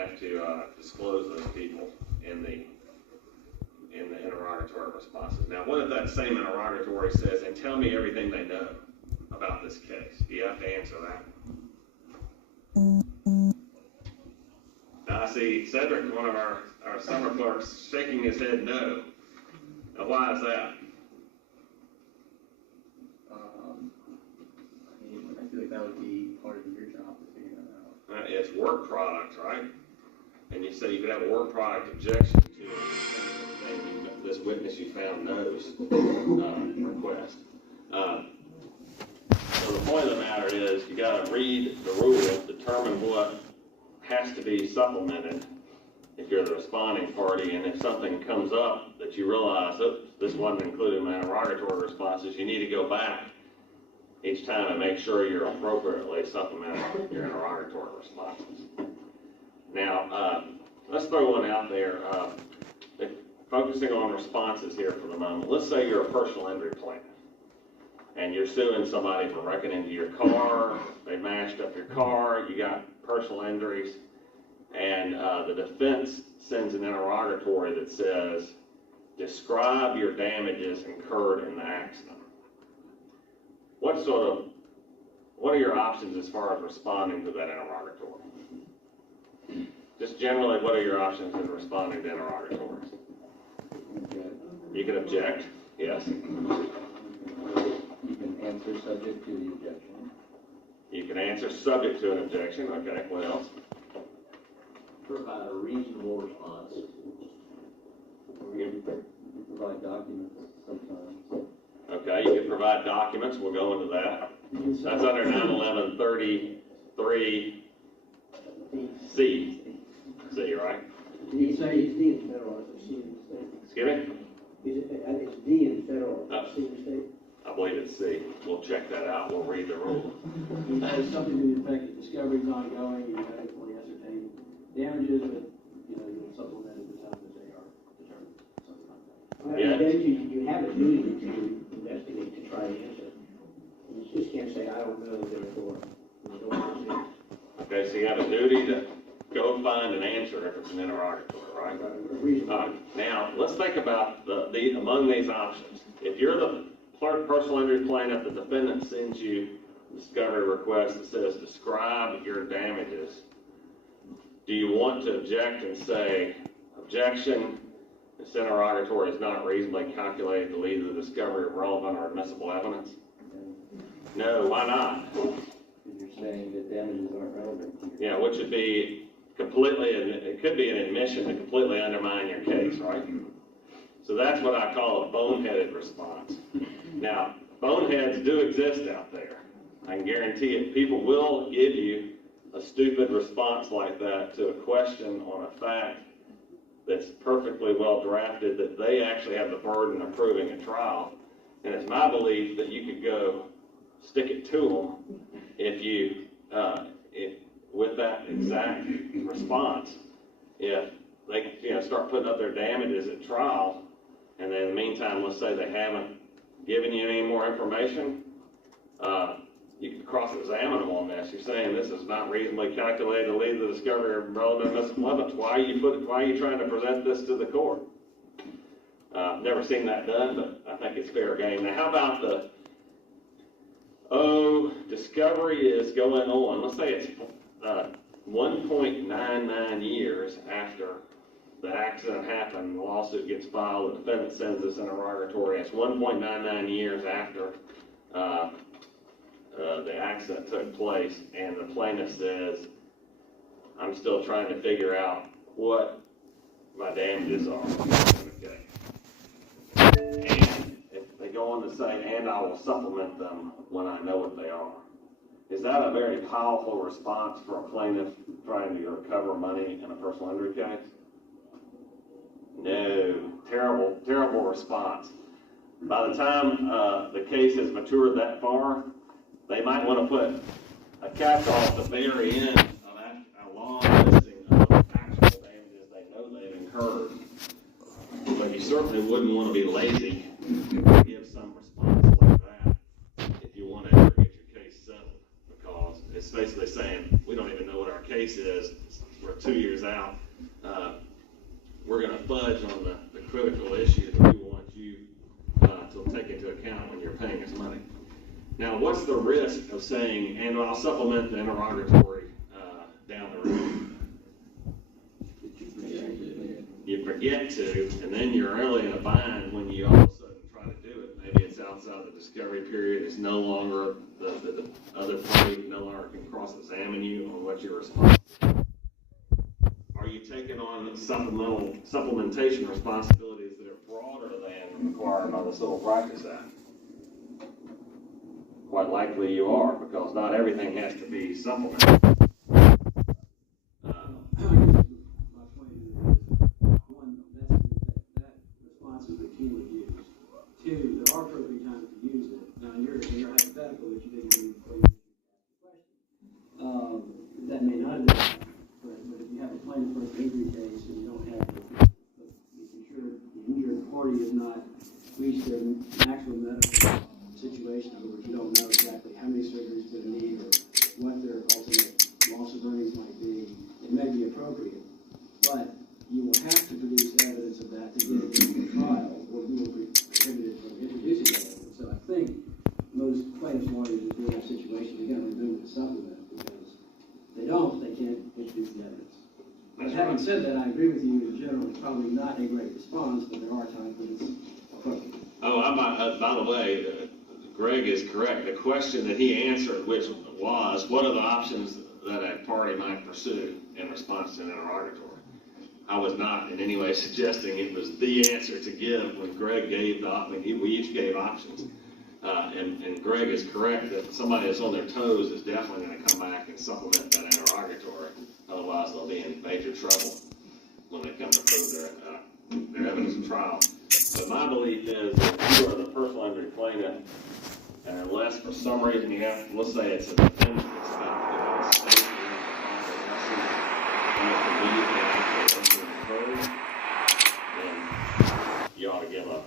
have to disclose those people in the interrogatory responses. Now, what if that same interrogatory says, and tell me everything they know about this case? Do you have to answer that? Now, I see Cedric, one of our summer clerks, shaking his head no. Now, why is that? I feel like that would be part of your job to figure that out. It's work product, right? And you say you could have a work product objection to this witness you found knows request. So the point of the matter is you got to read the rule, determine what has to be supplemented if you're the responding party, and if something comes up that you realize, oops, this wasn't included in my interrogatory responses, you need to go back each time and make sure you're appropriately supplementing your interrogatory responses. Now, let's throw one out there. Focusing on responses here for the moment. Let's say you're a personal injury plaintiff, and you're suing somebody for wrecking into your car, they mashed up your car, you got personal injuries, and the defense sends an interrogatory that says, describe your damages incurred in the accident. What are your options as far as responding to that interrogatory? Just generally, what are your options in responding to interrogatories? You can object, yes. You can answer subject to the objection. You can answer subject to an objection, okay, what else? Provide a reasonable response. You provide documents sometimes. Okay, you can provide documents, we'll go into that. That's under 91133C. C, right? Did he say he's D in federal or C in state? Excuse me? It's D in federal or C in state? I believe it's C. We'll check that out. We'll read the rule. He says something to the effect that discovery is ongoing, you adequately ascertain damages, but you'll supplement it with something that they are determined, something like that. Yeah. You have a duty to investigate, to try to answer. You just can't say, I don't know, therefore, you don't understand. Okay, so you have a duty to go find an answer if it's an interrogatory, right? Now, let's think about among these options. If you're the personal injury plaintiff, the defendant sends you a discovery request that says, describe your damages. Do you want to object and say, objection, this interrogatory is not reasonably calculated to lead to the discovery of relevant or admissible evidence? No, why not? Because you're saying that damages aren't relevant. Yeah, which would be it could be an admission to completely undermine your case, right? So that's what I call a boneheaded response. Now, boneheads do exist out there. I can guarantee it. People will give you a stupid response like that to a question on a fact that's perfectly well drafted that they actually have the burden of proving at trial. And it's my belief that you could go stick it to them if with that exact response, if they start putting up their damages at trial, and then in the meantime, let's say they haven't given you any more information, you can cross-examine them on this. You're saying this is not reasonably calculated to lead to the discovery of relevant admissible evidence. Why are you trying to present this to the court? Never seen that done, but I think it's fair game. Now, how about discovery is going on. Let's say it's 1.99 years after the accident happened, the lawsuit gets filed, the defendant sends this interrogatory. It's 1.99 years after the accident took place, and the plaintiff says, I'm still trying to figure out what my damages are. Okay. And if they go on to say, and I will supplement them when I know what they are. Is that a very powerful response for a plaintiff trying to recover money in a personal injury case? No. Terrible, terrible response. By the time the case has matured that far, they might want to put a catch-all at the very end of a long listing of actual damages they know they've incurred. But you certainly wouldn't want to be lazy to give some response like that if you want to ever get your case settled, because it's basically saying, we don't even know what our case is. We're 2 years out, we're going to fudge on the critical issue that we want you to take into account when you're paying us money. Now, what's the risk of saying, and I'll supplement the interrogatory down the road? You forget to, and then you're really in a bind when you all of a sudden try to do it. Maybe it's outside the discovery period. It's no longer, the other party no longer can cross-examine you on what your response is. Are you taking on supplementation responsibilities that are broader than required by the Civil Practice Act? Quite likely you are, because not everything has to be supplemented. Two, there are appropriate times to use it. Now, in your hypothetical, which you didn't do before you asked the question, that may not have been happening, but if you have a plain first injury case and you don't have the injured party has not reached their maximum medical situation, in other words, you don't know exactly how many surgeries they're going to need or what their ultimate loss of earnings might be, it may be appropriate. But you will have to produce evidence of that to get it into the trial, or you will be prohibited from introducing that evidence. So I think most plaintiffs' lawyers in that situation are going to remove the supplement, because if they don't, they can't introduce the evidence. But having said that, I agree with you in general, it's probably not a great response, but there are times when it's appropriate. Oh, by the way, Greg is correct. The question that he answered, which was, what are the options that a party might pursue in response to an interrogatory? I was not in any way suggesting it was the answer to give when Greg gave the option. We each gave options. And Greg is correct that somebody that's on their toes is definitely going to come back and supplement that interrogatory. Otherwise, they'll be in major trouble when they come to prove their evidence of trial. But my belief is that if you are the personal injury plaintiff, and unless for some reason you have, let's say it's a defendant that's about to give a statement and it's immediately after the injury occurs, then you ought to give up.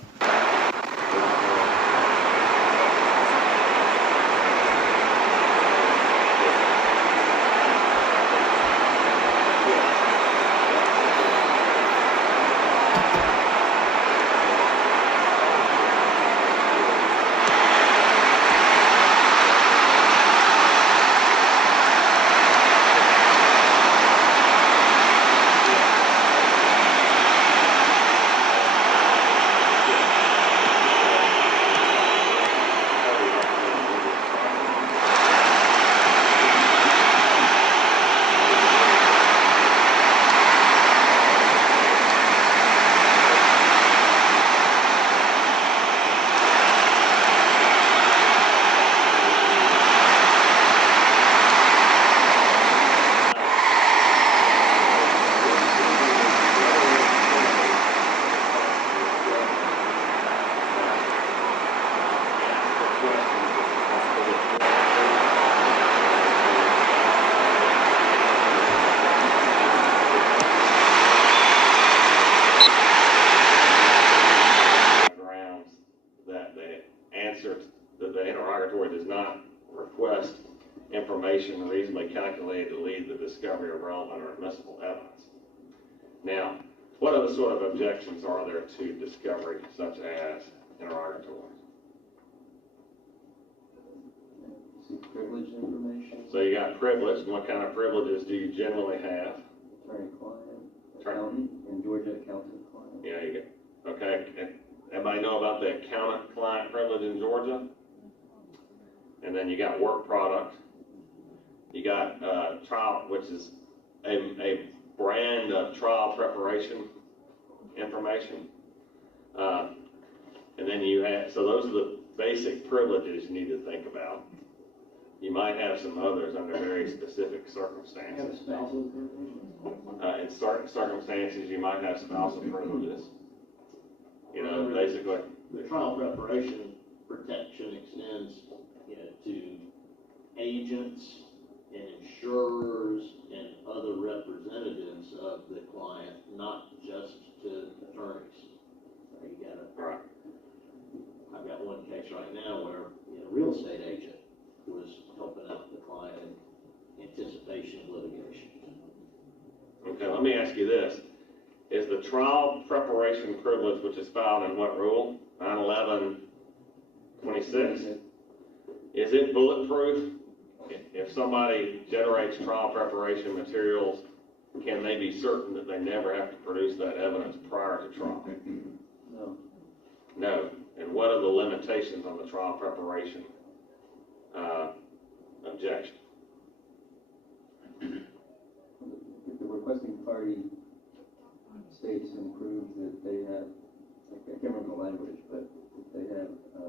That the interrogatory does not request information reasonably calculated to lead to the discovery of relevant or admissible evidence. Now, what other sort of objections are there to discovery, such as interrogatory? Privileged information. So you got privilege, and what kind of privileges do you generally have? Attorney-client, accountant, in Georgia, accountant-client. Yeah, you get, okay. Everybody know about the accountant-client privilege in Georgia? And then you got work product. You got trial, which is a brand of trial preparation information. And then you have, so those are the basic privileges you need to think about. You might have some others under very specific circumstances. In certain circumstances, you might have spousal privileges. You know, basically. The trial preparation protection extends, to agents and insurers and other representatives of the client, not just to attorneys. So you got Right. I've got one case right now where a real estate agent was helping out the client in anticipation of litigation. Okay, let me ask you this. Is the trial preparation privilege, which is filed in what rule? 911-26? Is it bulletproof? If somebody generates trial preparation materials, can they be certain that they never have to produce that evidence prior to trial? No. No. And what are the limitations on the trial preparation objection? If the requesting party states and proves that they have, I can't remember the language, but if they have a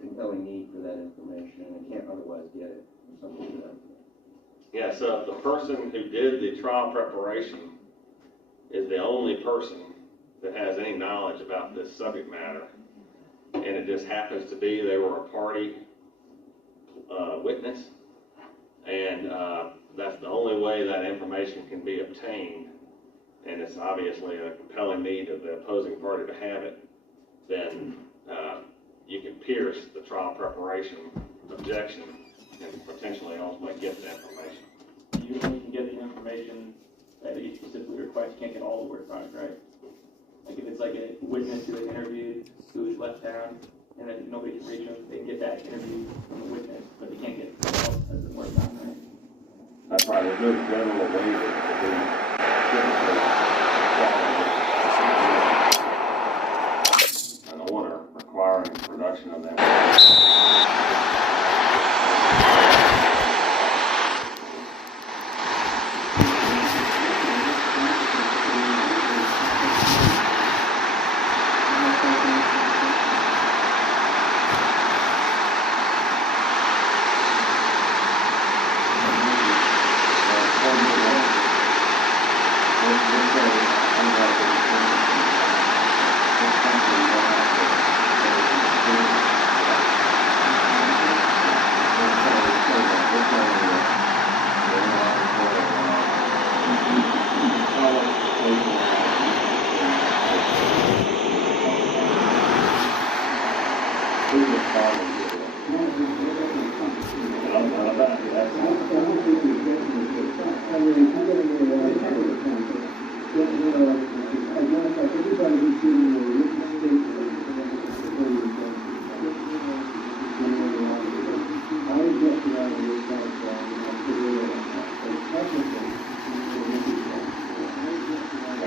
compelling need for that information and can't otherwise get it, or something like that. Yeah, so if the person who did the trial preparation is the only person that has any knowledge about this subject matter, and it just happens to be they were a party witness, and that's the only way that information can be obtained, and it's obviously a compelling need of the opposing party to have it, then you can pierce the trial preparation objection and potentially ultimately get the information. You only can get the information that you specifically request. You can't get all the work product, right? Like if it's like a witness who was interviewed who was left town and then nobody can reach them, they can get that interview from the witness, but they can't get something else as the work product, right? That's right. There's no general waiver an order requiring production of that.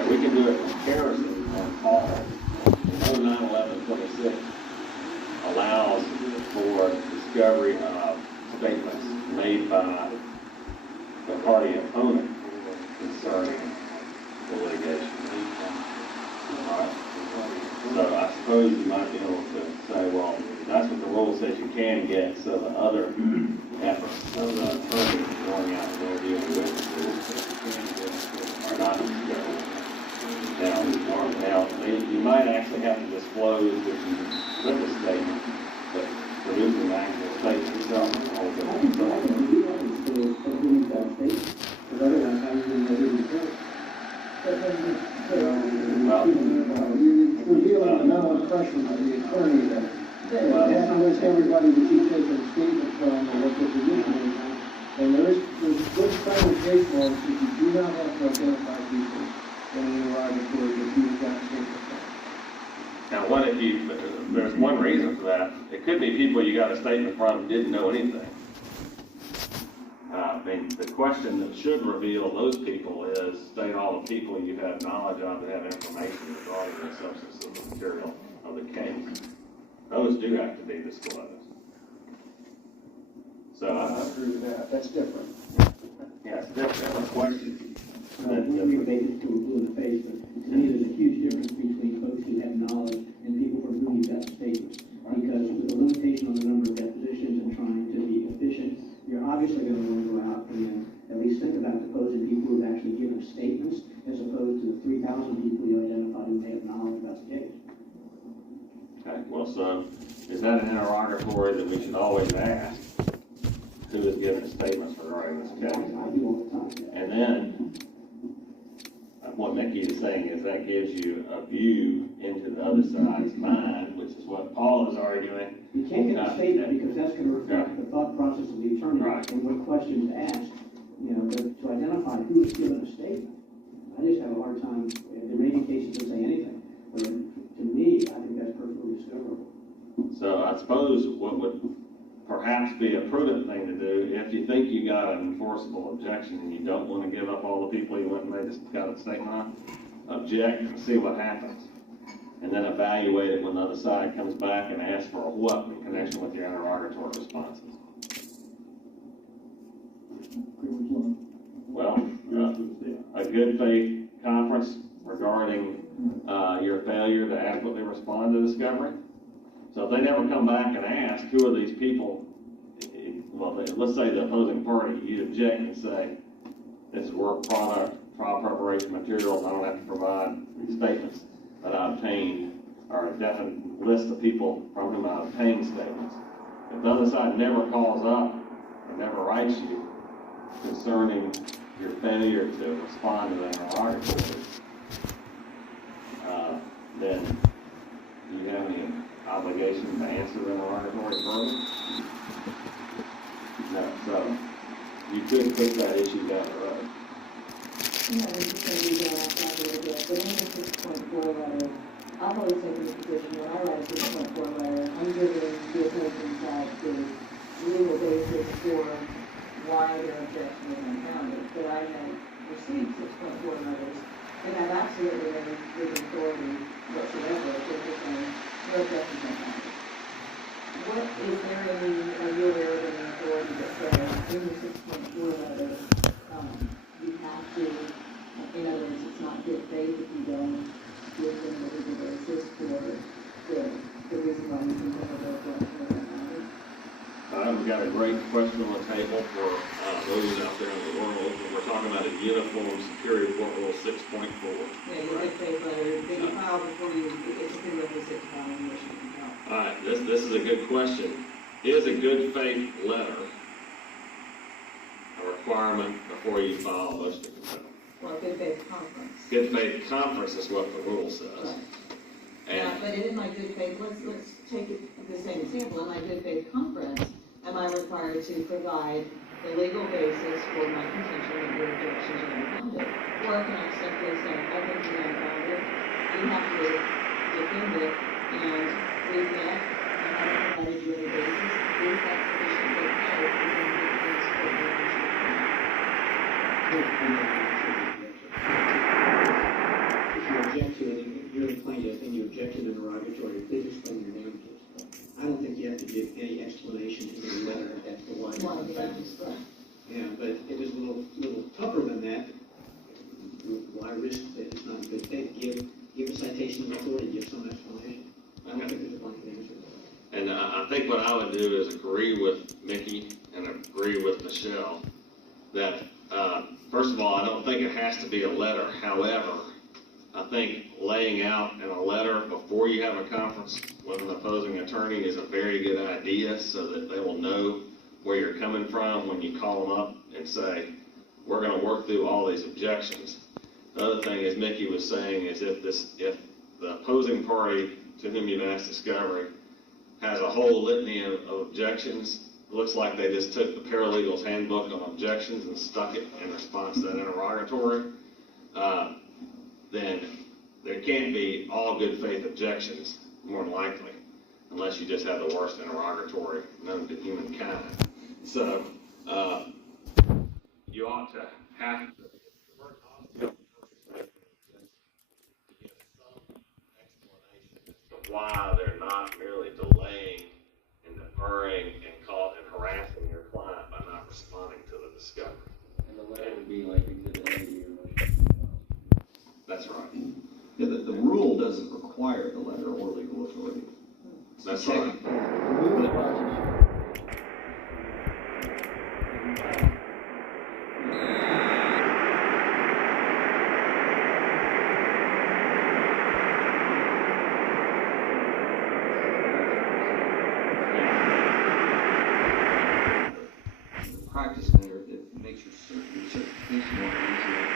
We can do a comparison on call. 911-26 allows for discovery of statements made by the party opponent concerning the litigation. All right. So I suppose you might be able to say, well, that's what the rule says you can get, so the other efforts of the attorney going out and interviewing witnesses are not discovered. Now, you might actually have to disclose that you put the statement, but producing the actual statement itself is a whole different We're dealing with no pressure on the attorney that list everybody that you take a statement from or what the position is. And there's good standard case law that you do not have to identify people in an interrogatory that you've got statements from. Now, what if you, there's one reason for that. It could be people you got a statement from didn't know anything. I mean, the question that should reveal those people is state all the people you have knowledge of that have information regarding the substance of the material of the case. Those do have to be disclosed. So, I agree with that. That's different. yeah, it's a different question. We debate it to a blue in the face, but to me, there's a huge difference between folks who have knowledge and people for whom you've got statements. Because with the limitation on the number of depositions and trying to be efficient, you're obviously going to want to go out and then at least think about deposing people who have actually given statements as opposed to the 3,000 people you identified who may have knowledge about the case. Okay, well, so is that an interrogatory that we should always ask? Who has given statements regarding this case? I do all the time. And then, what Mickey is saying is that gives you a view into the other side's mind, which is what Paul is arguing. You can't get a statement because that's going to reflect the thought process of the attorney Right. and what questions to ask. you know, but to identify who is given a statement, I just have a hard time, there may be cases that say anything, but to me, I think that's perfectly discoverable. So I suppose what would perhaps be a prudent thing to do, if you think you got an enforceable objection and you don't want to give up all the people you went and got a statement on, object and see what happens. And then evaluate it when the other side comes back and asks for a what in connection with your interrogatory responses. Well, a good faith conference regarding your failure to adequately respond to discovery. So if they never come back and ask, who are these people? Well, let's say the opposing party, you object and say, this is work product, trial preparation materials, I don't have to provide statements that I obtained, or a definite list of people from whom I obtained statements. If the other side never calls up or never writes you concerning your failure to respond to the interrogatory, then do you have any obligation to answer the interrogatory further? No, so you could put that issue down the road. Yeah, I just going to be going outside a little bit, but in the 6.4 letter, I've always taken the position when I write a 6.4 letter, I'm giving the opposing side the legal basis for why their objection is unfounded. But I have received 6.4 letters and have absolutely no legal authority whatsoever for just saying, no objection is unfounded. What is there any, are you aware of any authority that says in the 6.4 letter, you have to, in other words, it's not good faith if you don't give them the legal basis for the reason why you can have a objection is unfounded? We've got a great question on the table for those out there in the world. We're talking about a uniform security report rule 6.4. Yeah, your good faith letter, they can file before you, it's a good way to sit down and motion to file. All right, this is a good question. Is a good faith letter a requirement before you file a motion to compel? Well, good faith conference. Good faith conference is what the rule says. Right. And Yeah, but in my good faith, let's take it the same example. In my good faith conference, am I required to provide the legal basis for my contention that your objections are unfounded? Or can I simply say, I think you're unfounded, you have to defend it, and we've met, and I haven't provided you any basis, is that sufficient good faith, is in good faith support your motion? If you object to it, and you're the plaintiff, and you object to the interrogatory, please explain your damages. I don't think you have to give any explanation in your letter as to why you're unfounded. Yeah, but if it's a little tougher than that, why risk that it's not good faith? Give a citation of authority, give some explanation. I don't think there's a blanket answer. And I think what I would do is agree with Mickey and agree with Michelle that, first of all, I don't think it has to be a letter. However, I think laying out in a letter before you have a conference with an opposing attorney is a very good idea so that they will know where you're coming from when you call them up and say, we're going to work through all these objections. The other thing, as Mickey was saying, is if the opposing party to whom you've asked discovery has a whole litany of objections, it looks like they just took the paralegal's handbook on objections and stuck it in response to that interrogatory, then there can't be all good faith objections, more than likely, unless you just have the worst interrogatory known to humankind. So, you ought to have to give some explanation as to why they're not merely delaying and deferring and harassing your client by not responding to the discovery. And the letter would be like exhibit A to your motion. That's right. Yeah, the rule doesn't require the letter or legal authority. That's right. Practice matter that makes your certification more easier.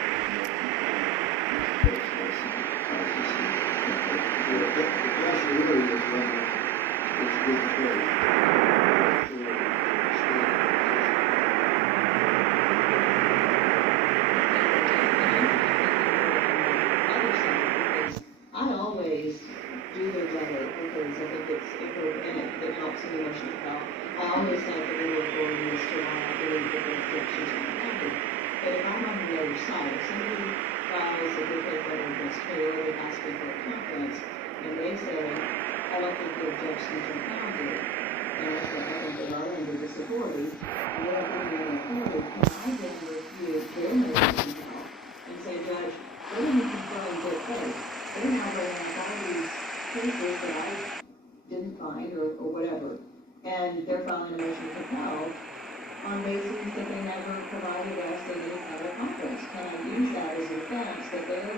asking for a conference, and they say, I don't think the objections are founded. And I said, I think they are under this authority, and they don't give me an authority. Can I then review their motion and say, Judge, what do you confer in good faith? They're now going to all these cases that I didn't find or whatever, and they're filing a motion to compel on basis that they never provided us with any kind of conference. Can I use that as a defense that their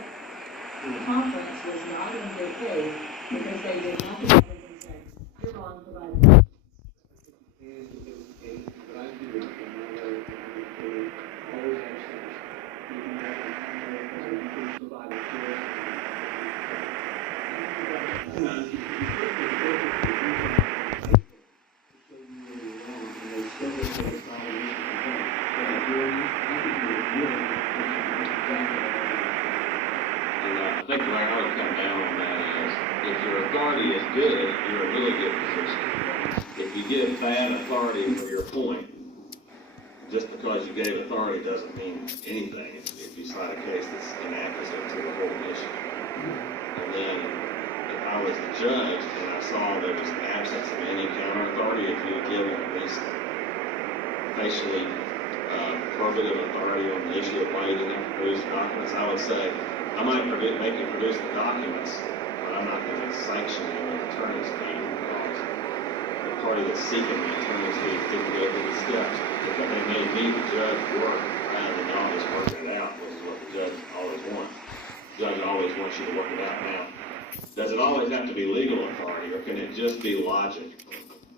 conference was not in good faith because they did not provide it and say, you're wrong, provide it. And but I do it, and I know always have steps. You can have a conference, or you can provide a choice. I think the way I would come down on that is, if your authority is good, you're in a really good position. If you give bad authority for your point, just because you gave authority doesn't mean anything if you cite a case that's inapposite to the whole issue. And then, if I was the judge and I saw there was an absence of any counter authority, if you had given at least facially probative authority on the issue of why you didn't have to produce documents, I would say, I might make you produce the documents, but I'm not going to sanction you with attorney's fees because the party that's seeking the attorney's fees didn't go through the steps. Because they made me, the judge, work rather than y'all just working it out, which is what the judge always wants. The judge always wants you to work it out. Now, does it always have to be legal authority, or can it just be logic?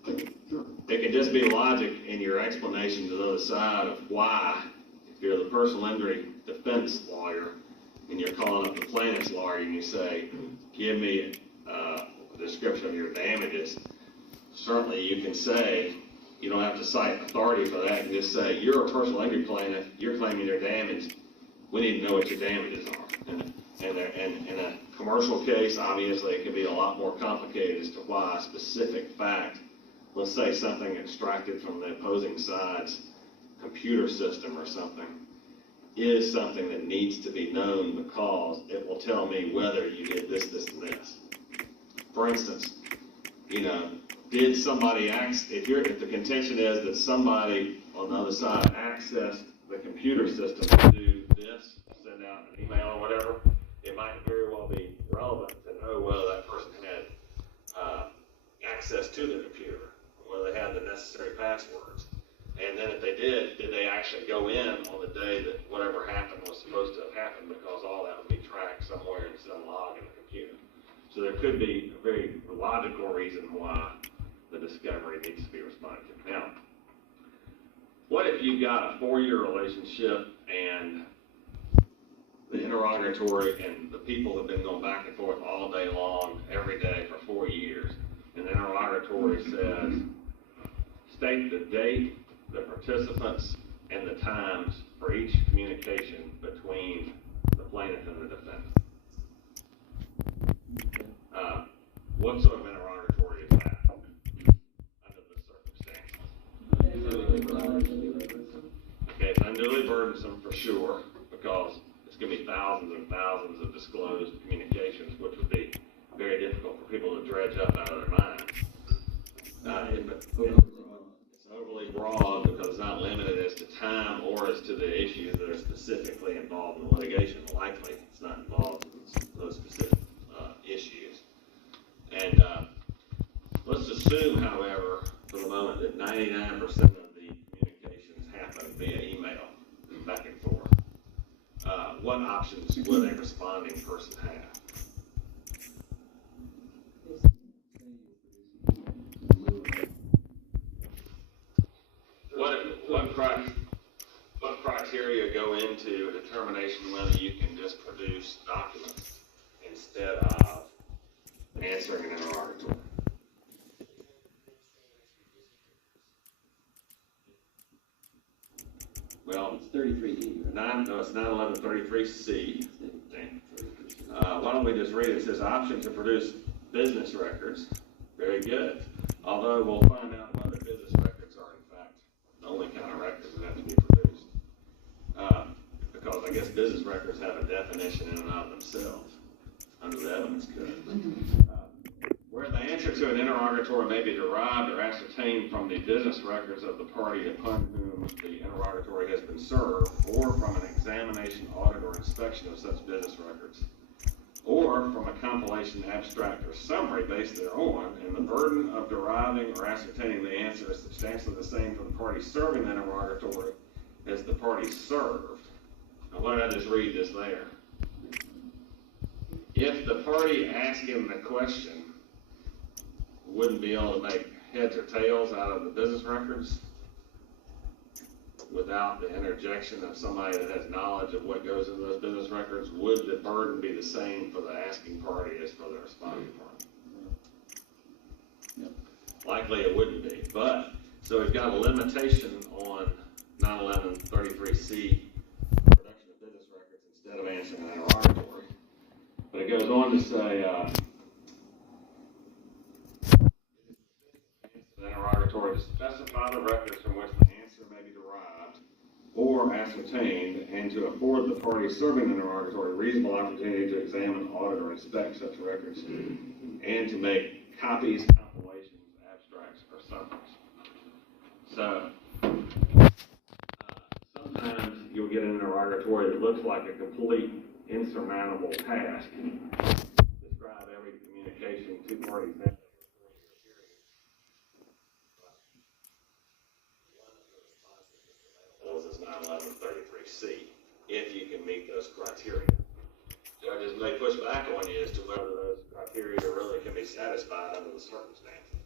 It can just be logic in your explanation to the other side of why, if you're the personal injury defense lawyer, and you're calling up the plaintiff's lawyer and you say, give me a description of your damages, certainly you can say, you don't have to cite authority for that, and just say, you're a personal injury plaintiff, you're claiming your damage, we need to know what your damages are. And in a commercial case, obviously, it can be a lot more complicated as to why a specific fact, let's say something extracted from the opposing side's computer system or something, is something that needs to be known because it will tell me whether you did this, this, and this. For instance, did somebody if the contention is that somebody on the other side accessed the computer system to do this, send out an email or whatever, it might very well be relevant to know whether that person had access to the computer, whether they had the necessary passwords. And then if they did they actually go in on the day that whatever happened was supposed to have happened, because all that would be tracked somewhere in some log in the computer. So there could be a very logical reason why the discovery needs to be responded to. Now, what if you've got a 4-year relationship and the interrogatory and the people have been going back and forth all day long, every day for 4 years, and the interrogatory says, state the date, the participants, and the times for each communication between the plaintiff and the defendant. What sort of interrogatory is that under the circumstances? Okay, it's unduly burdensome for sure, because it's going to be thousands and thousands of disclosed communications, which would be very difficult for people to dredge up out of their minds. It's overly broad because it's not limited as to time or as to the issues that are specifically involved in the litigation. Likely, it's not involved in those specific issues. And let's assume, however, for the moment, that 99% of the communications happen via email, back and forth. What options would a responding person have? What criteria go into a determination whether you can just produce documents instead of answering an interrogatory? Well, It's 33E, right? it's 91133C. Why don't we just read it? It says option to produce business records. Very good. Although we'll find out whether business records are in fact the only kind of records that have to be produced. Because I guess business records have a definition in and of themselves. under the evidence code. Where the answer to an interrogatory may be derived or ascertained from the business records of the party upon whom the interrogatory has been served, or from an examination, audit, or inspection of such business records, or from a compilation, abstract, or summary based thereon, and the burden of deriving or ascertaining the answer is substantially the same for the party serving the interrogatory as the party served. Now, why don't I just read this there? If the party asking the question wouldn't be able to make heads or tails out of the business records without the interjection of somebody that has knowledge of what goes into those business records, would the burden be the same for the asking party as for the responding party? Yep. Likely it wouldn't be, but, so we've got a limitation on 911-33C, production of business records instead of answering an interrogatory. But it goes on to say, the interrogatory to specify the records from which the answer may be derived or ascertained, and to afford the party serving the interrogatory reasonable opportunity to examine, audit, or inspect such records, and to make copies, compilations, abstracts, or summaries. So, sometimes you'll get an interrogatory that looks like a complete insurmountable task. Describe every communication two parties have. Is 911-33C, if you can meet those criteria. Judges may push back on you as to whether those criteria really can be satisfied under the circumstances.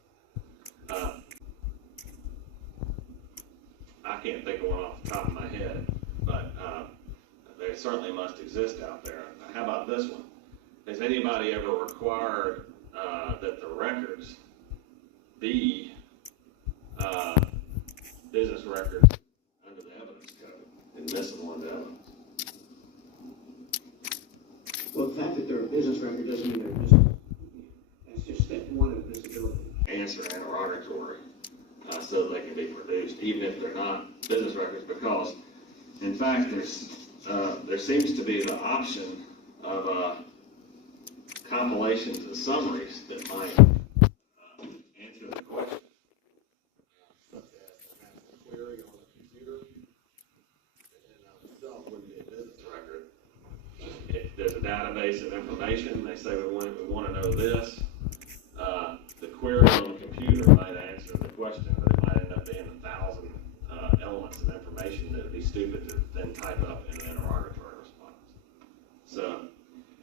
I can't think of one off the top of my head, but they certainly must exist out there. How about this one? Has anybody ever required that the records be business records under the evidence code, admissible into evidence? Well, the fact that they're a business record doesn't mean they're admissible. That's just step one of admissibility. Answer interrogatory so they can be produced, even if they're not business records, because, in fact, there seems to be the option of compilations and summaries that might answer the question. Such as perhaps a query on a computer that in and of itself wouldn't be a business record. If there's a database of information, they say we want to know this, the query on the computer might answer the question, but it might end up being 1,000 elements of information that would be stupid to then type up in an interrogatory response. So,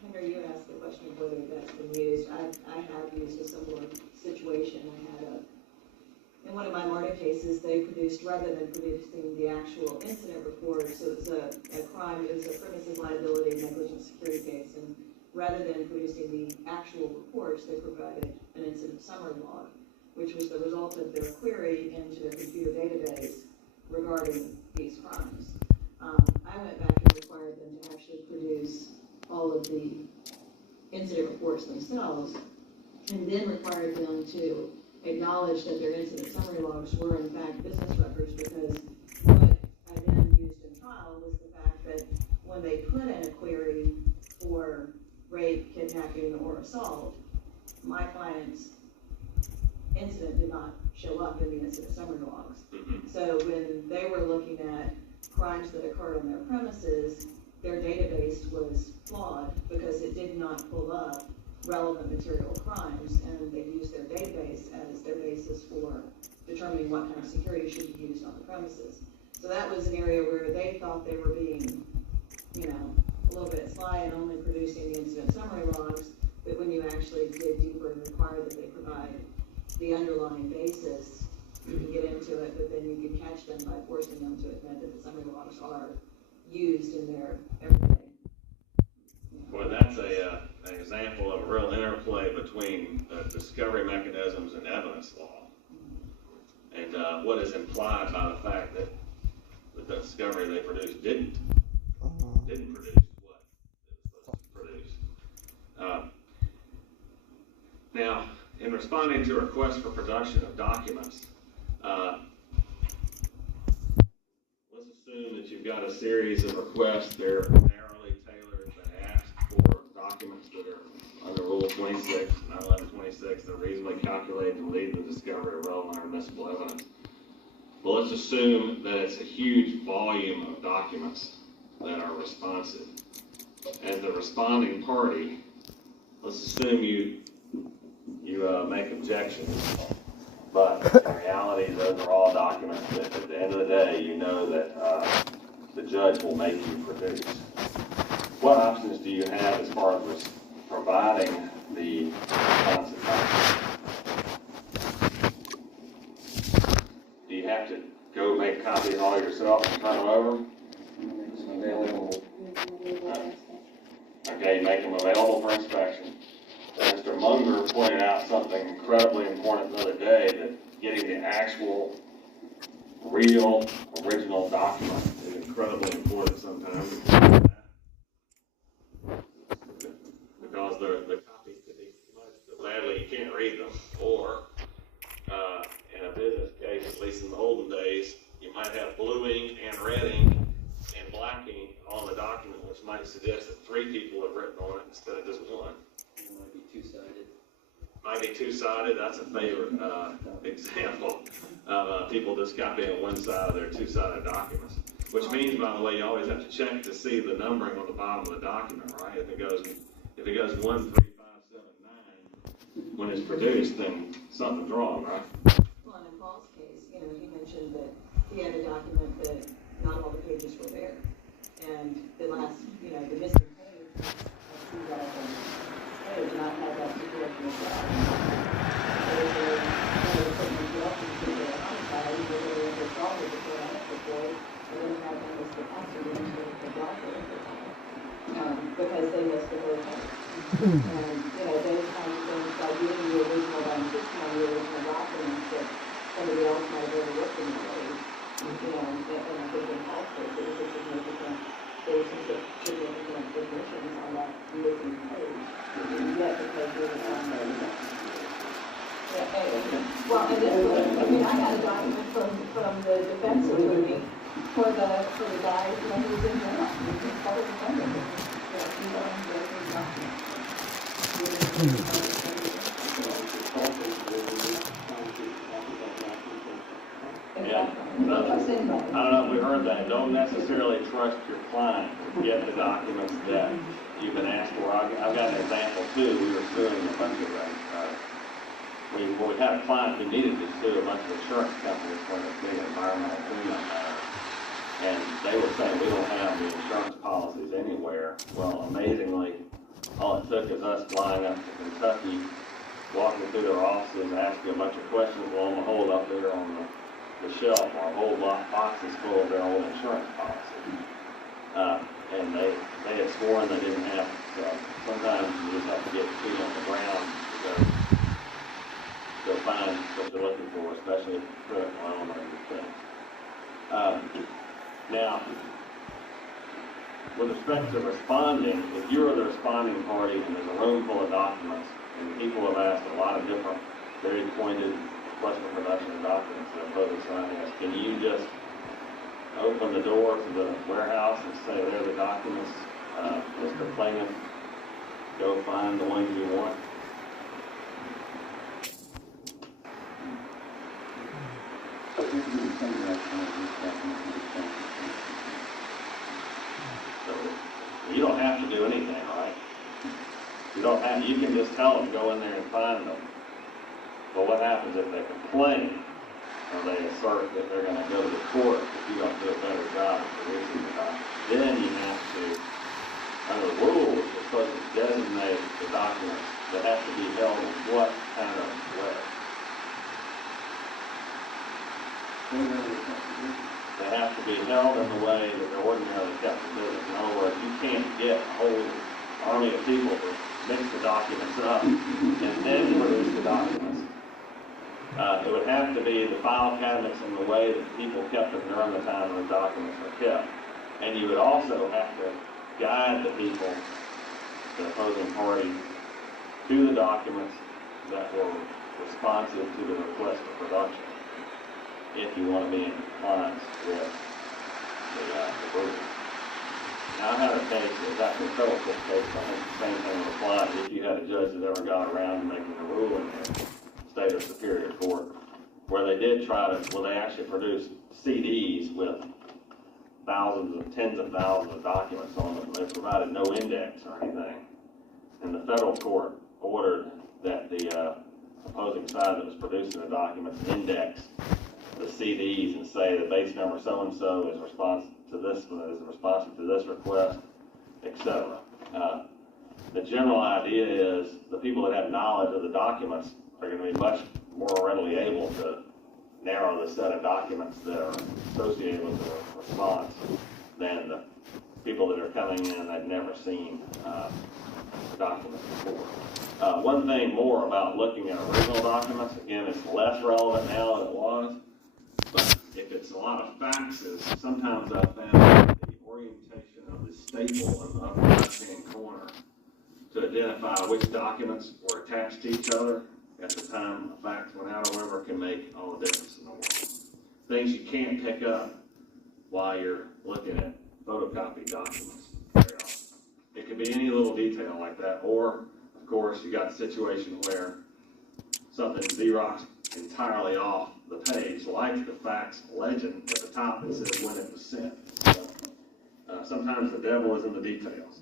Henry, you asked the question of whether that's been used. I have used a similar situation. I had in one of my MARTA cases, they produced, rather than producing the actual incident report, so it was a crime, it was a premises liability negligent security case, and rather than producing the actual reports, they provided an incident summary log, which was the result of their query into a computer database regarding these crimes. I went back and required them to actually produce all of the incident reports themselves, and then required them to acknowledge that their incident summary logs were in fact business records, because what I then used in trial was the fact that when they put in a query for rape, kidnapping, or assault, my client's incident did not show up in the incident summary logs. So when they were looking at crimes that occurred on their premises, their database was flawed because it did not pull up relevant material crimes, and they used their database as their basis for determining what kind of security should be used on the premises. So that was an area where they thought they were being, a little bit sly and only producing the incident summary logs, but when you actually dig deeper and require that they provide the underlying basis, you can get into it, but then you can catch them by forcing them to admit that the summary logs are used in their everyday. Well, that's an example of a real interplay between discovery mechanisms and evidence law. And what is implied by the fact that the discovery they produced didn't produce what it was supposed to produce. Now, in responding to requests for production of documents, let's assume that you've got a series of requests. They're narrowly tailored. They ask for documents that are 26, 9/11/26, they're reasonably calculated to lead to the discovery of relevant or admissible evidence. Well, let's assume that it's a huge volume of documents that are responsive. As the responding party, let's assume you make objections, but in reality, those are all documents that at the end of the day, you know that the judge will make you produce. What options do you have as far as providing the responsive documents? Do you have to go make copies all yourself and turn them over? Okay, you make them available for inspection. Mr. Munger pointed out something incredibly important the other day, that getting the actual, real, original document is incredibly important sometimes. Because the copies could be much so badly you can't read them. Or, in a business case, at least in the olden days, you might have blue ink and red ink and black ink on the document, which might suggest that 3 people have written on it instead of just one. It might be two-sided. Might be two-sided. That's a favorite example of people just copying one side of their two-sided documents. Which means, by the way, you always have to check to see the numbering on the bottom of the document, right? If it goes 1, 3, 5, 7, 9, when it's produced, then something's wrong, right? Well, and in Paul's case, he mentioned that he had a document that not all the pages were there. And the last, the missing page, and I had that situation as well. So they were putting the documents into the homicide, they were going to solve it before I had report, and then had them as the accident into the doctor because they missed the whole thing. And, those kinds of things, by getting the original, by insisting on the original documents that somebody else might have overlooked in the case, and I think in Paul's case, it was a significant, there was some significant omissions on that missing page. Yet, because we were on there. Well, and this was, I got a document from the defense attorney for the guy, who was in jail. He was part of the defendant. I don't know if we heard that. Don't necessarily trust your client to get the documents that you've been asked for. I've got an example too. We were suing a bunch of we had a client who needed to sue a bunch of insurance companies for a big environmental cleanup matter. And they were saying we don't have the insurance policies anywhere. Well, amazingly, all it took is us flying up to Kentucky, walking through their offices, asking a bunch of questions. Lo and behold, up there on the shelf, our whole box is full of their old insurance policy. And they had sworn they didn't have it. So sometimes you just have to get feet on the ground to go find what you're looking for, especially if it's critical element of your thing. Now, with respect to responding, if you're the responding party and there's a room full of documents, and people have asked a lot of different, very pointed question production of documents that opposing side has, can you just open the door to the warehouse and say, there are the documents, Mr. Plaintiff, go find the ones you want? So, you don't have to do anything, right? You can just tell them, go in there and find them. But what happens if they complain, or they assert that they're going to go to the court if you don't do a better job of producing the document? Then you have to, under the rules, you're supposed to designate the documents that have to be held in what kind of way? They have to be held in the way that they're ordinarily kept in business. In other words, you can't get a whole army of people to mix the documents up and then produce the documents. It would have to be the file cabinets in the way that people kept them during the time when the documents were kept. And you would also have to guide the people, the opposing party, to the documents that were responsive to the request for production, if you want to be in compliance with the rules. Now, I had a case, it was actually a federal court case, I think the same thing would apply if you had a judge that ever got around to making a ruling in state or superior court, where they did they actually produced CDs with tens of thousands of documents on them. They provided no index or anything. And the federal court ordered that the opposing side that was producing the documents index the CDs and say the base number so-and-so is responsive to this request, etc. The general idea is the people that have knowledge of the documents are going to be much more readily able to narrow the set of documents that are associated with the response than the people that are coming in that have never seen the documents before. One thing more about looking at original documents, again, it's less relevant now than it was, but if it's a lot of faxes, sometimes I've found the orientation of the staple in the upper left-hand corner to identify which documents were attached to each other at the time a fax went out or whatever can make all the difference in the world. Things you can't pick up while you're looking at photocopied documents very often. It could be any little detail like that, or of course you got a situation where something's Xeroxed entirely off the page, like the fax legend at the top that says when it was sent. So, sometimes the devil is in the details.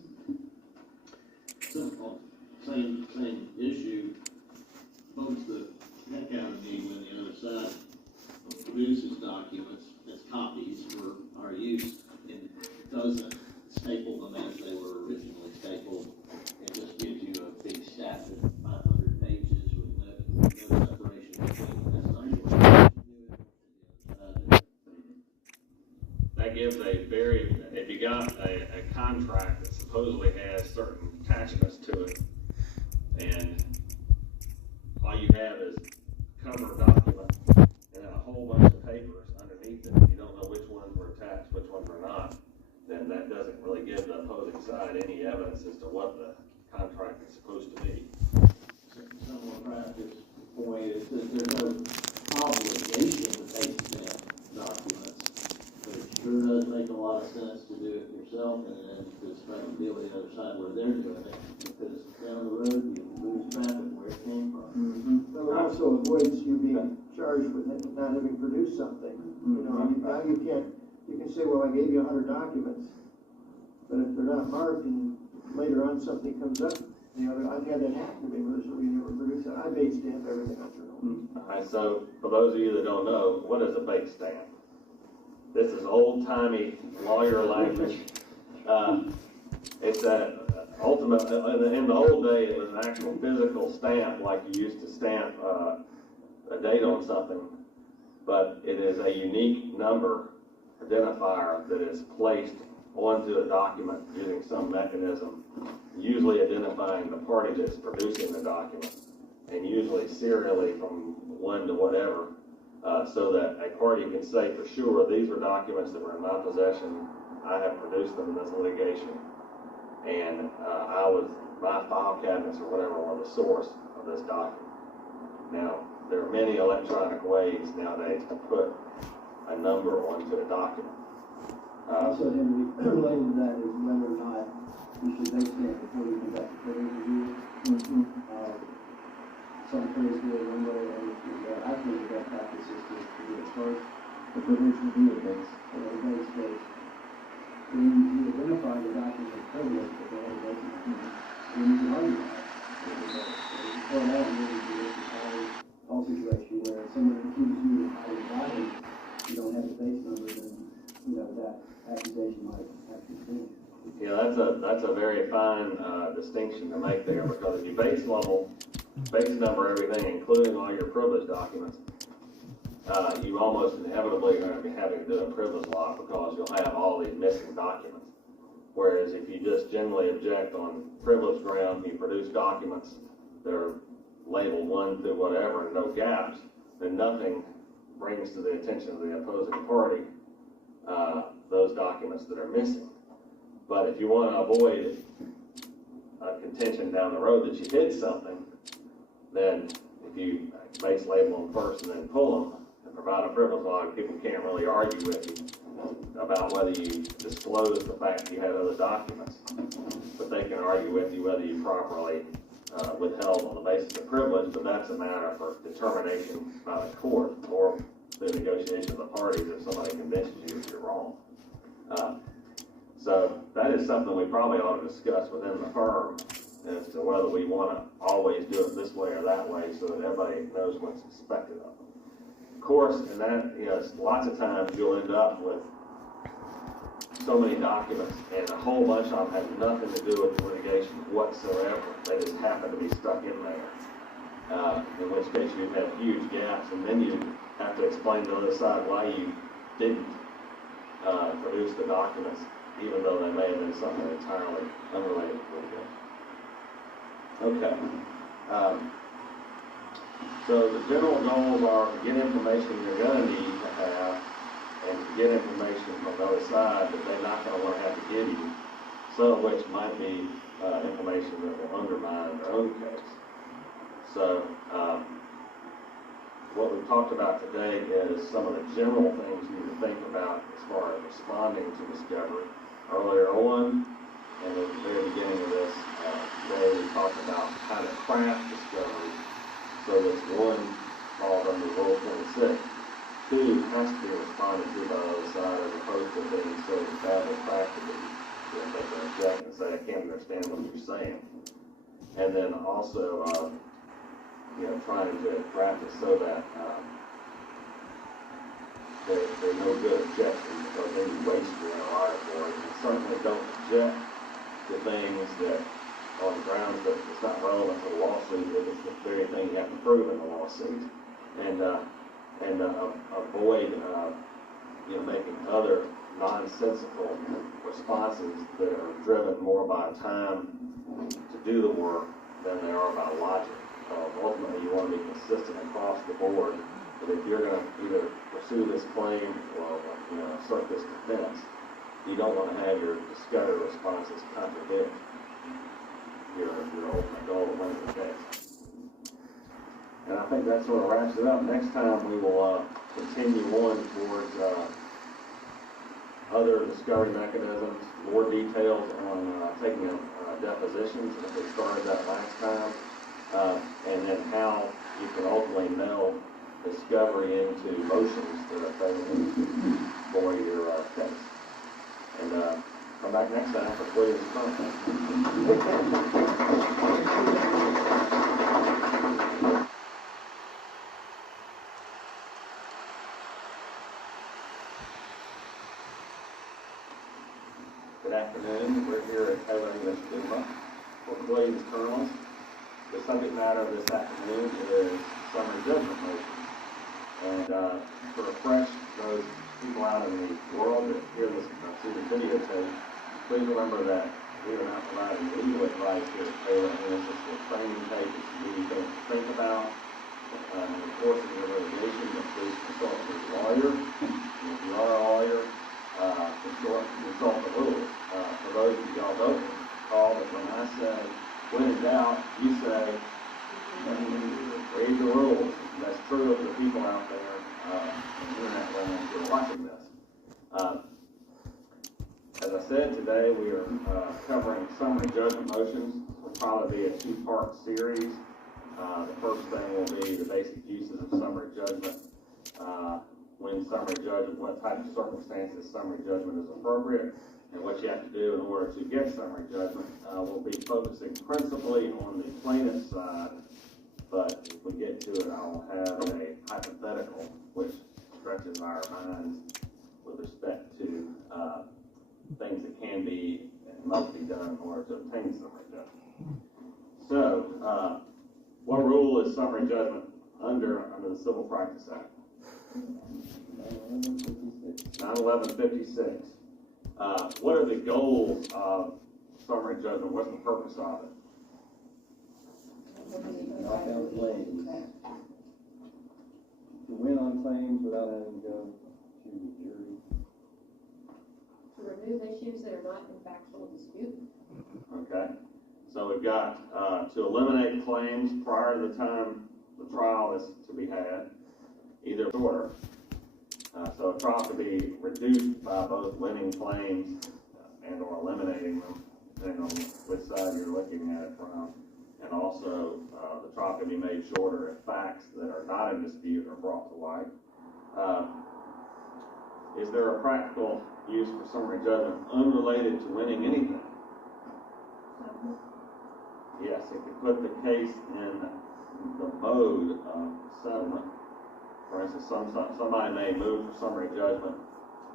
Same issue. Folks the heck out of me when the other side produces documents as copies for our use and doesn't staple them as they were originally stapled. It just gives you a big stack of 500 pages with no separation between this document. That gives if you got a contract that supposedly has certain attachments to it, and all you have is cover document and then a whole bunch of papers underneath it, and you don't know which ones were attached, which ones were not, then that doesn't really give the opposing side any evidence as to what the contract is supposed to be. Some more practice point is that there's no obligation to take stamp documents, but it sure does make a lot of sense to do it yourself and then just try to deal with the other side where they're doing it, because down the road you lose track of where it came from. But it also avoids you being charged with not having produced something. You know, now you can say, well, I gave you 100 documents, but if they're not marked and later on something comes up, I've had that happen to me where you never produced it. I base stamp everything on your own. Alright, so for those of you that don't know, what is a base stamp? This is old-timey lawyer language. It's in the old day, it was an actual physical stamp, like you used to stamp a date on something, but it is a unique number identifier that is placed onto a document using some mechanism, usually identifying the party that's producing the document, and usually serially from one to whatever, so that a party can say for sure, these are documents that were in my possession, I have produced them in this litigation, and my file cabinets or whatever were the source of this document. Now, there are many electronic ways nowadays to put a number onto a document. Also, Henry, related to that is whether or not you should base stamp before you conduct a code review. Some attorneys do it one way, and I think the best practice is to do it first. The provision be a base. And then base case. When you identify the document as privileged, but they have a base, then you can argue that. Before that, you really do this all situation where someone accuses you of hiding documents, you don't have the base number, then that accusation might actually stand. Yeah, that's a very fine distinction to make there, because if you base number everything, including all your privilege documents, you almost inevitably are going to be having to do a privilege lock because you'll have all these missing documents. Whereas if you just generally object on privilege ground, you produce documents that are labeled 1 through whatever and no gaps, then nothing brings to the attention of the opposing party those documents that are missing. But if you want to avoid a contention down the road that you hid something, then if you base label them first and then pull them and provide a privilege log, people can't really argue with you about whether you disclose the fact that you had other documents. But they can argue with you whether you properly withheld on the basis of privilege, but that's a matter for determination by the court or the negotiation of the parties if somebody convinces you that you're wrong. So that is something we probably ought to discuss within the firm as to whether we want to always do it this way or that way so that everybody knows what's expected of them. Of course, and that, lots of times you'll end up with so many documents and a whole bunch of them have nothing to do with the litigation whatsoever. They just happen to be stuck in there. In which case you have huge gaps, and then you have to explain to the other side why you didn't produce the documents, even though they may have been something entirely unrelated to litigation. Okay. So the general goals are to get information you're going to need to have, and to get information from the other side that they're not going to want to have to give you, some of which might be information that will undermine their own case. So what we've talked about today is some of the general things you need to think about as far as responding to discovery. Earlier on, and at the very beginning of this today, we talked about how to craft discovery so that one falls under Rule 26. Two has to be responded to by the other side as opposed to being so badly crafted that you make an objection and say, I can't understand what you're saying. And then also, trying to craft it so that there's no good objection because then you waste your interrogatory. And certainly don't object to things that on the grounds that it's not relevant to the lawsuit if it's the very thing you have to prove in the lawsuit. And avoid making other nonsensical responses that are driven more by time to do the work than they are by logic. Ultimately, you want to be consistent across the board. But if you're going to either pursue this claim or assert this defense, you don't want to have your discovery responses contradict your ultimate goal of winning the case. And I think that sort of wraps it up. Next time we will continue on towards other discovery mechanisms, more details on taking depositions, as we started that last time, and then how you can ultimately meld discovery into motions that are taken for your case. And come back next time for William's content. Good afternoon. We're here at Taylor English for Williams Kernels. The subject matter of this afternoon is summary judgment motions. And to refresh those people out in the world that hear this through the videotape, please remember that we are not providing legal advice here at Taylor English. It's a training tape. It's to give you things to think about. In the course of your litigation, please consult with a lawyer. And if you are a lawyer, consult the rules. For those of you all don't recall, that when I say, when in doubt, you say, read the rules. That's true of the people out there in the internet land who are watching this. As I said, today we are covering summary judgment motions. This will probably be a two-part series. The first thing will be the basic uses of summary judgment. When summary judgment, what type of circumstances summary judgment is appropriate, and what you have to do in order to get summary judgment. We'll be focusing principally on the plaintiff's side, but if we get to it, I'll have a hypothetical which stretches our minds with respect to things that can be and must be done in order to obtain summary judgment. So, what rule is summary judgment under the Civil Practice Act? 9/11/56. What are the goals of summary judgment? What's the purpose of it? Knock out claims. To win on claims without having to go to the jury. To remove issues that are not in factual dispute. Okay. So we've got to eliminate claims prior to the time the trial is to be had, either order. So a trial could be reduced by both winning claims and or eliminating them, depending on which side you're looking at it from. And also, the trial can be made shorter if facts that are not in dispute are brought to light. Is there a practical use for summary judgment unrelated to winning anything? Yes, it could put the case in the mode of settlement. For instance, somebody may move for summary judgment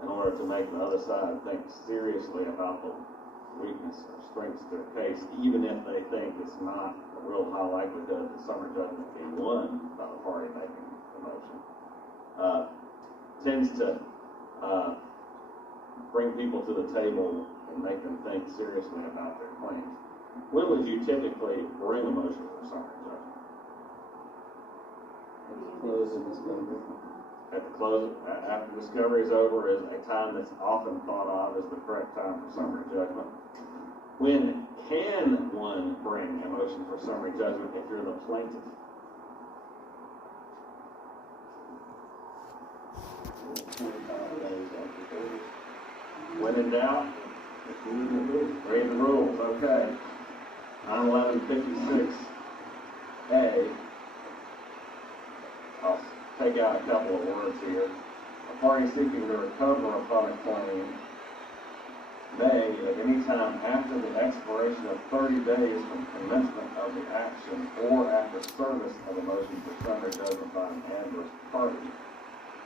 in order to make the other side think seriously about the weakness or strengths of their case, even if they think it's not a real high likelihood that summary judgment can be won by the party making the motion. Tends to bring people to the table and make them think seriously about their claims. When would you typically bring a motion for summary judgment? Close of discovery. At the close, after discovery is over, is a time that's often thought of as the correct time for summary judgment. When can one bring a motion for summary judgment if you're the plaintiff? When in doubt, read the rules. Okay. 91156A. I'll take out a couple of words here. A party seeking to recover upon a claim may, at any time after the expiration of 30 days from commencement of the action or after service of a motion for summary judgment by an adverse party,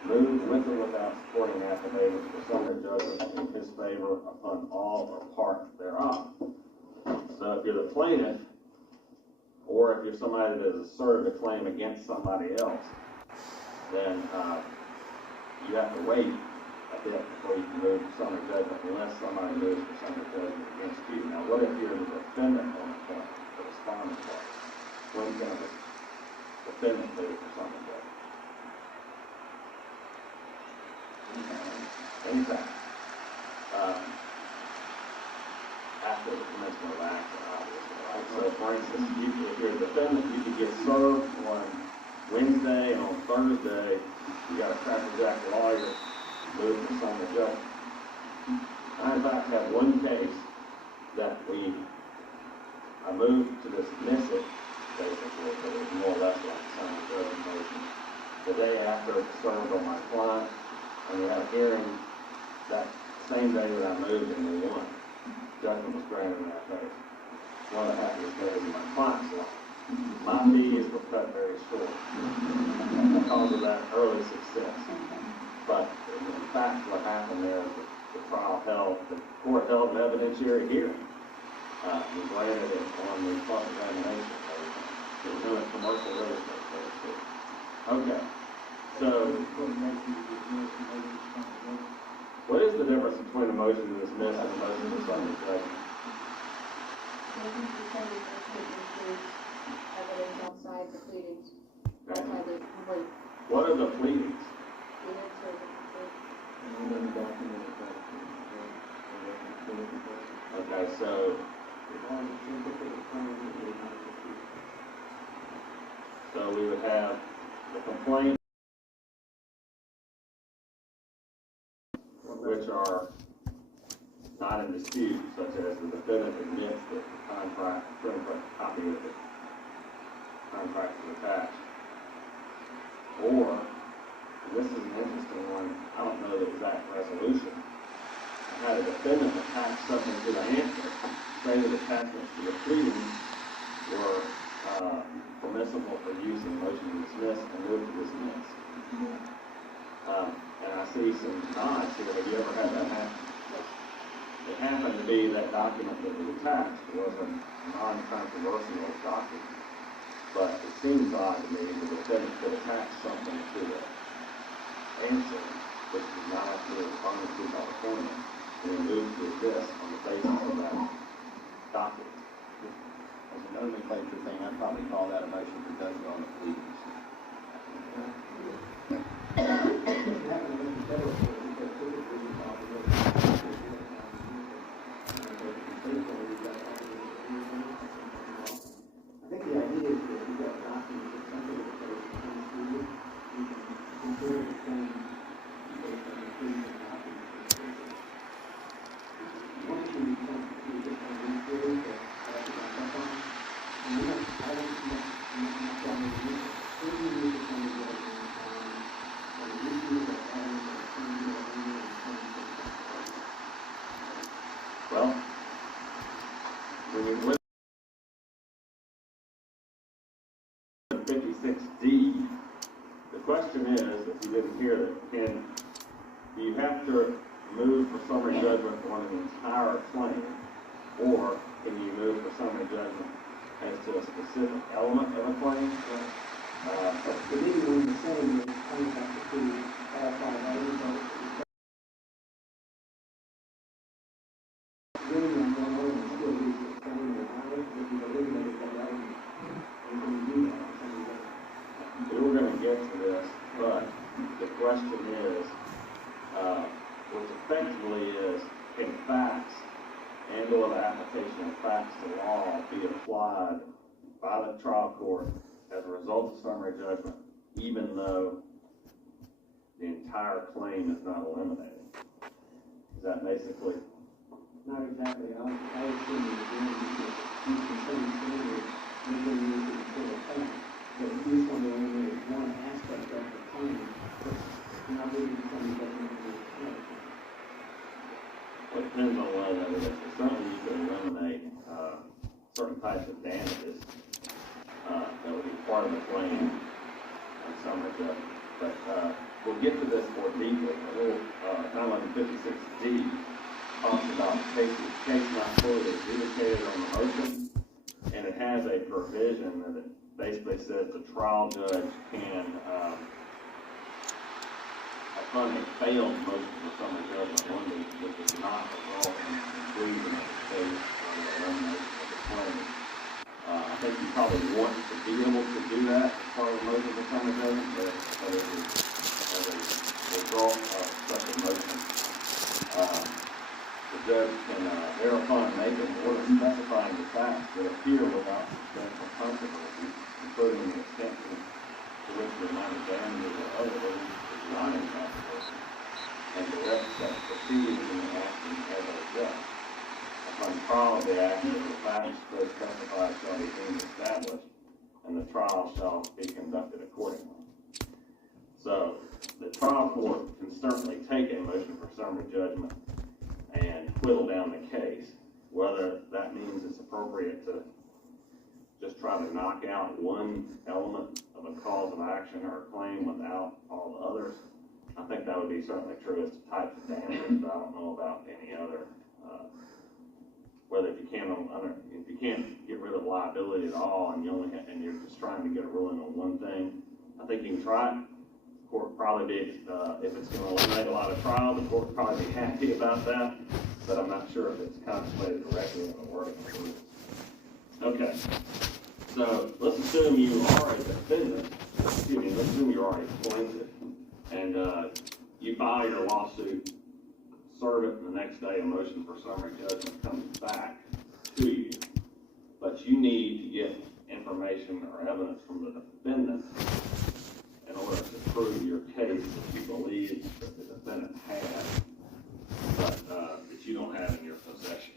move with or without supporting affidavits for summary judgment in his favor upon all or part thereof. So if you're the plaintiff, or if you're somebody that has asserted a claim against somebody else, then you have to wait a bit before you can move for summary judgment unless somebody moves for summary judgment against you. Now, what if you're the defendant on the claim, the respondent party? When can the defendant move for summary judgment? Anytime. After the commencement of action, obviously, right? So, for instance, if you're a defendant, you could get served on Wednesday, and on Thursday, you got a crackerjack lawyer move for summary judgment. I, in fact, have one case that I moved to dismiss it, basically, but it was more or less like a summary judgment motion. The day after it served on my client, and we had a hearing that same day that I moved and we won. Judgment was granted in that case. One of the happiest days of my client's life. My fees were cut very short because of that early success. But in fact, what happened there is the court held an evidentiary hearing. We granted it on the cross-examination. We're doing commercial real estate. Okay. So, what is the difference between a motion to dismiss and a motion to summary judgment? Motion to summary judgment includes evidence outside the pleadings, outside the complaint. What are the pleadings? Okay, so we would have the complaint, which are not in dispute, such as the defendant admits that the contract, copy of the contract is attached. Or, and this is an interesting one, I don't know the exact resolution. I had a defendant attach something to the answer, say that attachments to the pleadings were permissible for use in motion to dismiss and move to dismiss. And I see some nods here. Have you ever had that happen? It happened to be that document that was attached was a non-controversial document. But it seems odd to me that the defendant could attach something to the answer, which is not actually responded to by the plaintiff, and then move to this on the basis of that document. As a nomenclature thing, I'd probably call that a motion for judgment on the pleadings. I think the idea is that if you've got a document, it's something that says, you can consider the claim 91156D, the question is, if you didn't hear that, do you have to move for summary judgment on an entire claim, or can you move for summary judgment as to a specific element of a claim? The legal one is saying that claims have to be all five items of it. Really, on one item, still leaves the claim or item, if you eliminate that element, and when you do that, somebody does. We're going to get to this, but the question is, which effectively is, can facts and or the application of facts to law be applied by the trial court as a result of summary judgment, even though the entire claim is not eliminated? Is that basically? Not exactly. I was thinking again, because these concerning standards, they're going to use it for the fact, but if you just want to eliminate one aspect of the claim, it's not really becoming judgment of the claim. Well, it depends on what that is. Certainly you can eliminate certain types of damages that would be part of the claim on summary judgment. But we'll get to this more deeply. A little 91156D talks about case not fully adjudicated on the motion, and it has a provision that it basically says the trial judge can, upon a failed motion for summary judgment only, which is not result in conclusion of the case or the elimination of the claim. I think you probably want to be able to do that as part of the motion for summary judgment, but it is as a result of such a motion. The judge can thereupon make an order specifying the facts that appear without substantial consequences, including the extent to which the amount of damages or other relief is not in consequence, and direct such proceedings in the action as a judge. Upon trial of the action, the facts so specified shall be deemed established, and the trial shall be conducted accordingly. So, the trial court can certainly take a motion for summary judgment and whittle down the case. Whether that means it's appropriate to just try to knock out one element of a cause of action or a claim without all the others, I think that would be certainly true as to types of damages, but I don't know about any other. Whether if you can't get rid of liability at all, and you're just trying to get a ruling on one thing, I think you can try it. The court probably be, if it's going to eliminate a lot of trial, the court would probably be happy about that, but I'm not sure if it's contemplated directly in the wording. Okay, so let's assume you are a defendant, let's assume you're already plaintiff, and you file your lawsuit, serve it, and the next day a motion for summary judgment comes back to you, but you need to get information or evidence from the defendant in order to prove your case that you believe that the defendant has, but that you don't have in your possession.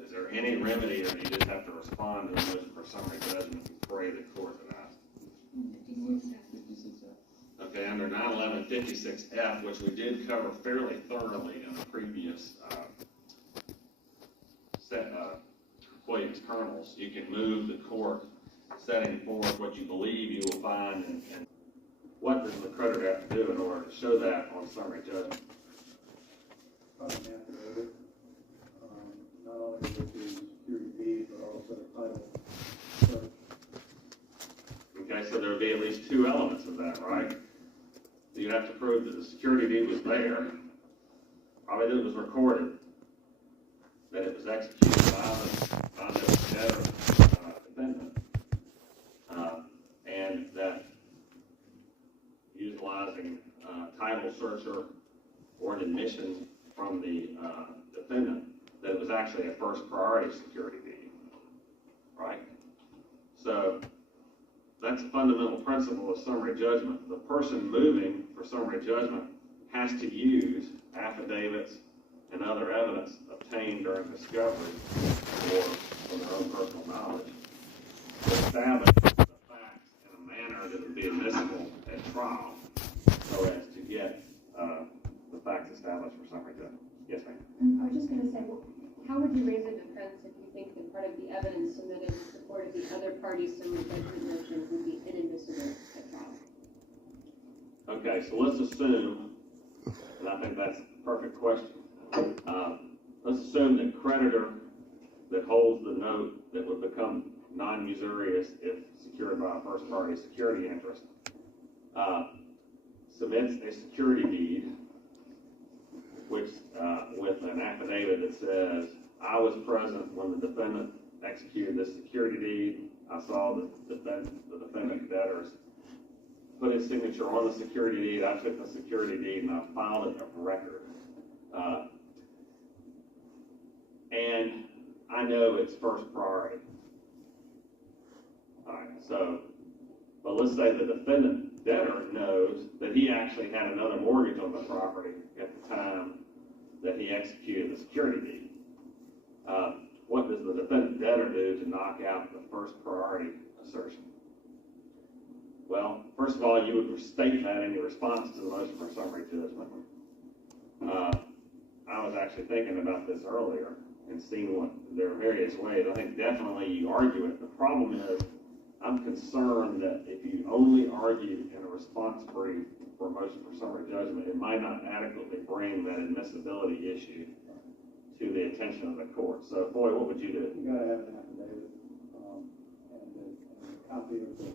Is there any remedy, or do you just have to respond to the motion for summary judgment and pray the court denies it? Okay, under 91156F, which we did cover fairly thoroughly in the previous Williams kernels, you can move the court setting forth what you believe you will find, and what does the creditor have to do in order to show that on summary judgment? Not only with the security deed, but also title search. Okay, so there would be at least two elements of that, right? So you'd have to prove that the security deed was there, probably that it was recorded, that it was executed by the debtor defendant, and that utilizing title searcher or an admission from the defendant that it was actually a first priority security deed, right? So that's a fundamental principle of summary judgment. The person moving for summary judgment has to use affidavits and other evidence obtained during discovery or from their own personal knowledge to establish the facts in a manner that would be admissible at trial so as to get the facts established for summary judgment. Yes, ma'am? I was just gonna say, how would you raise a defense if you think that part of the evidence submitted in support of the other party's summary judgment motion would be Okay, so let's assume, and I think that's a perfect question. Let's assume that creditor that holds the note that would become non-usurious if secured by a first-party security interest submits a security deed, which with an affidavit that says, I was present when the defendant executed this security deed. I saw the defendant debtors put his signature on the security deed. I took the security deed and I filed it of record. And I know it's first priority. All right, so, but let's say the defendant debtor knows that he actually had another mortgage on the property at the time that he executed the security deed. What does the defendant debtor do to knock out the first priority assertion? Well, first of all, you would state that in your response to the motion for summary judgment. I was actually thinking about this earlier and seeing what there are various ways. I think definitely you argue it. The problem is, I'm concerned that if you only argue in a response brief for a motion for summary judgment, it might not adequately bring that admissibility issue to the attention of the court. So, Boyd, what would you do? You gotta have an affidavit, and a copy of the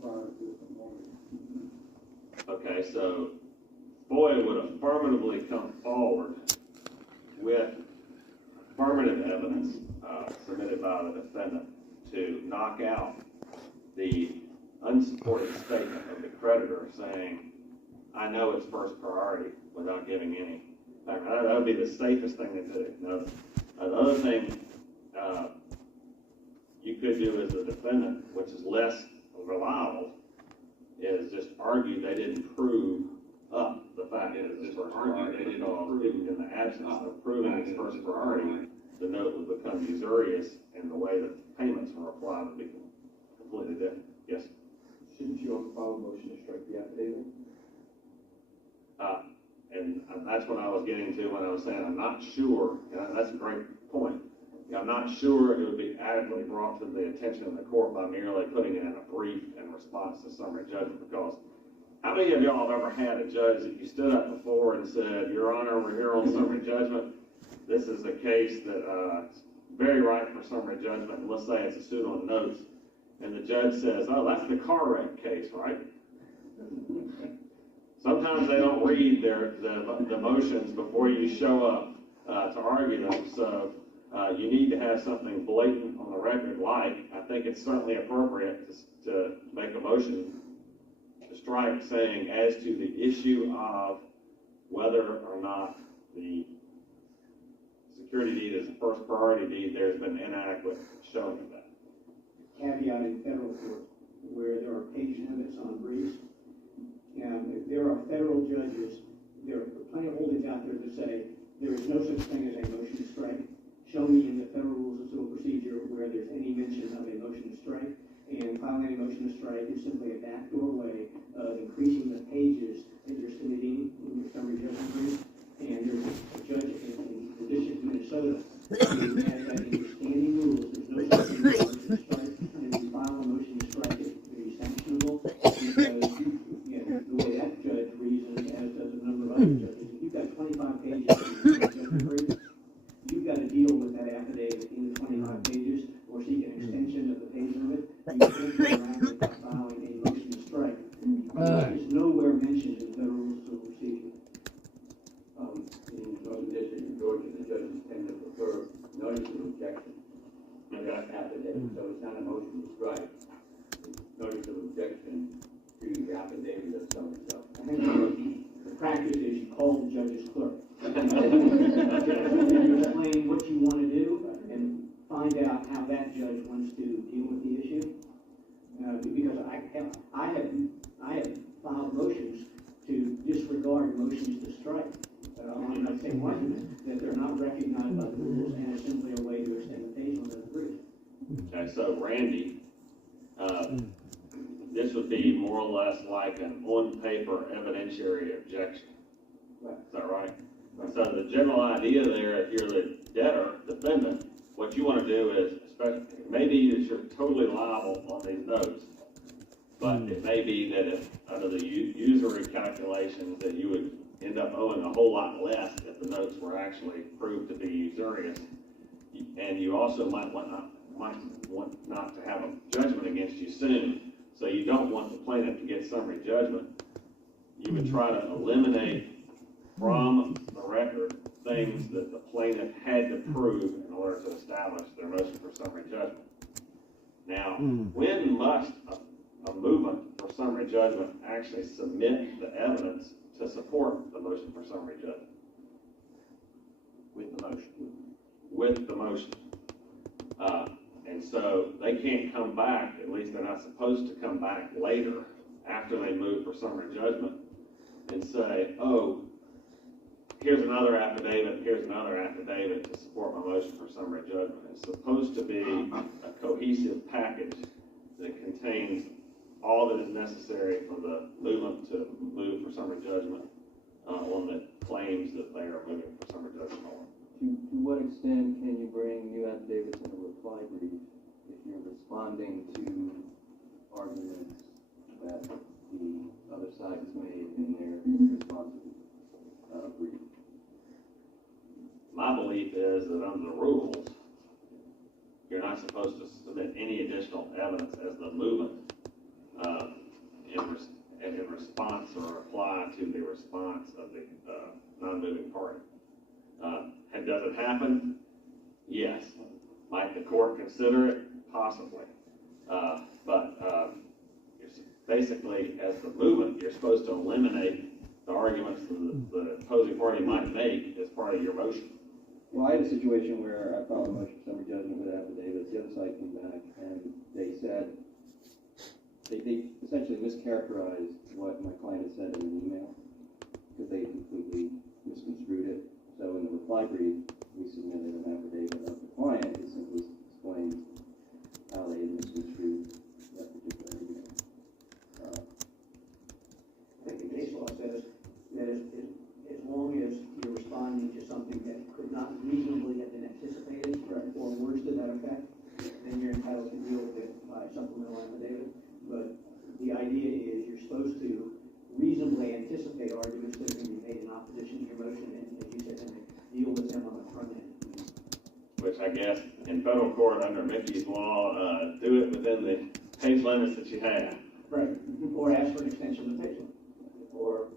prior to the mortgage. Okay, so Boyd would affirmatively come forward with affirmative evidence submitted by the defendant to knock out the unsupported statement of the creditor saying, I know it's first priority, without giving any. That would be the safest thing to do. Now, the other thing you could do as a defendant, which is less reliable, is just argue they didn't prove up the fact that it's first priority. They didn't in the absence of proving it's first priority, the note would become usurious, and the way that payments were applied would be completely different. Yes? Shouldn't you also file a motion to strike the affidavit? And that's what I was getting to when I was saying I'm not sure, and that's a great point. I'm not sure it would be adequately brought to the attention of the court by merely putting it in a brief in response to summary judgment, because how many of y'all have ever had a judge that you stood up before and said, Your Honor, we're here on summary judgment. This is a case that's very ripe for summary judgment, and let's say it's a suit on notes, and the judge says, oh, that's the car wreck case, right? Sometimes they don't read the motions before you show up to argue them, so you need to have something blatant on the record. Like, I think it's certainly appropriate to make a motion to strike saying as to the issue of whether or not the security deed is a first priority deed, there's been inadequate showing of that. Caveat in federal court, where there are page limits on briefs. And if there are federal judges, there are plenty of holdings out there that say there is no such thing as a motion to strike. Show me in the federal rules of civil procedure where there's any mention of a motion to strike. And filing a motion to strike is simply a backdoor way of increasing the pages that you're submitting in your summary judgment brief. And there's a judge in the District of Minnesota who has that in your standing rules. There's no such thing as a motion to strike. And if you file a motion to strike, it will be sanctionable, because the way that judge reasons, as does a number of other judges, if you've got 25 pages in your judgment brief, you've got to deal with that affidavit in the 25 pages, or seek an extension of the page limit. You can't go around without filing a motion to strike. It's nowhere mentioned in the federal rules of procedure. In Northern District of Georgia, the judges tend to prefer notice of objection to that affidavit, so it's not a motion to strike. It's notice of objection to the affidavit of so-and-so. I think the practice is you call the judge's clerk. And you explain what you want to do and find out how that judge wants to deal with the issue. Because I have filed motions to disregard motions to strike on that same argument, that they're not recognized by the rules and it's simply a way to extend the page limit of the brief. Okay, so Randy, this would be more or less like an on-paper evidentiary objection. Is that right? And so the general idea there, if you're the debtor, defendant, what you want to do is, maybe you're totally liable on these notes, But it may be that if, under the usury calculations, that you would end up owing a whole lot less if the notes were actually proved to be usurious. And you also might want not to have a judgment against you soon. So you don't want the plaintiff to get summary judgment. You would try to eliminate from the record things that the plaintiff had to prove in order to establish their motion for summary judgment. Now, when must a movement for summary judgment actually submit the evidence to support the motion for summary judgment? With the motion. With the motion. And so they can't come back, at least they're not supposed to come back later after they move for summary judgment and say, oh, here's another affidavit to support my motion for summary judgment. It's supposed to be a cohesive package that contains all that is necessary for the movement to move for summary judgment on the claims that they are moving for summary judgment on. To what extent can you bring new affidavits in a reply brief if you're responding to arguments that the other side has made in their response brief? My belief is that under the rules, you're not supposed to submit any additional evidence as the movement in response or reply to the response of the non-moving party. Does it happen? Yes. Might the court consider it? Possibly. But basically, as the movement, you're supposed to eliminate the arguments that the opposing party might make as part of your motion. Well, I had a situation where I filed a motion for summary judgment with affidavits. The other side came back and they said, they essentially mischaracterized what my client had said in an email because they completely misconstrued it. So in the reply brief, we submitted an affidavit of the client that simply explained how they had misconstrued that particular email. I think the case law says that as long as you're responding to something that could not reasonably have been anticipated, Right. or words to that effect, then you're entitled to deal with it by supplemental affidavit. But the idea is you're supposed to reasonably anticipate arguments that are going to be made in opposition to your motion, and as you said, then deal with them on the front end. Which I guess in federal court under Mickey's law, do it within the page limits that you have. Right. Or ask for an extension of the page limit. Or,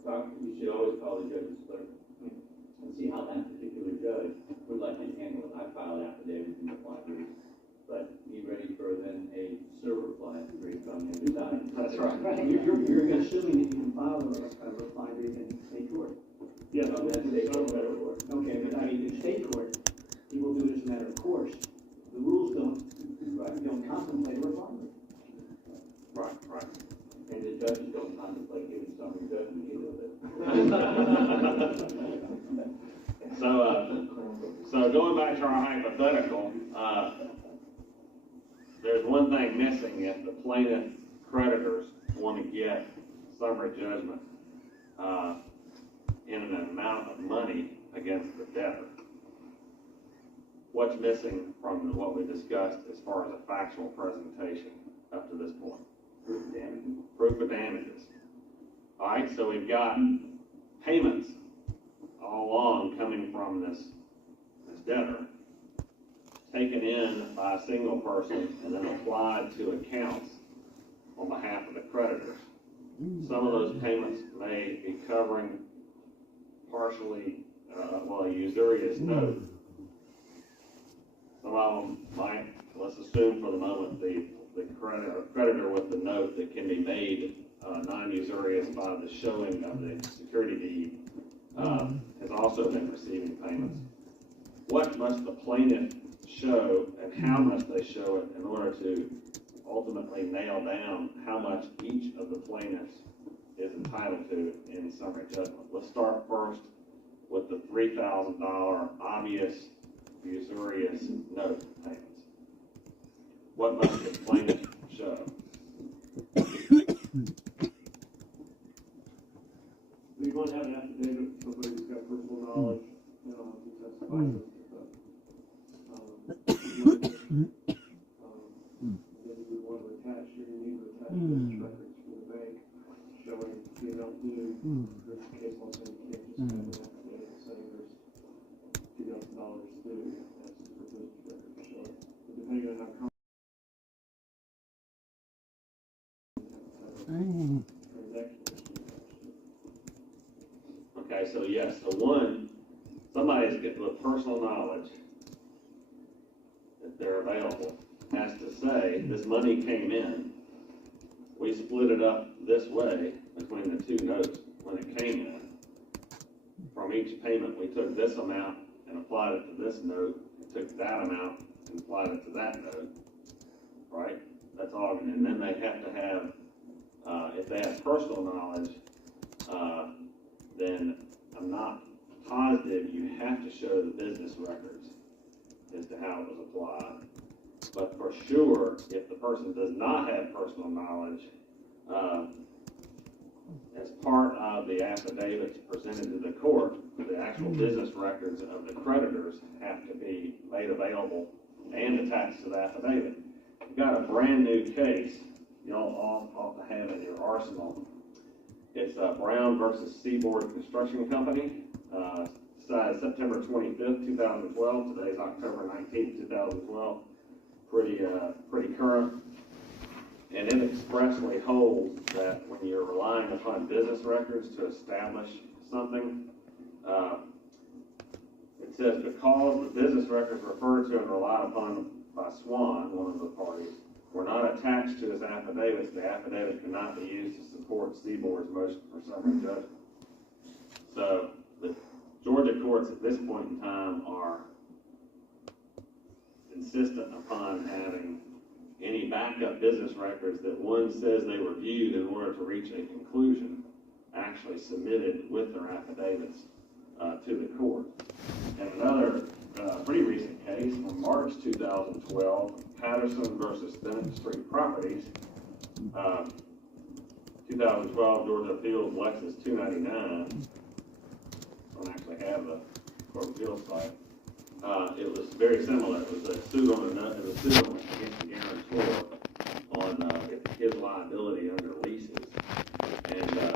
you should always call the judge's clerk and see how that particular judge would like to handle it. I filed affidavits in the reply brief, but be ready for then a server reply brief on the other side. That's right. You're assuming that you can file a reply brief in state court. Yes. No, that's state court, federal court. Okay, but I mean, in state court, people do it as a matter of course. The rules don't contemplate a reply brief. Right. And the judges don't contemplate giving summary judgment either. So going back to our hypothetical, there's one thing missing if the plaintiff creditors want to get summary judgment in an amount of money against the debtor. What's missing from what we discussed as far as a factual presentation up to this point? Proof of damages. All right, so we've got payments all along coming from this debtor, taken in by a single person and then applied to accounts on behalf of the creditors. Some of those payments may be covering partially, a usurious note. Some of them might, let's assume for the moment, the creditor with the note that can be made non-usurious by the showing of the security deed has also been receiving payments. What must the plaintiff show and how must they show it in order to ultimately nail down how much each of the plaintiffs is entitled to in summary judgment? Let's start first with the $3,000 obvious usurious note payments. What must the plaintiff show? We want to have an affidavit, somebody who's got personal knowledge, who testifies to then we want to attach, you need to attach those records. There's a case law saying you can't just have an affidavit saying there's $2,000 due, that's for business records to show. But depending on how Okay, so yes, so one, somebody's getting the personal knowledge that they're available has to say, this money came in, we split it up this way between the two notes when it came in. From each payment, we took this amount and applied it to this note, took that amount and applied it to that note, right? That's all, and then they have to have, if they have personal knowledge, then I'm not positive you have to show the business records as to how it was applied. But for sure, if the person does not have personal knowledge, as part of the affidavits presented to the court, the actual business records of the creditors have to be made available and attached to the affidavit. You've got a brand new case you all ought to have in your arsenal. It's Brown versus Seaboard Construction Company, decided September 25th, 2012. Today's October 19th, 2012. Pretty current. And it expressly holds that when you're relying upon business records to establish something, it says because the business records referred to and relied upon by Swan, one of the parties, were not attached to his affidavits, the affidavit cannot be used to support Seaboard's motion for summary judgment. So the Georgia courts at this point in time are insistent upon having any backup business records that one says they were viewed in order to reach a conclusion actually submitted with their affidavits to the court. And another pretty recent case from March 2012, Patterson versus Bennett Street Properties, 2012 Georgia Appeals Lexus 299. I don't actually have the court of appeals site. It was very similar. It was a suit on against the guarantor on his liability under leases. And the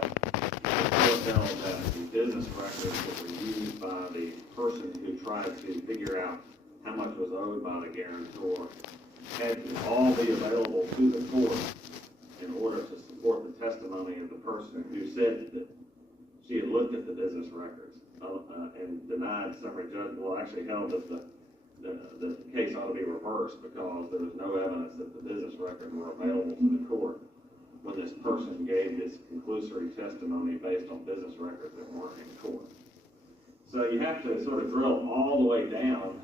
court held that the business records that were used by the person who tried to figure out how much was owed by the guarantor had to all be available to the court in order to support the testimony of the person who said that she had looked at the business records and denied summary judgment. Well, actually held that the case ought to be reversed because there was no evidence that the business records were available to the court when this person gave this conclusory testimony based on business records that weren't in court. So you have to sort of drill all the way down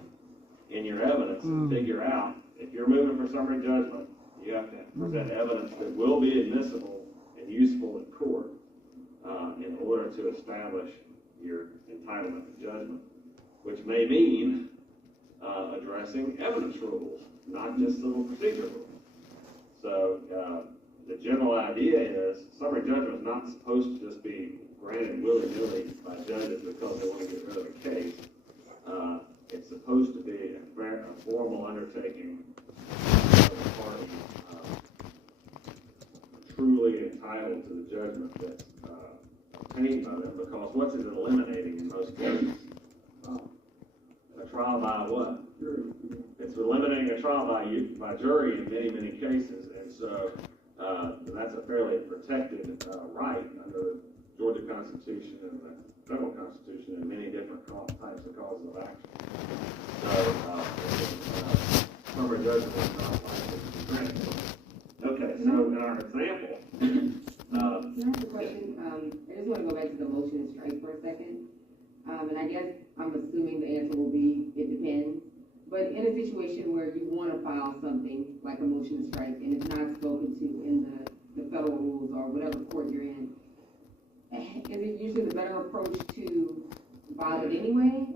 in your evidence and figure out, if you're moving for summary judgment, you have to present evidence that will be admissible and useful in court in order to establish your entitlement to judgment, which may mean addressing evidence rules, not just civil procedure rules. So the general idea is summary judgment is not supposed to just be granted willy-nilly by judges because they want to get rid of a case. It's supposed to be a formal undertaking of the party truly entitled to the judgment that's obtained by them, because what's it eliminating in most cases? A trial by what? It's eliminating a trial by jury in many, many cases, and so that's a fairly protected right under the Georgia Constitution and the federal Constitution and many different types of causes of action. So summary judgment is not likely to be granted. Okay, so in our example, can I ask a question? I just want to go back to the motion and strike for a second. And I guess I'm assuming the answer will be, it depends. But in a situation where you want to file something like a motion to strike and it's not spoken to in the federal rules or whatever court you're in, is it usually the better approach to file it anyway,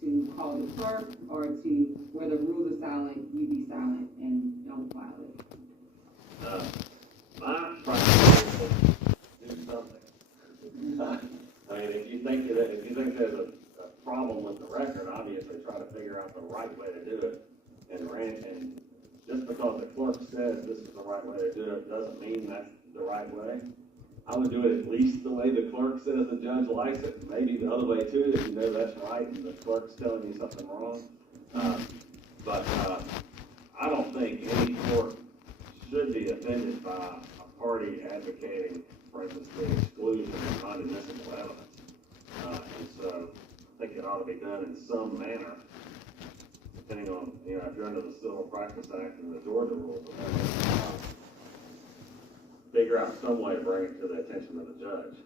to call the clerk, or to, where the rules are silent, you be silent and don't file it? My practice is to do something. I mean, if you think there's a problem with the record, obviously try to figure out the right way to do it. And just because the clerk says this is the right way to do it doesn't mean that's the right way. I would do it at least the way the clerk says the judge likes it, maybe the other way too, if you know that's right and the clerk's telling you something wrong. But I don't think any court should be offended by a party advocating, for instance, the exclusion of non-admissible evidence. And so I think it ought to be done in some manner, depending on, you know, if you're under the Civil Practice Act and the Georgia rules, figure out some way to bring it to the attention of the judge.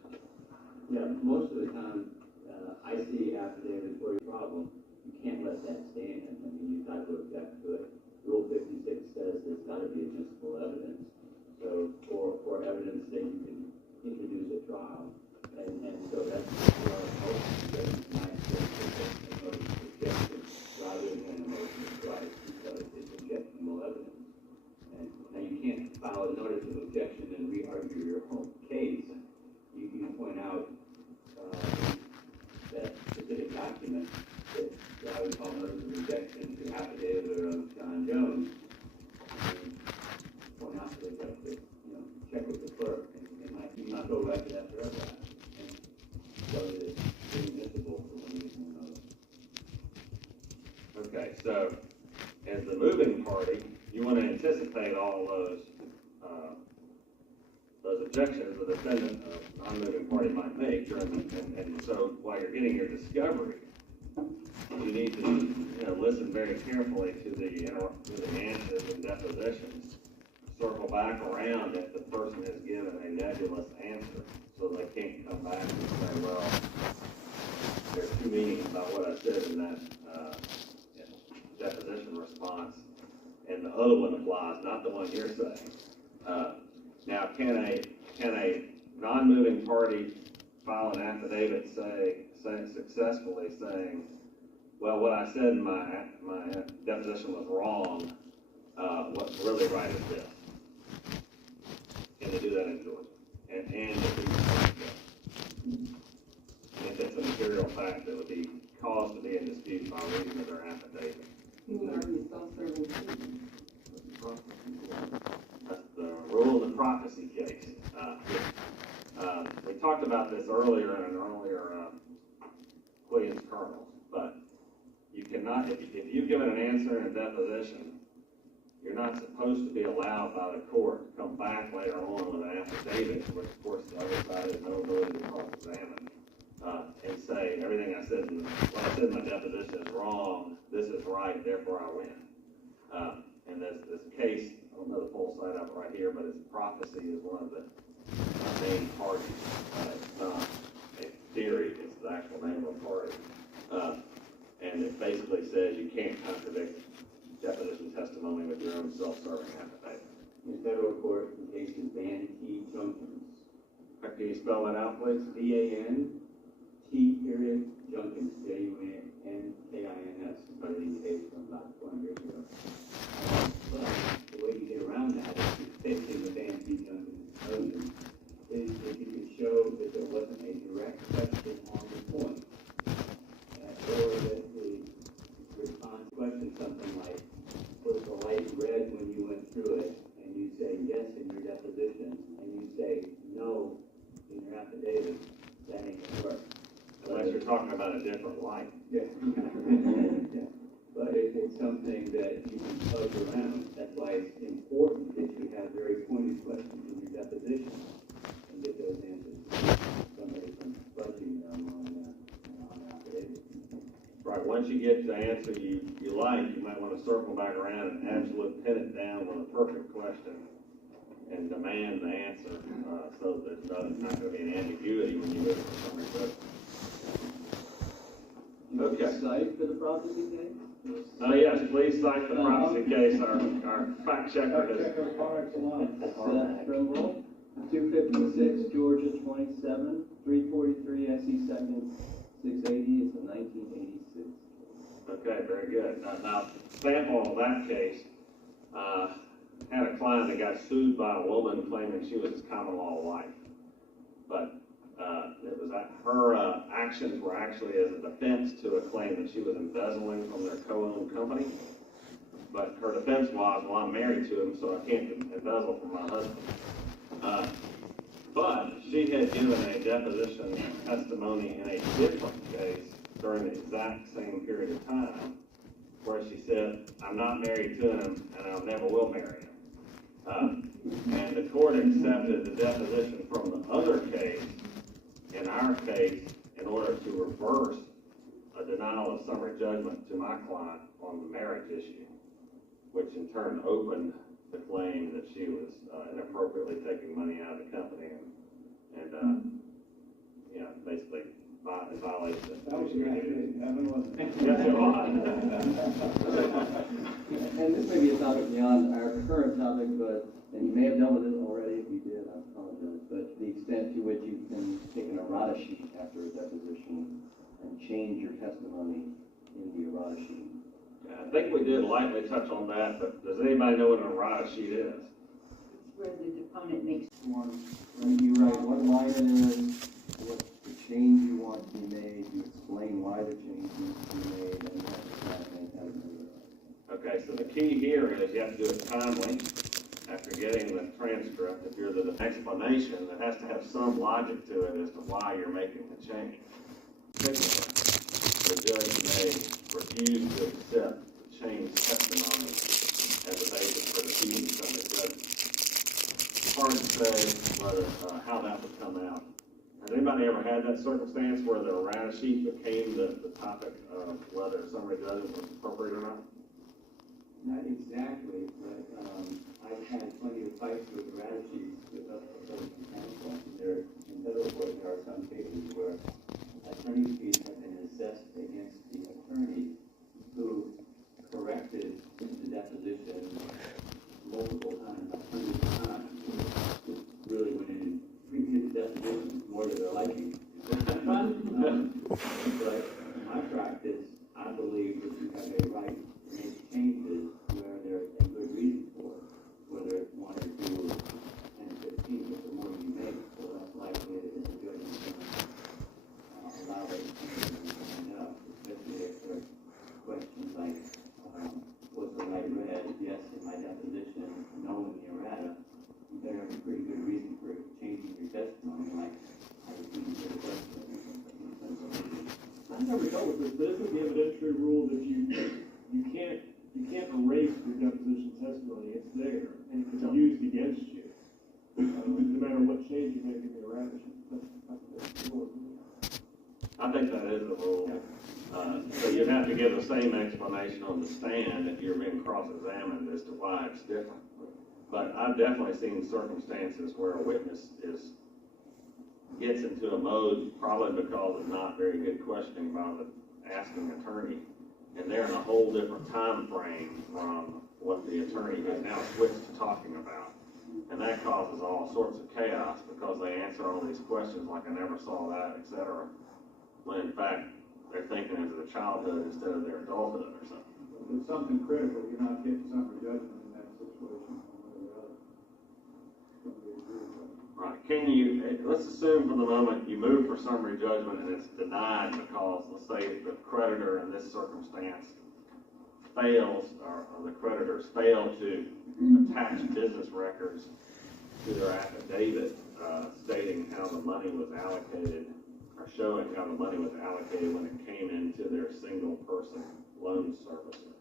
Yeah, most of the time, I see affidavits where a problem, you can't let that stand. I mean, you've got to object to it. Rule 56 says there's got to be admissible evidence. So, for evidence that you can introduce at trial. And so that's where most judges might say a motion of objection rather than a motion of strike, because it's objectionable evidence. And now you can't file a notice of objection and re-argue your whole case. You can point out that specific document that I would call notice of objection to affidavit of John Jones. And point out to the judge that, you know, check with the clerk and you not go right to that paragraph and show that it's inadmissible for one reason or another. Okay, so as the moving party, you want to anticipate all those objections the defendant, non-moving party might make during the, and so while you're getting your discovery, you need to, you know, listen very carefully to the answers and depositions. Circle back around if the person has given a nebulous answer, so they can't come back and say, well, there's two meanings about what I said in that deposition response, and the other one applies, not the one you're saying. Now, can a non-moving party file an affidavit successfully saying, well, what I said in my deposition was wrong, what's really right is this? Can they do that in Georgia? And if it's a material fact that would be caused to be in dispute by reason of their affidavit. That's the rule of the prophecy case. We talked about this earlier in an earlier Williams kernels, but you cannot, if you've given an answer in a deposition, you're not supposed to be allowed by the court to come back later on with an affidavit, which of course the other side has no ability to cross-examine, and say everything I said what I said in my deposition is wrong, this is right, therefore I win. And this case, I don't know the full side of it right here, but it's prophecy is one of the main parties. It's not a theory, it's the actual name of a party. And it basically says you can't contradict deposition testimony with your own self-serving affidavit. In federal court, the case is Van T. Junkins. Can you spell that out, please? V-A-N-T Junkins, J-U-N-K-I-N-S. Started the case from about 20 years ago. But the way you get around that is fixing the Van T. Junkins motion is if you could show that there wasn't a direct question on the point, or that the response question something like, was the light red when you went through it, and you say yes in your deposition, and you say no in your affidavit, that ain't gonna work. Unless you're talking about a different light. Yeah. Yeah. But it's something that you can fudge around. That's why it's important that you have very pointed questions in your deposition and get those answers. Somebody from fudging them on affidavit. Right, once you get the answer you like, you might want to circle back around and absolutely pin it down with a perfect question and demand the answer so that there's not going to be an ambiguity when you move to summary judgment. Okay. Cite for the prophecy case? Yes, please cite the prophecy case. Our fact checker has. Drum roll. 256, Georgia 27, 343 SE 2nd, 680. It's a 1986. Okay, very good. Now, sample of that case had a client that got sued by a woman claiming she was his common law wife, but it was her actions were actually as a defense to a claim that she was embezzling from their co-owned company. But her defense was, well, I'm married to him, so I can't embezzle from my husband. But she had given a deposition testimony in a different case during the exact same period of time, where she said, I'm not married to him and I never will marry him. And the court accepted the deposition from the other case, in our case, in order to reverse a denial of summary judgment to my client on the marriage issue, which in turn opened the claim that she was inappropriately taking money out of the company and basically in violation of fiduciary duty. Yes, it was. And this may be a topic beyond our current topic, and you may have dealt with it already. If you did, I apologize. But the extent to which you can take an errata sheet after a deposition and change your testimony in the errata sheet. I think we did lightly touch on that, but does anybody know what an errata sheet is? It's where the deponent makes When you write what line it is, what the change you want to be made, you explain why the change needs to be made, and that's Okay, so the key here is you have to do it timely after getting the transcript. If you're the explanation, it has to have some logic to it as to why you're making the change. The judge may refuse to accept the changed testimony as a basis for defeating summary judgment. It's hard to say whether how that would come out. Has anybody ever had that circumstance where the errata sheet became the topic of whether summary judgment was appropriate or not? Not exactly, but I've had plenty of fights with errata sheets with other counsel. In federal court, there are some cases where attorney fees have been assessed against the attorney who corrected the deposition multiple times, hundreds of times. Really went in and treated the deposition more to their liking. But in my practice, I believe that you have a right to make changes where there's a good reason for it, whether it's 1 or 2 and 15, but the more you make, the less likely it is a good allow it to find out, especially if there are questions like, was the right read? Yes, in my deposition, no in the errata. You better have a pretty good reason for changing your testimony, like, I was being for the question. I never dealt with this, but isn't the evidentiary rule that you can't erase your deposition testimony? It's there, and it's used against you, no matter what change you make in the errata. That's the rule. I think that is the rule. So you'd have to give the same explanation on the stand if you're being cross-examined as to why it's different. But I've definitely seen circumstances where a witness gets into a mode probably because of not very good questioning by the asking attorney, and they're in a whole different time frame from what the attorney has now switched to talking about. And that causes all sorts of chaos because they answer all these questions like I never saw that, etc. When in fact they're thinking of their childhood instead of their adulthood or something. If it's something critical, you're not getting summary judgment in that situation. Right. Can you, let's assume for the moment you move for summary judgment and it's denied because, let's say, the creditor in this circumstance fails, or the creditors fail to attach business records to their affidavit stating how the money was allocated, or showing how the money was allocated when it came into their single person loan servicer.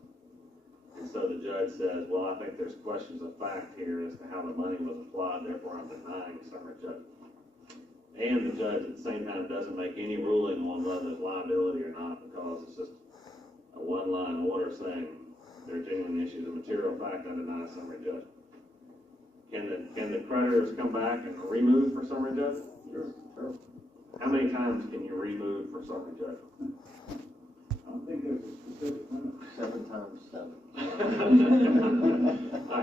And so the judge says, well, I think there's questions of fact here as to how the money was applied, therefore I'm denying summary judgment. And the judge at the same time doesn't make any ruling on whether there's liability or not, because it's just a one-line order saying there are genuine issues of material fact, I deny summary judgment. Can the creditors come back and remove for summary judgment? Sure. How many times can you remove for summary judgment? I don't think there's a specific limit. 7 times 7.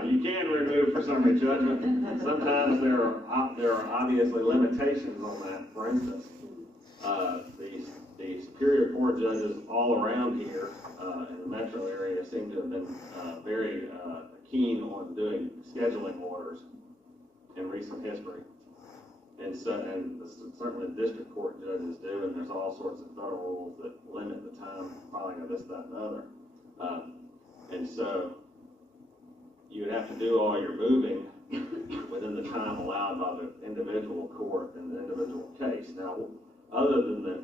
You can remove for summary judgment. Sometimes there are obviously limitations on that. For instance, the superior court judges all around here in the metro area seem to have been very keen on doing scheduling orders in recent history. And certainly the district court judges do, and there's all sorts of federal rules that limit the time filing of this, that, and the other. And so you would have to do all your moving within the time allowed by the individual court in the individual case. Now, other than the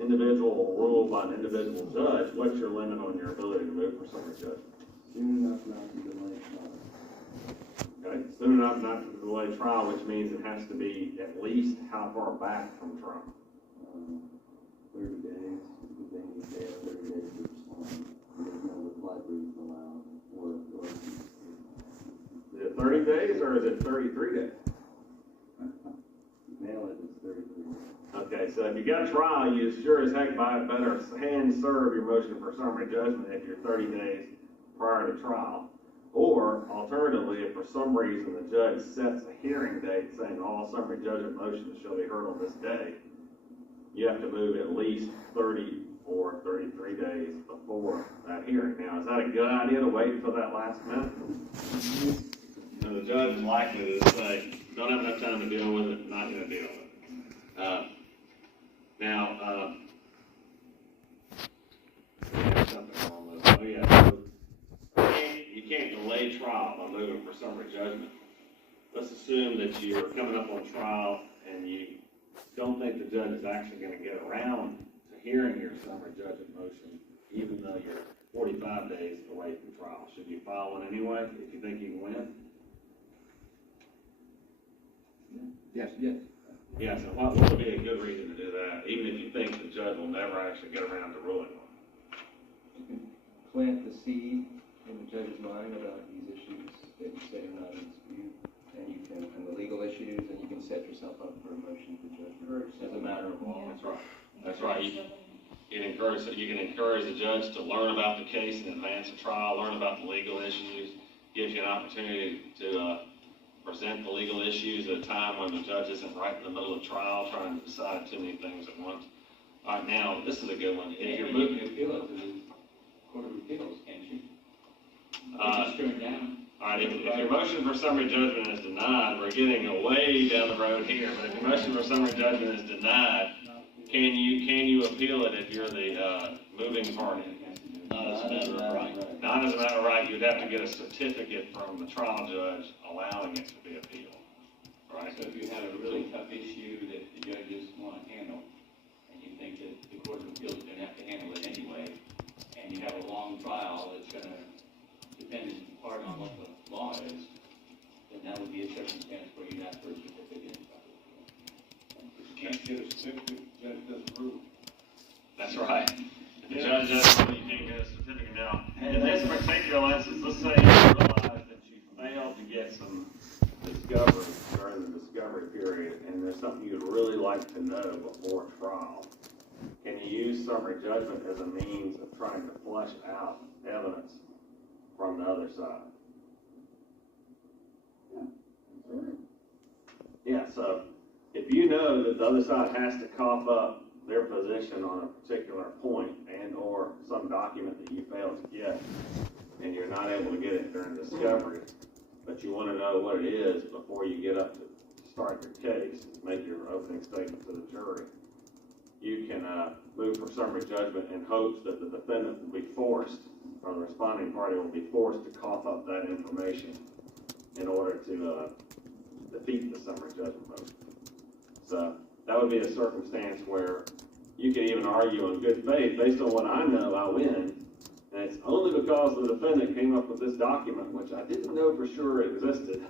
individual rule by an individual judge, what's your limit on your ability to move for summary judgment? Soon enough not to delay trial. Okay, soon enough not to delay trial, which means it has to be at least how far back from trial? 30 days, if they need to have 30 days to respond. There's no reply brief allowed, or Is it 30 days or is it 33 days? mail it, it's 33 days. Okay, so if you got a trial, you sure as heck better hand serve your motion for summary judgment if you're 30 days prior to trial. Or alternatively, if for some reason the judge sets a hearing date saying all summary judgment motions shall be heard on this day, you have to move at least 30 or 33 days before that hearing. Now, is that a good idea to wait until that last minute? And the judge is likely to say, don't have enough time to deal with it, not going to deal with it. Now, something wrong with this. Oh yeah, so you can't delay trial by moving for summary judgment. Let's assume that you're coming up on trial and you don't think the judge is actually going to get around to hearing your summary judgment motion, even though you're 45 days away from trial. Should you file one anyway if you think you can win? Yes, yes. Yeah, so what would be a good reason to do that, even if you think the judge will never actually get around to ruling on it? You can plant the seed in the judge's mind about these issues that you say are not in dispute, and you can, and the legal issues, and you can set yourself up for a motion for judgment as a matter of law. That's right. That's right. You can encourage the judge to learn about the case in advance of trial, learn about the legal issues, gives you an opportunity to present the legal issues at a time when the judge isn't right in the middle of trial trying to decide too many things at once. All right, now, this is a good one. If you're You can appeal it to the Court of Appeals, can't you? Just turn it down. All right, if your motion for summary judgment is denied, we're getting way down the road here, but if your motion for summary judgment is denied, can you appeal it if you're the moving party? Not as a matter of right. Not as a matter of right, you'd have to get a certificate from the trial judge allowing it to be appealed, right? So if you have a really tough issue that the judges want to handle, and you think that the Court of Appeals is going to have to handle it anyway, and you have a long trial that's going to depend in part on what the law is, then that would be a circumstance where you'd ask for a certificate. But you can't get a certificate, the judge doesn't rule. That's right. If the judge doesn't rule, you can't get a certificate. Now, in this particular instance, let's say you realize that you failed to get some discovery during the discovery period, and there's something you'd really like to know before trial. Can you use summary judgment as a means of trying to flesh out evidence from the other side? Yeah, so if you know that the other side has to cough up their position on a particular point and or some document that you failed to get, and you're not able to get it during discovery, but you want to know what it is before you get up to start your case, make your opening statement to the jury, you can move for summary judgment in hopes that the defendant will be forced, or the responding party will be forced to cough up that information in order to defeat the summary judgment motion. So that would be a circumstance where you can even argue in good faith, based on what I know, I win. And it's only because the defendant came up with this document, which I didn't know for sure existed,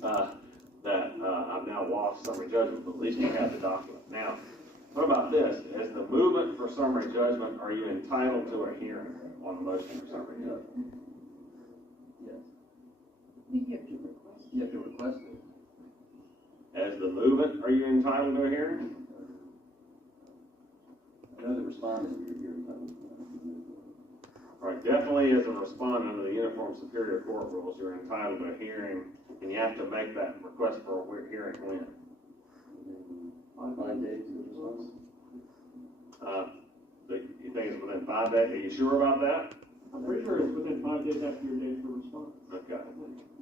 that I've now lost summary judgment, but at least we have the document. Now, what about this? As the movement for summary judgment, are you entitled to a hearing on the motion for summary judgment? Yes. You have to request it. You have to request it. As the movement, are you entitled to a hearing? I know the respondent, you're entitled to. All right, definitely as a respondent under the Uniform Superior Court rules, you're entitled to a hearing, and you have to make that request for a hearing when? 5 days of response. You think it's within 5 days? Are you sure about that? I'm pretty sure it's within 5 days after your date for response. Okay.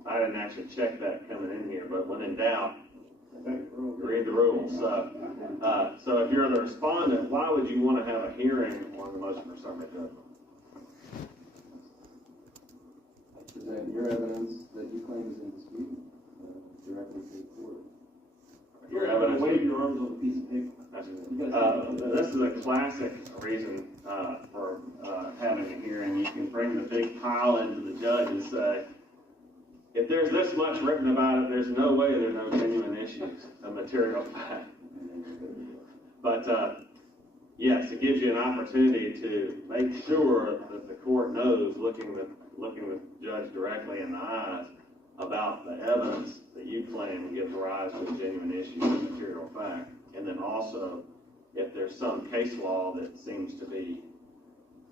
I didn't actually check that coming in here, but when in doubt, read the rules. So if you're the respondent, why would you want to have a hearing on the motion for summary judgment? Present your evidence that you claim is in dispute. numbers on a piece of paper. This is a classic reason for having a hearing. You can bring the big pile into the judge and say, if there's this much written about it, there's no way there are no genuine issues of material fact. But yes, it gives you an opportunity to make sure that the court knows, looking the judge directly in the eyes, about the evidence that you claim gives rise to a genuine issue of material fact. And then also, if there's some case law that seems to be,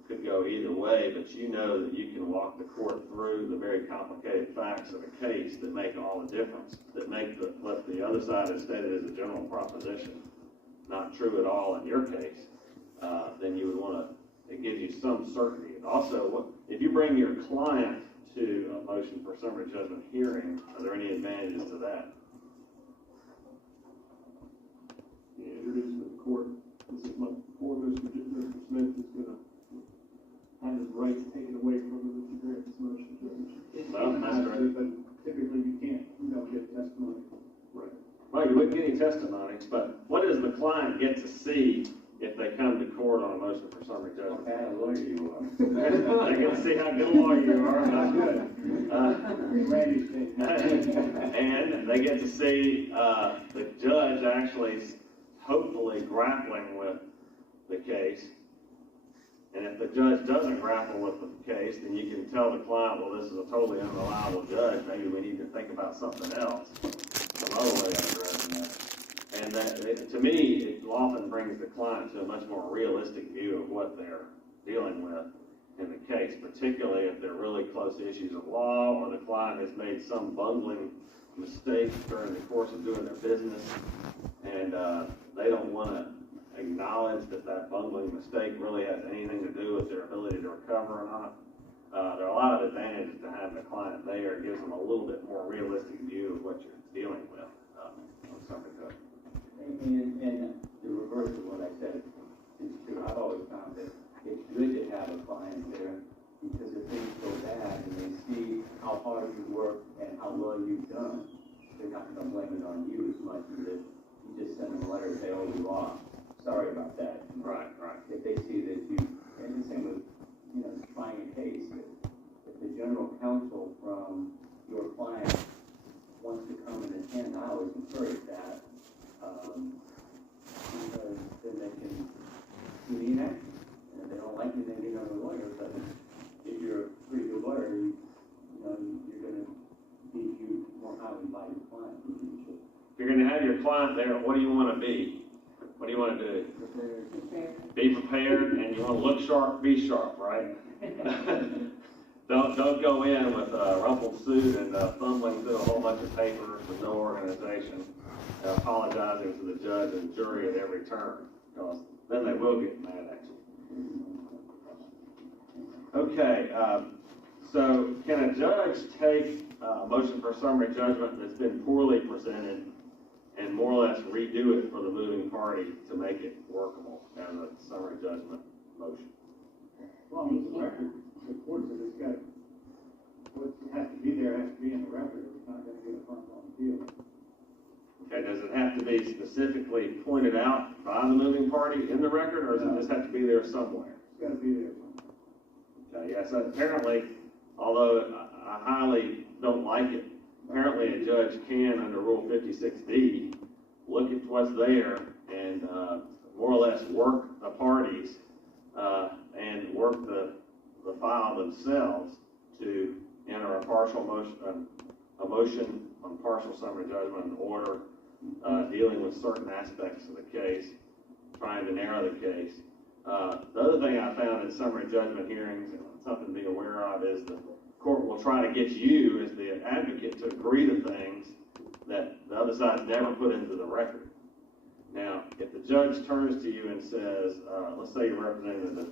could go either way, but you know that you can walk the court through the very complicated facts of a case that make all the difference, that make what the other side has stated as a general proposition not true at all in your case, then you would want to, it gives you some certainty. Also, if you bring your client to a motion for summary judgment hearing, are there any advantages to that? Introduced to the court, this is my poor Mr. Smith is going to have his rights taken away from him if you grant this motion. Well, that's right. But typically you can't, you don't get testimony. Right. Well, you wouldn't get any testimony, but what does the client get to see if they come to court on a motion for summary judgment? What kind of lawyer you are? They get to see how good a lawyer you are. That's good. And they get to see the judge actually, hopefully, grappling with the case. And if the judge doesn't grapple with the case, then you can tell the client, well, this is a totally unreliable judge. Maybe we need to think about something else, some other way of addressing that. And that, to me, it often brings the client to a much more realistic view of what they're dealing with in the case, particularly if they're really close issues of law, or the client has made some bungling mistake during the course of doing their business, and they don't want to acknowledge that that bungling mistake really has anything to do with their ability to recover or not. There are a lot of advantages to having the client there. It gives them a little bit more realistic view of what you're dealing with on summary judgment. And the reverse of what I said is true. I've always found that it's good to have a client there, because if things go bad and they see how hard you work and how well you've done, they're not going to blame it on you as much as if you just send them a letter and say, oh, you lost. Sorry about that. Right. If they see that you, and the same with, trying a case, if the general counsel from your client wants to come and attend, I always encourage that, because then they can see the inaction. And if they don't like you, then they get another lawyer. But if you're a pretty good lawyer, you're going to be viewed more highly by your client. If you're going to have your client there, what do you want to be? What do you want to do? Be prepared, and you want to look sharp, be sharp, right? Don't go in with a rumpled suit and fumbling through a whole bunch of papers with no organization, apologizing to the judge and jury at every turn, because then they will get mad at you. Okay, so can a judge take a motion for summary judgment that's been poorly presented and more or less redo it for the moving party to make it workable as a summary judgment motion? Well, the record supports that it's got, what has to be there has to be in the record. It's not going to be a front on appeal. Okay, does it have to be specifically pointed out by the moving party in the record, or does it just have to be there somewhere? It's got to be there somewhere. Okay, yeah, so apparently, although I highly don't like it, apparently a judge can, under Rule 56D, look at what's there and more or less work the parties and work the file themselves to enter a partial motion, a motion on partial summary judgment in order, dealing with certain aspects of the case, trying to narrow the case. The other thing I found in summary judgment hearings, and something to be aware of, is the court will try to get you as the advocate to agree to things that the other side's never put into the record. Now, if the judge turns to you and says, let's say you're representing the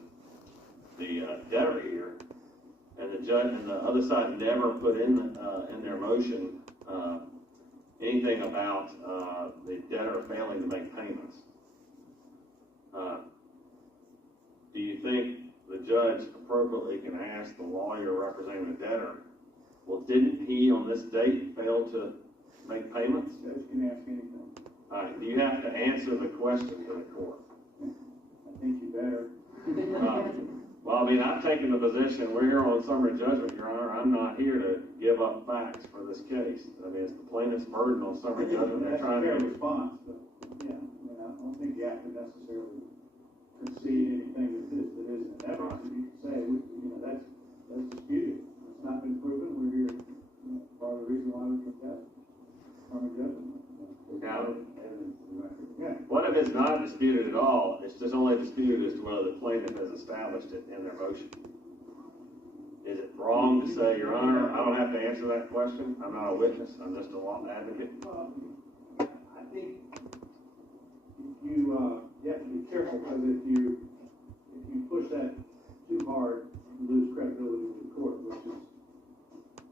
debtor here, and the judge and the other side never put in their motion anything about the debtor failing to make payments, do you think the judge appropriately can ask the lawyer representing the debtor, well, didn't he on this date fail to make payments? The judge can ask anything. All right, do you have to answer the question to the court? I think you better. Well, I mean, I've taken the position, we're here on summary judgment, Your Honor. I'm not here to give up facts for this case. I mean, it's the plaintiff's burden on summary judgment. They're trying That's a fair to. response, but, yeah, I mean, I don't think you have to necessarily concede anything that isn't evidence. You can say, that's disputed. It's not been proven. We're here, part of the reason why we contest summary judgment. Now, Yeah. what if it's not disputed at all? It's just only disputed as to whether the plaintiff has established it in their motion. Is it wrong to say, Your Honor, I don't have to answer that question? I'm not a witness. I'm just a law advocate. I think you have to be careful, because if you push that too hard, you lose credibility with the court, which is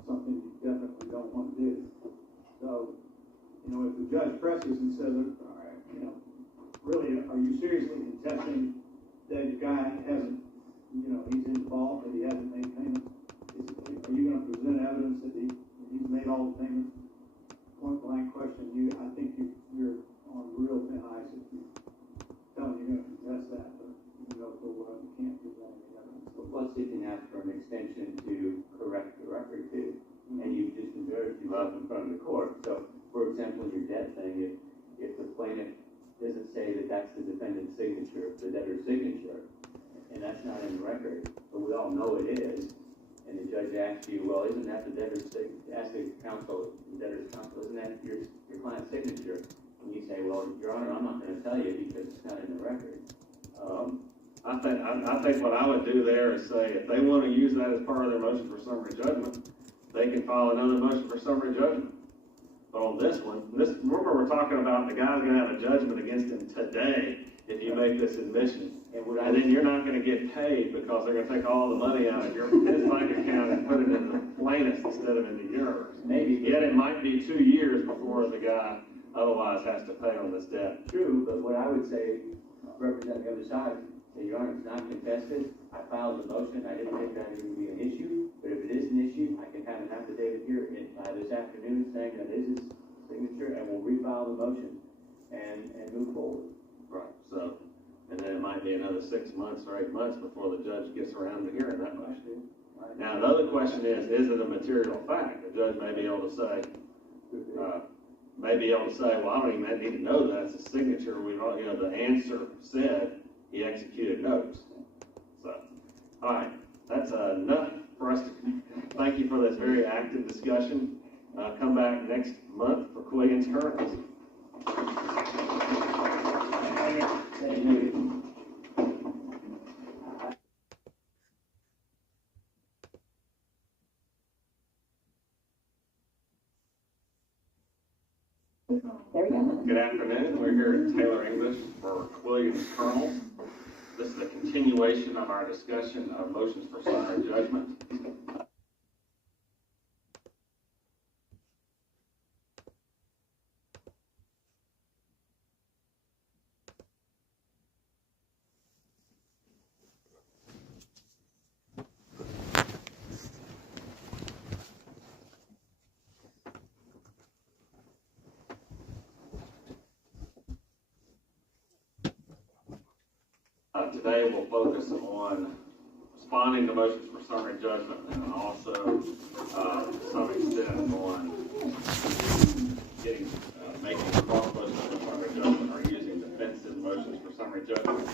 something you definitely don't want to do. So, if the judge presses and says, all right, really, are you seriously contesting that the guy hasn't, he's in fault, that he hasn't made payments? Are you going to present evidence that he's made all the payments? Point blank question, I think you're on real thin ice if you tell me you're going to contest that, but you can't present any evidence. Plus, you can ask for an extension to correct the record too, and you just embarrass yourself in front of the court. So, for example, in your debt thing, if the plaintiff doesn't say that that's the defendant's signature, the debtor's signature, and that's not in the record, but we all know it is, and the judge asks you, well, isn't that the debtor's signature? Ask the debtor's counsel, isn't that your client's signature? And you say, well, Your Honor, I'm not going to tell you because it's not in the record. I think what I would do there is say, if they want to use that as part of their motion for summary judgment, they can file another motion for summary judgment. But on this one, remember we're talking about the guy's going to have a judgment against him today if you make this admission. And then you're not going to get paid because they're going to take all the money out of his bank account and put it in the plaintiff's instead of into yours. Maybe. Yet it might be 2 years before the guy otherwise has to pay on this debt. True, but what I would say, represent the other side, say, Your Honor, it's not contested. I filed the motion. I didn't think that would be an issue, but if it is an issue, I can have an affidavit here this afternoon saying that is his signature, and we'll refile the motion and move forward. Right. So, and then it might be another 6 months or 8 months before the judge gets around to hearing that motion. Now, another question is it a material fact? The judge may be able to say, well, I don't even need to know that it's a signature. The answer said he executed notes. So, all right, that's enough for us to thank you for this very active discussion. Come back next month for Quillian's Kernels. Thank you. There we go. Good afternoon. We're here at Taylor English for Quillian's Kernels. This is a continuation of our discussion of motions for summary judgment. Today we'll focus on responding to motions for summary judgment and also to some extent on making cross motions for summary judgment or using defensive motions for summary judgment.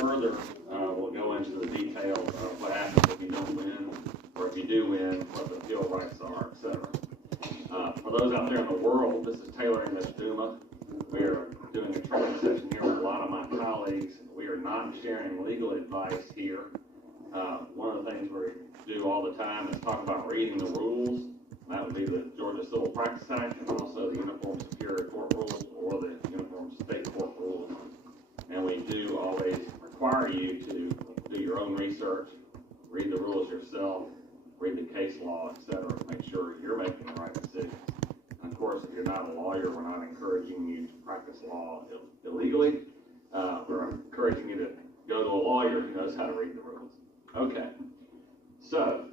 Further, we'll go into the details of what happens if you don't win, or if you do win, what the appeal rights are, etc. For those out there in the world, this is Taylor English DOMA. We're doing a training session here with a lot of my colleagues. We are not sharing legal advice here. One of the things we do all the time is talk about reading the rules. That would be the Georgia Civil Practice Act and also the Uniform Superior Court Rules or the Uniform State Court Rules. And we do always require you to do your own research, read the rules yourself, read the case law, etc., to make sure you're making the right decisions. And of course, if you're not a lawyer, we're not encouraging you to practice law illegally. We're encouraging you to go to a lawyer who knows how to read the rules. Okay, so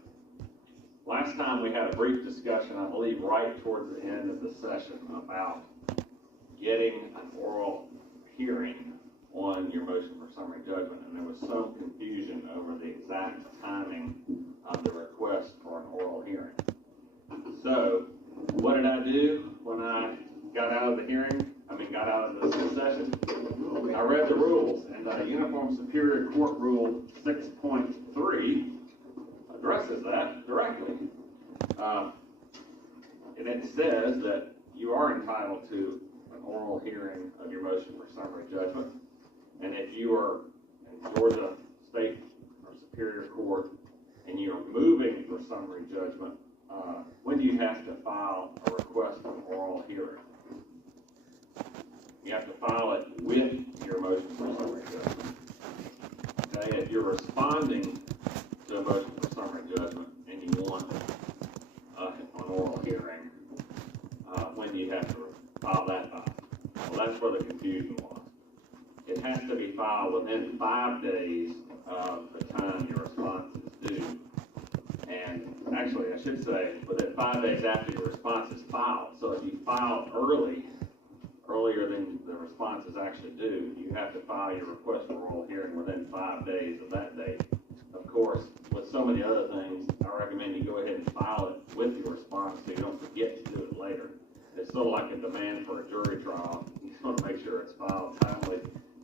last time we had a brief discussion, I believe right towards the end of the session, about getting an oral hearing on your motion for summary judgment, and there was some confusion over the exact timing of the request for an oral hearing. So, what did I do when I got out of the hearing? Got out of the session? I read the rules, and Uniform Superior Court Rule 6.3 addresses that directly. And it says that you are entitled to an oral hearing of your motion for summary judgment. And if you are in Georgia State or Superior Court and you're moving for summary judgment, when do you have to file a request for an oral hearing? You have to file it with your motion for summary judgment. Okay, if you're responding to a motion for summary judgment and you want an oral hearing, when do you have to file that file? Well, that's where the confusion was. It has to be filed within 5 days of the time your response is due. And actually, I should say, within 5 days after your response is filed. So if you file earlier than the response is actually due, you have to file your request for oral hearing within 5 days of that date. Of course, with so many other things, I recommend you go ahead and file it with your response so you don't forget to do it later. It's sort of like a demand for a jury trial. You want to make sure it's filed timely.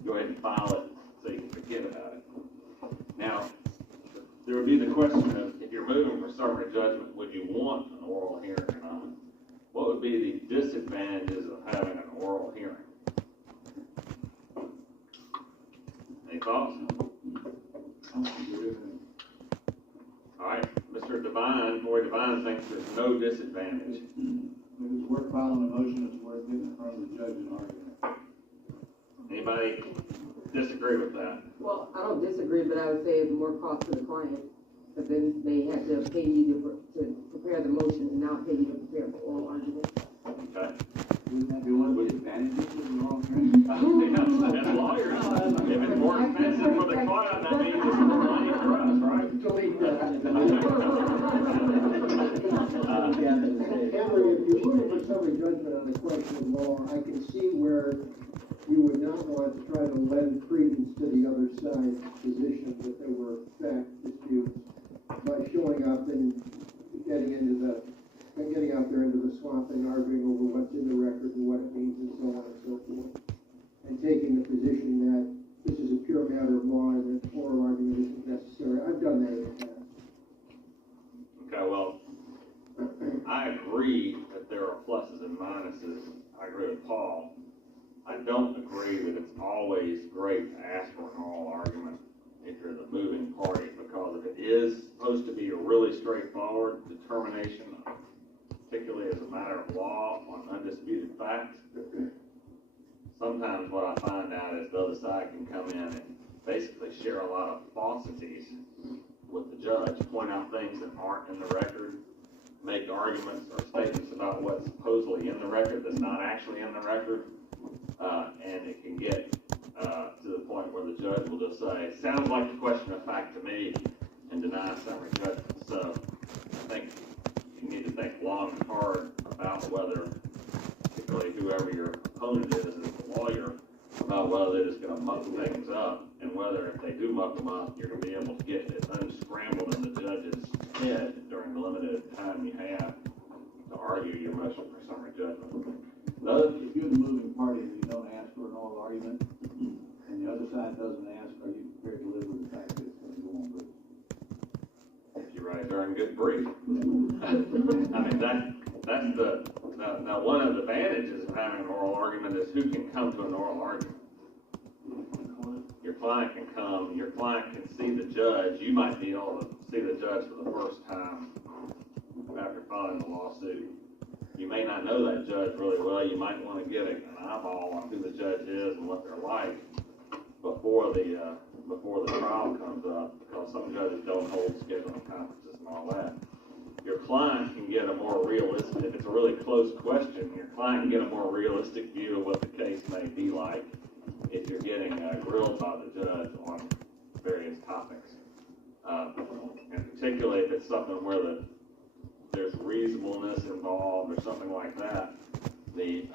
Go ahead and file it so you can forget about it. Now, there would be the question of, if you're moving for summary judgment, would you want an oral hearing or not? What would be the disadvantages of having an oral hearing? Any thoughts? All right, Mr. Devine, Roy Devine thinks there's no disadvantage. If it's worth filing a motion, it's worth getting in front of the judge and arguing. Anybody disagree with that? Well, I don't disagree, but I would say it's more cost to the client, but then they have to pay you to prepare the motion and now pay you to prepare for oral argument. Okay. Wouldn't that be one of the advantages of the oral hearing? As lawyers, if it's more expensive for the client, that means it's more money for us, right? Henry, if you're looking for summary judgment on a question of law, I can see where you would not want to try to lend credence to the other side's position that there were fact disputes by showing up and getting out there into the swamp and arguing over what's in the record and what it means and so on and so forth, and taking the position that this is a pure matter of law and that oral argument isn't necessary. I've done that in the past. Okay, well, I agree that there are pluses and minuses. I agree with Paul. I don't agree that it's always great to ask for an oral argument if you're the moving party, because if it is supposed to be a really straightforward determination, particularly as a matter of law on undisputed facts, sometimes what I find out is the other side can come in and basically share a lot of falsities with the judge, point out things that aren't in the record, make arguments or statements about what's supposedly in the record that's not actually in the record, and it can get to the point where the judge will just say, it sounds like a question of fact to me, and deny summary judgment. So I think you need to think long and hard about whether, particularly whoever your opponent is as a lawyer, about whether they're just going to muck things up, and whether if they do muck them up, you're going to be able to get it unscrambled in the judge's head during the limited time you have to argue your motion for summary judgment. If you're the moving party and you don't ask for an oral argument, and the other side doesn't ask, are you prepared to live with the fact that it's going to go on brief? If you write a darn good brief. I mean, that's the, now one of the advantages of having an oral argument is who can come to an oral argument. Your client can come, your client can see the judge. You might be able to see the judge for the first time after filing the lawsuit. You may not know that judge really well. You might want to get an eyeball on who the judge is and what they're like before the trial comes up, because some judges don't hold scheduling conferences and all that. Your client can get a more realistic, if it's a really close question, your client can get a more realistic view of what the case may be like if you're getting grilled by the judge on various topics. And particularly if it's something where there's reasonableness involved or something like that, the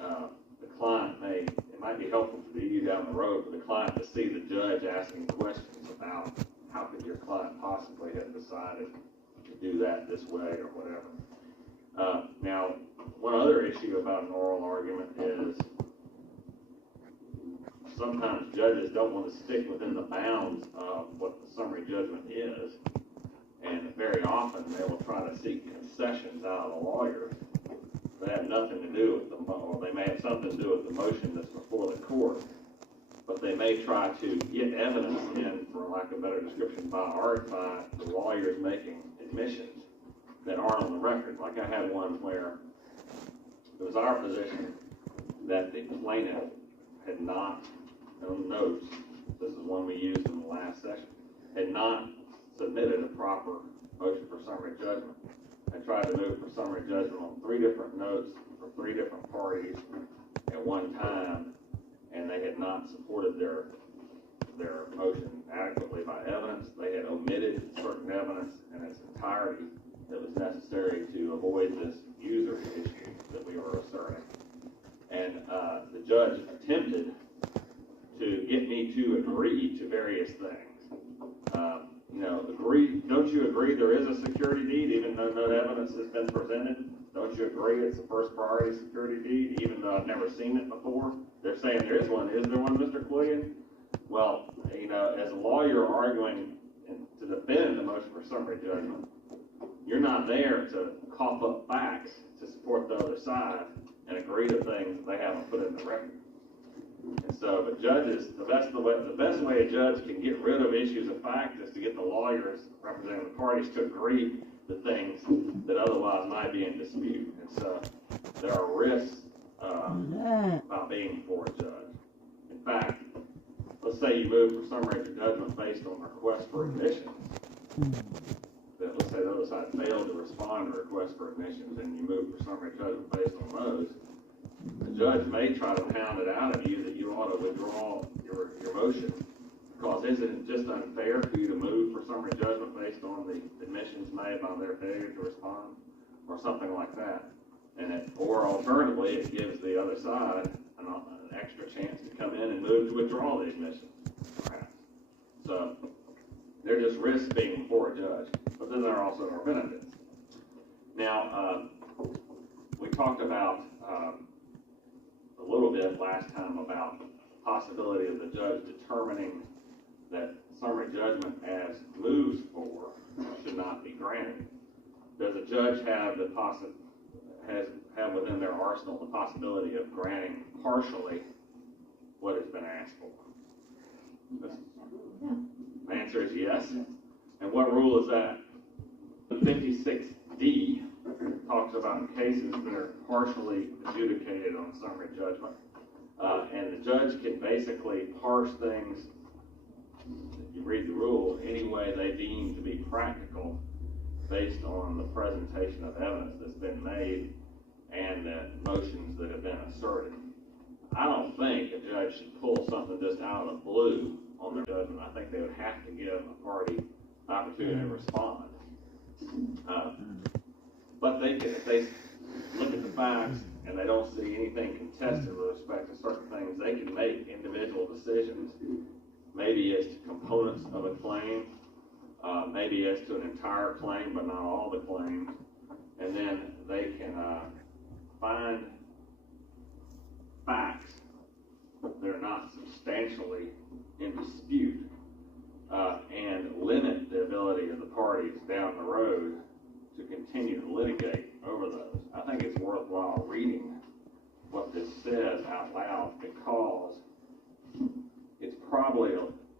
client it might be helpful to you down the road for the client to see the judge asking questions about how could your client possibly have decided to do that this way or whatever. Now, one other issue about an oral argument is sometimes judges don't want to stick within the bounds of what the summary judgment is, and very often they will try to seek concessions out of the lawyers that have nothing to do with or they may have something to do with the motion that's before the court, but they may try to get evidence in, for lack of a better description, by the lawyers making admissions that aren't on the record. Like I had one where it was our position that the plaintiff had not, on notes, this is one we used in the last session, had not submitted a proper motion for summary judgment. I tried to move for summary judgment on 3 different notes for 3 different parties at one time, and they had not supported their motion adequately by evidence. They had omitted certain evidence in its entirety that was necessary to avoid this usury issue that we were asserting. And the judge attempted to get me to agree to various things. Don't you agree there is a security deed even though no evidence has been presented? Don't you agree it's a first priority security deed even though I've never seen it before? They're saying there is one. Is there one, Mr. Quillian? Well, as a lawyer arguing to defend the motion for summary judgment, you're not there to cough up facts to support the other side and agree to things that they haven't put in the record. And so, but judges, the best way a judge can get rid of issues of fact is to get the lawyers representing the parties to agree to things that otherwise might be in dispute. And so, there are risks about being before a judge. In fact, let's say you move for summary judgment based on request for admissions. Let's say the other side failed to respond to requests for admissions, and you move for summary judgment based on those. The judge may try to pound it out of you that you ought to withdraw your motion, because isn't it just unfair for you to move for summary judgment based on the admissions made by their failure to respond, or something like that? Or alternatively, it gives the other side an extra chance to come in and move to withdraw the admissions, perhaps. So they're just risks being before a judge, but then there are also our benefits. Now, we talked about a little bit last time about the possibility of the judge determining that summary judgment as moves for should not be granted. Does a judge have within their arsenal the possibility of granting partially what has been asked for? The answer is yes. And what rule is that? The 56D talks about cases that are partially adjudicated on summary judgment. And the judge can basically parse things, if you read the rule, any way they deem to be practical based on the presentation of evidence that's been made and the motions that have been asserted. I don't think a judge should pull something just out of the blue on their judgment. I think they would have to give a party an opportunity to respond. But they can, if they look at the facts and they don't see anything contested with respect to certain things, they can make individual decisions, maybe as to components of a claim, maybe as to an entire claim, but not all the claims, and then they can find facts that are not substantially in dispute, and limit the ability of the parties down the road to continue to litigate over those. I think it's worthwhile reading what this says out loud, because it's probably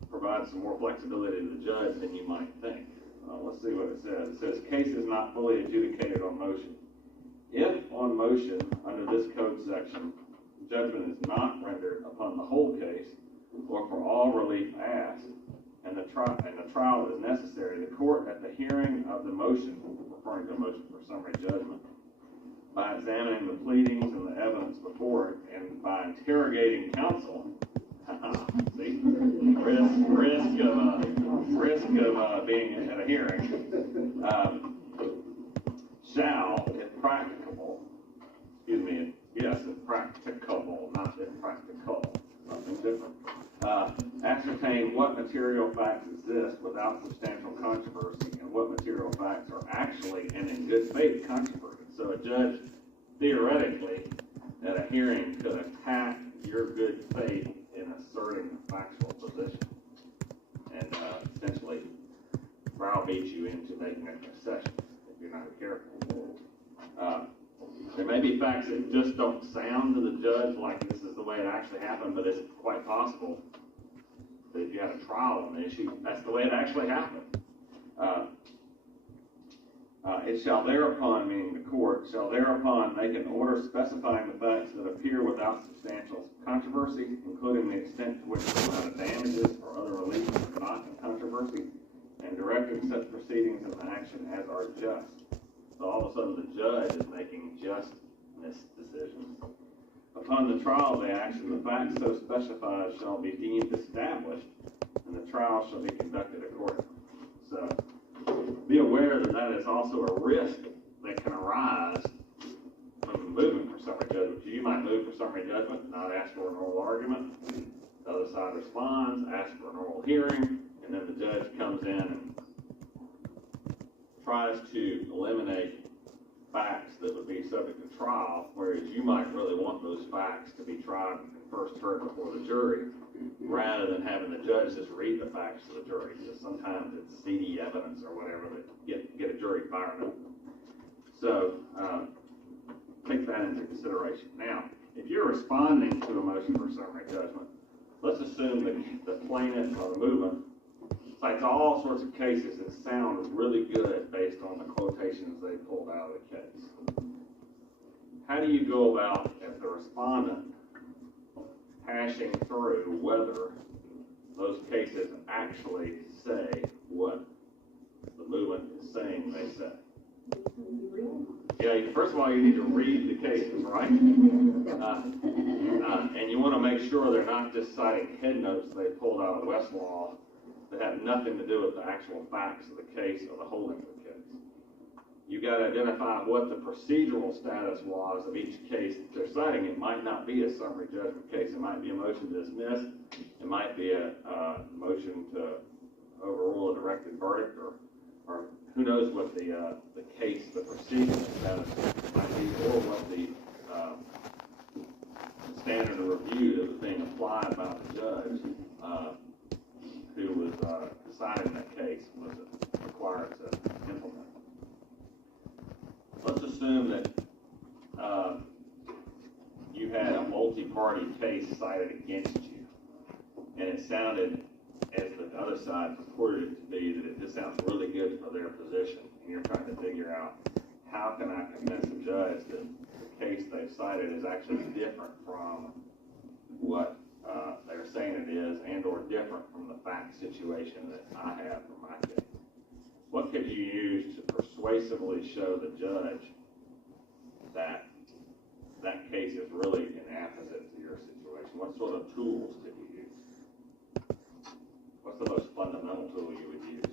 provides some more flexibility to the judge than you might think. Let's see what it says. It says, cases not fully adjudicated on motion. If on motion under this code section, judgment is not rendered upon the whole case or for all relief asked, and the trial is necessary, the court at the hearing of the motion, referring to a motion for summary judgment, by examining the pleadings and the evidence before it, and by interrogating counsel, see, risk of being at a hearing, shall, if practicable, if practicable, not ascertain what material facts exist without substantial controversy and what material facts are actually and in good faith controversial. So a judge, theoretically, at a hearing could attack your good faith in asserting a factual position and essentially browbeat you into making a concession if you're not careful. There may be facts that just don't sound to the judge like this is the way it actually happened, but it's quite possible that if you had a trial on the issue, that's the way it actually happened. It shall thereupon, meaning the court, shall thereupon make an order specifying the facts that appear without substantial controversy, including the extent to which the amount of damages or other relief are not in controversy, and directing such proceedings and action as are just. So all of a sudden the judge is making just decisions. Upon the trial of the action, the facts so specified shall be deemed established, and the trial shall be conducted accordingly. So be aware that that is also a risk that can arise from moving for summary judgment. You might move for summary judgment, not ask for an oral argument. The other side responds, asks for an oral hearing, and then the judge comes in and tries to eliminate facts that would be subject to trial, whereas you might really want those facts to be tried and first heard before the jury, rather than having the judge just read the facts to the jury. Because sometimes it's seedy evidence or whatever that get a jury fired up. So take that into consideration. Now, if you're responding to a motion for summary judgment, let's assume that the plaintiff or the movement cites all sorts of cases that sound really good based on the quotations they pulled out of the case. How do you go about, as the respondent, hashing through whether those cases actually say what the movement is saying they say? Yeah, first of all, you need to read the cases, right? And you want to make sure they're not just citing head notes they pulled out of Westlaw that have nothing to do with the actual facts of the case or the holding of the case. You got to identify what the procedural status was of each case that they're citing. It might not be a summary judgment case. It might be a motion to dismiss. It might be a motion to overrule a directed verdict, or who knows what the case, the procedural status might be, or what the standard of review that was being applied by the judge who was deciding that case was required to implement. Let's assume that you had a multi-party case cited against you, and it sounded, as the other side purported it to be, that it just sounds really good for their position, and you're trying to figure out how can I convince the judge that the case they've cited is actually different from what they're saying it is, and or different from the fact situation that I have for my case. What could you use to persuasively show the judge that that case is really inapposite to your situation? What sort of tools could you use? What's the most fundamental tool you would use?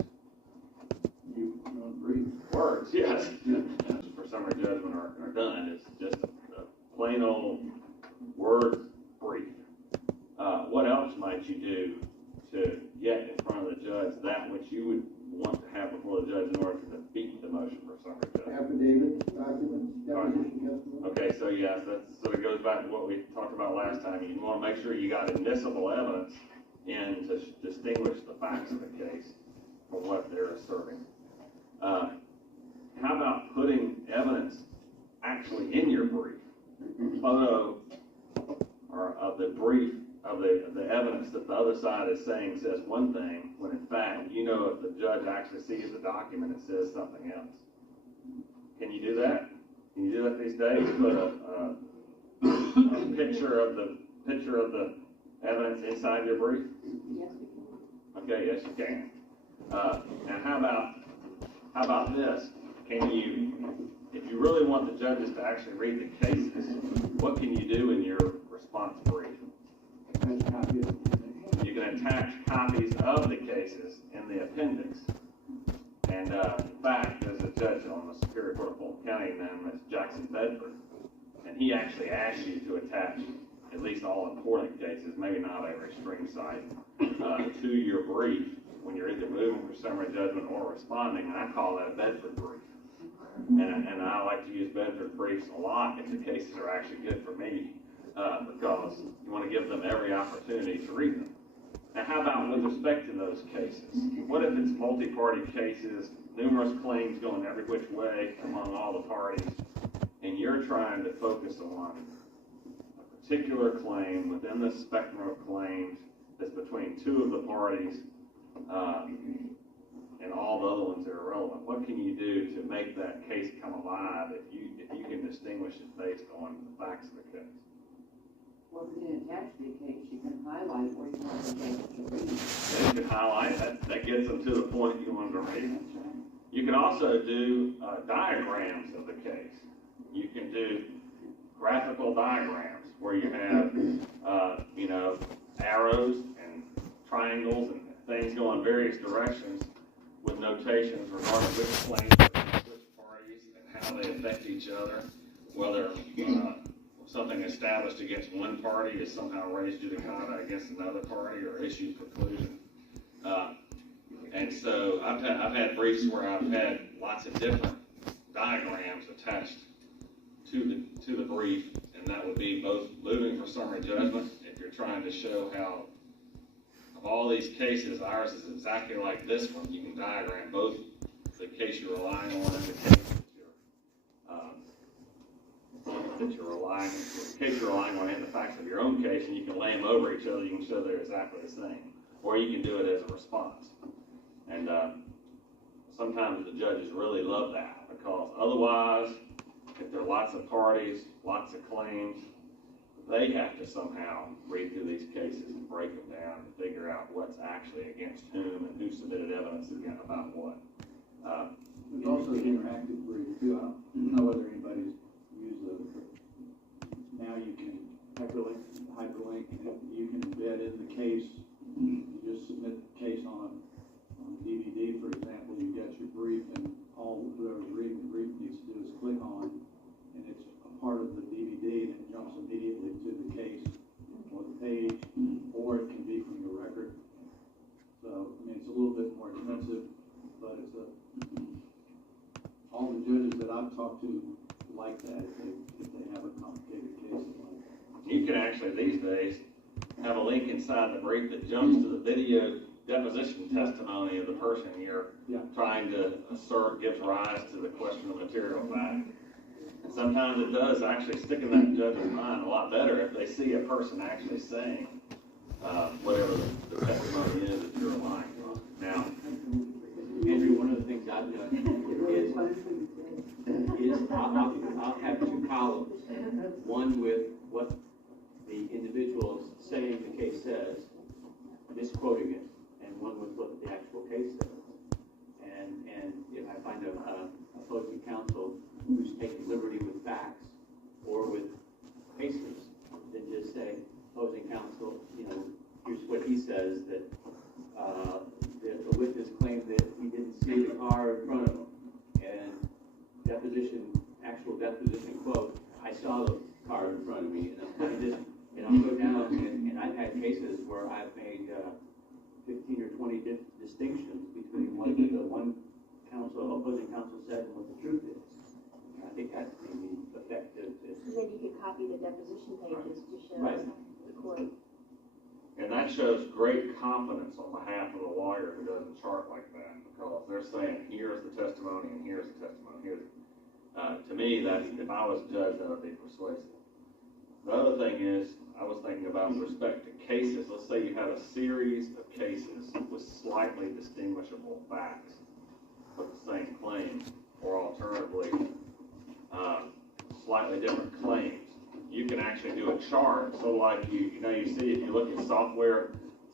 You agree? Words, yes. For summary judgment are done. It's just a plain old word brief. What else might you do to get in front of the judge that which you would want to have before the judge in order to defeat the motion for summary judgment? Affidavit, documents, deposition testimony. Okay, so yes, that sort of goes back to what we talked about last time. You want to make sure you got admissible evidence in to distinguish the facts of the case from what they're asserting. How about putting evidence actually in your brief? Photo or of the brief of the evidence that the other side is saying says one thing, when in fact, you know, if the judge actually sees the document, it says something else. Can you do that? Can you do that these days? Put a picture of the evidence inside your brief? Yes, we can. Okay, yes, you can. And how about this? Can you, if you really want the judges to actually read the cases, what can you do in your response brief? You can attach copies of the cases in the appendix. And in fact, there's a judge on the Superior Court of Fulton County named Jackson Bedford, and he actually asks you to attach at least all important cases, maybe not every stream site, to your brief when you're either moving for summary judgment or responding, and I call that a Bedford brief. And I like to use Bedford briefs a lot if the cases are actually good for me, because you want to give them every opportunity to read them. Now, how about with respect to those cases? What if it's multi-party cases, numerous claims going every which way among all the parties, and you're trying to focus on a particular claim within the spectrum of claims that's between two of the parties, and all the other ones are irrelevant? What can you do to make that case come alive if you can distinguish it based on the facts of the case? Well, if you can attach the case, you can highlight where you want the case to read. Then you can highlight that gets them to the point you want to read. You can also do diagrams of the case. You can do graphical diagrams where you have, arrows and triangles and things go in various directions with notations regarding which claims, which parties, and how they affect each other, whether something established against one party is somehow raised judicata against another party or issued preclusion. And so I've had briefs where I've had lots of different diagrams attached to the brief, and that would be both moving for summary judgment, if you're trying to show how of all these cases, ours is exactly like this one. You can diagram both the case you're relying on and the case that you're relying on and the facts of your own case, and you can lay them over each other. You can show they're exactly the same, or you can do it as a response. And sometimes the judges really love that, because otherwise, if there are lots of parties, lots of claims, they have to somehow read through these cases and break them down and figure out what's actually against whom and who submitted evidence again about what. There's also the interactive brief too. I don't know whether anybody's used those. Now you can hyperlink, and you can embed in the case. You just submit the case on a DVD, for example. You get your brief, and all whoever's reading the brief needs to do is click on, and it's a part of the DVD, and it jumps immediately to the case or the page, or it can be from your record. So, I mean, it's a little bit more expensive, but it's all the judges that I've talked to like that if they have a complicated case like that. You can actually, these days, have a link inside the brief that jumps to the video deposition testimony of the person you're trying to assert gives rise to the question of material fact. And sometimes it does actually stick in that judge's mind a lot better if they see a person actually saying whatever the testimony is that you're relying on. Now, Andrew, one of the things I've done is I'll have two columns, one with what the individual saying the case says, misquoting it, and one with what the actual case says. And if I find a opposing counsel who's taking liberty with facts or with cases, then just say, opposing counsel, here's what he says, that the witness claimed that he didn't see the car in front of him, and actual deposition quote, I saw the car in front of me, and I'll go down, and I've had cases where I've made 15 or 20 distinctions between what the one opposing counsel said and what the truth is. I think that may be effective. And then you could copy the deposition pages to show the court. and that shows great confidence on behalf of the lawyer who does a chart like that, because they're saying, here's the testimony and here's the testimony. To me, if I was a judge, that would be persuasive. The other thing is, I was thinking about with respect to cases. Let's say you had a series of cases with slightly distinguishable facts with the same claim, or alternatively, slightly different claims. You can actually do a chart. So like you see, if you look at software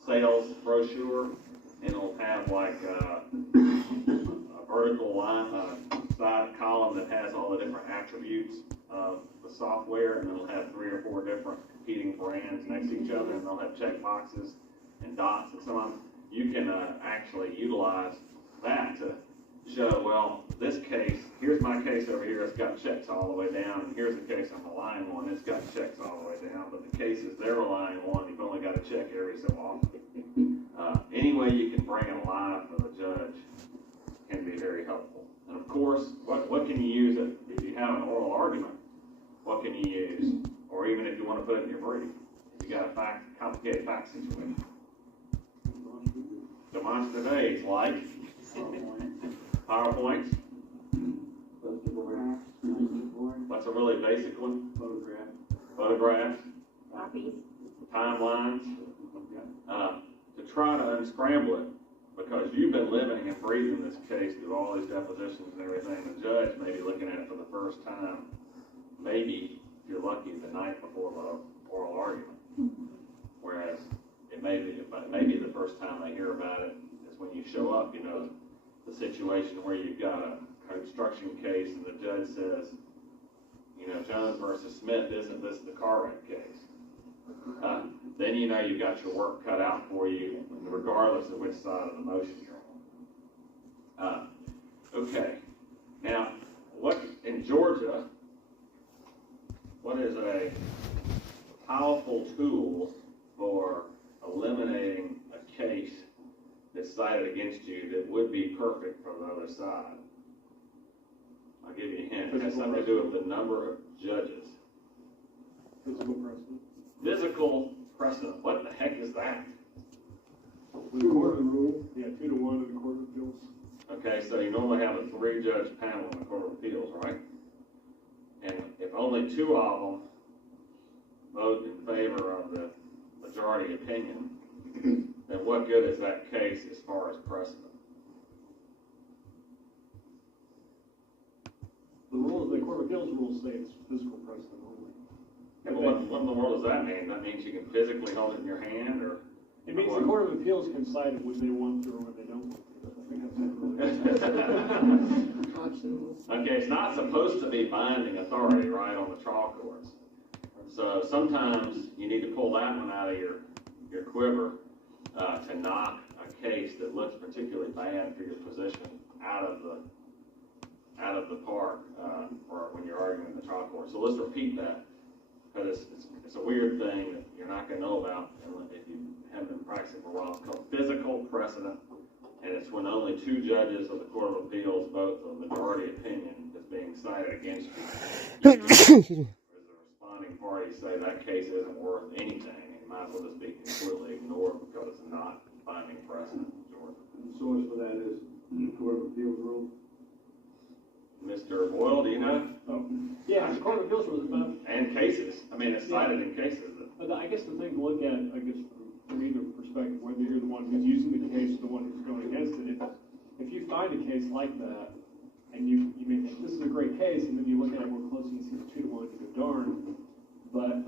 sales brochure, and it'll have like a vertical line, side column that has all the different attributes of the software, and it'll have 3 or 4 different competing brands next to each other, and they'll have check boxes and dots and so on. You can actually utilize that to show, well, this case, here's my case over here, it's got checks all the way down, and here's the case I'm relying on, it's got checks all the way down, but the cases they're relying on, you've only got to check every so often. Any way you can bring it alive for the judge can be very helpful. And of course, what can you use if you have an oral argument? What can you use? Or even if you want to put it in your brief, if you got a complicated fact situation. Demonstrative aids like PowerPoints. What's a really basic one? Photographs. Copies. Timelines. To try to unscramble it, because you've been living and breathing this case through all these depositions and everything. The judge may be looking at it for the first time, maybe, if you're lucky, the night before the oral argument. Whereas it may be the first time they hear about it is when you show up, you know, the situation where you've got a construction case and the judge says, you know, Jones versus Smith, isn't this the car wreck case? Then you know you've got your work cut out for you, regardless of which side of the motion you're on. Okay. Now, what in Georgia, what is a powerful tool for eliminating a case that's cited against you that would be perfect for the other side? I'll give you a hint. It has something to do with the number of judges. Physical precedent. Physical precedent. What the heck is that? With the court of the rule, yeah, 2-1 in the Court of Appeals. Okay, so you normally have a 3-judge panel in the Court of Appeals, right? And if only 2 of them vote in favor of the majority opinion, then what good is that case as far as precedent? The rules, the Court of Appeals rules say it's physical precedent only. Yeah, well, what in the world does that mean? That means you can physically hold it in your hand, or? It means the Court of Appeals can cite it when they want to or when they don't want to. I think that's Okay, it's not supposed to be binding authority, right, on the trial courts. So sometimes you need to pull that one out of your quiver to knock a case that looks particularly bad for your position out of the park or when you're arguing in the trial court. So let's repeat that, because it's a weird thing that you're not going to know about if you haven't been practicing for a while. It's called physical precedent, and it's when only 2 judges of the Court of Appeals vote for the majority opinion that's being cited against you. As the responding party say that case isn't worth anything, it might as well just be completely ignored because it's not binding precedent in Georgia. The source for that is the Court of Appeals rule. Mr. Boyle, do you know? Oh, yeah, the Court of Appeals rules about. And cases. I mean, it's cited in cases. But I guess the thing to look at, I guess, from either perspective, whether you're the one who's using the case or the one who's going against it, if you find a case like that, and you may think, this is a great case, and then you look at it more closely and see it's 2-1, you go, darn. But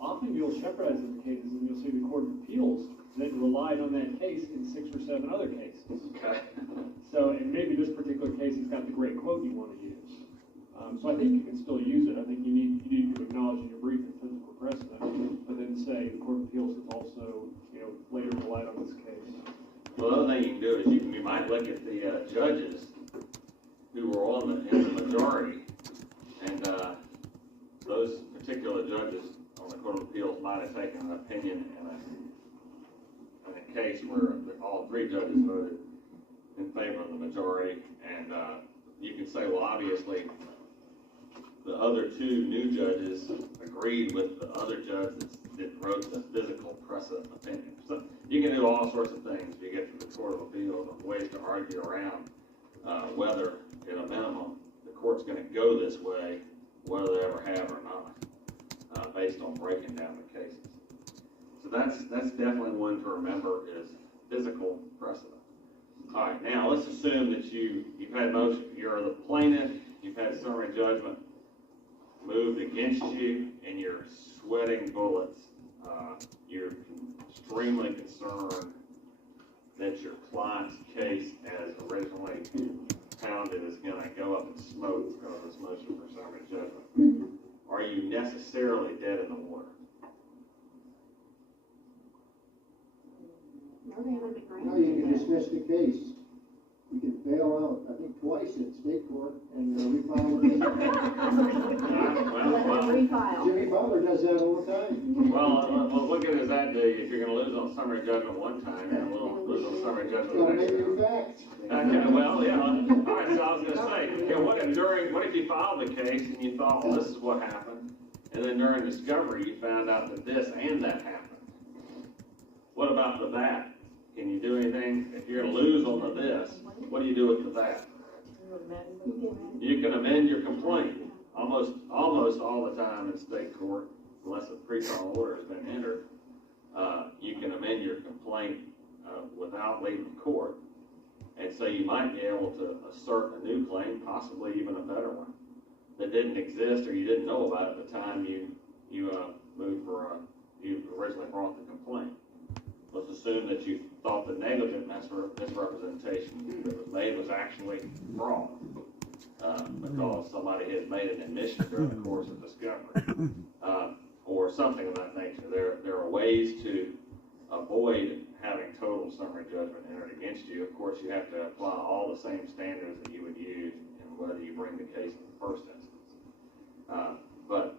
often you'll jeopardize those cases, and you'll see the Court of Appeals then relied on that case in 6 or 7 other cases. Okay. So, and maybe this particular case has got the great quote you want to use. So I think you can still use it. I think you need to acknowledge in your brief the physical precedent, but then say the Court of Appeals has also, later relied on this case. Well, the other thing you can do is you might look at the judges who were in the majority, and those particular judges on the Court of Appeals might have taken an opinion in a case where all 3 judges voted in favor of the majority, and you can say, well, obviously, the other 2 new judges agreed with the other judge that wrote the physical precedent opinion. So you can do all sorts of things if you get to the Court of Appeals of ways to argue around whether, at a minimum, the court's going to go this way, whether they ever have or not, based on breaking down the cases. So that's definitely one to remember is physical precedent. All right, now let's assume that you've had motion. You're the plaintiff. You've had summary judgment moved against you, and you're sweating bullets. You're extremely concerned that your client's case, as originally pounded, is going to go up in smoke because of this motion for summary judgment. Are you necessarily dead in the water? No, you can dismiss the case. You can bail out, I think, twice in state court and refile it. Let them refile. Jimmy Butler does that all the time. Well, what good does that do? If you're gonna lose on summary judgment one time, you're gonna lose on summary judgment the next Maybe time. facts. Okay, well, yeah, all right, so I was gonna say, yeah, what if you filed the case and you thought, well, this is what happened, and then during discovery, you found out that this and that happened? What about the that? Can you do anything, if you're gonna lose on the this, what do you do with the that? You can amend your complaint, almost all the time in state court, unless a pretrial order has been entered, you can amend your complaint, without leaving court. And so you might be able to assert a new claim, possibly even a better one, that didn't exist or you didn't know about at the time you originally brought the complaint. Let's assume that you thought the negligent misrepresentation that was made was actually fraud, because somebody had made an admission during the course of discovery, or something of that nature. There are ways to avoid having total summary judgment entered against you. Of course, you have to apply all the same standards that you would use in whether you bring the case in the first instance. But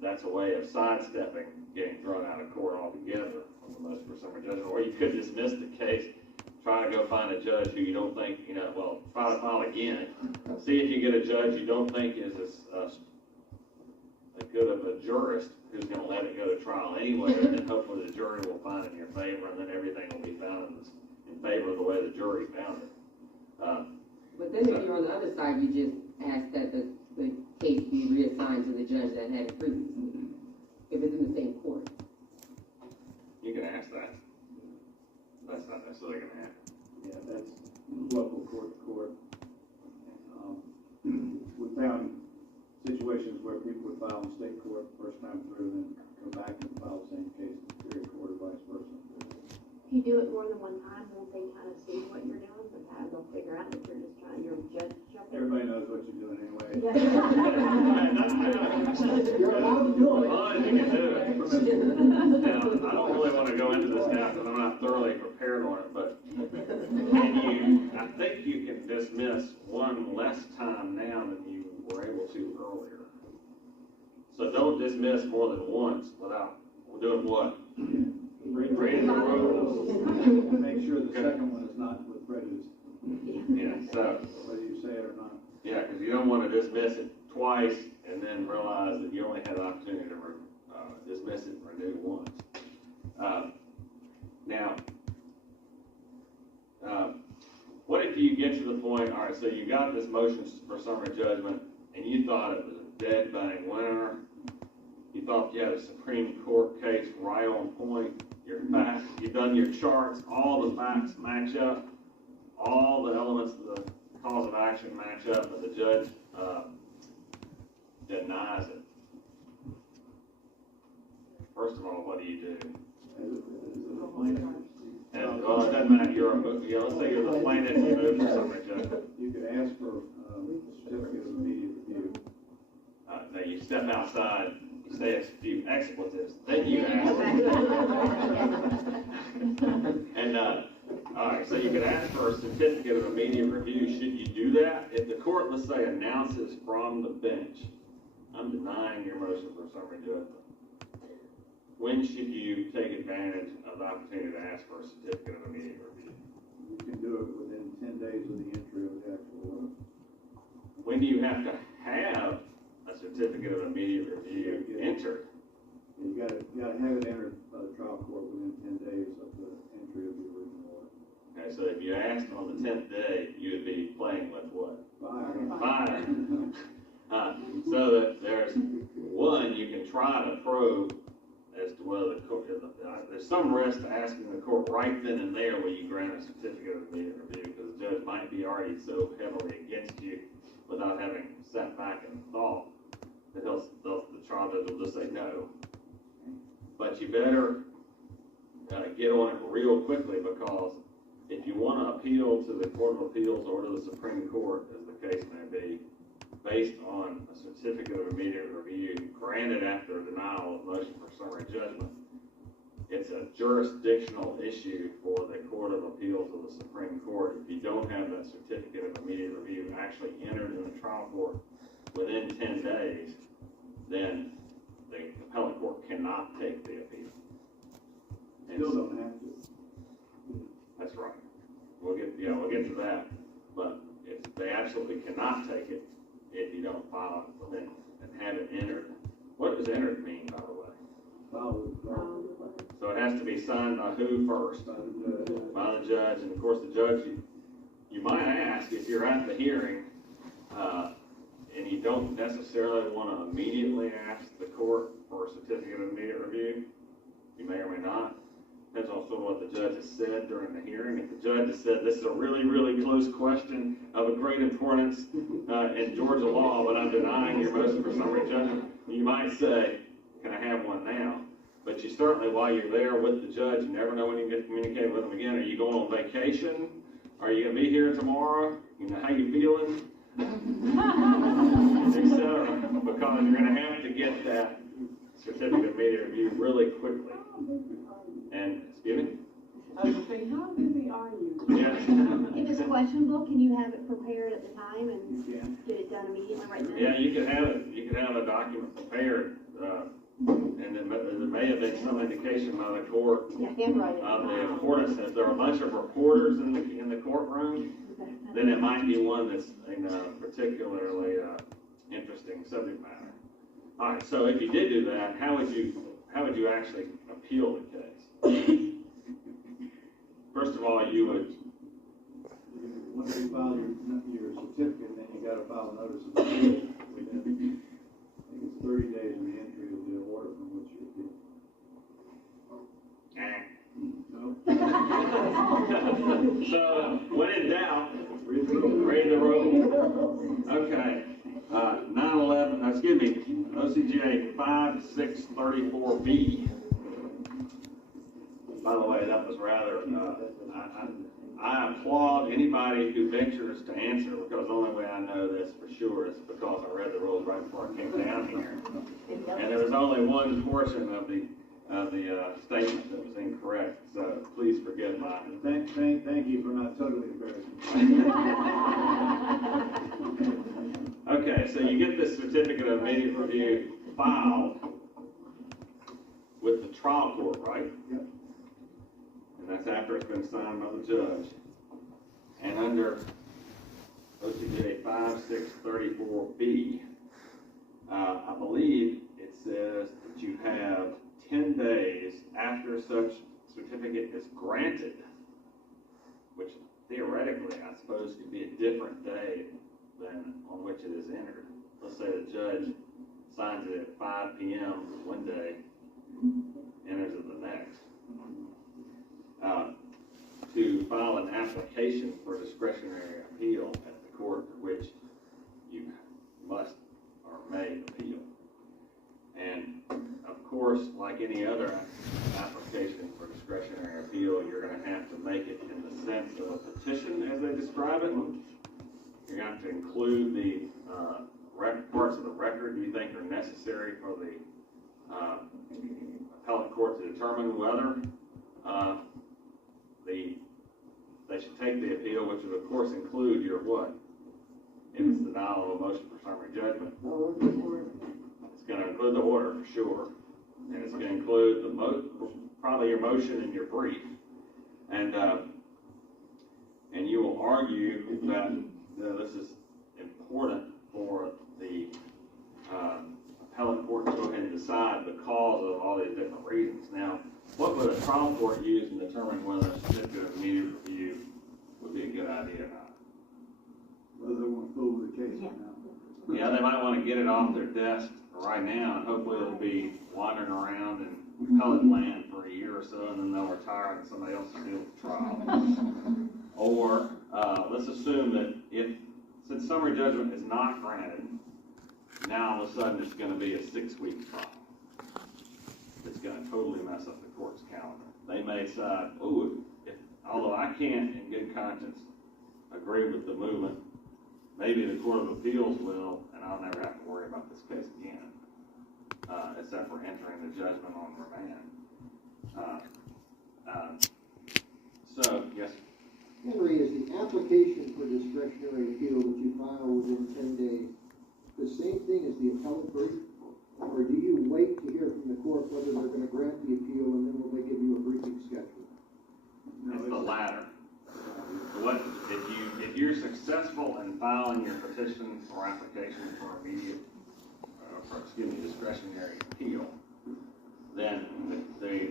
that's a way of sidestepping getting thrown out of court altogether on the motion for summary judgment. Or you could dismiss the case, try to go find a judge who you don't think, try to file again. See if you get a judge you don't think is as good of a jurist who's going to let it go to trial anyway, and then hopefully the jury will find in your favor, and then everything will be found in favor of the way the jury found it. But then if you're on the other side, you just ask that the case be reassigned to the judge that had it previously, if it's in the same court. You can ask that. That's not necessarily going to happen. Yeah, that's local court to court. We found situations where people would file in state court first time through, then come back and file the same case in superior court or vice versa. If you do it more than one time, won't they kind of see what you're doing, and how they'll figure out that you're just trying, you're judge jumping? Everybody knows what you're doing anyway. You're allowed to do it. Fine, you can do it. Now, I don't really want to go into this now because I'm not thoroughly prepared on it, but I think you can dismiss one less time now than you were able to earlier. So don't dismiss more than once without doing what? Reading the rules. Make sure the second one is not with prejudice, Yeah, so, whether you say it or not. yeah, because you don't want to dismiss it twice and then realize that you only had an opportunity to dismiss it and renew once. What if you get to the point, all right, so you got this motion for summary judgment and you thought it was a dead bang winner. You thought you had a Supreme Court case right on point. Your facts, you've done your charts, all the facts match up, all the elements of the cause of action match up, but the judge denies it. First of all, what do you do? Well, it doesn't matter. Let's say you're the plaintiff, you move for summary judgment. You could ask for certificate of immediate review. Now you step outside, you say a few expletives, then you ask. And all right, so you could ask for a certificate of immediate review. Should you do that? If the court, let's say, announces from the bench, I'm denying your motion for summary judgment, when should you take advantage of the opportunity to ask for a certificate of immediate review? You can do it within 10 days of the entry of the actual order. When do you have to have a certificate of immediate review entered? You gotta have it entered by the trial court within 10 days of the entry of the original order. Okay, so if you asked on the 10th day, you would be playing with what? Fire. So that there's one, you can try to probe as to whether the court, there's some risk to asking the court right then and there when you grant a certificate of immediate review, because the judge might be already so heavily against you without having sat back and thought that the trial judge will just say no. But you better get on it real quickly, because if you want to appeal to the Court of Appeals or to the Supreme Court, as the case may be, based on a certificate of immediate review granted after a denial of motion for summary judgment, it's a jurisdictional issue for the Court of Appeals of the Supreme Court. If you don't have that certificate of immediate review actually entered in the trial court within 10 days, then the appellate court cannot take the appeal. And Still so, don't have to. that's right. We'll get to that. But they absolutely cannot take it if you don't file it within and have it entered. What does entered mean, by the way? So it has to be signed by who first? By the judge. And of course the judge, you might ask, if you're at the hearing, and you don't necessarily want to immediately ask the court for a certificate of immediate review, you may or may not. Depends on sort of what the judge has said during the hearing. If the judge has said, this is a really, really close question of a great importance in Georgia law, but I'm denying your motion for summary judgment, you might say, can I have one now? But you certainly, while you're there with the judge, you never know when you get to communicate with them again. Are you going on vacation? Are you going to be here tomorrow? You know, how you feeling? Etc. Because you're going to have to get that certificate of immediate review really quickly. And, excuse me? How busy are you? Yes. If it's questionable, can you have it prepared at the time and get it done immediately right then? Yeah, you could have a document prepared, and there may have been some indication by the court of the importance. If there are a bunch of reporters in the courtroom, then it might be one that's in a particularly interesting subject matter. All right, so if you did do that, how would you actually appeal the case? First of all, you would. Once you file your certificate, then you gotta file a notice of appeal within, I think it's 30 days from the entry of the order from which you appeal. No? So, when in doubt, read the rules. Okay. 911, excuse me, OCGA 5634B. By the way, that was rather, I applaud anybody who ventures to answer, because the only way I know this for sure is because I read the rules right before I came down here. And there was only one portion of the statement that was incorrect, so please forgive my. Thank you for not totally embarrassing. Okay, so you get this certificate of immediate review filed with the trial court, right? Yep. And that's after it's been signed by the judge. And under OCGA 5634B, I believe it says that you have 10 days after such certificate is granted, which theoretically I suppose could be a different day than on which it is entered. Let's say the judge signs it at 5 p.m. one day, enters it the next. To file an application for discretionary appeal at the court to which you must or may appeal. And of course, like any other application for discretionary appeal, you're going to have to make it in the sense of a petition as they describe it. You're going to have to include the parts of the record you think are necessary for the appellate court to determine whether they should take the appeal, which would of course include your what? If it's denial of a motion for summary judgment. It's going to include the order for sure, and it's going to include probably your motion and your brief, and you will argue that this is important for the appellate court to go ahead and decide the cause of all these different reasons. Now, what would a trial court use in determining whether a certificate of immediate review would be a good idea or not? Whether they want to fool the case or not. Yeah, they might want to get it off their desk right now, and hopefully it'll be wandering around in appellate land for a year or so, and then they'll retire and somebody else will deal with the trial. Or let's assume that since summary judgment is not granted, now all of a sudden it's going to be a 6-week trial. It's going to totally mess up the court's calendar. They may decide, although I can't in good conscience agree with the movement, maybe the Court of Appeals will, and I'll never have to worry about this case again, except for entering the judgment on remand. So, yes, Henry, is the application for discretionary appeal that you file within 10 days the same thing as the appellate brief? Or do you wait to hear from the court whether they're going to grant the appeal and then will they give you a briefing schedule? it's the latter. What, if you're successful in filing your petition or application for immediate, discretionary appeal, then the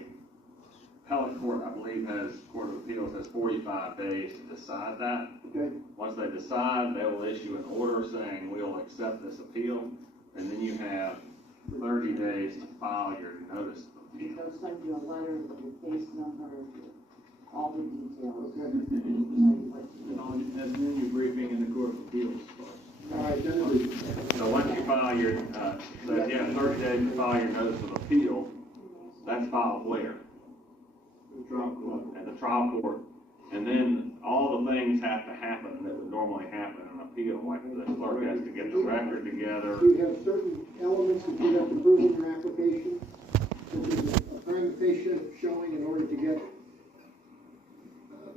appellate court, I believe, Court of Appeals has 45 days to decide that. Okay. Once they decide, they will issue an order saying we'll accept this appeal, and then you have 30 days to file your notice of appeal. They'll send you a letter with your case number, all the details. Okay. That's then your briefing in the Court of Appeals. All right, then So once you file your, so if you have 30 days to file your notice of appeal, that's filed where? At the trial court. And then all the things have to happen that would normally happen in an appeal, like the clerk has to get the record together. Do you have certain elements that you have to prove in your application? Such as a prima facie showing in order to get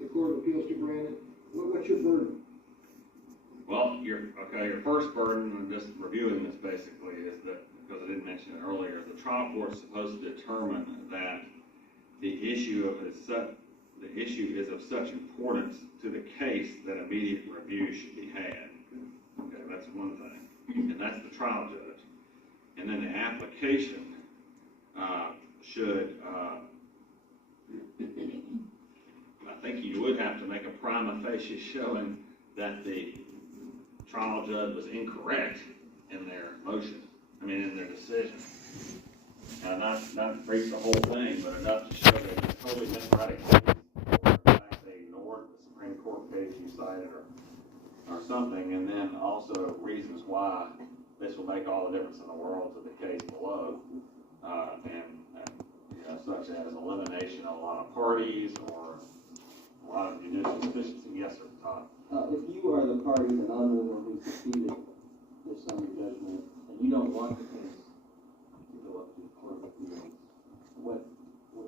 the Court of Appeals to grant it? What's your burden? Well, your first burden, and just reviewing this basically, is that, because I didn't mention it earlier, the trial court's supposed to determine that the issue is of such importance to the case that immediate review should be had. Okay, that's one thing, and that's the trial judge. And then the application should, I think you would have to make a prima facie showing that the trial judge was incorrect in their motion, in their decision. Not breach the whole thing, but enough to show that it's totally misread a case, or in fact they ignored the Supreme Court case you cited, or something, and then also reasons why this will make all the difference in the world to the case below, such as elimination of a lot of parties, or a lot of judicial efficiency. Yes, sir, Todd. If you are the party, the non-mover who succeeded this summary judgment, and you don't want the case to go up to the Court of Appeals, what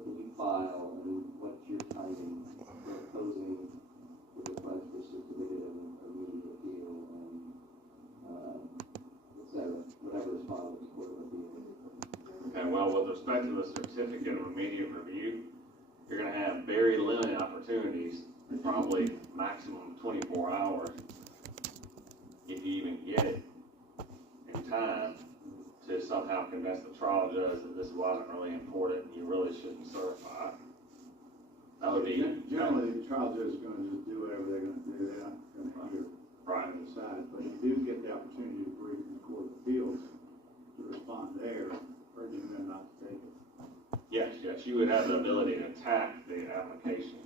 can you file, and what's your timing for opposing the request for certificate of immediate appeal, and et cetera, whatever is filed with the Court of Appeals? Okay, well, with respect to the certificate of immediate review, you're going to have very limited opportunities, probably maximum 24 hours, if you even get it in time, to somehow convince the trial judge that this wasn't really important and you really shouldn't certify it. That would be Generally, the trial judge is going to just do whatever they're going to do. They're not going to hear right. on the side. But you do get the opportunity to brief in the Court of Appeals to respond there, urging them not to take it. Yes, you would have the ability to attack the application.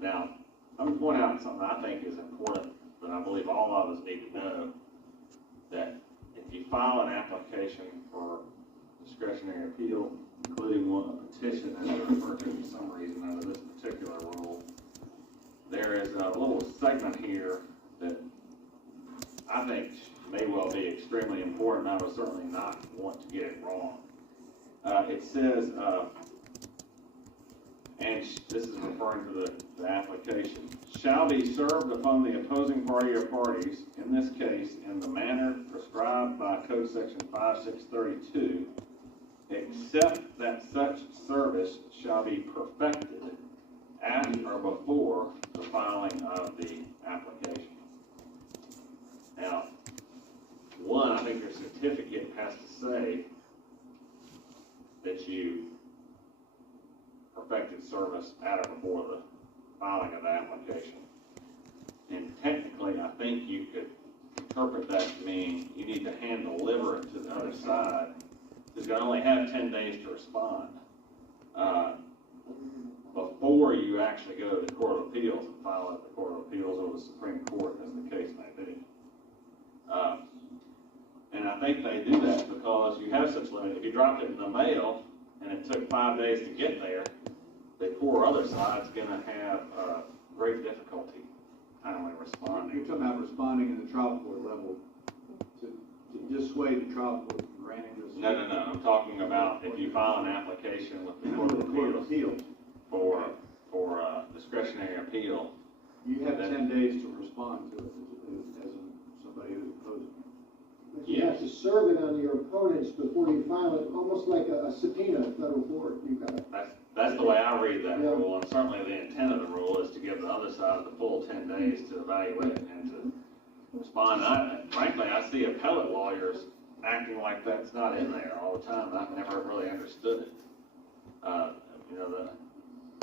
Now, I'm going to point out something I think is important, but I believe all of us need to know, that if you file an application for discretionary appeal, including a petition as referred to for some reason under this particular rule, there is a little segment here that I think may well be extremely important. I would certainly not want to get it wrong. It says, and this is referring to the application, shall be served upon the opposing party or parties, in this case, in the manner prescribed by Code Section 5632, except that such service shall be perfected at or before the filing of the application. Now, one, I think your certificate has to say that you perfected service at or before the filing of the application. And technically, I think you could interpret that to mean you need to hand deliver it to the other side, who's going to only have 10 days to respond, before you actually go to the Court of Appeals and file at the Court of Appeals or the Supreme Court, as the case may be. And I think they do that because you have such limit. If you dropped it in the mail and it took 5 days to get there, the poor other side's going to have great difficulty timely responding. You're talking about responding in the trial court level to dissuade the trial court from granting this? No, I'm talking about if you file an application with the Court of Appeals for discretionary appeal. You have 10 days to respond to it as somebody who's opposing. You have to serve it on your opponents before you file it, almost like a subpoena at federal court. You've got to. That's the way I read that rule, and certainly the intent of the rule is to give the other side the full 10 days to evaluate and to respond. Frankly, I see appellate lawyers acting like that's not in there all the time, and I've never really understood it.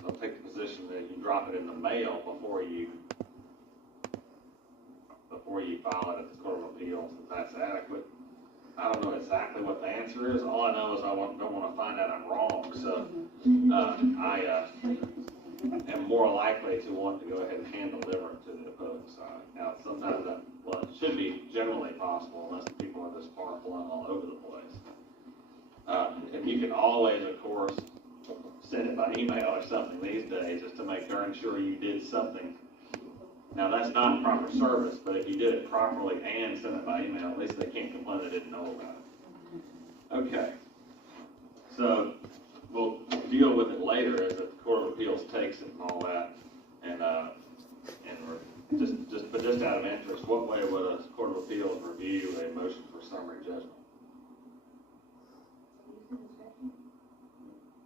They'll take the position that you drop it in the mail before you file it at the Court of Appeals, if that's adequate. I don't know exactly what the answer is. All I know is I don't want to find out I'm wrong. So I am more likely to want to go ahead and hand deliver it to the opposing side. Now, sometimes it should be generally possible unless the people are just far flung all over the place. And you can always, of course, send it by email or something these days just to make darn sure you did something. Now, that's not proper service, but if you did it properly and sent it by email, at least they can't complain they didn't know about it. Okay. So we'll deal with it later as the Court of Appeals takes it and all that. And just out of interest, what way would a Court of Appeals review a motion for summary judgment?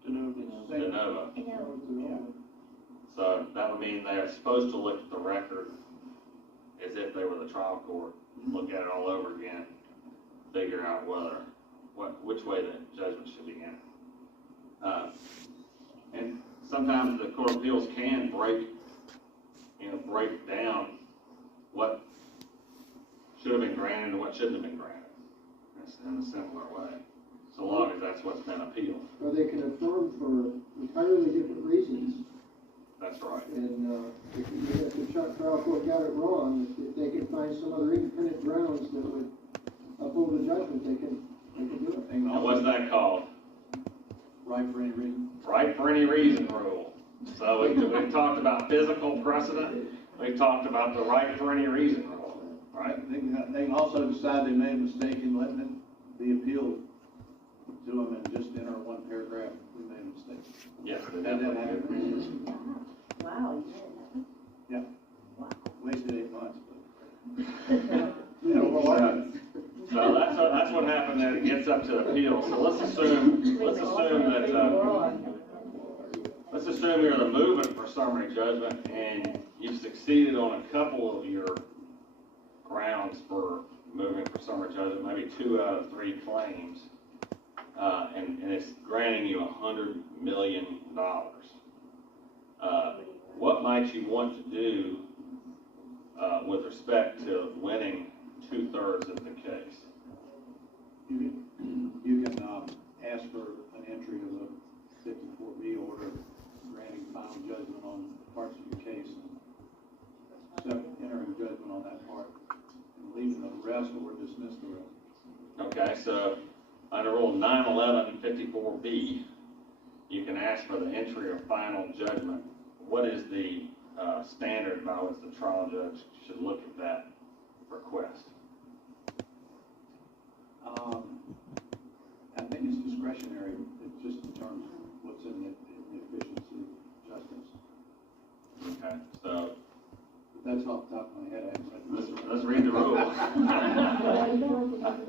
De novo. So that would mean they're supposed to look at the record as if they were the trial court, look at it all over again, figure out which way the judgment should be entered. And sometimes the Court of Appeals can break down what should have been granted and what shouldn't have been granted in a similar way, so long as that's what's been appealed. Or they can affirm for entirely different reasons. That's right. And if the trial court got it wrong, if they can find some other independent grounds that would uphold the judgment, they can do it. And what's that called? Right for any reason. Right for any reason rule. So we've talked about physical precedent. We've talked about the right for any reason rule, right? They can also decide they made a mistake in letting it be appealed to them and just enter one paragraph, we made a mistake. Yes, That happened. Wow. Yeah. Wow. Wasted 8 months. So that's what happened that it gets up to appeal. So let's assume you're the movement for summary judgment and you've succeeded on a couple of your grounds for moving for summary judgment, maybe 2 out of 3 claims, and it's granting you $100 million. What might you want to do with respect to winning 2/3 of the case? You can ask for an entry of a 54B order granting final judgment on parts of your case and entering judgment on that part and leaving the rest or dismiss the rest. Okay, so under Rule 911-54B, you can ask for the entry of final judgment. What is the standard by which the trial judge should look at that request? I think it's discretionary. It just determines what's in the efficiency of justice. Okay, so. But that's off the top of my head. I haven't read Let's read the rule.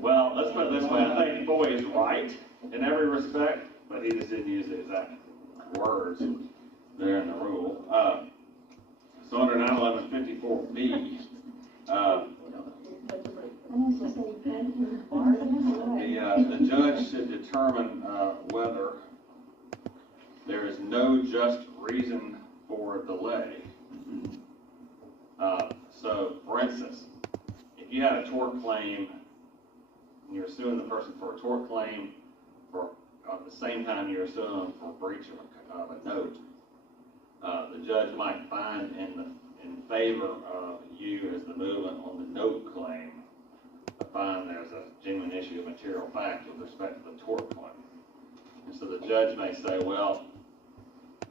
Well, let's put it this way. I think Foy is right in every respect, but he just didn't use the exact words there in the rule. So under 911-54B, the judge should determine whether there is no just reason for delay. So, for instance, if you had a tort claim and you're suing the person for a tort claim for at the same time you're suing them for breach of a note, the judge might find in favor of you as the movement on the note claim, find there's a genuine issue of material fact with respect to the tort claim. And so the judge may say, well,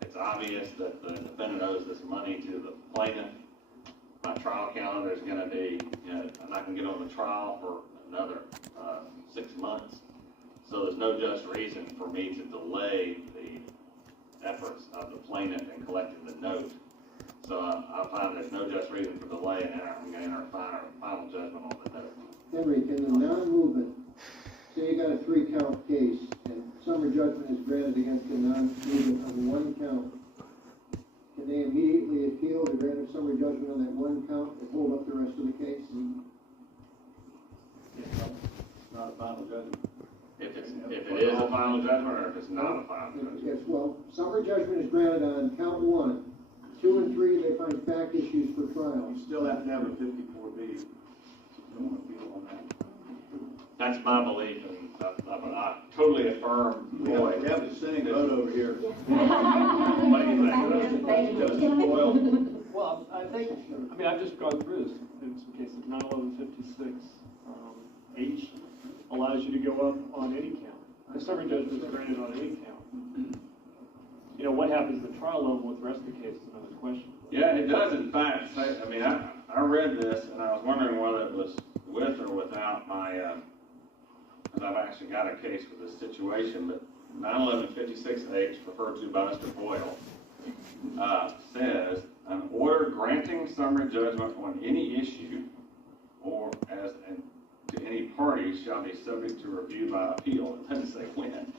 it's obvious that the defendant owes this money to the plaintiff. My trial calendar is going to be, I'm not going to get on the trial for another 6 months. So there's no just reason for me to delay the efforts of the plaintiff in collecting the note. So I find there's no just reason for delay in entering our final judgment on the note. Henry, can the non-movement, say you got a 3-count case and summary judgment is granted against the non-movement on one count, can they immediately appeal the granted summary judgment on that one count and hold up the rest of the case? It's not a final judgment. If it is a final judgment or if it's not a final judgment. Yes, well, summary judgment is granted on count 1. 2 and 3, they find fact issues for trial. You still have to have a 54B. Don't want to appeal on that. That's my belief, and I totally affirm Roy. We have a dissenting vote over here. What do you think? Justice Boyle. Well, I think, I've just gone through this in some cases. 9/11/56, H allows you to go up on any count. The summary judgment is granted on any count. You know, what happens at the trial level with the rest of the case is another question. Yeah, it does in fact say, I read this and I was wondering whether it was with or without my, because I've actually got a case with this situation, but 9/11/56H, referred to by Mr. Boyle, says, an order granting summary judgment on any issue or as to any party shall be subject to review by appeal. It doesn't say when.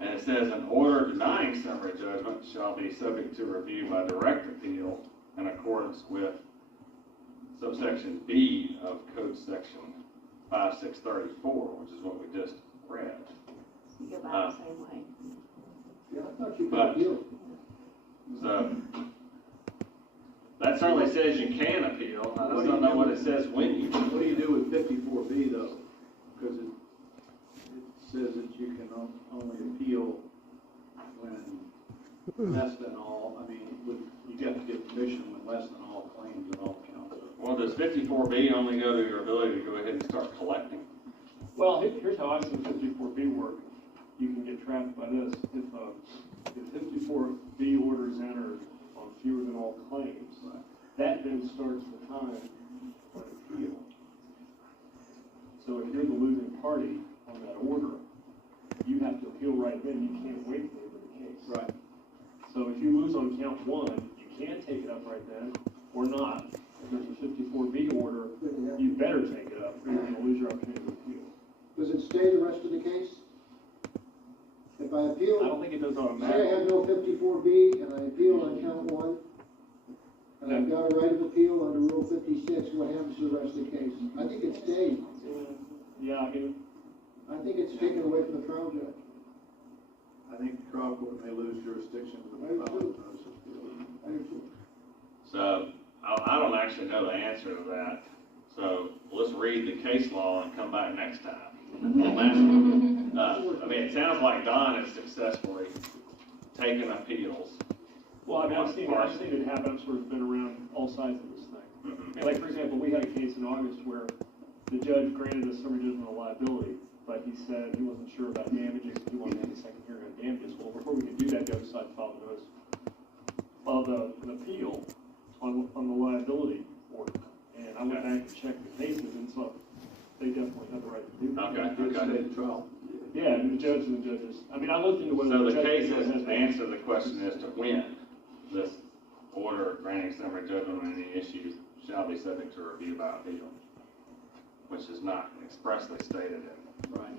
And it says an order denying summary judgment shall be subject to review by direct appeal in accordance with subsection B of Code Section 5634, which is what we just read. You go by the same way. Yeah, I thought you could But- appeal. So that certainly says you can appeal. I just don't know what it says when you can. What do you do with 54B though? Because it says that you can only appeal when less than all, you have to get permission when less than all claims and all counts. Well, does 54B only go to your ability to go ahead and start collecting? Well, here's how I've seen 54B work. You can get trapped by this. If 54B order is entered on fewer than all claims, that then starts the time for an appeal. So if you're the losing party on that order, you have to appeal right then. You can't wait for the case. Right. So if you lose on count 1, you can take it up right then, or not. If there's a 54B order, you better take it up, or you're going to lose your opportunity to appeal. Does it stay the rest of the case? If I appeal, I don't think it does say I automatically. have no 54B and I appeal on count 1, and I've got a right of appeal under Rule 56, what happens to the rest of the case? I think it stays. Yeah, I think it's taken away from the trial judge. I think the trial court may lose jurisdiction to the filing notice of appeal. I do too. So I don't actually know the answer to that. So let's read the case law and come back next time. It sounds like Don has successfully taken appeals. Well, I've seen it happen. I've sort of been around all sides of this thing. Mm-hmm. Like, for example, we had a case in August where the judge granted us summary judgment of liability, but he said he wasn't sure about damages. He wanted to have a second hearing on damages. Well, before we could do that, the other side filed a notice of an appeal on the liability order. And I went back and checked the cases, and so they definitely had the right to do that. Okay. Trial. Yeah, and the judge and the judges. I looked into whether So the judge case has is, to answer the question as to when this order granting summary judgment on any issues shall be subject to review by appeal, which is not expressly stated in Right.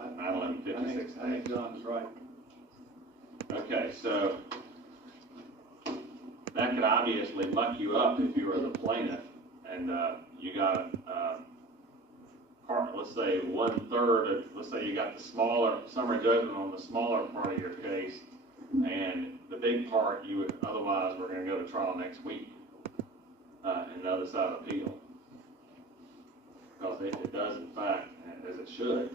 I 9/11/56. think John's right. Okay, so that could obviously muck you up if you were the plaintiff and you got part, let's say 1/3 let's say you got the smaller summary judgment on the smaller part of your case, and the big part you would otherwise were going to go to trial next week, and the other side appeal. Because it does in fact, as it should,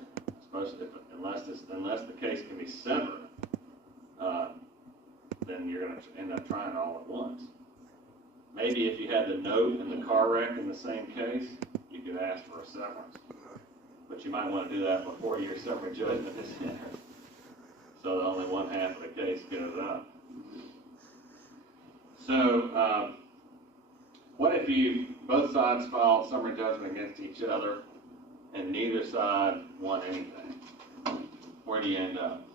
especially unless the case can be severed, then you're going to end up trying it all at once. Maybe if you had the note and the car wreck in the same case, you could ask for a severance. But you might want to do that before your summary judgment is entered, so that only one half of the case goes up. So, what if both sides filed summary judgment against each other, and neither side won anything, where do you end up?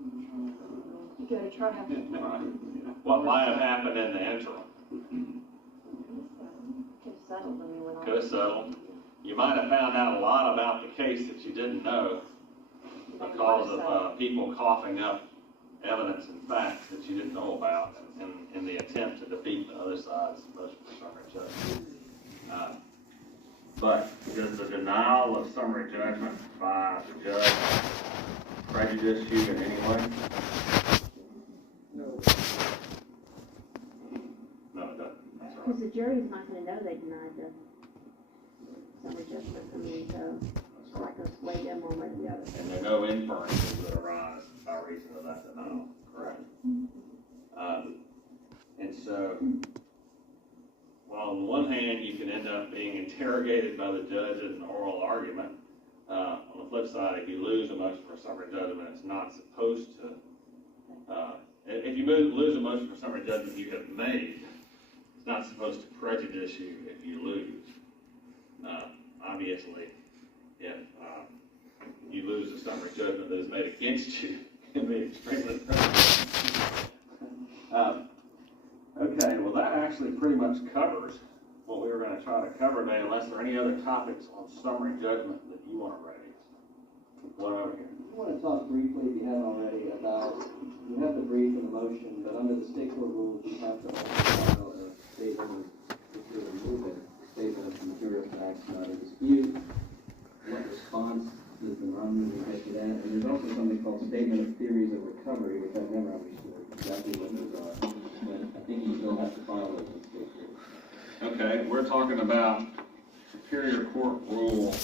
You go to trial. What might have happened in the interim? Could have settled when you went on. Could have settled. You might have found out a lot about the case that you didn't know because of people coughing up evidence and facts that you didn't know about in the attempt to defeat the other side's motion for summary judgment. But does the denial of summary judgment by the judge prejudice you in any way? No. No, it doesn't. That's right. Because the jury's not gonna know they denied the summary judgment, I mean, so it's not gonna sway them one way or the other. And there are no inferences that arise by reason of that denial, correct? And so, while on the one hand, you can end up being interrogated by the judge in an oral argument, on the flip side, if you lose a motion for summary judgment, it's not supposed to, if you lose a motion for summary judgment you have made, it's not supposed to prejudice you if you lose. Obviously, if you lose a summary judgment that is made against you, it can be extremely prejudicial. Okay, well that actually pretty much covers what we were going to try to cover today, unless there are any other topics on summary judgment that you want to raise. One over here. I want to talk briefly, if you haven't already, about, you have the brief and the motion, but under the state court rules, you have to also file a statement if you're removing, statement of material facts not in dispute. What response does the non-moving get to that? And there's also something called statement of theories of recovery, which I've never understood exactly what those are, but I think you still have to file those in state court. Okay, we're talking about Superior Court Rule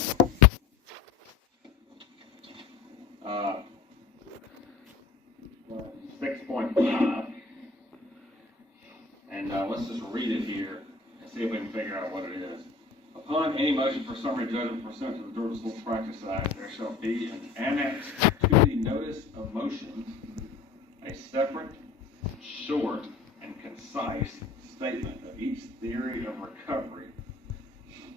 6.5, and let's just read it here and see if we can figure out what it is. Upon any motion for summary judgment pursuant to the Georgia Civil Practice Act, there shall be an annex to the notice of motion, a separate, short, and concise statement of each theory of recovery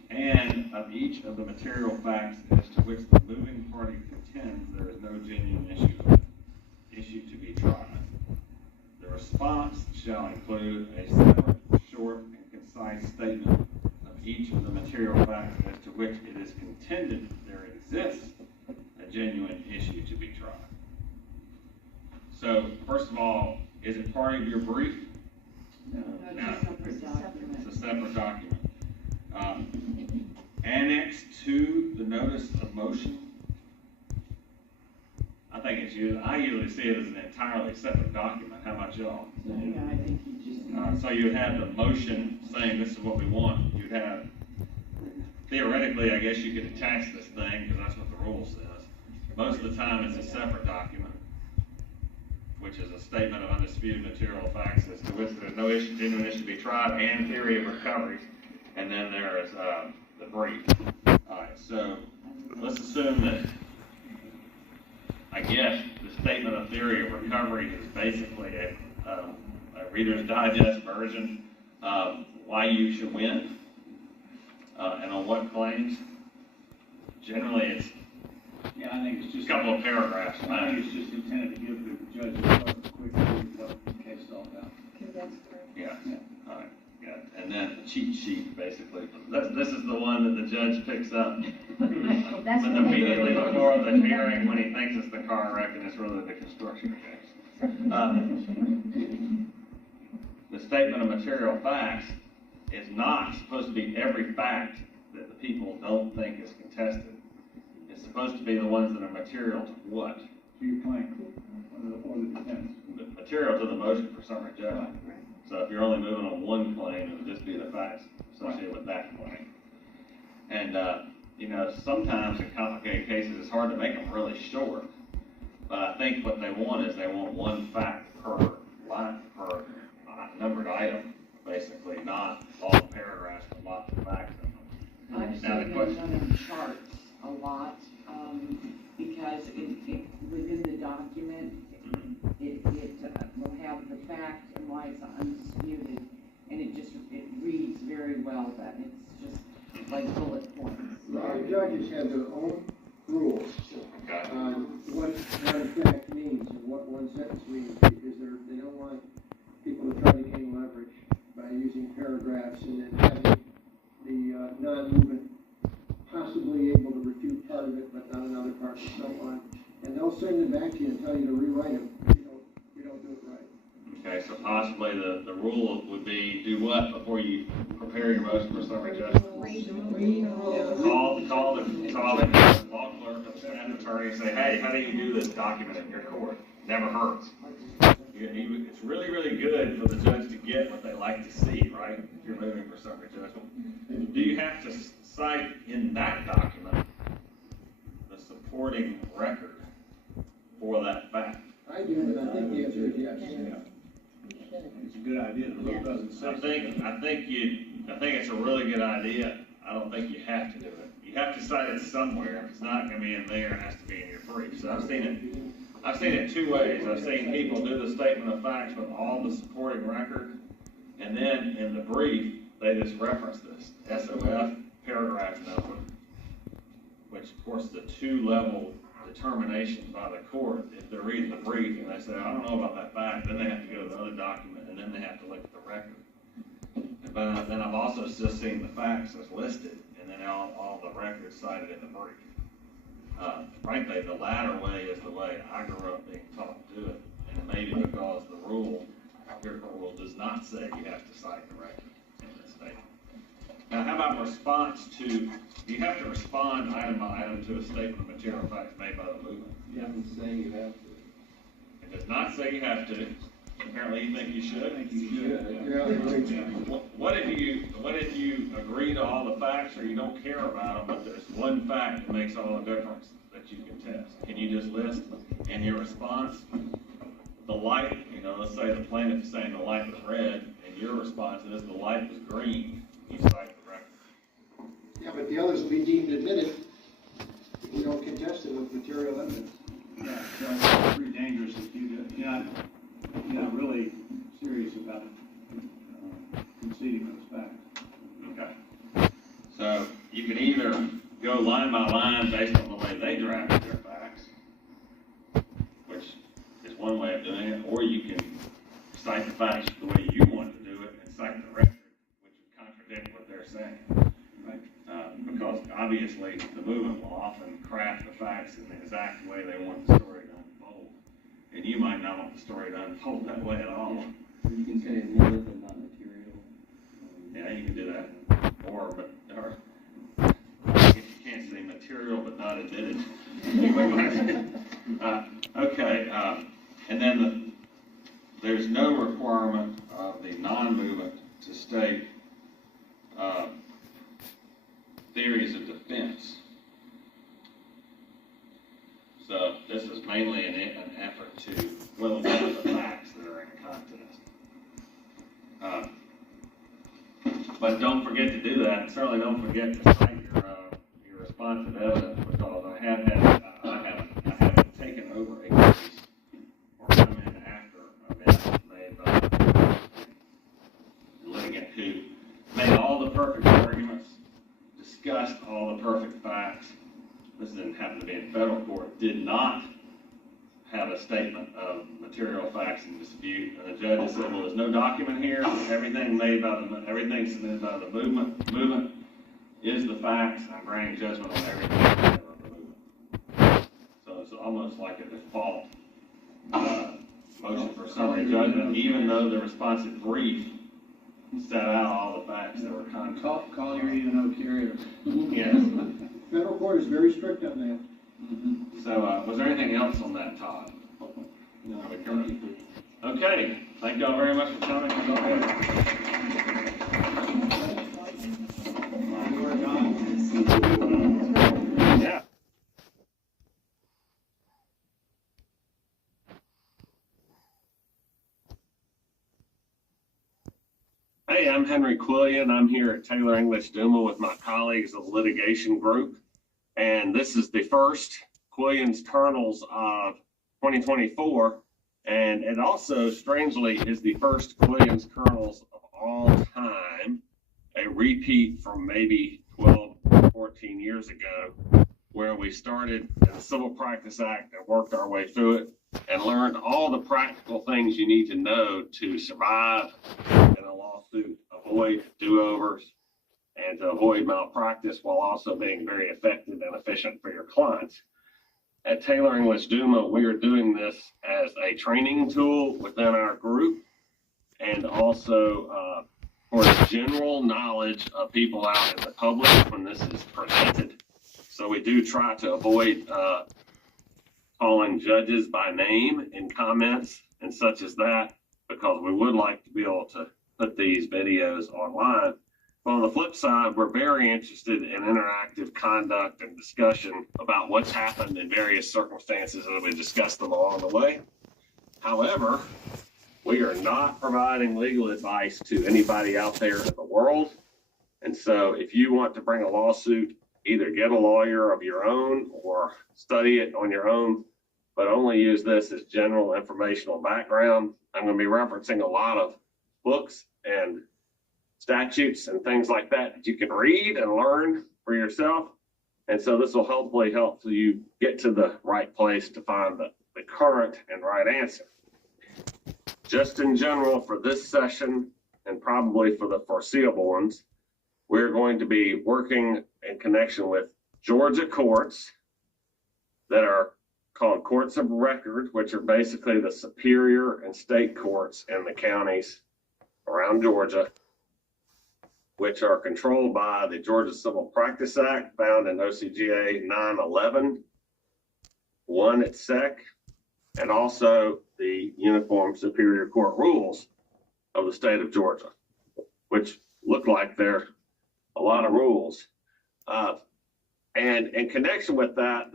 and of each of the material facts as to which the moving party contends there is no genuine issue to be tried. The response shall include a separate, short, and concise statement of each of the material facts as to which it is contended there exists a genuine issue to be tried. So, first of all, is it part of your brief? No, It's a separate document. Annexed to the notice of motion. I think it's I usually see it as an entirely separate document. How about y'all? Yeah, I think you just. So you would have the motion saying this is what we want. You'd have, theoretically, I guess you could attach this thing because that's what the rule says. Most of the time it's a separate document, which is a statement of undisputed material facts as to which there's no genuine issue to be tried and theory of recoveries. And then there is the brief. All right, so let's assume that, I guess, the statement of theory of recovery is basically a Reader's Digest version of why you should win and on what claims. Generally, it's I think it's just a couple of paragraphs. I think it's just intended to give the judge a quick brief of what the case is all about. Yeah. All right. Yeah. And then the cheat sheet, basically. This is the one that the judge picks up. That's But immediately before the hearing, when he thinks it's the car wreck and it's really the construction case. The statement of material facts is not supposed to be every fact that the people don't think is contested. It's supposed to be the ones that are material to what? To your claim, or the defense. Material to the motion for summary judgment. So if you're only moving on one claim, it would just be the facts associated with that claim. And, sometimes in complicated cases, it's hard to make them really short. But I think what they want is they want one fact per line, per numbered item, basically, not all the paragraphs with lots of facts in them. I've seen them done in charts a lot, because it within the document, it will have the fact and why it's undisputed, and it reads very well, but it's just like bullet points. The judges have one-sentence reads, because they don't want people to try to gain leverage by using paragraphs and then having the non-movement possibly able to refute part of it, but not another part, and so on. And they'll send it back to you and tell you to rewrite it. You don't do it right. Okay, so possibly the rule would be do what before you prepare your motion for summary judgment? Read the rule. Call the law clerk or the staff attorney and say, hey, how do you do this document in your court? Never hurts. It's really, really good for the judge to get what they like to see, right? If you're moving for summary judgment. Do you have to cite in that document the supporting record for that fact? I do, but I think the answer is yes. It's a good idea, the rule doesn't say. I think it's a really good idea. I don't think you have to do it. You have to cite it somewhere. If it's not going to be in there, it has to be in your brief. So I've seen it two ways. I've seen people do the statement of facts with all the supporting record, and then in the brief, they just reference this SOF paragraph number, which of course is a two-level determination by the court. If they're reading the brief and they say, I don't know about that fact, then they have to go to the other document, and then they have to look at the record. But then I've also just seen the facts as listed, and then all the records cited in the brief. Frankly, the latter way is the way I grew up being taught to do it, and maybe because the rule, empirical rule, does not say you have to cite the record in this statement. Now, how about response to, do you have to respond item by item to a statement of material facts made by the movement? You haven't say you have to. It does not say you have to. Apparently you think you should. I think you should. Yeah. What if you agree to all the facts or you don't care about them, but there's one fact that makes all the difference that you can test? Can you just list in your response the light, let's say the plaintiff is saying the light was red, and your response is the light was green. You cite the record. Yeah, but the others will be deemed admitted if you don't contest it with material evidence. Yeah, so it's pretty dangerous if you're not really serious about conceding those facts. Okay. So you can either go line by line based on the way they drafted their facts, which is one way of doing it, or you can cite the facts the way you want to do it and cite the record, which would contradict what they're saying. Right. Because obviously the movement will often craft the facts in the exact way they want the story to unfold. And you might not want the story to unfold that way at all. You can say admitted but not material. Yeah, you can do that. Or you can't say material but not admitted. Okay, and then there's no requirement of the non-movement to state theories of defense. So this is mainly an effort to well know the facts that are in a contest. But don't forget to do that. Certainly don't forget to cite your responsive evidence, because I have taken over a case or come in after a evidence made by a litigant who made all the perfect arguments, discussed all the perfect facts. This didn't happen to be in federal court. Did not have a statement of material facts in dispute, and the judge said, "Well, there's no document here. Everything submitted by the movement is the facts. I'm granting judgment on everything of the movement." So it's almost like a default motion for summary judgment, even though the responsive brief set out all the facts that were contrary. Call your even carrier. Yes. Federal court is very strict on that. So, was there anything else on that, Todd? No, Okay, thank y'all very much for coming. Go ahead. Yeah. Hey, I'm Henry Quillian. I'm here at Taylor English Duma with my colleagues of the litigation group. And this is the first Quillian's Kernels of 2024. And it also, strangely, is the first Quillian's Kernels of all time, a repeat from maybe 12, 14 years ago, where we started in the Civil Practice Act and worked our way through it and learned all the practical things you need to know to survive in a lawsuit, avoid do-overs, and to avoid malpractice while also being very effective and efficient for your clients. At Taylor English Duma, we are doing this as a training tool within our group and also for the general knowledge of people out in the public when this is presented. So we do try to avoid calling judges by name in comments and such as that, because we would like to be able to put these videos online. But on the flip side, we're very interested in interactive conduct and discussion about what's happened in various circumstances as we discuss them along the way. However, we are not providing legal advice to anybody out there in the world. And so if you want to bring a lawsuit, either get a lawyer of your own or study it on your own, but only use this as general informational background. I'm going to be referencing a lot of books and statutes and things like that that you can read and learn for yourself. And so this will hopefully help you get to the right place to find the current and right answer. Just in general for this session, and probably for the foreseeable ones, we're going to be working in connection with Georgia courts that are called courts of record, which are basically the superior and state courts in the counties around Georgia, which are controlled by the Georgia Civil Practice Act found in OCGA 911, 1 at SEC, and also the Uniform Superior Court rules of the state of Georgia, which look like they're a lot of rules. And in connection with that,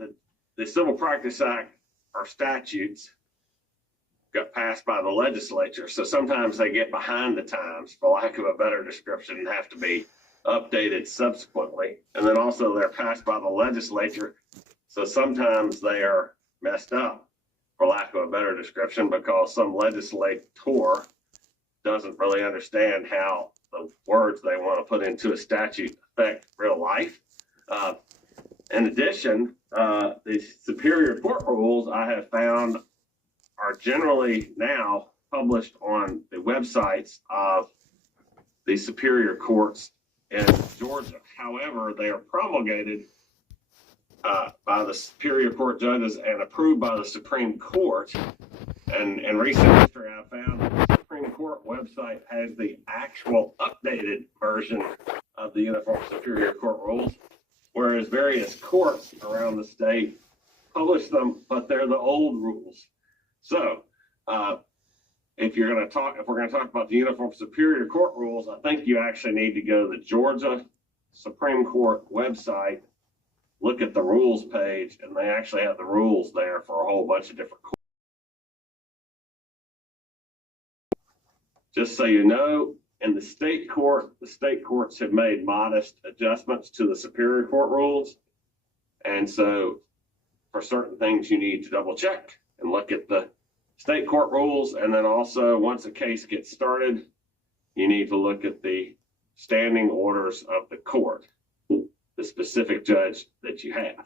the Civil Practice Act are statutes got passed by the legislature. So sometimes they get behind the times, for lack of a better description, and have to be updated subsequently. And then also they're passed by the legislature. So sometimes they are messed up, for lack of a better description, because some legislator doesn't really understand how the words they want to put into a statute affect real life. In addition, the Superior Court rules I have found are generally now published on the websites of the Superior Courts in Georgia. However, they are promulgated by the Superior Court judges and approved by the Supreme Court. And in recent history, I found that the Supreme Court website has the actual updated version of the Uniform Superior Court rules, whereas various courts around the state publish them, but they're the old rules. So if we're going to talk about the Uniform Superior Court rules, I think you actually need to go to the Georgia Supreme Court website, look at the rules page, and they actually have the rules there for a whole bunch of different courts. Just so you know, in the state courts have made modest adjustments to the Superior Court rules. And so for certain things, you need to double check and look at the state court rules. And then also, once a case gets started, you need to look at the standing orders of the court, the specific judge that you have.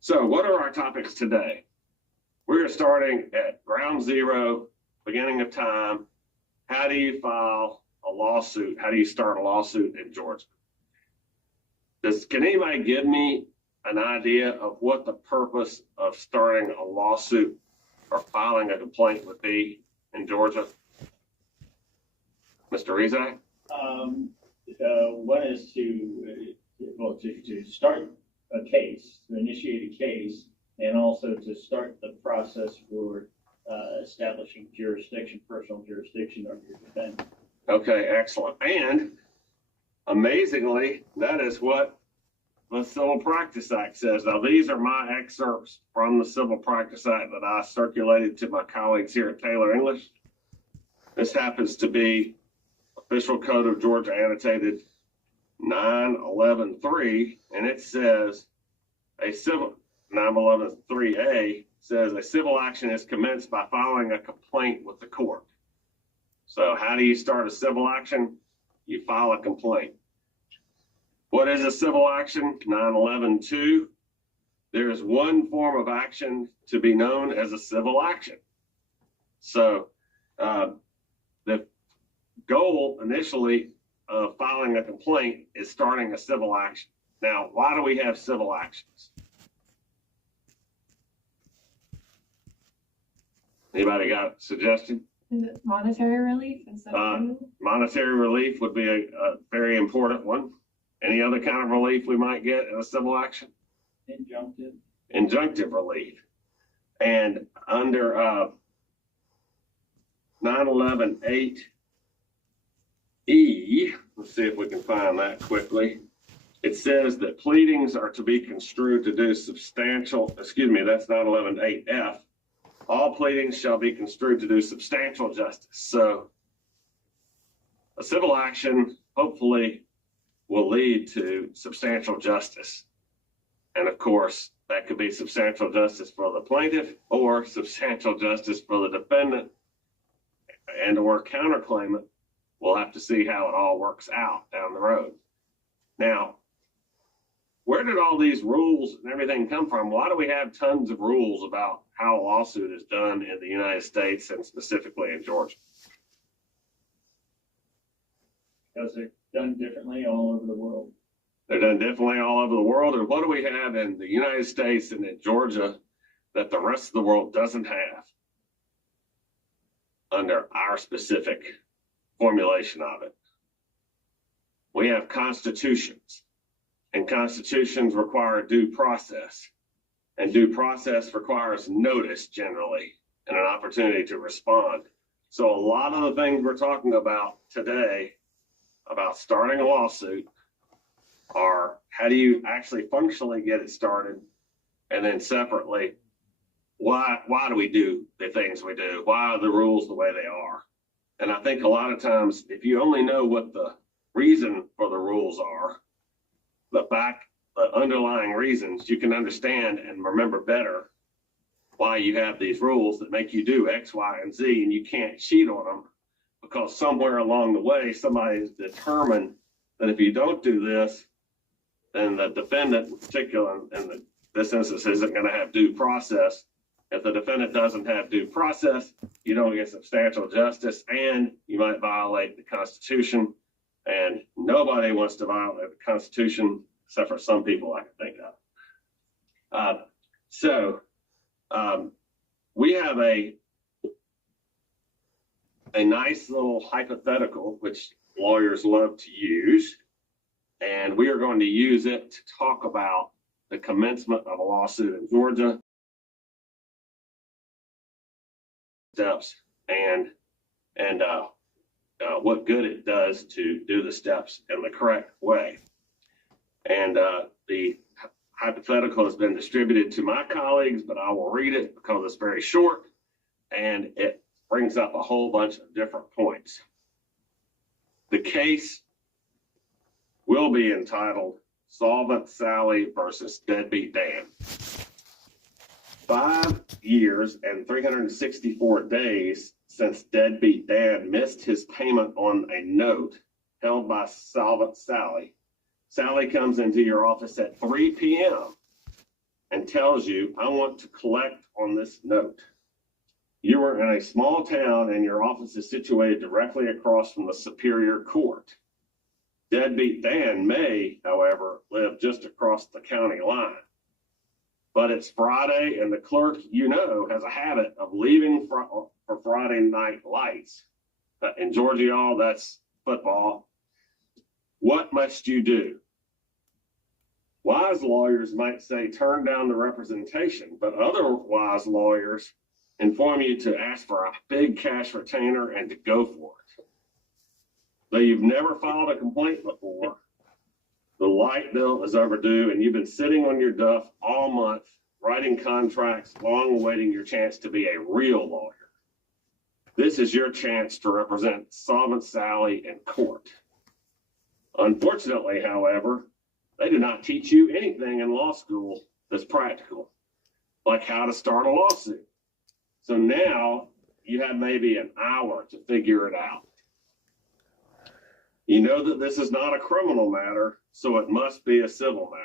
So what are our topics today? We're starting at ground zero, beginning of time. How do you file a lawsuit? How do you start a lawsuit in Georgia? Can anybody give me an idea of what the purpose of starting a lawsuit or filing a complaint would be in Georgia? Mr. Rezak? One is to start a case, to initiate a case, and also to start the process for establishing jurisdiction, personal jurisdiction of your defendant. Okay, excellent. And amazingly, that is what the Civil Practice Act says. Now, these are my excerpts from the Civil Practice Act that I circulated to my colleagues here at Taylor English. This happens to be Official Code of Georgia Annotated 911.3, and it says 911.3a says a civil action is commenced by filing a complaint with the court. So how do you start a civil action? You file a complaint. What is a civil action? 911.2 there is one form of action to be known as a civil action. So the goal initially of filing a complaint is starting a civil action. Now, why do we have civil actions? Anybody got a suggestion? Is it monetary relief instead of criminal? Monetary relief would be a very important one. Any other kind of relief we might get in a civil action? Injunctive. Injunctive relief. And under 911.8E, let's see if we can find that quickly. It says that pleadings are to be construed to do substantial, excuse me, that's 911.8F. All pleadings shall be construed to do substantial justice. So a civil action hopefully will lead to substantial justice. And of course, that could be substantial justice for the plaintiff or substantial justice for the defendant and or counterclaimant. We'll have to see how it all works out down the road. Now, where did all these rules and everything come from? Why do we have tons of rules about how a lawsuit is done in the United States and specifically in Georgia? Because they're done differently all over the world. They're done differently all over the world. And what do we have in the United States and in Georgia that the rest of the world doesn't have under our specific formulation of it? We have constitutions, and constitutions require due process, and due process requires notice generally and an opportunity to respond. So a lot of the things we're talking about today about starting a lawsuit are how do you actually functionally get it started, and then separately, why do we do the things we do? Why are the rules the way they are? And I think a lot of times, if you only know what the reason for the rules are, the underlying reasons, you can understand and remember better why you have these rules that make you do X, Y, and Z, and you can't cheat on them because somewhere along the way, somebody's determined that if you don't do this, then the defendant in particular, in this instance, isn't going to have due process. If the defendant doesn't have due process, you don't get substantial justice, and you might violate the Constitution. And nobody wants to violate the Constitution except for some people I can think of. We have a nice little hypothetical, which lawyers love to use, and we are going to use it to talk about the commencement of a lawsuit in Georgia, steps, and what good it does to do the steps in the correct way. And the hypothetical has been distributed to my colleagues, but I will read it because it's very short and it brings up a whole bunch of different points. The case will be entitled Solvent Sally versus Deadbeat Dan. 5 years and 364 days since Deadbeat Dan missed his payment on a note held by Solvent Sally. Sally comes into your office at 3 p.m. and tells you, I want to collect on this note. You are in a small town and your office is situated directly across from the Superior Court. Deadbeat Dan may, however, live just across the county line. But it's Friday and the clerk, has a habit of leaving for Friday night lights. In Georgia, y'all, that's football. What must you do? Wise lawyers might say turn down the representation, but other wise lawyers inform you to ask for a big cash retainer and to go for it. Though you've never filed a complaint before, the light bill is overdue and you've been sitting on your duff all month, writing contracts, long awaiting your chance to be a real lawyer. This is your chance to represent Solvent Sally in court. Unfortunately, however, they do not teach you anything in law school that's practical, like how to start a lawsuit. So now you have maybe an hour to figure it out. You know that this is not a criminal matter, so it must be a civil matter.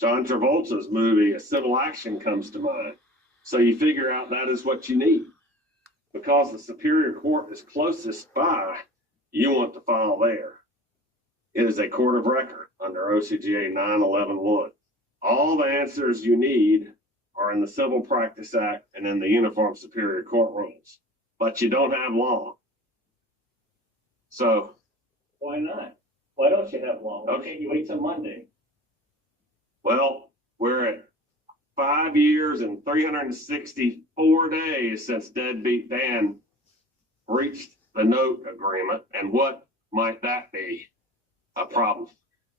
John Travolta's movie, A Civil Action, comes to mind. So you figure out that is what you need. Because the Superior Court is closest by, you want to file there. It is a court of record under OCGA 911.1. All the answers you need are in the Civil Practice Act and in the Uniform Superior Court rules, but you don't have long. So. Why not? Why don't you have long? Why Okay. can't you wait till Monday? Well, we're at 5 years and 364 days since Deadbeat Dan reached the note agreement, and what might that be? A problem.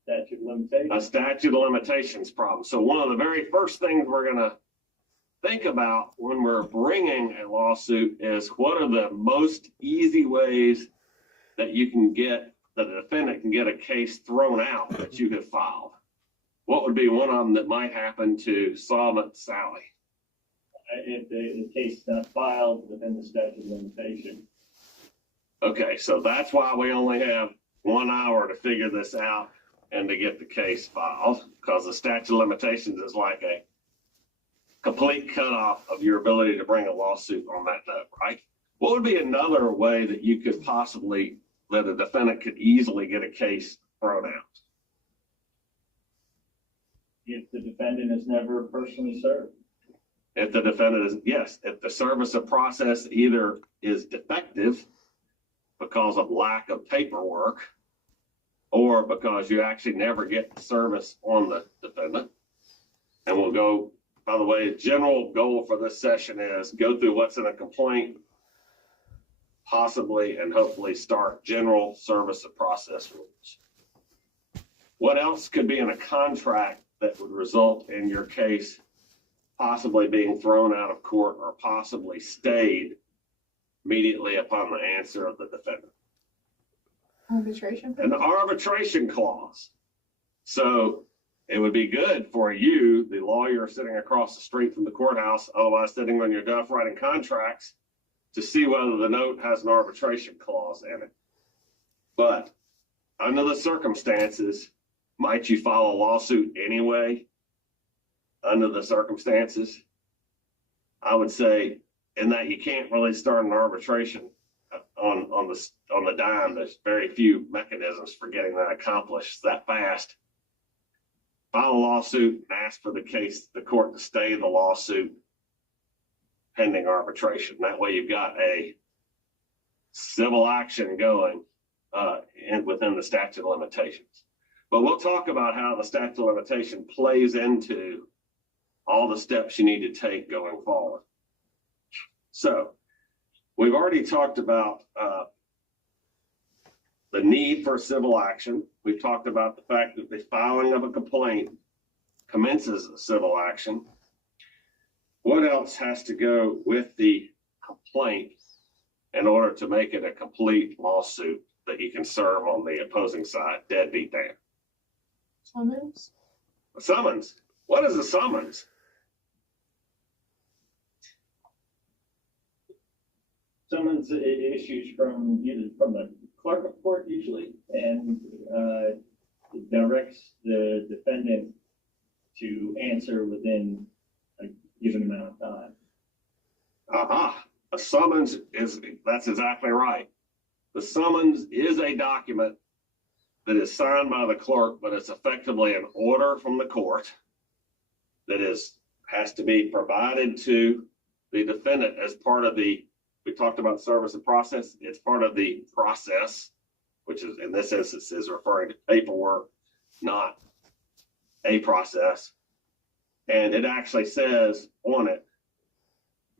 Statute of limitations. A statute of limitations problem. So one of the very first things we're going to think about when we're bringing a lawsuit is what are the most easy ways that you can get, that a defendant can get a case thrown out that you have filed. What would be one of them that might happen to Solvent Sally? If the case is not filed within the statute of limitation. Okay, so that's why we only have 1 hour to figure this out and to get the case filed, because the statute of limitations is like a complete cutoff of your ability to bring a lawsuit on that note, right? What would be another way that you could possibly, that a defendant could easily get a case thrown out? If the defendant is never personally served. If the defendant is, yes, if the service of process either is defective because of lack of paperwork, or because you actually never get the service on the defendant. And we'll go, by the way, the general goal for this session is go through what's in a complaint, possibly and hopefully start general service of process rules. What else could be in a contract that would result in your case possibly being thrown out of court or possibly stayed immediately upon the answer of the defendant? Arbitration. An arbitration clause. So it would be good for you, the lawyer sitting across the street from the courthouse, otherwise sitting on your duff writing contracts, to see whether the note has an arbitration clause in it. But under the circumstances, might you file a lawsuit anyway? Under the circumstances, I would say in that you can't really start an arbitration on the dime. There's very few mechanisms for getting that accomplished that fast. File a lawsuit and ask for the court to stay the lawsuit pending arbitration. That way you've got a civil action going within the statute of limitations. But we'll talk about how the statute of limitation plays into all the steps you need to take going forward. So we've already talked about the need for civil action. We've talked about the fact that the filing of a complaint commences a civil action. What else has to go with the complaint in order to make it a complete lawsuit that you can serve on the opposing side? Deadbeat Dan. Summons. A summons. What is a summons? Summons issues from the clerk of court usually, and directs the defendant to answer within a given amount of time. Aha. A summons that's exactly right. The summons is a document that is signed by the clerk, but it's effectively an order from the court that has to be provided to the defendant as part of we talked about service of process. It's part of the process, which is in this instance is referring to paperwork, not a process. And it actually says on it,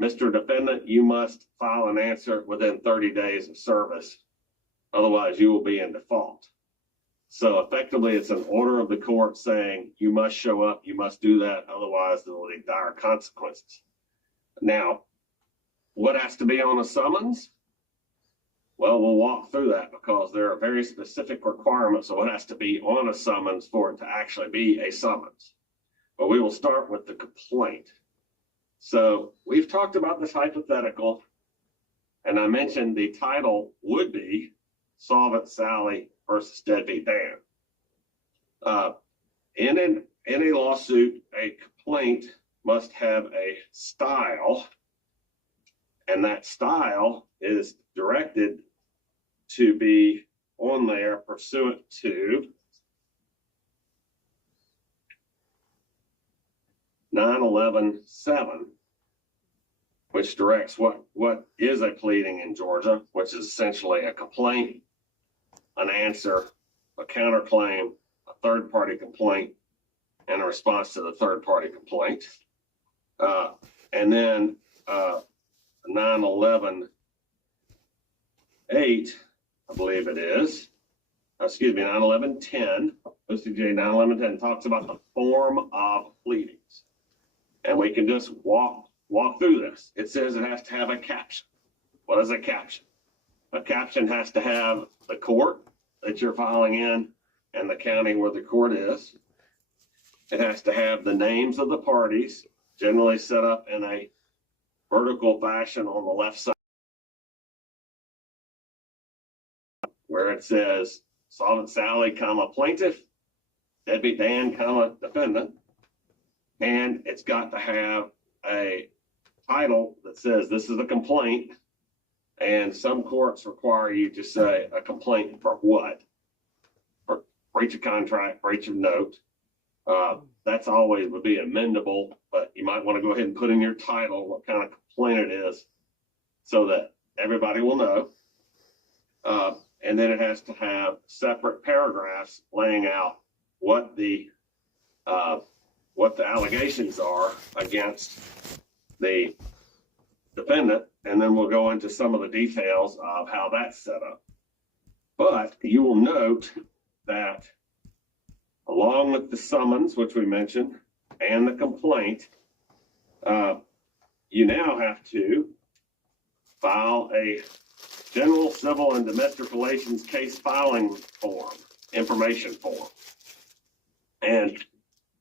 Mr. Defendant, you must file an answer within 30 days of service. Otherwise, you will be in default. So effectively, it's an order of the court saying you must show up, you must do that, otherwise there will be dire consequences. Now, what has to be on a summons? Well, we'll walk through that because there are very specific requirements of what has to be on a summons for it to actually be a summons. But we will start with the complaint. So we've talked about this hypothetical, and I mentioned the title would be Solvent Sally versus Deadbeat Dan. In an in a lawsuit, a complaint must have a style, and that style is directed to be on there pursuant to 911(7), which directs what is a pleading in Georgia, which is essentially a complaint, an answer, a counterclaim, a third-party complaint, and a response to the third-party complaint. And then 911(8), I believe it is, 911(10), OCJ 911(10) talks about the form of pleadings. And we can just walk through this. It says it has to have a caption. What is a caption? A caption has to have the court that you're filing in and the county where the court is. It has to have the names of the parties, generally set up in a vertical fashion on the left side, where it says Solvent Sally, plaintiff, Deadbeat Dan, defendant. And it's got to have a title that says this is a complaint. And some courts require you to say a complaint for what? For breach of contract, breach of note. That's always would be amendable, but you might want to go ahead and put in your title what kind of complaint it is so that everybody will know. And then it has to have separate paragraphs laying out what the allegations are against the defendant, and then we'll go into some of the details of how that's set up. But you will note that along with the summons, which we mentioned, and the complaint, you now have to file a general civil and domestic relations case filing form, information form. And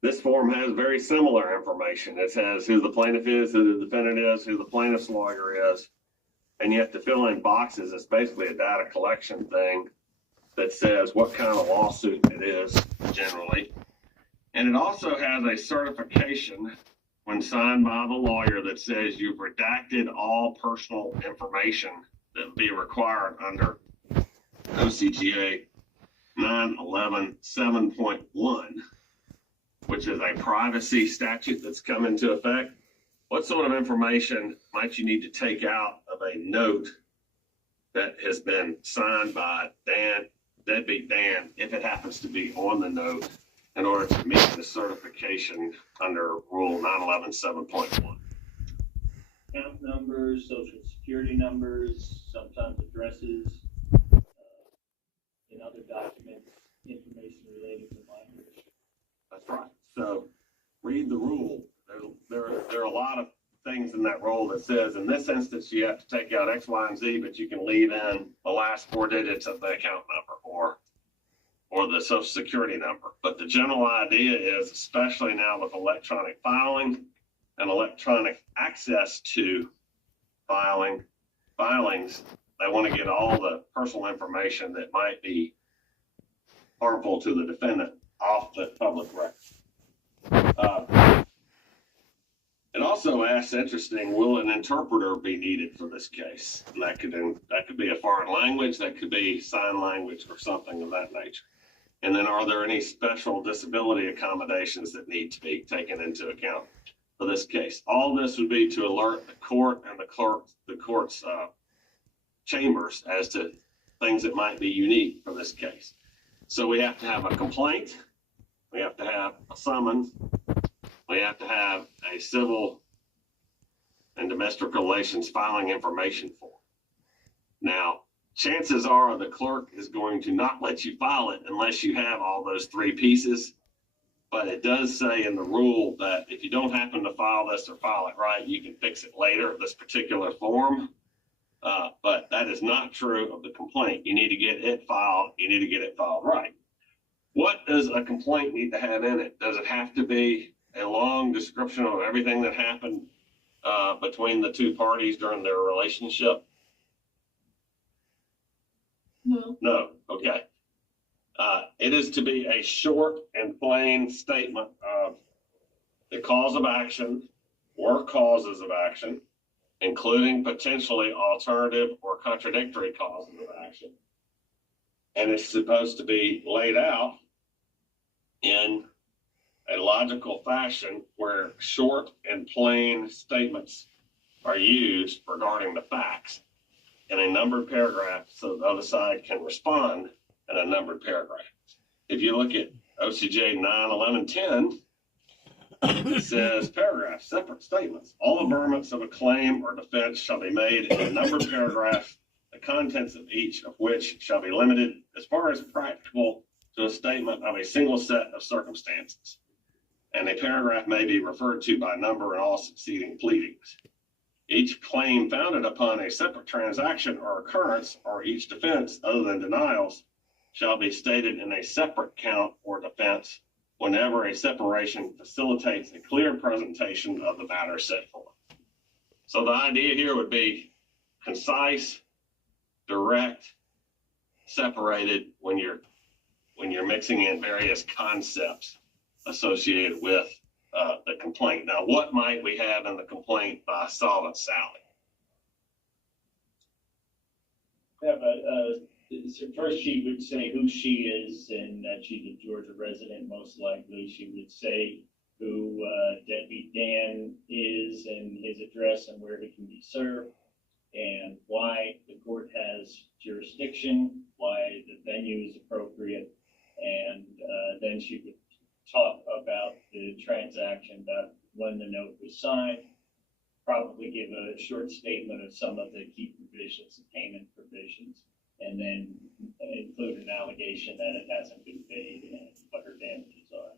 this form has very similar information. It says who the plaintiff is, who the defendant is, who the plaintiff's lawyer is, and you have to fill in boxes. It's basically a data collection thing that says what kind of lawsuit it is generally. And it also has a certification when signed by the lawyer that says you've redacted all personal information that would be required under OCGA 911(7.1, which is a privacy statute that's come into effect. What sort of information might you need to take out of a note that has been signed by Dan, Deadbeat Dan, if it happens to be on the note, in order to meet the certification under Rule 911(7.1? Account numbers, social security numbers, sometimes addresses, and other documents, information relating to language. That's right. So read the rule. There are a lot of things in that rule that says in this instance you have to take out X, Y, and Z, but you can leave in the last 4 digits of the account number or the social security number. But the general idea is, especially now with electronic filing and electronic access to filings, they want to get all the personal information that might be harmful to the defendant off the public record. It also asks, interesting, will an interpreter be needed for this case? And that could be a foreign language, that could be sign language or something of that nature. And then are there any special disability accommodations that need to be taken into account for this case? All this would be to alert the court and the court's chambers as to things that might be unique for this case. So we have to have a complaint, we have to have a summons, we have to have a civil and domestic relations filing information form. Now, chances are the clerk is going to not let you file it unless you have all those 3 pieces. But it does say in the rule that if you don't happen to file this or file it right, you can fix it later, this particular form. But that is not true of the complaint. You need to get it filed. You need to get it filed right. What does a complaint need to have in it? Does it have to be a long description of everything that happened between the 2 parties during their relationship? No. No. Okay. It is to be a short and plain statement of the cause of action or causes of action, including potentially alternative or contradictory causes of action. And it's supposed to be laid out in a logical fashion where short and plain statements are used regarding the facts in a numbered paragraph so the other side can respond in a numbered paragraph. If you look at OCJ 91110, it says paragraph, separate statements. All averments of a claim or defense shall be made in a numbered paragraph, the contents of each of which shall be limited as far as practicable to a statement of a single set of circumstances. And a paragraph may be referred to by number in all succeeding pleadings. Each claim founded upon a separate transaction or occurrence, or each defense other than denials, shall be stated in a separate count or defense whenever a separation facilitates a clear presentation of the matter set forth. So the idea here would be concise, direct, separated when you're mixing in various concepts associated with the complaint. Now, what might we have in the complaint by Solid Sally? Yeah, so first she would say who she is and that she's a Georgia resident, most likely. She would say who Deadbeat Dan is and his address and where he can be served and why the court has jurisdiction, why the venue is appropriate, and then she would talk about the transaction, about when the note was signed, probably give a short statement of some of the key provisions, payment provisions, and then include an allegation that it hasn't been paid and what her damages are.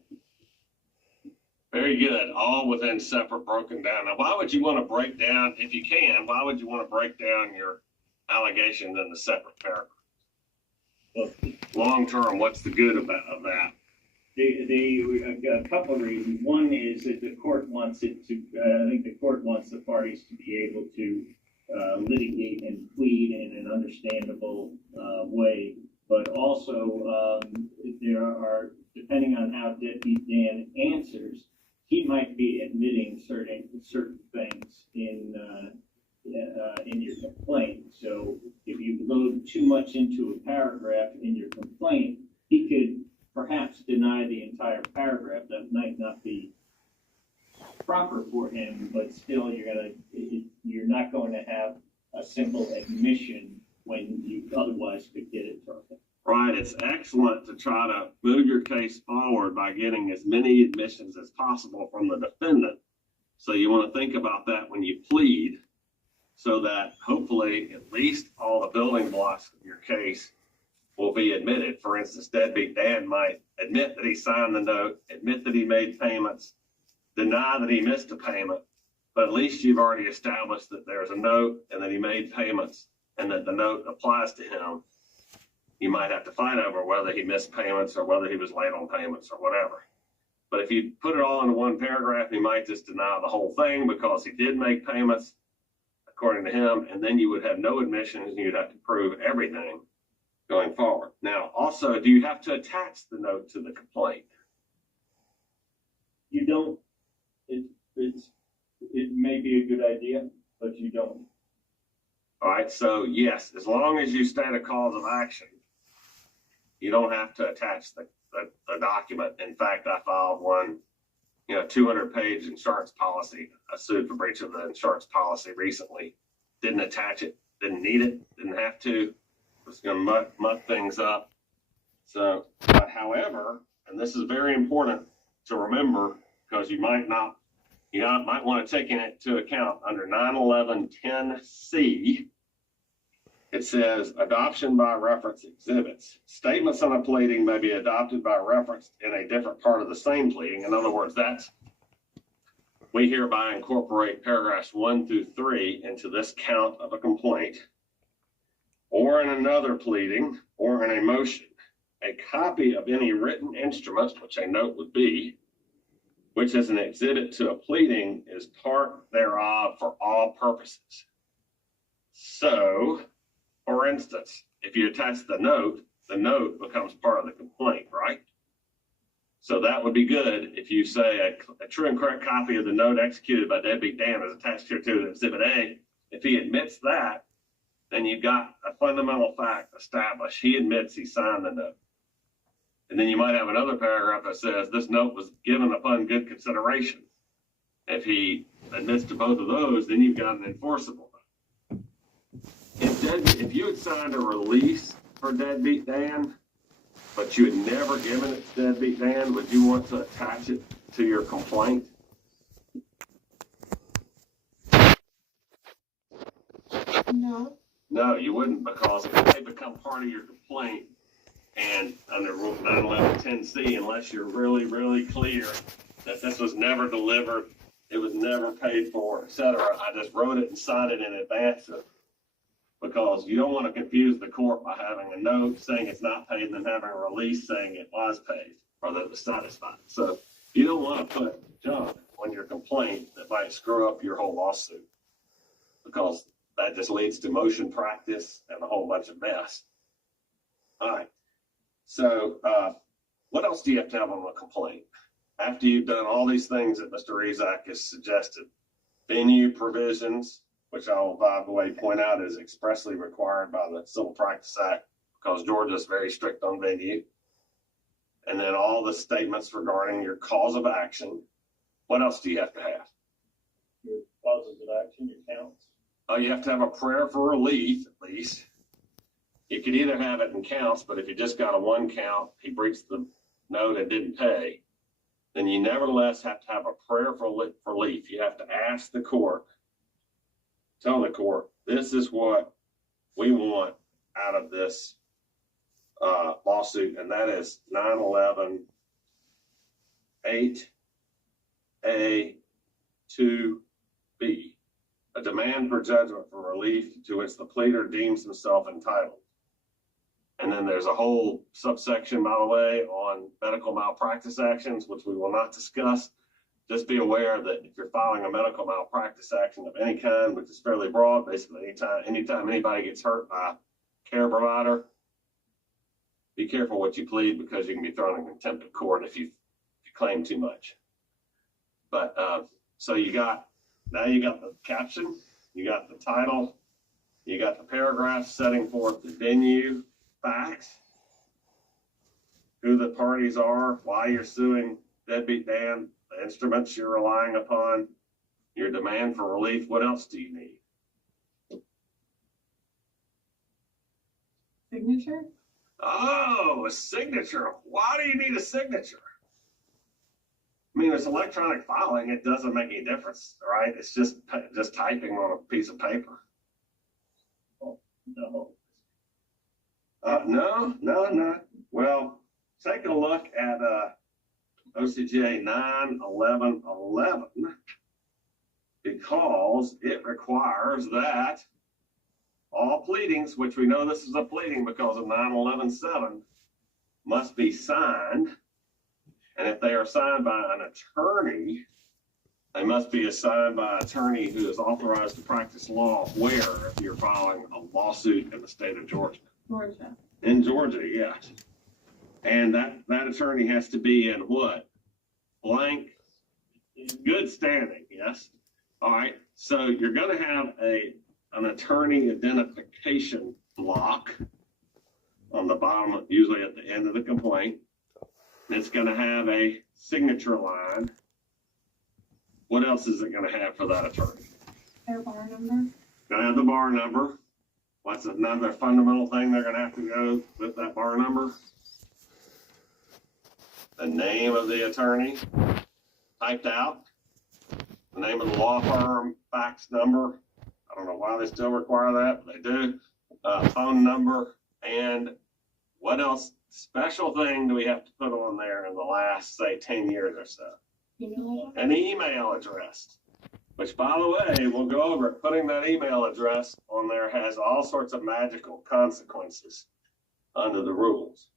Very good. All within separate, broken down. Now, why would you want to break down, if you can, why would you want to break down your allegations into separate paragraphs? Well, long term, what's the good of that? A couple of reasons. One is that the court wants it to, I think the court wants the parties to be able to litigate and plead in an understandable way, but also there are, depending on how Deadbeat Dan answers, he might be admitting certain things in your complaint. So if you load too much into a paragraph in your complaint, he could perhaps deny the entire paragraph. That might not be proper for him, but still you're not going to have a simple admission when you otherwise could get it from him. Right. It's excellent to try to move your case forward by getting as many admissions as possible from the defendant. So you want to think about that when you plead, so that hopefully at least all the building blocks of your case will be admitted. For instance, Deadbeat Dan might admit that he signed the note, admit that he made payments, deny that he missed a payment, but at least you've already established that there's a note and that he made payments and that the note applies to him. You might have to fight over whether he missed payments or whether he was late on payments or whatever. But if you put it all into one paragraph, he might just deny the whole thing because he did make payments according to him, and then you would have no admissions and you'd have to prove everything going forward. Now, also, do you have to attach the note to the complaint? You don't. It may be a good idea, but you don't. All right, so yes, as long as you state a cause of action, you don't have to attach the document. In fact, I filed one, 200-page insurance policy. I sued for breach of the insurance policy recently. Didn't attach it, didn't need it, didn't have to. Was going to muck things up. So, but however, and this is very important to remember because you might want to take into account under 91110C, it says adoption by reference exhibits. Statements on a pleading may be adopted by reference in a different part of the same pleading. In other words, we hereby incorporate paragraphs 1 through 3 into this count of a complaint, or in another pleading, or in a motion. A copy of any written instrument, which a note would be, which is an exhibit to a pleading, is part thereof for all purposes. So, for instance, if you attach the note the note becomes part of the complaint, right? So that would be good if you say a true and correct copy of the note executed by deadbeat Dan is attached here to Exhibit A. If he admits that, then you've got a fundamental fact established. He admits he signed the note. And then you might have another paragraph that says this note was given upon good consideration. If he admits to both of those, then you've got an enforceable note. If you had signed a release for deadbeat Dan, but you had never given it to deadbeat Dan, would you want to attach it to your complaint? No. No, you wouldn't, because if they become part of your complaint, and under Rule 91110C, unless you're really, really clear that this was never delivered, it was never paid for, etc. I just wrote it and signed it in advance of, because you don't want to confuse the court by having a note saying it's not paid and then having a release saying it was paid or that it was satisfied. So you don't want to put junk on your complaint that might screw up your whole lawsuit, because that just leads to motion practice and a whole bunch of mess. All right. So what else do you have to have on a complaint? After you've done all these things that Mr. Rezak has suggested, venue provisions, which I will, by the way, point out is expressly required by the Civil Practice Act because Georgia is very strict on venue. And then all the statements regarding your cause of action. What else do you have to have? Your causes of action, your counts. Oh, you have to have a prayer for relief, at least. You could either have it in counts, but if you just got a one count, he breached the note and didn't pay, then you nevertheless have to have a prayer for relief. You have to ask the court, tell the court, this is what we want out of this lawsuit, and that is 911-8A-2B, a demand for judgment for relief to which the pleader deems himself entitled. And then there's a whole subsection, by the way, on medical malpractice actions, which we will not discuss. Just be aware that if you're filing a medical malpractice action of any kind, which is fairly broad, basically anytime anybody gets hurt by a care provider, be careful what you plead, because you can be thrown in contempt of court if you claim too much. But so you got the caption, you got the title, you got the paragraph setting forth the venue, facts, who the parties are, why you're suing deadbeat Dan, the instruments you're relying upon, your demand for relief. What else do you need? Signature? Oh, a signature. Why do you need a signature? I mean, it's electronic filing. It doesn't make any difference, right? It's just typing on a piece of paper. Oh, no. No. Well, take a look at OCGA 91111, because it requires that all pleadings, which we know this is a pleading because of 911-7, must be signed. And if they are signed by an attorney, they must be signed by an attorney who is authorized to practice law where, if you're filing a lawsuit in the state of Georgia. Georgia. In Georgia, yes. And that attorney has to be in what? Blank, good standing, yes. All right, so you're going to have an attorney identification block on the bottom, usually at the end of the complaint. It's going to have a signature line. What else is it going to have for that attorney? Their bar number? Going to have the bar number. What's another fundamental thing they're going to have to go with that bar number? The name of the attorney typed out, the name of the law firm, fax number. I don't know why they still require that, but they do. Phone number, and what else? Special thing do we have to put on there in the last, say, 10 years or so? Email address? An email address, which, by the way, we'll go over it. Putting that email address on there has all sorts of magical consequences under the rules.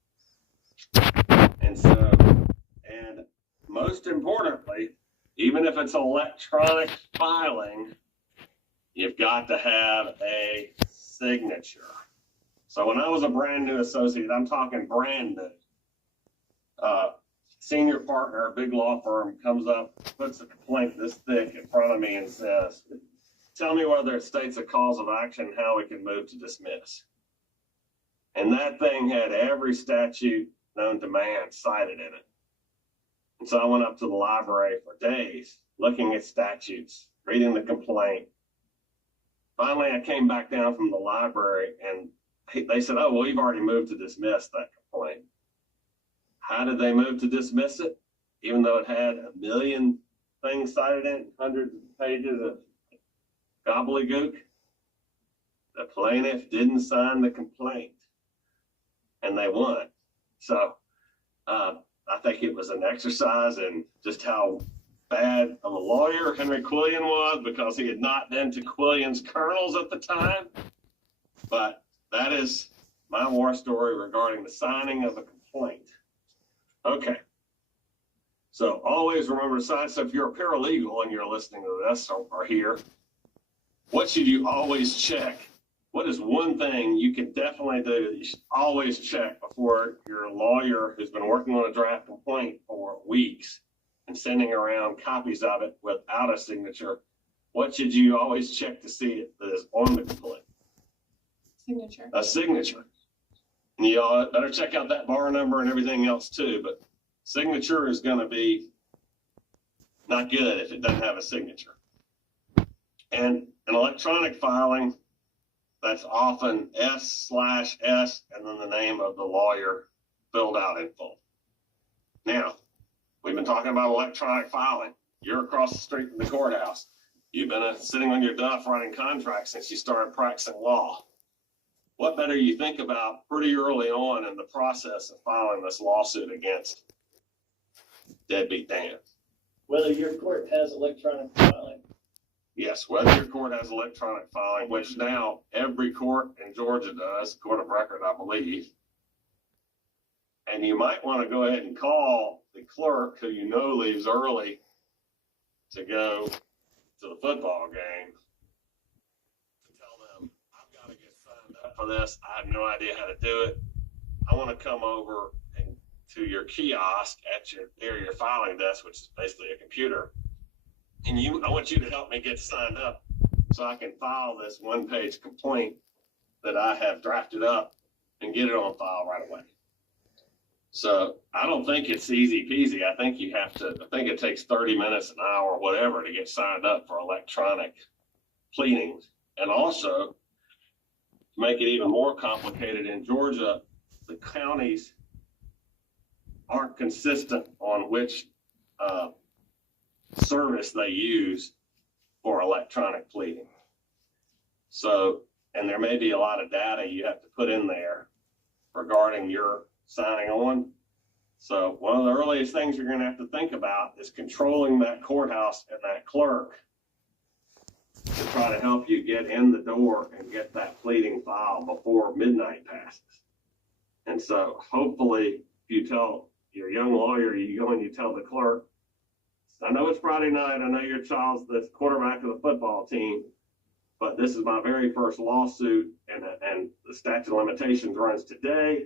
And most importantly, even if it's electronic filing, you've got to have a signature. So when I was a brand new associate, I'm talking brand new, senior partner, big law firm, comes up, puts a complaint this thick in front of me and says, tell me whether it states a cause of action, how we can move to dismiss. And that thing had every statute known to man cited in it. And so I went up to the library for days, looking at statutes, reading the complaint. Finally, I came back down from the library and they said, oh, well, we've already moved to dismiss that complaint. How did they move to dismiss it? Even though it had a million things cited in it, hundreds of pages of gobbledygook, the plaintiff didn't sign the complaint and they won. So I think it was an exercise in just how bad of a lawyer Henry Quillian was, because he had not been to Quillian's kernels at the time. But that is my war story regarding the signing of a complaint. Okay. So always remember to sign. So if you're a paralegal and you're listening to this or here, what should you always check? What is one thing you can definitely do that you should always check before your lawyer who's been working on a draft complaint for weeks and sending around copies of it without a signature? What should you always check to see it that is on the complaint? Signature. A signature. And you all better check out that bar number and everything else too, but signature is going to be not good if it doesn't have a signature. And an electronic filing, that's often S/S and then the name of the lawyer filled out in full. Now, we've been talking about electronic filing. You're across the street from the courthouse. You've been sitting on your duff writing contracts since you started practicing law. What better you think about pretty early on in the process of filing this lawsuit against deadbeat Dan? Whether your court has electronic filing. Yes, whether your court has electronic filing, which now every court in Georgia does, court of record, I believe. And you might want to go ahead and call the clerk who you know leaves early to go to the football game and tell them, I've got to get signed up for this. I have no idea how to do it. I want to come over and to your kiosk at your filing desk, which is basically a computer. And I want you to help me get signed up so I can file this one-page complaint that I have drafted up and get it on file right away. So I don't think it's easy peasy. I think it takes 30 minutes, an hour, whatever, to get signed up for electronic pleadings. And also, to make it even more complicated, in Georgia, the counties aren't consistent on which service they use for electronic pleading. So, and there may be a lot of data you have to put in there regarding your signing on. So one of the earliest things you're going to have to think about is controlling that courthouse and that clerk to try to help you get in the door and get that pleading filed before midnight passes. And so hopefully if you tell your young lawyer, you go and you tell the clerk, I know it's Friday night, I know your child's the quarterback of the football team, but this is my very first lawsuit and the statute of limitations runs today.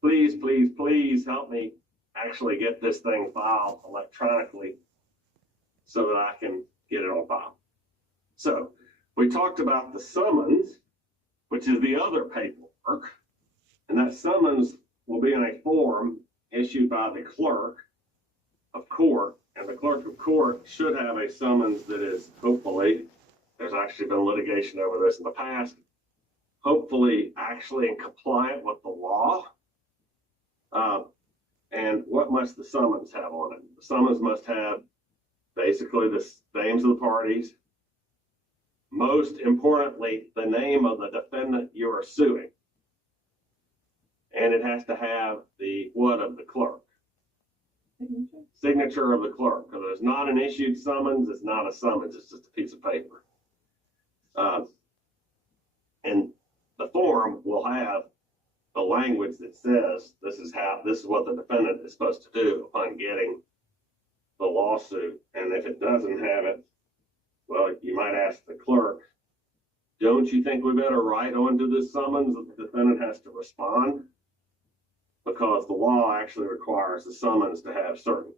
Please, please, please help me actually get this thing filed electronically so that I can get it on file. So we talked about the summons, which is the other paperwork, and that summons will be in a form issued by the clerk of court, and the clerk of court should have a summons that is, hopefully, there's actually been litigation over this in the past, hopefully actually in compliant with the law. And what must the summons have on it? The summons must have basically the names of the parties. Most importantly, the name of the defendant you are suing. And it has to have the what of the clerk? Signature of the clerk. Because it's not an issued summons, it's not a summons, it's just a piece of paper. And the form will have the language that says this is what the defendant is supposed to do upon getting the lawsuit. And if it doesn't have it, well, you might ask the clerk don't you think we better write onto this summons that the defendant has to respond? Because the law actually requires the summons to have certain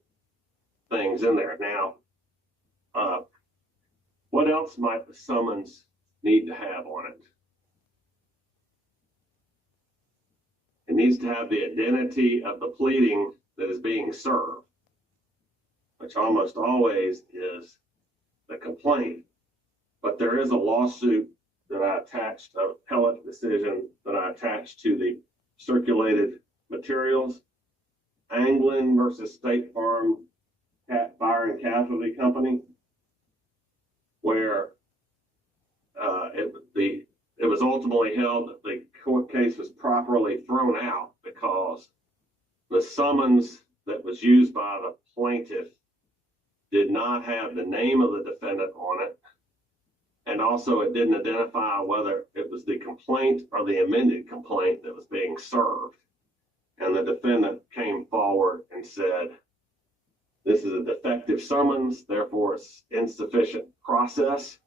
things in there. Now, what else might the summons need to have on it? It needs to have the identity of the pleading that is being served, which almost always is the complaint. But there is a lawsuit that I attached, an appellate decision that I attached to the circulated materials, Anglin versus State Farm Fire and Casualty Company, where it was ultimately held that the court case was properly thrown out because the summons that was used by the plaintiff did not have the name of the defendant on it, and also it didn't identify whether it was the complaint or the amended complaint that was being served. And the defendant came forward and said, this is a defective summons, therefore it's insufficient process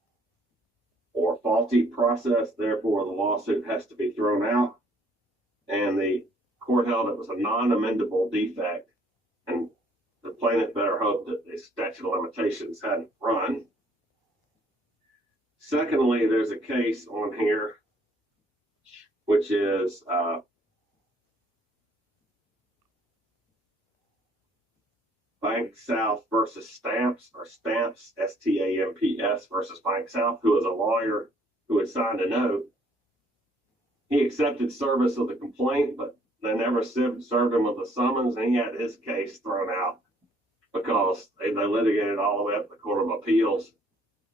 or faulty process, therefore the lawsuit has to be thrown out. And the court held it was a non-amendable defect, and the plaintiff better hope that the statute of limitations hadn't run. Secondly, there's a case on here, which is Bank South versus Stamps, or Stamps, S-T-A-M-P-S versus Bank South, who was a lawyer who had signed a note. He accepted service of the complaint, but they never served him with a summons, and he had his case thrown out because they litigated all the way up to the Court of Appeals.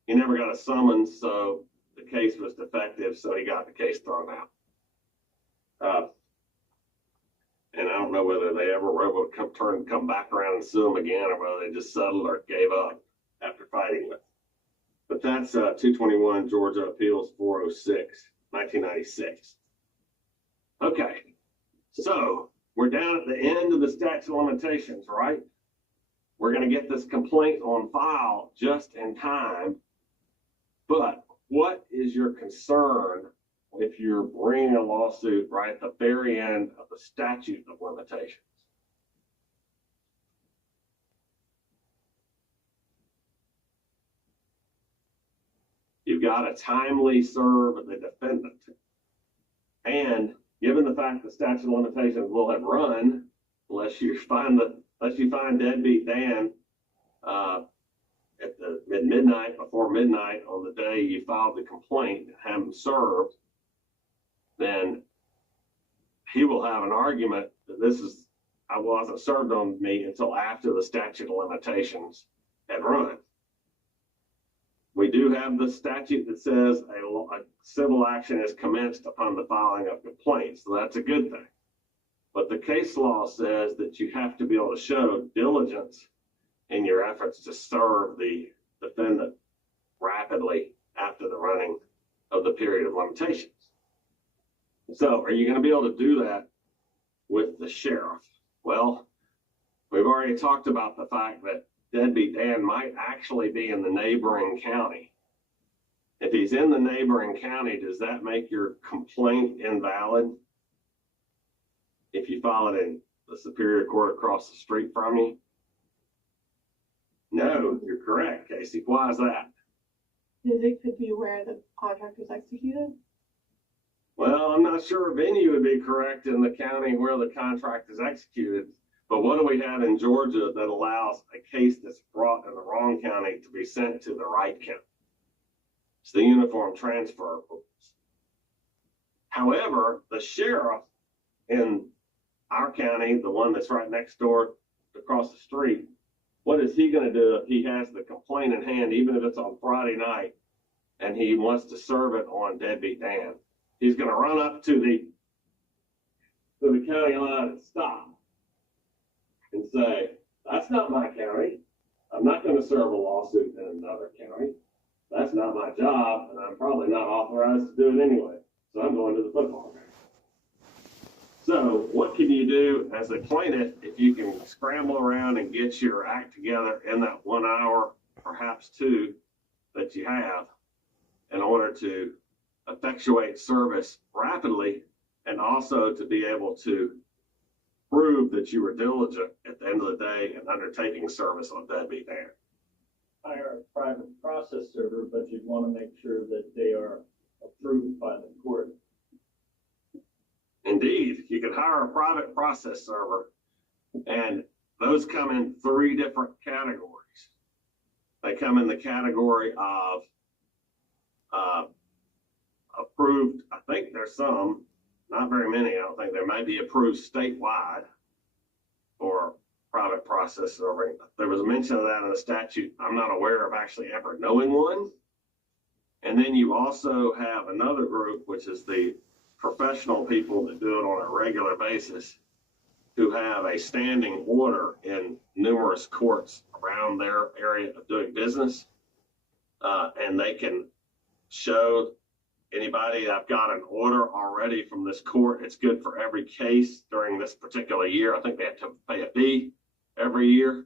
He never got a summons, so the case was defective, so he got the case thrown out. And I don't know whether they ever were able to come back around and sue him again, or whether they just settled or gave up after fighting with. But that's 221 Georgia Appeals 406, 1996. Okay, so we're down at the end of the statute of limitations, right? We're going to get this complaint on file just in time. But what is your concern if you're bringing a lawsuit right at the very end of the statute of limitations? You've got to timely serve the defendant. And given the fact the statute of limitations will have run, unless you find deadbeat Dan at midnight, before midnight on the day you filed the complaint and have him served, then he will have an argument that I wasn't served on me until after the statute of limitations had run. We do have the statute that says a civil action is commenced upon the filing of complaint, so that's a good thing. But the case law says that you have to be able to show diligence in your efforts to serve the defendant rapidly after the running of the period of limitations. So are you going to be able to do that with the sheriff? Well, we've already talked about the fact that deadbeat Dan might actually be in the neighboring county. If he's in the neighboring county, does that make your complaint invalid if you file it in the Superior Court across the street from you? No, you're correct, Casey. Why is that? Because it could be where the contract was executed. Well, I'm not sure venue would be correct in the county where the contract is executed, but what do we have in Georgia that allows a case that's brought in the wrong county to be sent to the right county? It's the uniform transfer rules. However, the sheriff in our county, the one that's right next door across the street, what is he going to do if he has the complaint in hand, even if it's on Friday night, and he wants to serve it on deadbeat Dan? He's going to run up to the county line and stop and say, that's not my county. I'm not going to serve a lawsuit in another county. That's not my job, and I'm probably not authorized to do it anyway. So I'm going to the football game. So what can you do as a plaintiff if you can scramble around and get your act together in that 1 hour, perhaps two, that you have in order to effectuate service rapidly, and also to be able to prove that you were diligent at the end of the day in undertaking service on deadbeat dad. Hire a private process server, but you'd want to make sure that they are approved by the court. Indeed, you can hire a private process server, and those come in 3 different categories. They come in the category of approved. I think there's some, not very many. I don't think there may be approved statewide for private process serving. There was a mention of that in the statute. I'm not aware of actually ever knowing one. And then you also have another group, which is the professional people that do it on a regular basis, who have a standing order in numerous courts around their area of doing business. And they can show anybody, I've got an order already from this court. It's good for every case during this particular year. I think they have to pay a fee every year.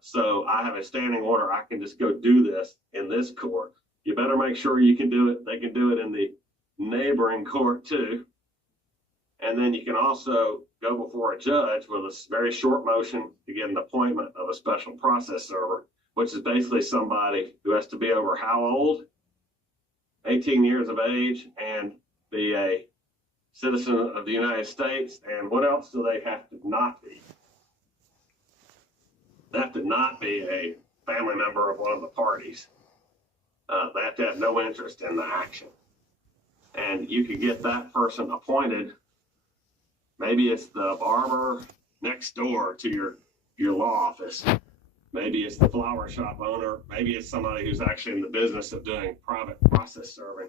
So I have a standing order. I can just go do this in this court. You better make sure you can do it. They can do it in the neighboring court too. And then you can also go before a judge with a very short motion to get an appointment of a special process server, which is basically somebody who has to be over how old? 18 years of age and be a citizen of the United States. And what else do they have to not be? They have to not be a family member of one of the parties. They have to have no interest in the action. And you could get that person appointed. Maybe it's the barber next door to your law office. Maybe it's the flower shop owner. Maybe it's somebody who's actually in the business of doing private process serving.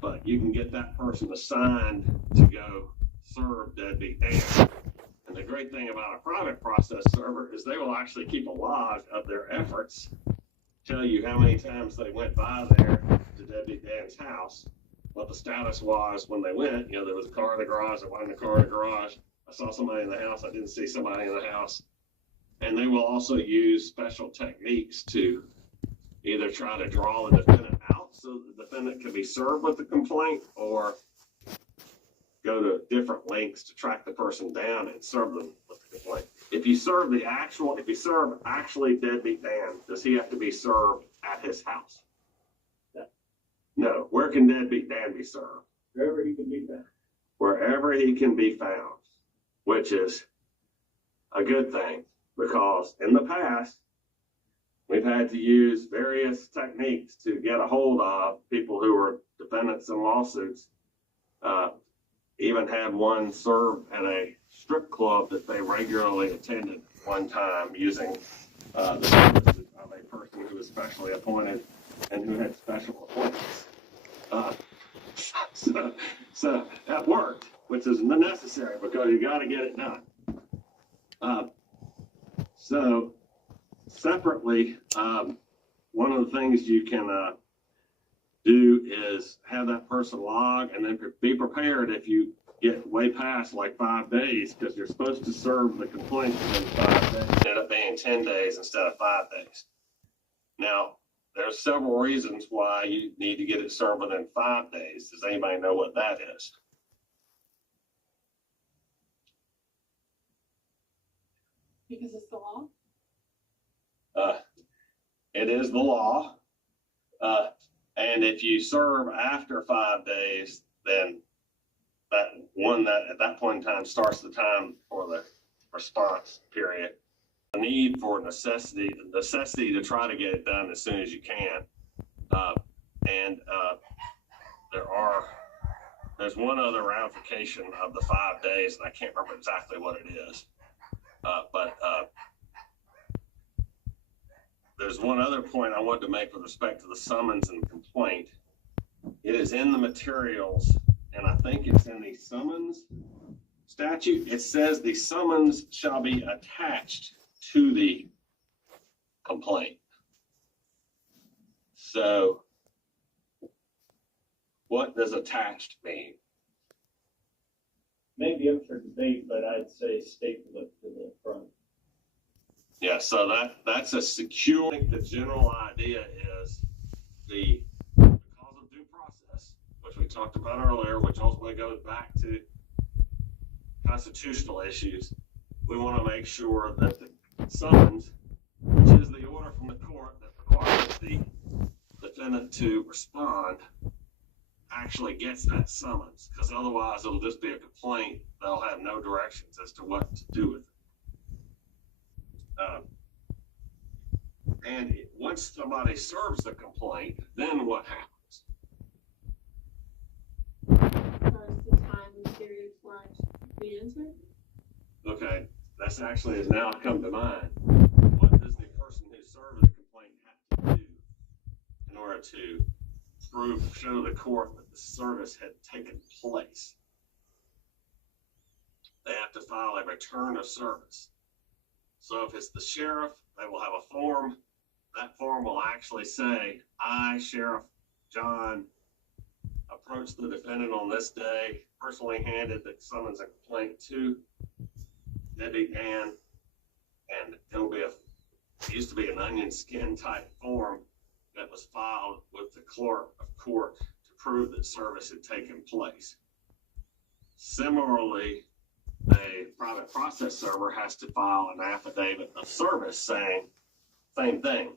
But you can get that person assigned to go serve deadbeat dad. And the great thing about a private process server is they will actually keep a log of their efforts, tell you how many times they went by there to deadbeat dad's house, what the status was when they went. You know, there was a car in the garage, there wasn't a car in the garage. I saw somebody in the house, I didn't see somebody in the house. And they will also use special techniques to either try to draw the defendant out so the defendant can be served with the complaint, or go to different lengths to track the person down and serve them with the complaint. If you serve actually deadbeat Dan, does he have to be served at his house? No. Where can deadbeat Dan be served? Wherever he can be found. Wherever he can be found, which is a good thing, because in the past, we've had to use various techniques to get a hold of people who were defendants in lawsuits. Even had one served at a strip club that they regularly attended one time, using the services of a person who was specially appointed and who had special appointments. So that worked, which is necessary because you got to get it done. So separately, one of the things you can do is have that person log, and then be prepared if you get way past like 5 days, because you're supposed to serve the complaint within 5 days. It ended up being 10 days instead of 5 days. Now, there's several reasons why you need to get it served within 5 days. Does anybody know what that is? Because it's the law? It is the law. And if you serve after 5 days, then that at that point in time starts the time for the response period. The need for the necessity to try to get it done as soon as you can. There's one other ramification of the 5 days, and I can't remember exactly what it is. But there's one other point I wanted to make with respect to the summons and complaint. It is in the materials, and I think it's in the summons statute. It says the summons shall be attached to the complaint. So what does attached mean? Maybe up for debate, but I'd say staple it to the front. Yeah, so that's a secure. I think the general idea is because of due process, which we talked about earlier, which ultimately goes back to constitutional issues. We want to make sure that the summons, which is the order from the court that requires the defendant to respond, actually gets that summons, because otherwise it'll just be a complaint. They'll have no directions as to what to do with it. And once somebody serves the complaint, then what happens? Starts the time period for it to be answered. Okay, that's actually has now come to mind. What does the person who served the complaint have to do in order to show the court that the service had taken place? They have to file a return of service. So if it's the sheriff, they will have a form. That form will actually say, I, Sheriff John, approached the defendant on this day, personally handed the summons and complaint to Debbie Ann, and it'll be it used to be an onion skin type form that was filed with the clerk of court to prove that service had taken place. Similarly, a private process server has to file an affidavit of service saying, same thing.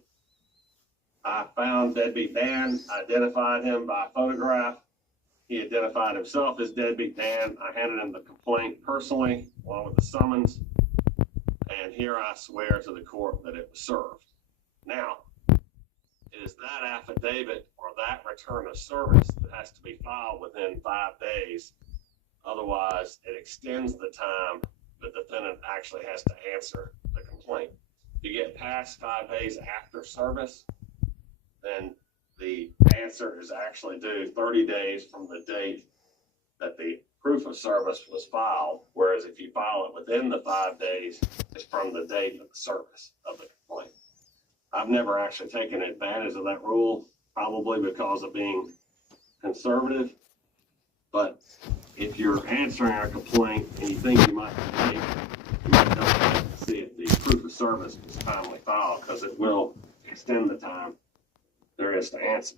I found Deadbeat Dan, identified him by photograph. He identified himself as Deadbeat Dan. I handed him the complaint personally, along with the summons. And here I swear to the court that it was served. Now, it is that affidavit or that return of service that has to be filed within 5 days. Otherwise, it extends the time the defendant actually has to answer the complaint. If you get past 5 days after service, then the answer is actually due 30 days from the date that the proof of service was filed, whereas if you file it within the 5 days, it's from the date of the service of the complaint. I've never actually taken advantage of that rule, probably because of being conservative, but if you're answering a complaint and you think you might be late, you might have to see if the proof of service was timely filed, because it will extend the time there is to answer.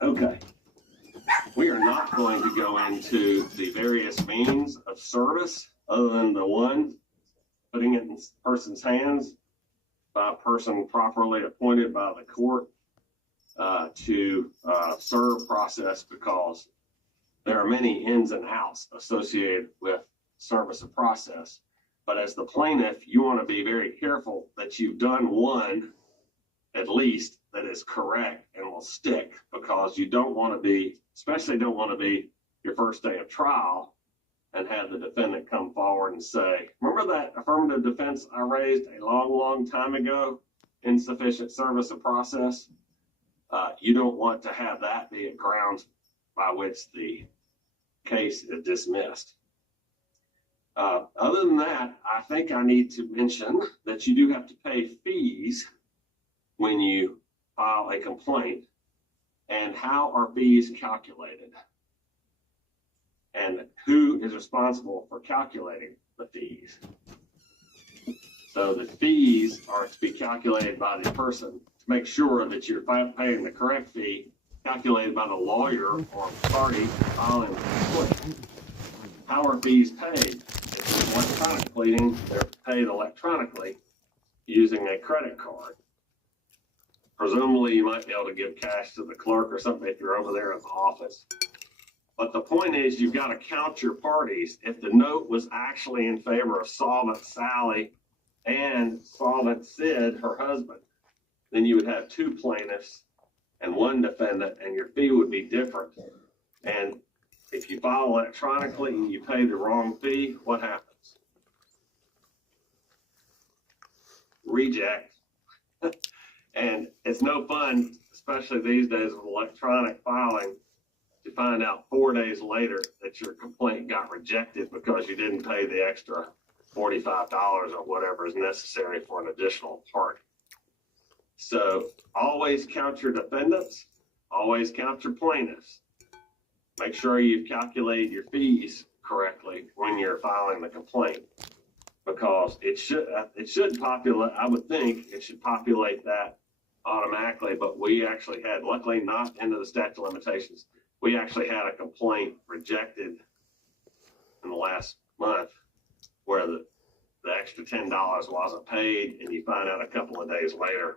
Okay. We are not going to go into the various means of service other than the one, putting it in a person's hands by a person properly appointed by the court to serve process, because there are many ins and outs associated with service of process. But as the plaintiff, you want to be very careful that you've done one, at least, that is correct and will stick, because you don't want to be, especially don't want to be your first day of trial and have the defendant come forward and say, remember that affirmative defense I raised a long, long time ago, insufficient service of process? You don't want to have that be a ground by which the case is dismissed. Other than that, I think I need to mention that you do have to pay fees when you file a complaint. And how are fees calculated? And who is responsible for calculating the fees? So the fees are to be calculated by the person to make sure that you're paying the correct fee, calculated by the lawyer or party filing the complaint. How are fees paid? If it's electronic pleading, they're paid electronically using a credit card. Presumably, you might be able to give cash to the clerk or something if you're over there in the office. But the point is, you've got to count your parties. If the note was actually in favor of solvent Sally and solvent Sid, her husband, then you would have two plaintiffs and one defendant, and your fee would be different. And if you file electronically and you pay the wrong fee, what happens? Reject. And it's no fun, especially these days with electronic filing, to find out 4 days later that your complaint got rejected because you didn't pay the extra $45 or whatever is necessary for an additional party. So always count your defendants, always count your plaintiffs. Make sure you've calculated your fees correctly when you're filing the complaint, because it should populate, I would think it should populate that automatically, but we actually had, luckily not into the statute of limitations, we actually had a complaint rejected in the last month where the extra $10 wasn't paid, and you find out a couple of days later,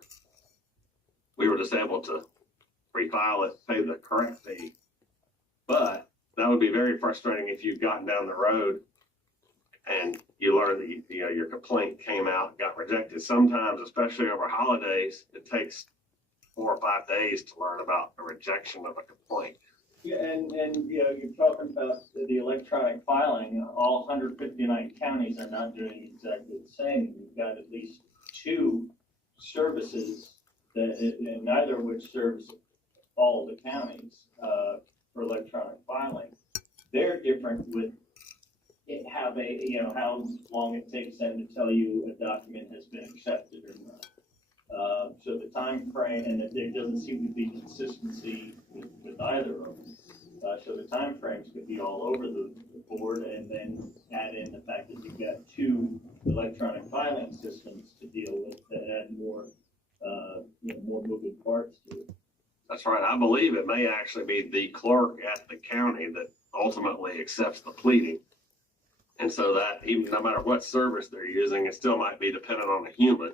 we were just able to refile it, pay the correct fee. But that would be very frustrating if you've gotten down the road and you learn that your complaint came out, got rejected. Sometimes, especially over holidays, it takes 4 or 5 days to learn about a rejection of a complaint. Yeah, and you're talking about the electronic filing. All 159 counties are not doing exactly the same. We've got at least 2 services that, and neither of which serves all the counties for electronic filing. They're different with how long it takes them to tell you a document has been accepted or not. So the time frame, and there doesn't seem to be consistency with either of them. So the time frames could be all over the board, and then add in the fact that you've got 2 electronic filing systems to deal with that add more moving parts to it. That's right. I believe it may actually be the clerk at the county that ultimately accepts the pleading. And so that even no matter what service they're using, it still might be dependent on a human.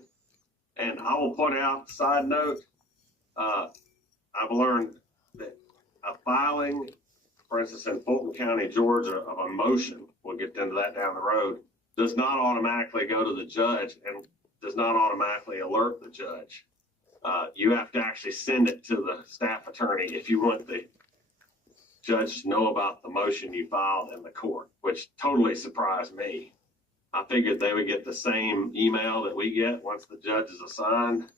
And I will point out, side note, I've learned that a filing, for instance, in Fulton County, Georgia, of a motion, we'll get into that down the road, does not automatically go to the judge and does not automatically alert the judge. You have to actually send it to the staff attorney if you want the judge to know about the motion you filed in the court, which totally surprised me. I figured they would get the same email that we get once the judge is assigned,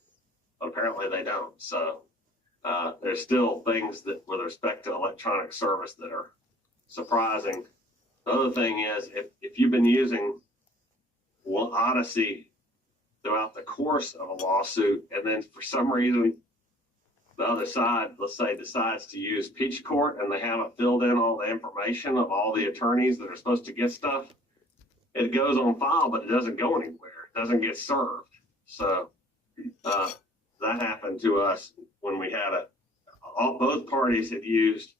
but apparently they don't. So there's still things that, with respect to electronic service, that are surprising. The other thing is, if you've been using Odyssey throughout the course of a lawsuit, and then for some reason the other side, let's say, decides to use Peach Court and they haven't filled in all the information of all the attorneys that are supposed to get stuff, it goes on file, but it doesn't go anywhere. It doesn't get served. So that happened to us when we had both parties had used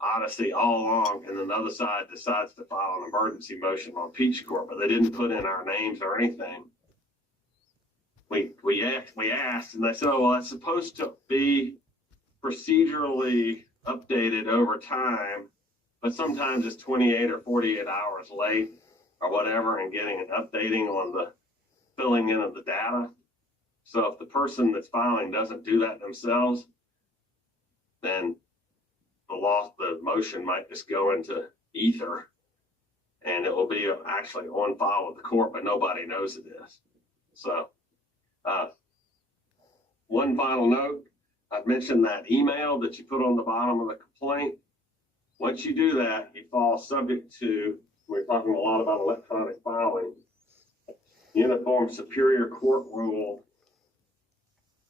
Odyssey all along, and then the other side decides to file an emergency motion on Peach Court, but they didn't put in our names or anything. We asked, and they said, oh, well, it's supposed to be procedurally updated over time, but sometimes it's 28 or 48 hours late or whatever, and getting an updating on the filling in of the data. So if the person that's filing doesn't do that themselves, then the motion might just go into ether, and it will be actually on file with the court, but nobody knows it is. So one final note, I've mentioned that email that you put on the bottom of the complaint. Once you do that, you fall subject to, we're talking a lot about electronic filing, Uniform Superior Court Rule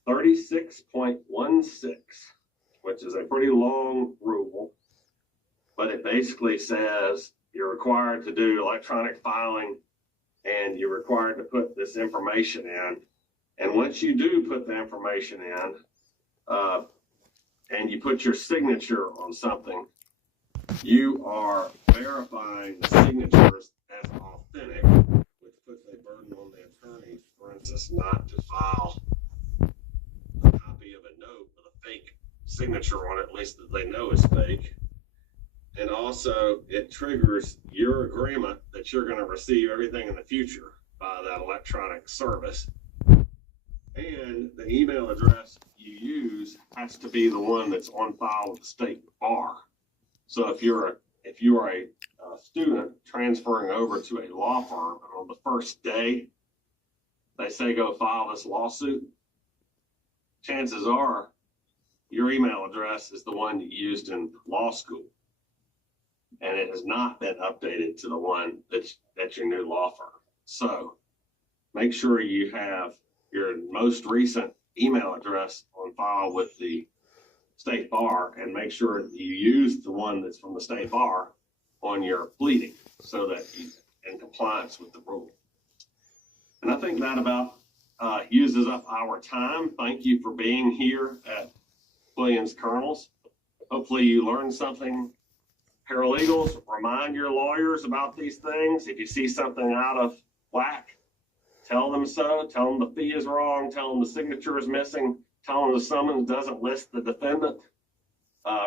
36.16, which is a pretty long rule, but it basically says you're required to do electronic filing and you're required to put this information in. And once you do put the information in, and you put your signature on something, you are verifying the signatures as authentic, which puts a burden on the attorneys, for instance, not to file a copy of a note with a fake signature on it, at least that they know is fake. And also, it triggers your agreement that you're going to receive everything in the future by that electronic service. And the email address you use has to be the one that's on file with the state bar. So if you are a student transferring over to a law firm, and on the first day they say go file this lawsuit, chances are your email address is the one you used in law school, and it has not been updated to the one that's your new law firm. So make sure you have your most recent email address on file with the state bar, and make sure you use the one that's from the state bar on your pleading so that you're in compliance with the rule. And I think that about uses up our time. Thank you for being here at Williams Kernels. Hopefully you learned something. Paralegals, remind your lawyers about these things. If you see something out of whack, tell them so. Tell them the fee is wrong. Tell them the signature is missing. Tell them the summons doesn't list the defendant.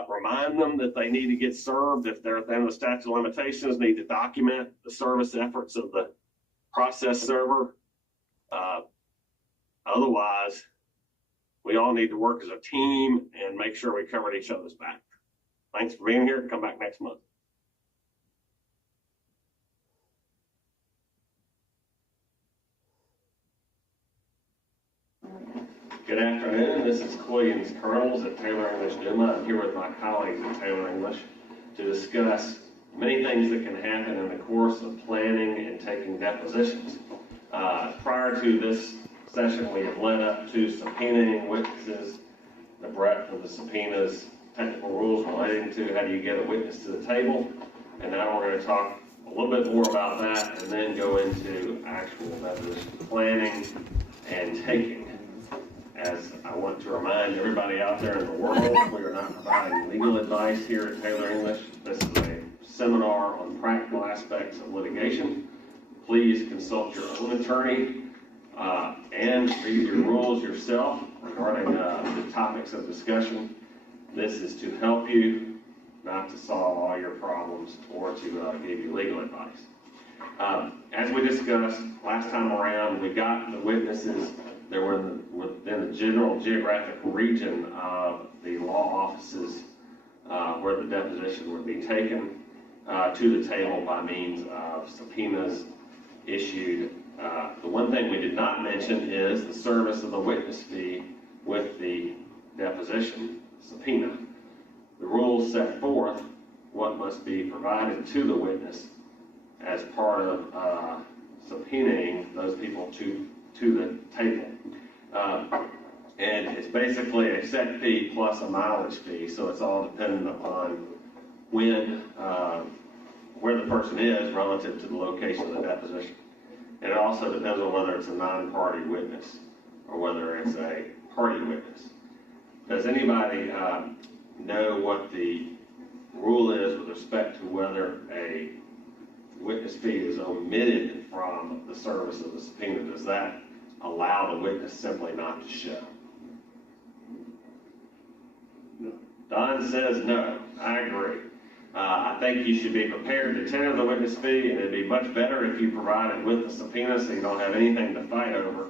Remind them that they need to get served if they're at the end of the statute of limitations, need to document the service efforts of the process server. Otherwise, we all need to work as a team and make sure we covered each other's back. Thanks for being here. Come back next month. Good afternoon. This is Williams Colonels at Taylor English Duma. I'm here with my colleagues at Taylor English to discuss many things that can happen in the course of planning and taking depositions. Prior to this session, we have led up to subpoenaing witnesses, the breadth of the subpoenas, technical rules relating to how do you get a witness to the table. And now we're going to talk a little bit more about that and then go into actual deposition planning and taking. As I want to remind everybody out there in the world, we are not providing legal advice here at Taylor English. This is a seminar on practical aspects of litigation. Please consult your own attorney and read your rules yourself regarding the topics of discussion. This is to help you, not to solve all your problems or to give you legal advice. As we discussed last time around, we got the witnesses that were within the general geographic region of the law offices where the deposition would be taken to the table by means of subpoenas issued. The one thing we did not mention is the service of the witness fee with the deposition subpoena. The rules set forth what must be provided to the witness as part of subpoenaing those people to the table. And it's basically a set fee plus a mileage fee, so it's all dependent upon when, where the person is relative to the location of the deposition. And it also depends on whether it's a non-party witness or whether it's a party witness. Does anybody know what the rule is with respect to whether a witness fee is omitted from the service of the subpoena? Does that allow the witness simply not to show? No. Don says no. I agree. I think you should be prepared to tender the witness fee, and it'd be much better if you provide it with the subpoena so you don't have anything to fight over.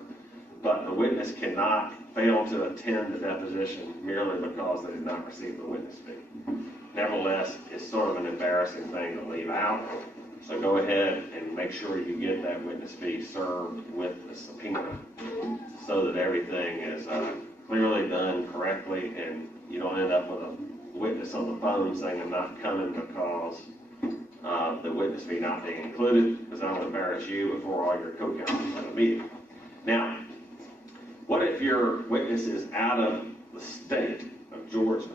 But the witness cannot fail to attend the deposition merely because they did not receive the witness fee. Nevertheless, it's sort of an embarrassing thing to leave out. So go ahead and make sure you get that witness fee served with the subpoena so that everything is clearly done correctly and you don't end up with a witness on the phone saying I'm not coming because the witness fee not being included, because that'll embarrass you before all your co-counsels at a meeting. Now, what if your witness is out of the state of Georgia?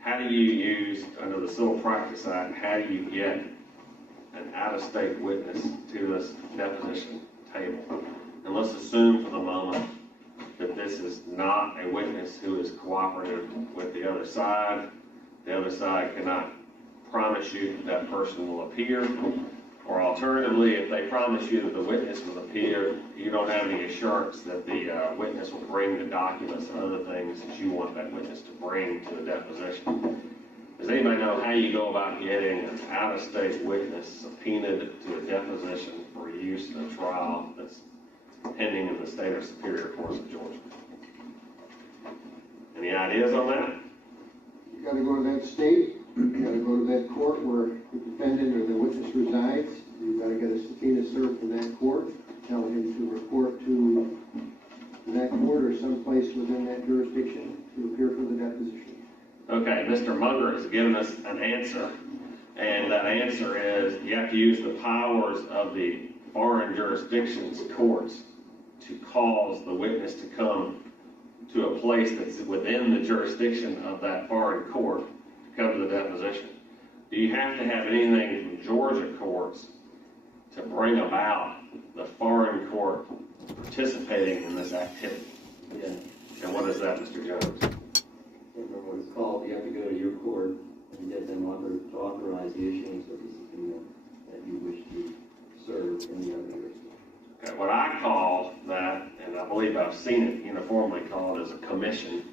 How do you use, under the Civil Practice Act, how do you get an out-of-state witness to this deposition table? And let's assume for the moment that this is not a witness who is cooperative with the other side. The other side cannot promise you that that person will appear. Or alternatively, if they promise you that the witness will appear, you don't have any assurance that the witness will bring the documents and other things that you want that witness to bring to the deposition. Does anybody know how you go about getting an out-of-state witness subpoenaed to a deposition for use in a trial that's pending in the state or superior courts of Georgia? Any ideas on that? You gotta go to that state, you gotta go to that court where the defendant or the witness resides. You gotta get a subpoena served from that court, tell him to report to that court or someplace within that jurisdiction to appear for the deposition. Okay, Mr. Munger has given us an answer, and that answer is you have to use the powers of the foreign jurisdictions courts to cause the witness to come to a place that's within the jurisdiction of that foreign court to come to the deposition. Do you have to have anything from Georgia courts to bring about the foreign court participating in this activity? Yeah. And what is that, Mr. Jones? can't remember what it's called, you have to go to your court and get them to authorize the issuance of the subpoena that you wish to serve in the other jurisdiction. Okay, what I call that, and I believe I've seen it uniformly called as a commission,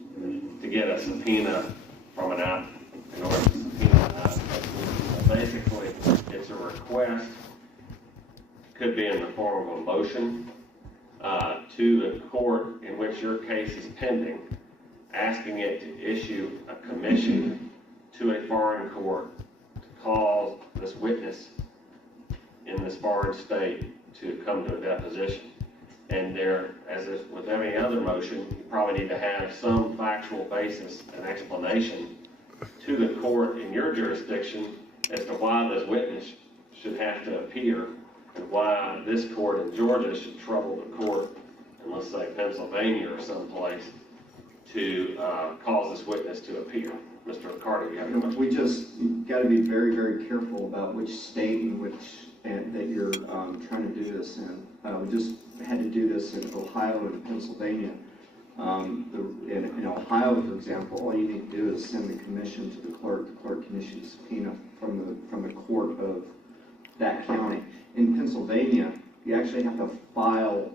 to get a subpoena from an applicant in order to subpoena an applicant. Basically, it's a request, could be in the form of a motion, to the court in which your case is pending, asking it to issue a commission to a foreign court to call this witness in this foreign state to come to a deposition. And there, as is with any other motion, you probably need to have some factual basis and explanation to the court in your jurisdiction as to why this witness should have to appear and why this court in Georgia should trouble the court in, let's say, Pennsylvania or someplace to cause this witness to appear. Mr. Carter, you have a question? We just got to be very, very careful about which state in which that you're trying to do this in. We just had to do this in Ohio and Pennsylvania. In Ohio, for example, all you need to do is send the commission to the clerk. The clerk can issue a subpoena from the court of that county. In Pennsylvania, you actually have to file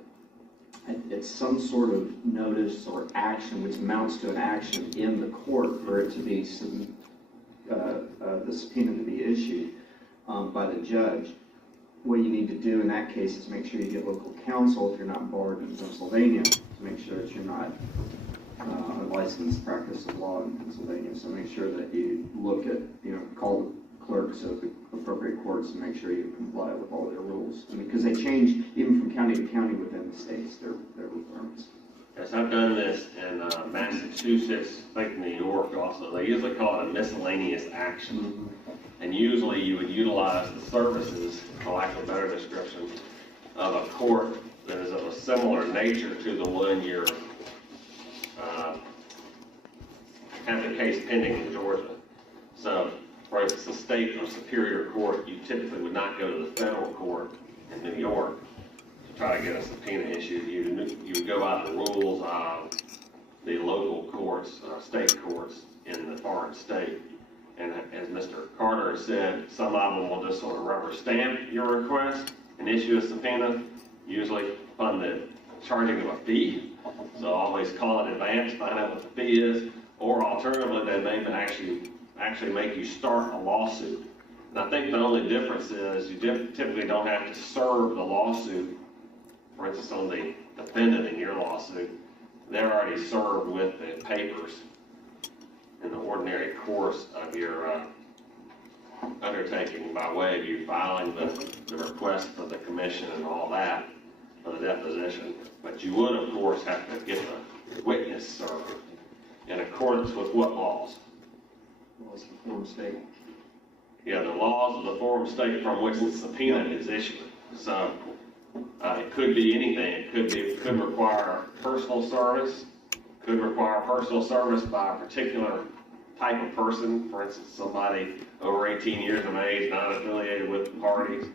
it's some sort of notice or action which amounts to an action in the court for it to be the subpoena to be issued by the judge. What you need to do in that case is make sure you get local counsel if you're not barred in Pennsylvania to make sure that you're not a licensed practice of law in Pennsylvania. So make sure that you look at, call the clerks of the appropriate courts and make sure you comply with all their rules. Because they change even from county to county within the states, their requirements. Yes, I've done this in Massachusetts, I think New York also. They usually call it a miscellaneous action. And usually you would utilize the services, for lack of a better description, of a court that is of a similar nature to the one you're have the case pending in Georgia. So, for instance, the state or superior court, you typically would not go to the federal court in New York to try to get a subpoena issued. You would go by the rules of the local courts, state courts in the foreign state. And as Mr. Carter said, some of them will just sort of rubber stamp your request and issue a subpoena, usually on the charging of a fee. So always call in advance, find out what the fee is, or alternatively, they may actually make you start a lawsuit. And I think the only difference is you typically don't have to serve the lawsuit, for instance, on the defendant in your lawsuit. They're already served with the papers in the ordinary course of your undertaking by way of you filing the request for the commission and all that for the deposition. But you would, of course, have to get the witness served in accordance with what laws? Laws of the form state. Yeah, the laws of the form state from which the subpoena is issued. So it could be anything. It could require personal service. Could require personal service by a particular type of person, for instance, somebody over 18 years of age, not affiliated with the parties.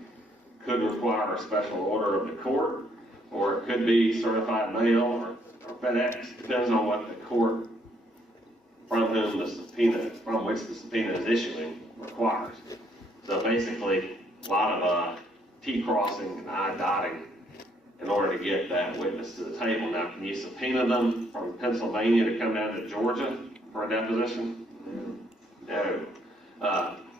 Could require a special order of the court, or it could be certified mail or FedEx. Depends on what the court from which the subpoena is issuing requires. So basically, a lot of T crossing and I dotting in order to get that witness to the table. Now, can you subpoena them from Pennsylvania to come down to Georgia for a deposition? No.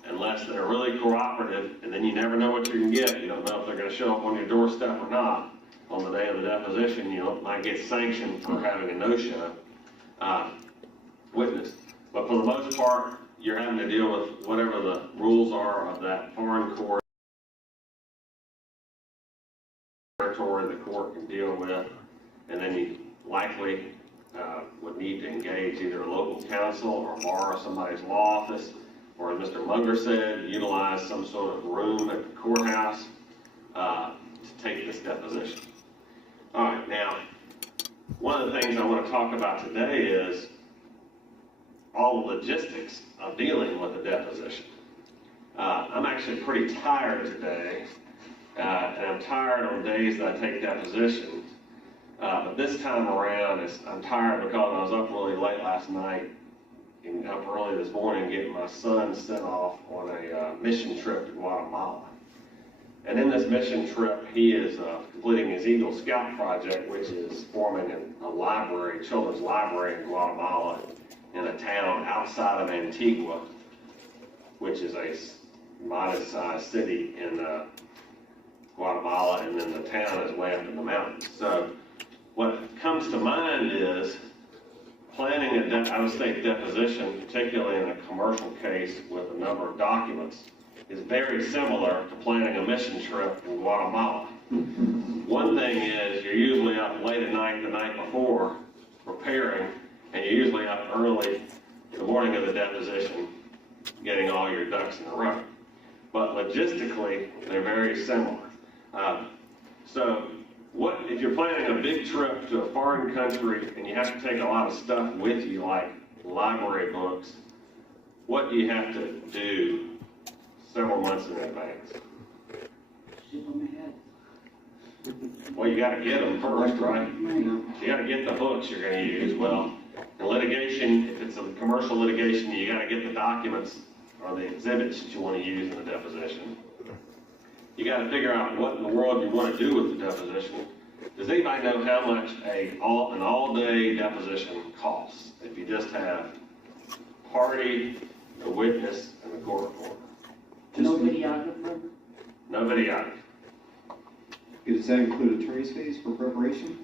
Unless they're really cooperative, and then you never know what you can get. You don't know if they're going to show up on your doorstep or not on the day of the deposition. You might get sanctioned for having a no-show witness. But for the most part, you're having to deal with whatever the rules are of that foreign court territory the court can deal with, and then you likely would need to engage either a local counsel or borrow somebody's law office, or as Mr. Munger said, utilize some sort of room at the courthouse to take this deposition. All right, now, one of the things I want to talk about today is all the logistics of dealing with a deposition. I'm actually pretty tired today, and I'm tired on days that I take depositions. But this time around, I'm tired because I was up really late last night up early this morning getting my son sent off on a mission trip to Guatemala. And in this mission trip, he is completing his Eagle Scout project, which is forming a library, children's library in Guatemala, in a town outside of Antigua, which is a modest-sized city in Guatemala, and then the town is way up in the mountains. So what comes to mind is planning an out-of-state deposition, particularly in a commercial case with a number of documents, is very similar to planning a mission trip in Guatemala. One thing is you're usually up late at night the night before preparing, and you're usually up early the morning of the deposition getting all your ducks in a row. But logistically, they're very similar. So what if you're planning a big trip to a foreign country and you have to take a lot of stuff with you, like library books, what do you have to do several months in advance? Well, you got to get them first, right? You got to get the books you're going to use. Well, in litigation, if it's a commercial litigation, you got to get the documents or the exhibits that you want to use in the deposition. You got to figure out what in the world you want to do with the deposition. Does anybody know how much an all-day deposition costs if you just have party, the witness, and the court reporter? No videographer? No videographer. Does that include attorney's fees for preparation?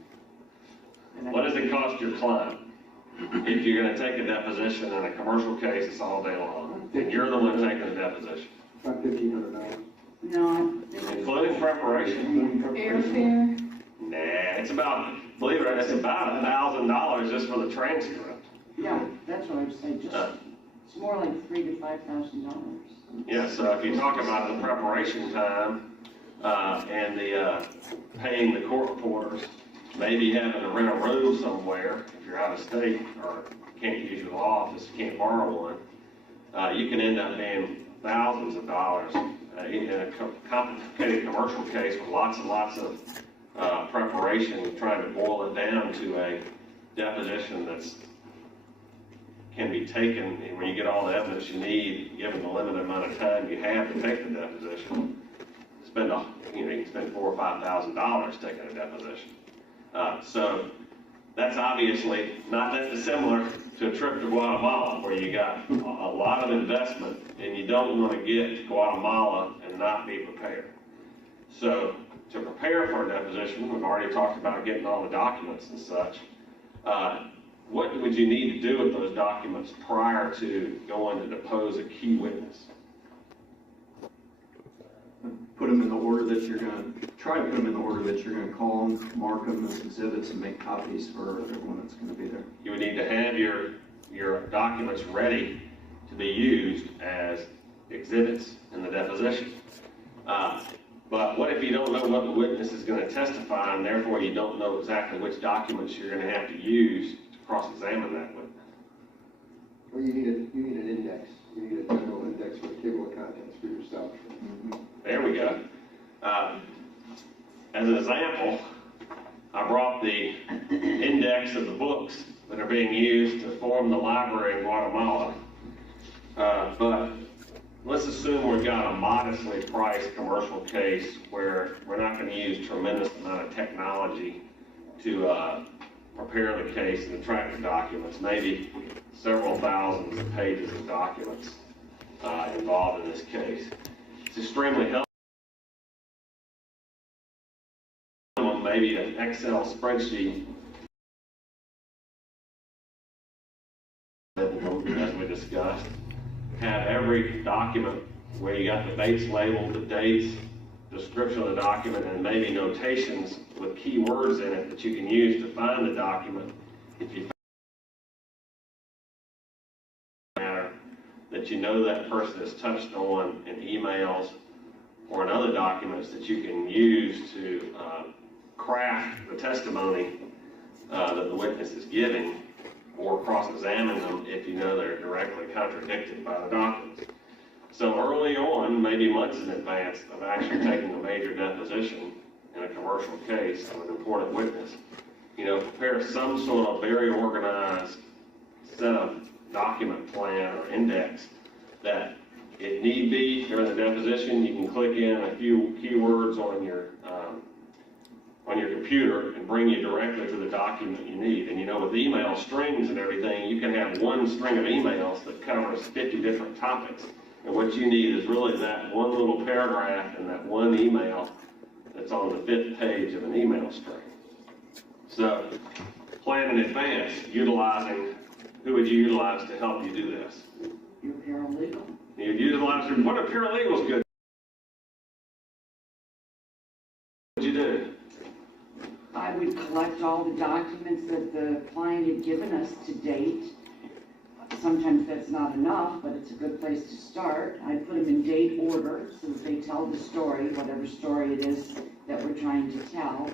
What does it cost your client? If you're going to take a deposition in a commercial case, it's all day long, and you're the one taking the deposition. About $1,500. No. Including preparation. Airfare? Nah, it's about, believe it or not, it's about $1,000 just for the transcript. Yeah, that's what I'm saying, it's more like $3,000 to $5,000. Yeah, so if you talk about the preparation time, and the, paying the court reporters, maybe having to rent a room somewhere if you're out of state or can't use your law office, you can't borrow one, you can end up paying thousands of dollars in a complicated commercial case with lots and lots of preparation, trying to boil it down to a deposition that's can be taken when you get all the evidence you need, given the limited amount of time you have to take the deposition. You can spend $4,000 or $5,000 taking a deposition. So that's obviously not that dissimilar to a trip to Guatemala, where you got a lot of investment and you don't want to get to Guatemala and not be prepared. So to prepare for a deposition, we've already talked about getting all the documents and such. What would you need to do with those documents prior to going to depose a key witness? Put them in the order that you're going to, try to put them in the order that you're going to call them, mark them as exhibits, and make copies for everyone that's going to be there. You would need to have your documents ready to be used as exhibits in the deposition. But what if you don't know what the witness is going to testify, and therefore you don't know exactly which documents you're going to have to use to cross-examine that witness? Well, you need an index. You need a general index with a table of contents for yourself. There we go. As an example, I brought the index of the books that are being used to form the library in Guatemala. But let's assume we've got a modestly priced commercial case where we're not going to use tremendous amount of technology to prepare the case and track the documents, maybe several thousands of pages of documents involved in this case. It's extremely helpful. Maybe an Excel spreadsheet, as we discussed, have every document where you got the dates labeled, the dates, description of the document, and maybe notations with key words in it that you can use to find the document. If you matter that you know that person has touched on in emails or in other documents that you can use to craft the testimony that the witness is giving, or cross-examine them if you know they're directly contradicted by the documents. So early on, maybe months in advance of actually taking a major deposition in a commercial case of an important witness, prepare some sort of very organized set of document plan or index that if need be during the deposition, you can click in a few keywords on your computer and bring you directly to the document you need. And you know, with email strings and everything, you can have one string of emails that covers 50 different topics. And what you need is really that one little paragraph in that one email that's on the 5th page of an email string. So, plan in advance, utilizing, who would you utilize to help you do this? Your paralegal. You'd utilize, what are paralegals good? What would you do? I would collect all the documents that the client had given us to date. Sometimes that's not enough, but it's a good place to start. I'd put them in date order so that they tell the story, whatever story it is that we're trying to tell.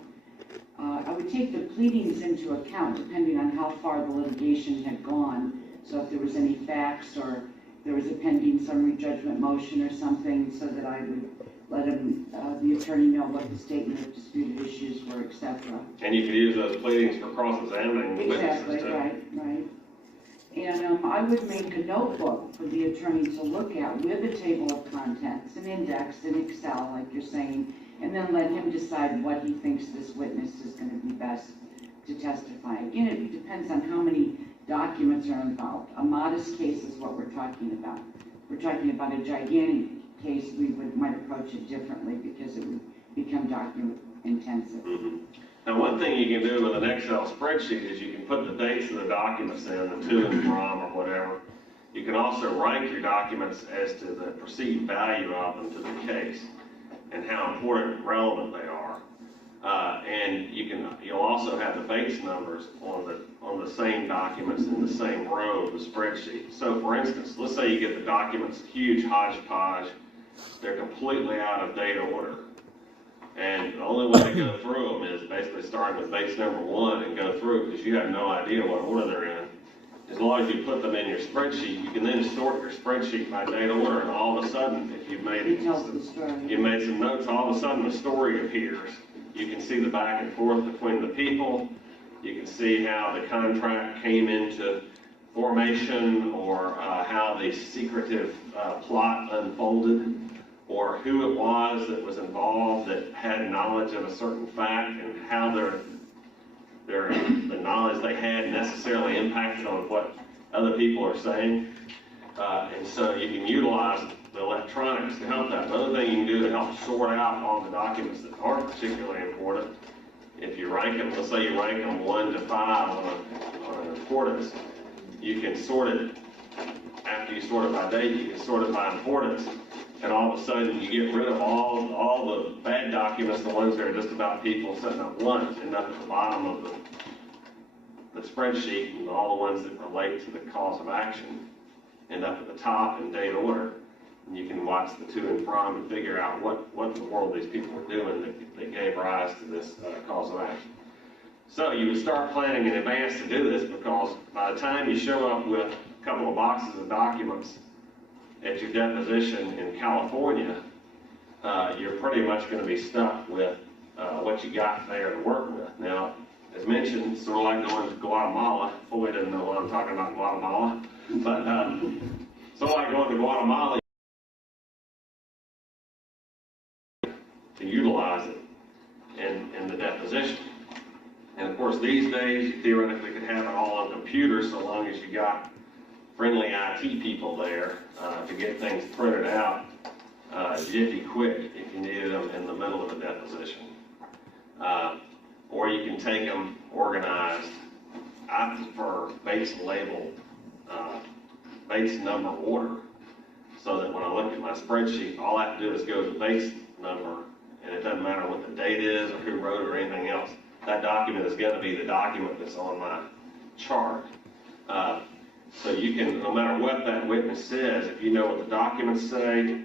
I would take the pleadings into account depending on how far the litigation had gone. So if there was any facts or there was a pending summary judgment motion or something, so that I would let him, the attorney know what the statement of disputed issues were, etc. And you could use those pleadings for cross-examining witnesses Exactly, too. right. And I would make a notebook for the attorney to look at with a table of contents, an index in Excel, like you're saying, and then let him decide what he thinks this witness is going to be best to testify. Again, it depends on how many documents are involved. A modest case is what we're talking about. We're talking about a gigantic case, we might approach it differently because it would become document intensive. Mm-hmm. Now, one thing you can do with an Excel spreadsheet is you can put the dates of the documents in, the to and from or whatever. You can also rank your documents as to the perceived value of them to the case and how important and relevant they are. And you'll also have the base numbers on the same documents in the same row of the spreadsheet. So, for instance, let's say you get the documents, huge hodgepodge, they're completely out of date order. And the only way to go through them is basically starting with base number 1 and go through, because you have no idea what order they're in. As long as you put them in your spreadsheet, you can then sort your spreadsheet by date order, and all of a sudden, if you've made some notes, all of a sudden the story appears. You can see the back and forth between the people. You can see how the contract came into formation, or how the secretive plot unfolded, or who it was that was involved that had knowledge of a certain fact, and how the knowledge they had necessarily impacted on what other people are saying. And so you can utilize the electronics to help that. Another thing you can do to help sort out all the documents that aren't particularly important, if you rank them, let's say you rank them 1 to 5 on importance, you can sort it, after you sort it by date, you can sort it by importance. And all of a sudden, you get rid of all the bad documents, the ones that are just about people setting up lunch, end up at the bottom of the spreadsheet, and all the ones that relate to the cause of action end up at the top in date order. And you can watch the to and from and figure out what in the world these people were doing that gave rise to this cause of action. So you would start planning in advance to do this, because by the time you show up with a couple of boxes of documents at your deposition in California, you're pretty much going to be stuck with what you got there to work with. Now, as mentioned, sort of like going to Guatemala. Fully didn't know what I'm talking about Guatemala, but sort of like going to Guatemala, to utilize it in the deposition. And of course, these days, you theoretically could have it all on computers, so long as you got friendly IT people there to get things printed out jiffy quick if you needed them in the middle of a deposition. Or you can take them organized. I prefer base label, base number order, so that when I look at my spreadsheet, all I have to do is go to the base number, and it doesn't matter what the date is or who wrote it or anything else. That document is going to be the document that's on my chart. So you can, no matter what that witness says, if you know what the documents say,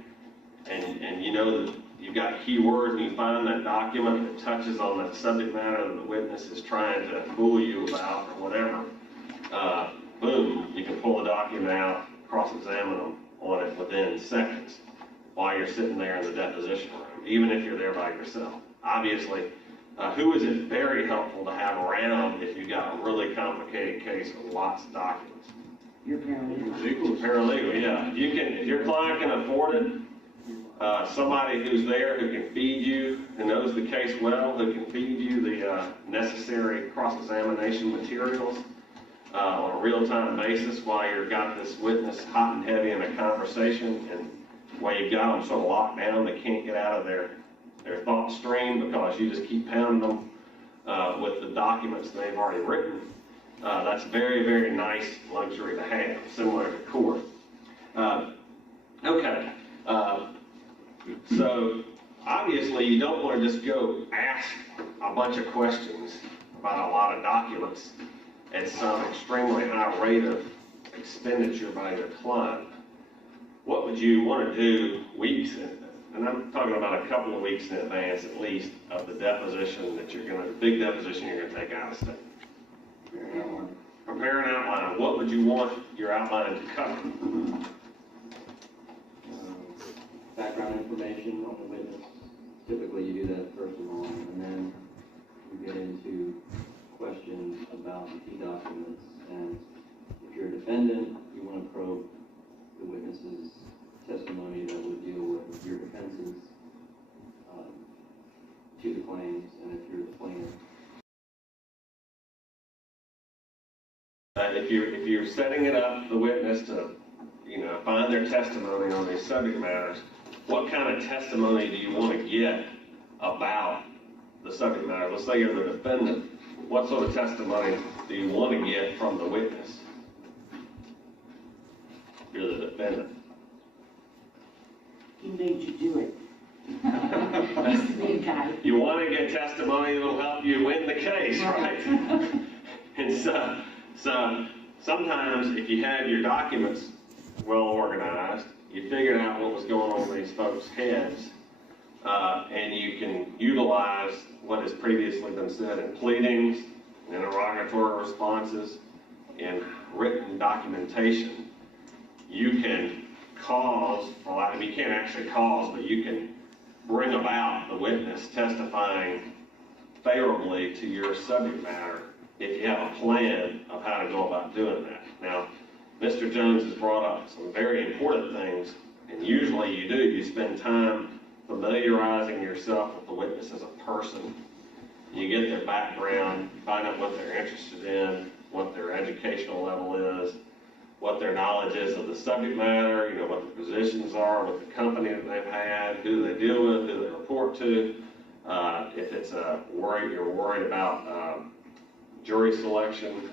and you know that you've got keywords, and you find that document that touches on that subject matter that the witness is trying to fool you about or whatever, boom, you can pull the document out, cross-examine them on it within seconds while you're sitting there in the deposition room, even if you're there by yourself. Obviously, who is it very helpful to have around if you've got a really complicated case with lots of documents? Your paralegal. Paralegal, yeah. You can, if your client can afford it, somebody who's there who can feed you, who knows the case well, who can feed you the necessary cross-examination materials on a real-time basis while you've got this witness hot and heavy in a conversation, and while you've got them sort of locked down, they can't get out of their thought stream because you just keep pounding them with the documents they've already written. That's very, very nice luxury to have, similar to court. Okay. So obviously you don't want to just go ask a bunch of questions about a lot of documents at some extremely high rate of expenditure by your client. What would you want to do weeks, and I'm talking about a couple of weeks in advance at least, of the deposition that you're going to, the big deposition you're going to take out of state? Prepare an outline. What would you want your outline to cover? Background information on the witness. Typically you do that first of all, and then you get into questions about the key documents. And if you're a defendant, you want to probe the witness's testimony that would deal with your defenses to the claims. And if you're the plaintiff, if you're setting it up, the witness to, find their testimony on these subject matters, what kind of testimony do you want to get about the subject matter? Let's say you're the defendant. What sort of testimony do you want to get from the witness? You're the defendant. He made you do it. He's the big guy. You want to get testimony that'll help you win the case, right? And so sometimes if you have your documents well organized, you figured out what was going on in these folks' heads, and you can utilize what has previously been said in pleadings, in interrogatory responses, in written documentation. You can cause, well, you can't actually cause, but you can bring about the witness testifying favorably to your subject matter if you have a plan of how to go about doing that. Now, Mr. Jones has brought up some very important things, and usually you do. You spend time familiarizing yourself with the witness as a person. You get their background, find out what they're interested in, what their educational level is, what their knowledge is of the subject matter, what the positions are, what the company that they've had, who they deal with, who they report to. If it's you're worried about jury selection,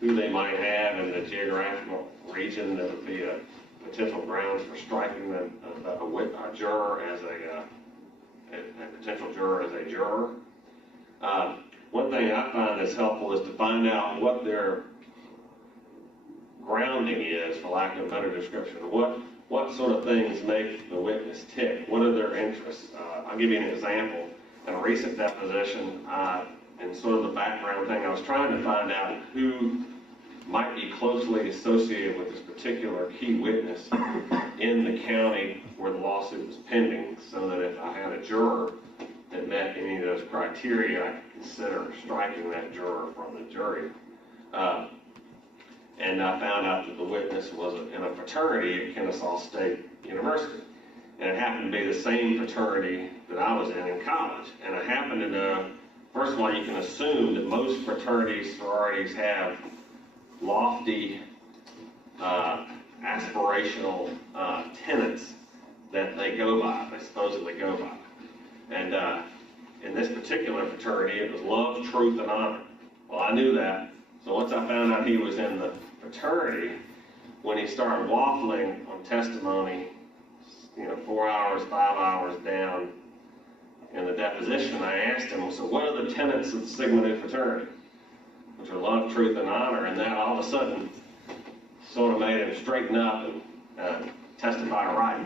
who they might have in the geographical region that would be a potential grounds for striking a juror as a potential juror as a juror. One thing I find that's helpful is to find out what their grounding is, for lack of a better description. What sort of things make the witness tick? What are their interests? I'll give you an example. In a recent deposition, and sort of the background thing, I was trying to find out who might be closely associated with this particular key witness in the county where the lawsuit was pending, so that if I had a juror that met any of those criteria, I could consider striking that juror from the jury. And I found out that the witness was in a fraternity at Kennesaw State University. And it happened to be the same fraternity that I was in college. And I happen to know, first of all, you can assume that most fraternities, sororities have lofty, aspirational tenets that they go by, they supposedly go by. And in this particular fraternity, it was love, truth, and honor. Well, I knew that. So once I found out he was in the fraternity, when he started waffling on testimony, 4 hours, 5 hours down in the deposition, I asked him, so what are the tenets of the Sigma Nu fraternity? Which are love, truth, and honor. And that all of a sudden sort of made him straighten up and testify right.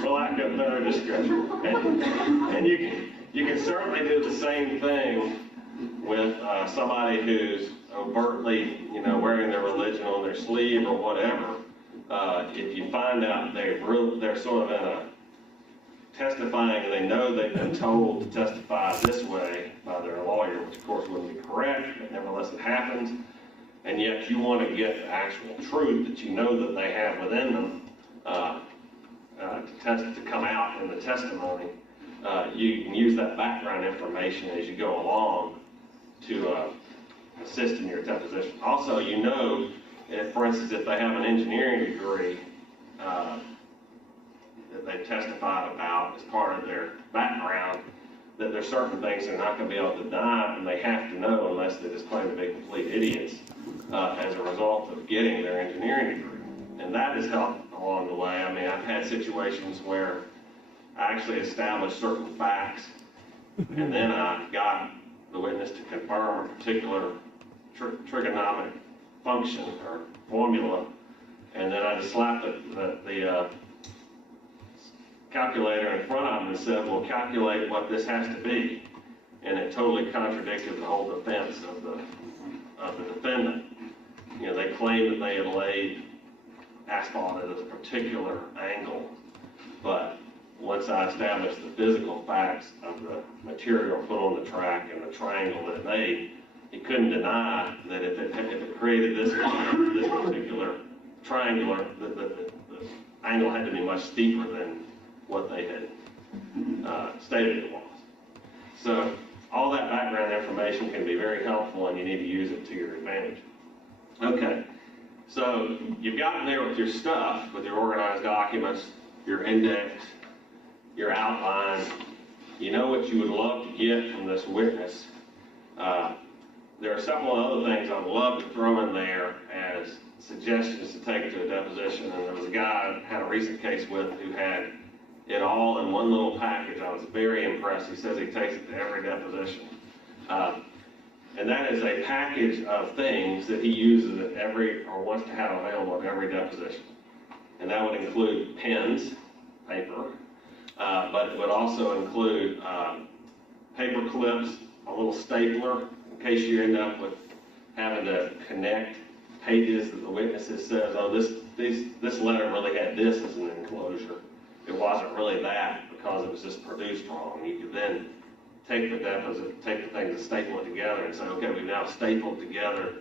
For lack of better description. And you can certainly do the same thing with somebody who's overtly, wearing their religion on their sleeve or whatever. If you find out they're sort of in a testifying and they know they've been told to testify this way by their lawyer, which of course wouldn't be correct, but nevertheless it happens, and yet you want to get the actual truth that you know that they have within them to come out in the testimony, you can use that background information as you go along to assist in your deposition. Also, you know, if, for instance, if they have an engineering degree that they testified about as part of their background, that there's certain things they're not going to be able to deny, and they have to know unless they just claim to be complete idiots as a result of getting their engineering degree. And that has helped along the way. I mean, I've had situations where I actually established certain facts, and then I got the witness to confirm a particular trigonometric function or formula, and then I just slapped the calculator in front of them and said, well, calculate what this has to be. And it totally contradicted the whole defense of the defendant. You know, they claimed that they had laid asphalt at a particular angle, but once I established the physical facts of the material put on the track and the triangle that it made, he couldn't deny that if it created this particular triangular, the angle had to be much steeper than what they had stated it was. So all that background information can be very helpful, and you need to use it to your advantage. Okay, so you've gotten there with your stuff, with your organized documents, your index, your outline. You know what you would love to get from this witness. There are several other things I would love to throw in there as suggestions to take to a deposition, and there was a guy I had a recent case with who had it all in one little package. I was very impressed. He says he takes it to every deposition. And that is a package of things that he uses at every, or wants to have available at every deposition. And that would include pens, paper, but it would also include paper clips, a little stapler, in case you end up with having to connect pages that the witnesses says, oh, this letter really had this as an enclosure. It wasn't really that because it was just produced wrong. You could then take the things and staple it together and say, okay, we've now stapled together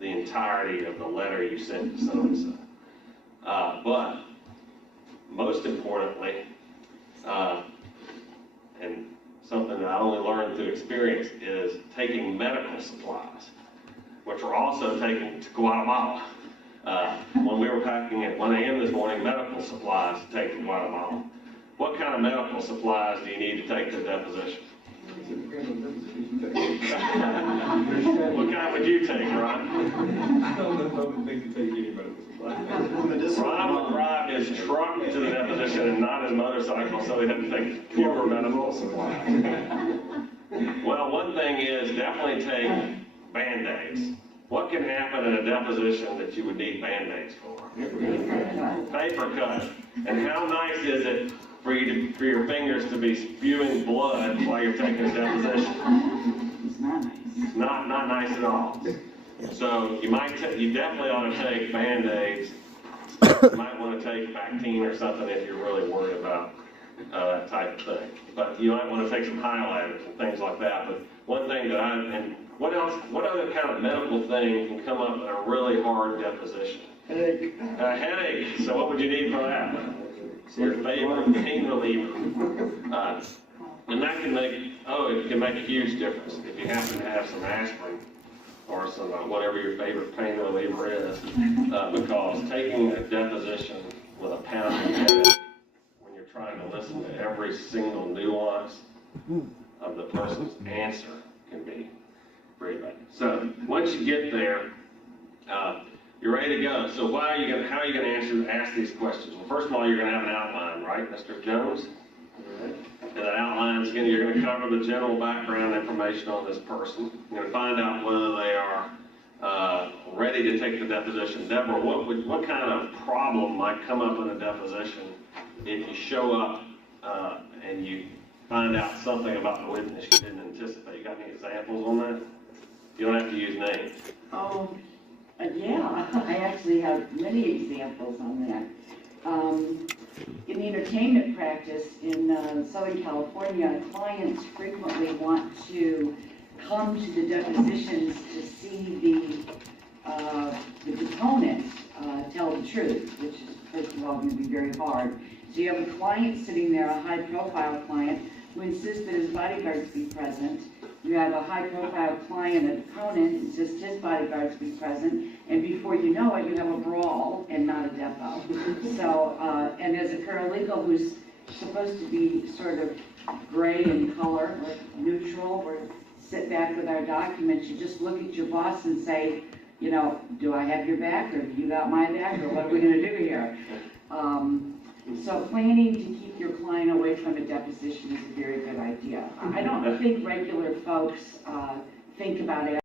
the entirety of the letter you sent to so-and-so. But most importantly, and something that I only learned through experience, is taking medical supplies, which were also taken to Guatemala. When we were packing at 1 a.m. this morning, medical supplies to take to Guatemala. What kind of medical supplies do you need to take to a deposition? What kind would you take, Ron? Ron would drive his truck to the deposition and not his motorcycle, so he had to take fewer medical supplies. Well, one thing is definitely take Band-Aids. What can happen in a deposition that you would need Band-Aids for? Paper cut. And how nice is it for your fingers to be spewing blood while you're taking a deposition? It's not nice. Not nice at all. So you definitely ought to take Band-Aids. You might want to take Bactine or something if you're really worried about that type of thing. But you might want to take some highlighters and things like that. But one thing that what other kind of medical thing can come up in a really hard deposition? Headache. A headache. So what would you need for that? Your favorite pain reliever. And that can it can make a huge difference if you happen to have some aspirin or some whatever your favorite pain reliever is, because taking a deposition with a pounding headache when you're trying to listen to every single nuance of the person's answer can be very bad. So once you get there, you're ready to go. So how are you going to ask these questions? Well, first of all, you're going to have an outline, right, Mr. Jones? And that outline is you're going to cover the general background information on this person. You're going to find out whether they are ready to take the deposition. Deborah, what kind of problem might come up in a deposition if you show up and you find out something about the witness you didn't anticipate? You got any examples on that? You don't have to use names. Oh, yeah, I actually have many examples on that. In the entertainment practice in Southern California, clients frequently want to come to the depositions to see the deponent tell the truth, which is, first of all, going to be very hard. So you have a client sitting there, a high-profile client, who insists that his bodyguards be present. You have a high-profile client, a deponent, insists his bodyguards be present, and before you know it, you have a brawl and not a depo. So, and as a paralegal who's supposed to be sort of gray in color, or neutral, or sit back with our documents, you just look at your boss and say, you know, do I have your back, or have you got my back, or what are we going to do here? So planning to keep your client away from a deposition is a very good idea. I don't think regular folks think about it.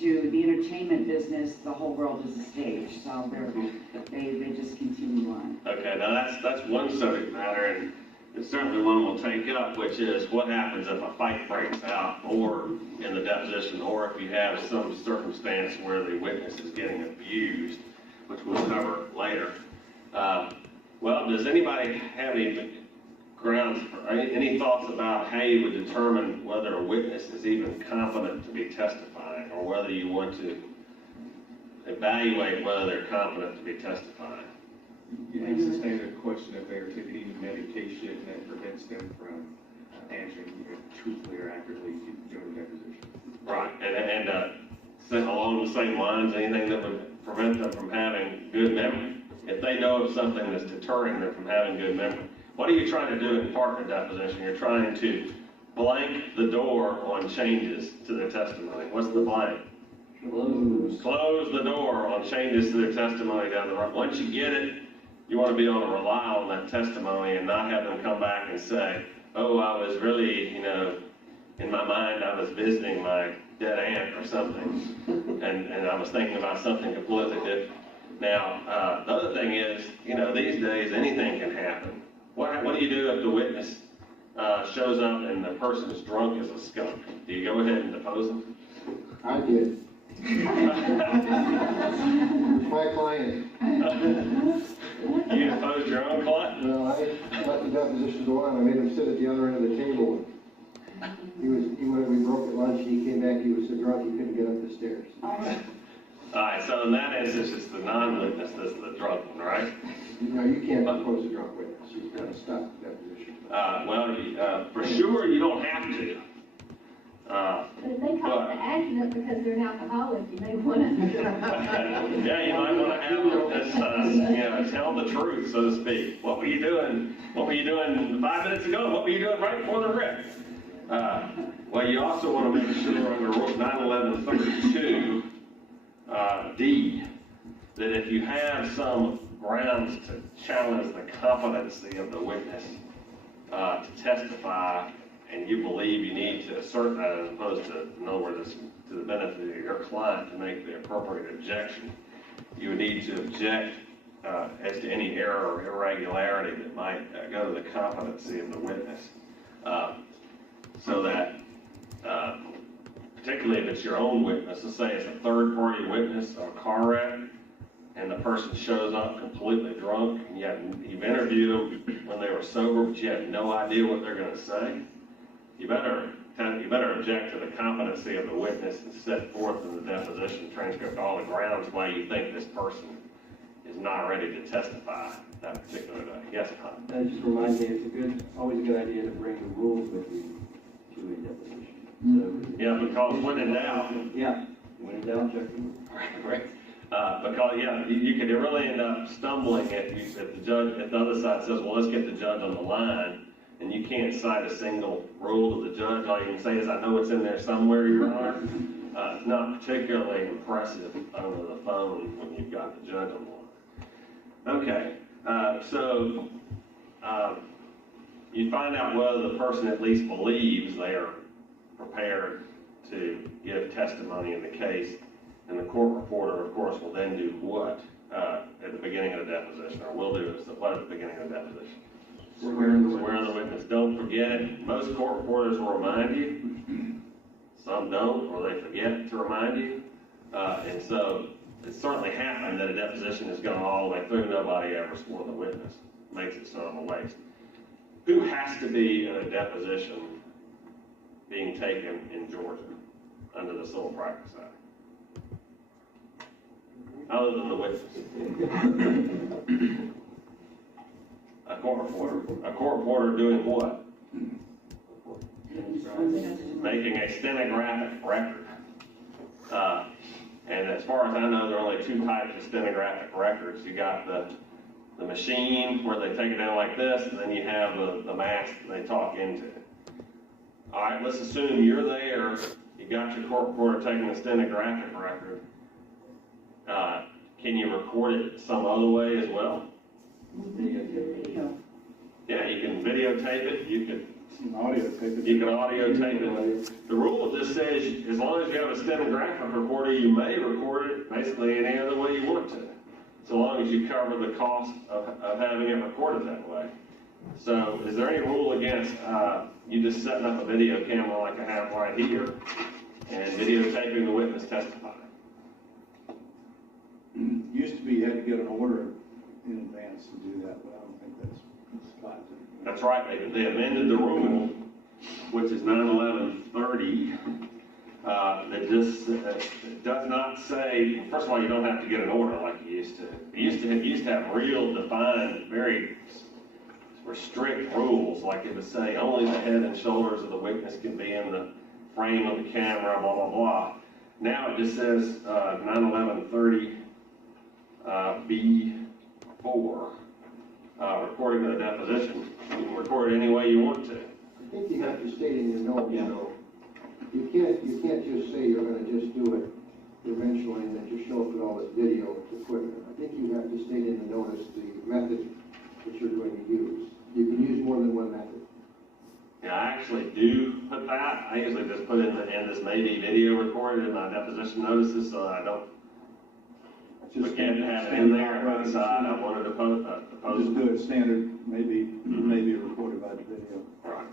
To the entertainment business, the whole world is a stage, so they just continue on. Okay, now that's one subject matter, and it's certainly one we'll take up, which is what happens if a fight breaks out, or in the deposition, or if you have some circumstance where the witness is getting abused, which we'll cover later. Well, does anybody have any grounds, or any thoughts about how you would determine whether a witness is even competent to be testifying, or whether you want to evaluate whether they're competent to be testifying? You ask the standard question if they're taking any medication that prevents them from answering truthfully or accurately during the deposition. Right, and along the same lines, anything that would prevent them from having good memory. If they know of something that's deterring them from having good memory. What are you trying to do in partner deposition? You're trying to blank the door on changes to their testimony. What's the blank? Close the door on changes to their testimony down the road. Once you get it, you want to be able to rely on that testimony and not have them come back and say, oh, I was really, in my mind, I was visiting my dead aunt or something, and I was thinking about something completely different. Now, the other thing is, these days, anything can happen. What do you do if the witness shows up and the person is drunk as a skunk? Do you go ahead and depose them? I did. My client. You deposed your own client? No, I let the deposition go on. I made him sit at the other end of the table. When we broke at lunch, he came back, he was so drunk he couldn't get up the stairs. All right, so in that instance, it's the non-witness that's the drunk one, right? No, you can't depose a drunk witness. You've got to stop the deposition. For sure, you don't have to. But if they cause the accident because they're an alcoholic, you may want to. Yeah, you might want to have this, tell the truth, so to speak. What were you doing? What were you doing 5 minutes ago? What were you doing right before the rip? Well, you also want to make sure under Rule 91132 D that if you have some grounds to challenge the competency of the witness to testify, and you believe you need to assert that as opposed to, in other words, to the benefit of your client to make the appropriate objection, you would need to object as to any error or irregularity that might go to the competency of the witness. So that, particularly if it's your own witness, let's say it's a third-party witness or a car wreck, and the person shows up completely drunk, and you've interviewed them when they were sober, but you have no idea what they're going to say, you better object to the competency of the witness and set forth in the deposition transcript all the grounds why you think this person is not ready to testify that particular day. Yes, Tom? That just reminds me, it's always a good idea to bring the rules with you to a deposition. So, yeah, because when in doubt. Yeah, when in doubt, check them. Right. Because you could really end up stumbling if the other side says, well, let's get the judge on the line, and you can't cite a single rule to the judge. All you can say is, I know it's in there somewhere, Your Honor. It's not particularly impressive over the phone when you've got the judge on the line. Okay, so you find out whether the person at least believes they are prepared to give testimony in the case, and the court reporter, of course, will then do what at the beginning of the deposition, or will do what at the beginning of the deposition? Swear the witness. Don't forget it. Most court reporters will remind you. Some don't, or they forget to remind you. And so it certainly happened that a deposition has gone all the way through. Nobody ever swore the witness. Makes it sort of a waste. Who has to be in a deposition being taken in Georgia? under the Civil Practice Act. Other than the witness. A court reporter doing what? Making a stenographic record. And as far as I know, there are only two types of stenographic records. You got the machine where they take it down like this, and then you have the mask they talk into. All right, let's assume you're there. You got your court reporter taking a stenographic record. Can you record it some other way as well? Yeah, you can videotape it. You can audio tape it. You can audio tape it. The rule just says as long as you have a stenographic recorder, you may record it basically any other way you want to, so long as you cover the cost of having it recorded that way. So, is there any rule against you just setting up a video camera like I have right here and videotaping the witness testifying? Used to be you had to get an order in advance to do that, but I don't think that's applied to. That's right. They amended the rule, which is 9/11/30. That just does not say. First of all, you don't have to get an order like you used to. You used to have real defined, very strict rules, like it would say only the head and shoulders of the witness can be in the frame of the camera, blah blah blah. Now it just says 9/11/30 B4. Recording of the deposition. You can record it any way you want to. I think you have to state in your notes, you can't just say you're gonna just do it eventually and then just show up with all this video equipment. I think you have to state in the notice the method that you're going to use. You can use more than one method. Yeah, I actually do put that. I usually just put in this may be video recorded in my deposition notices so that I don't forget to have it in there and decide I wanted to post. Just do it standard, maybe recorded by the video. Right.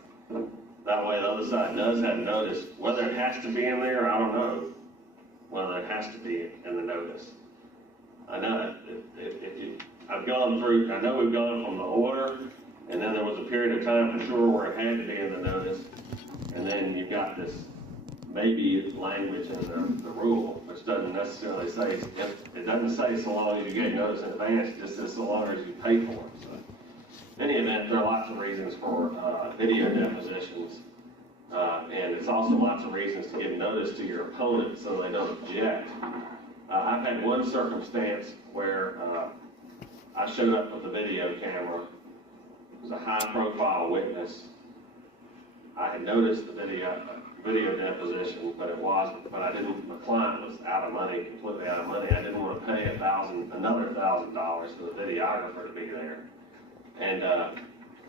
That way the other side does have notice. Whether it has to be in there, I don't know. Whether it has to be in the notice. I know I've gone through, I know we've gone from the order, and then there was a period of time for sure where it had to be in the notice, and then you've got this maybe language in the rule, which doesn't necessarily say, it doesn't say so long as you get notice in advance, it just says so long as you pay for it. So, in any event, there are lots of reasons for video depositions, and it's also lots of reasons to give notice to your opponent so they don't object. I've had one circumstance where I showed up with the video camera. It was a high-profile witness. I had noticed the video deposition, but I didn't. My client was out of money, completely out of money. I didn't want to pay another $1,000 for the videographer to be there, and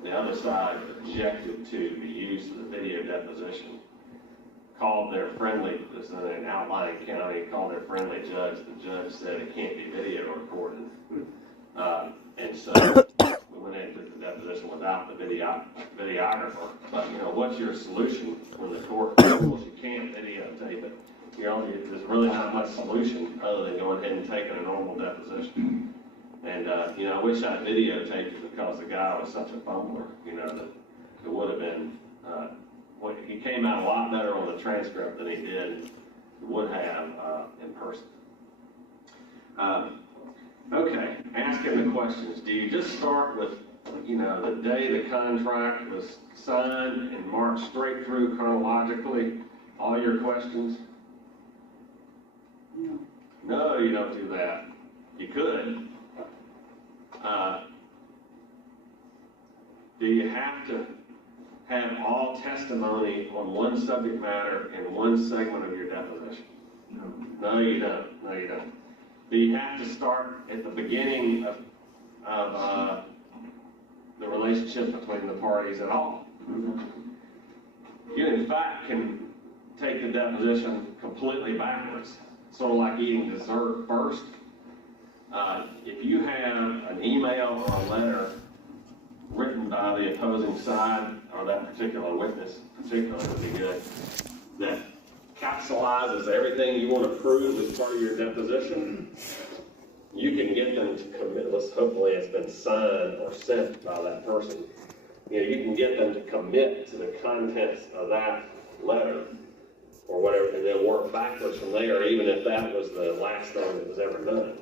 the other side objected to the use of the video deposition. Called their friendly, this is in an outlying county, called their friendly judge. The judge said it can't be video recorded. And so we went into the deposition without the videographer. But, what's your solution when the court rules you can't videotape it? There's really not much solution other than going ahead and taking a normal deposition. And, I wish I'd videotaped it because the guy was such a fumbler, that it would have been, he came out a lot better on the transcript than he would have in person. Okay, asking the questions. Do you just start with, the day the contract was signed and march straight through chronologically all your questions? No. No, you don't do that. You could. Do you have to have all testimony on one subject matter in one segment of your deposition? No. No, you don't. No, you don't. Do you have to start at the beginning of the relationship between the parties at all? You, in fact, can take the deposition completely backwards, sort of like eating dessert first. If you have an email or a letter written by the opposing side, or that particular witness, particularly would be good, that capsulizes everything you want to prove as part of your deposition, you can get them to commit. Hopefully it's been signed or sent by that person. You can get them to commit to the contents of that letter or whatever, and then work backwards from there, even if that was the last thing that was ever done.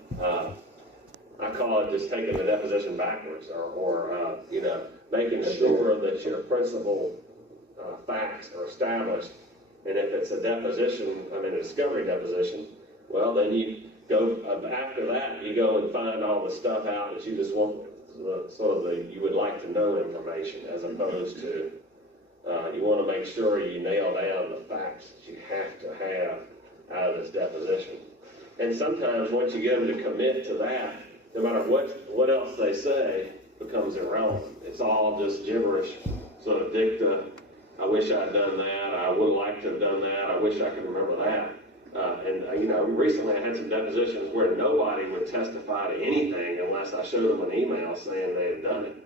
I call it just taking the deposition backwards, or you know, making sure that your principal facts are established. And if it's a deposition, I mean a discovery deposition, well, then you go, after that, you go and find all the stuff out that you just want, sort of the you would like to know information, as opposed to, you want to make sure you nail down the facts that you have to have out of this deposition. And sometimes once you get them to commit to that, no matter what else they say becomes irrelevant. It's all just gibberish, sort of dicta. I wish I'd done that. I would like to have done that. I wish I could remember that. And you know, recently I had some depositions where nobody would testify to anything unless I showed them an email saying they had done it,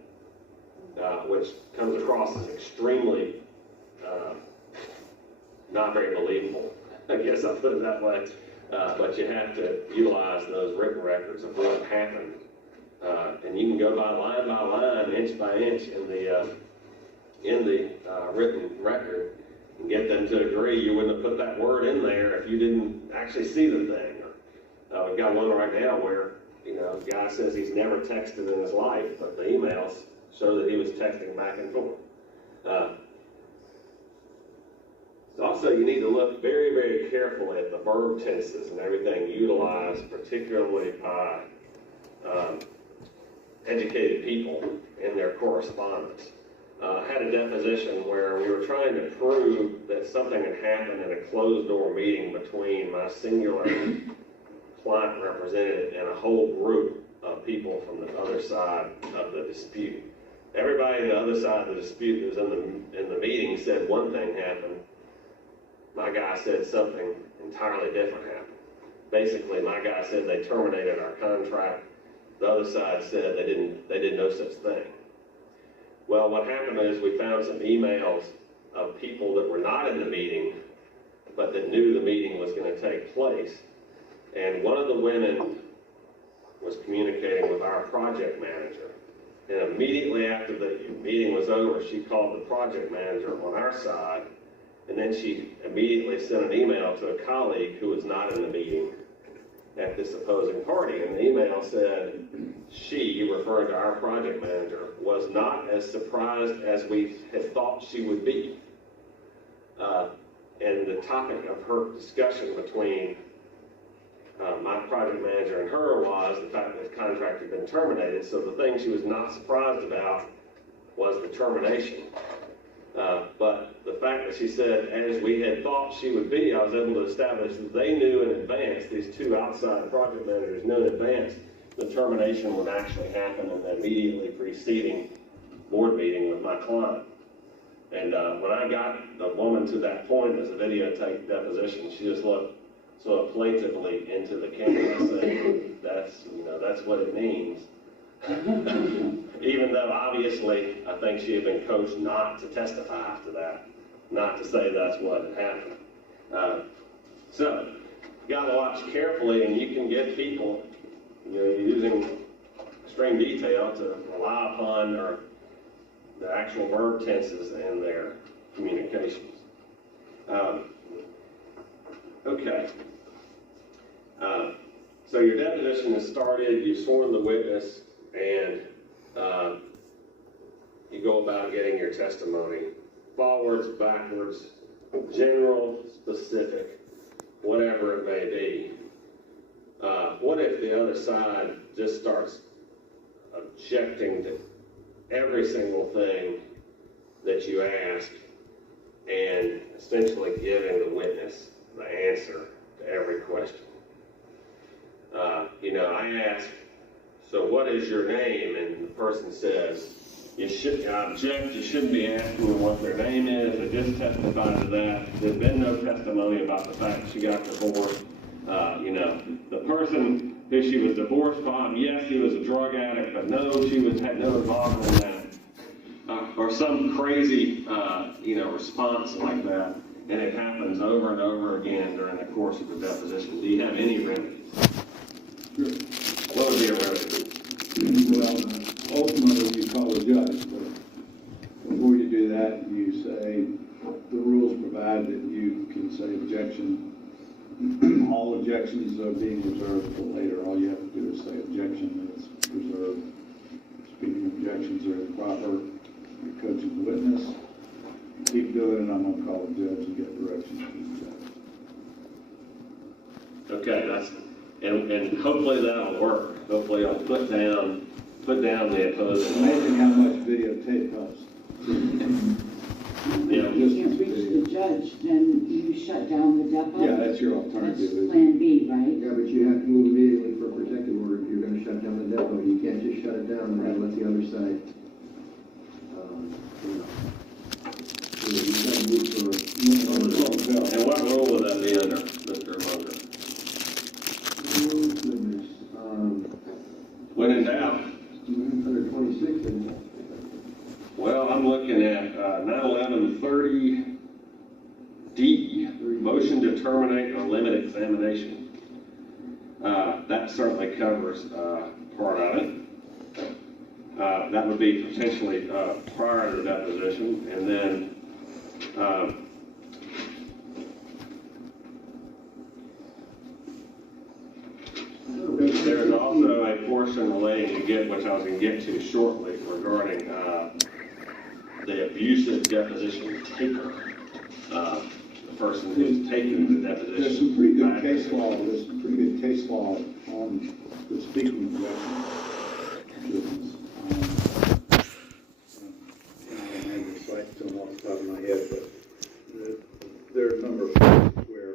which comes across as extremely not very believable. I guess I'll put it that way. But you have to utilize those written records of what happened. And you can go by line, inch by inch in the written record and get them to agree. You wouldn't have put that word in there if you didn't actually see the thing. We've got one right now where, you know, the guy says he's never texted in his life, but the emails show that he was texting back and forth. Also, you need to look very, very carefully at the verb tenses and everything utilized, particularly by educated people in their correspondence. I had a deposition where we were trying to prove that something had happened in a closed-door meeting between my singular client representative and a whole group of people from the other side of the dispute. Everybody on the other side of the dispute that was in the meeting said one thing happened. My guy said something entirely different happened. Basically, my guy said they terminated our contract. The other side said they did no such thing. Well, what happened is we found some emails of people that were not in the meeting, but that knew the meeting was going to take place. And one of the women was communicating with our project manager. And immediately after the meeting was over, she called the project manager on our side. And then she immediately sent an email to a colleague who was not in the meeting at this opposing party. And the email said she, referring to our project manager, was not as surprised as we had thought she would be. And the topic of her discussion between my project manager and her was the fact that the contract had been terminated. So the thing she was not surprised about was the termination. But the fact that she said, as we had thought she would be, I was able to establish that they knew in advance, these two outside project managers knew in advance the termination would actually happen in the immediately preceding board meeting with my client. And when I got the woman to that point as a videotape deposition, she just looked sort of plaintively into the camera saying, that's what it means. Even though obviously I think she had been coached not to testify after that, not to say that's what had happened. So you got to watch carefully, and you can get people, using extreme detail to rely upon the actual verb tenses in their communications. Okay. So your deposition is started. You've sworn the witness. And you go about getting your testimony forwards, backwards, general, specific, whatever it may be. What if the other side just starts objecting to every single thing that you ask and essentially giving the witness the answer to every question? I ask, so what is your name? And the person says, I object, you shouldn't be asking them what their name is. They just testified to that. There's been no testimony about the fact that she got divorced. The person who she was divorced from, yes, he was a drug addict, but no, she had no involvement in that. Or some crazy, response like that. And it happens over and over again during the course of the deposition. Do you have any remedies? Sure. What would be a remedy? Well, ultimately, you call a judge, but before you do that, you say, the rules provide that you can say objection. objection, all objections are being reserved until later. All you have to do is say objection and it's reserved. Speaking objections are improper. You're coaching the witness. Keep doing it, I'm gonna call the judge and get directions from the judge. Okay, and hopefully that'll work. Hopefully I'll put down the opposing. It's amazing how much videotape helps. Yeah. If you can't reach the judge, then you shut down the depot? Yeah, that's your alternative. That's plan B, right? Yeah, but you have to move immediately for a protective order if you're gonna shut down the depot. You can't just shut it down and then let the other side, you gotta move for. And what rule would that be under, Mr. Munger? Oh, goodness, When in doubt. under 26, and Well, I'm looking at 91130D, motion to terminate or limit examination. That certainly covers part of it. That would be potentially prior to the deposition, and then there's also a portion relating to which I was going to get to shortly regarding the abusive deposition taker, the person who's taking the deposition. There's some pretty good case law. There's some pretty good case law on the speaking objection. I don't have the site off the top of my head, but there are a number of cases where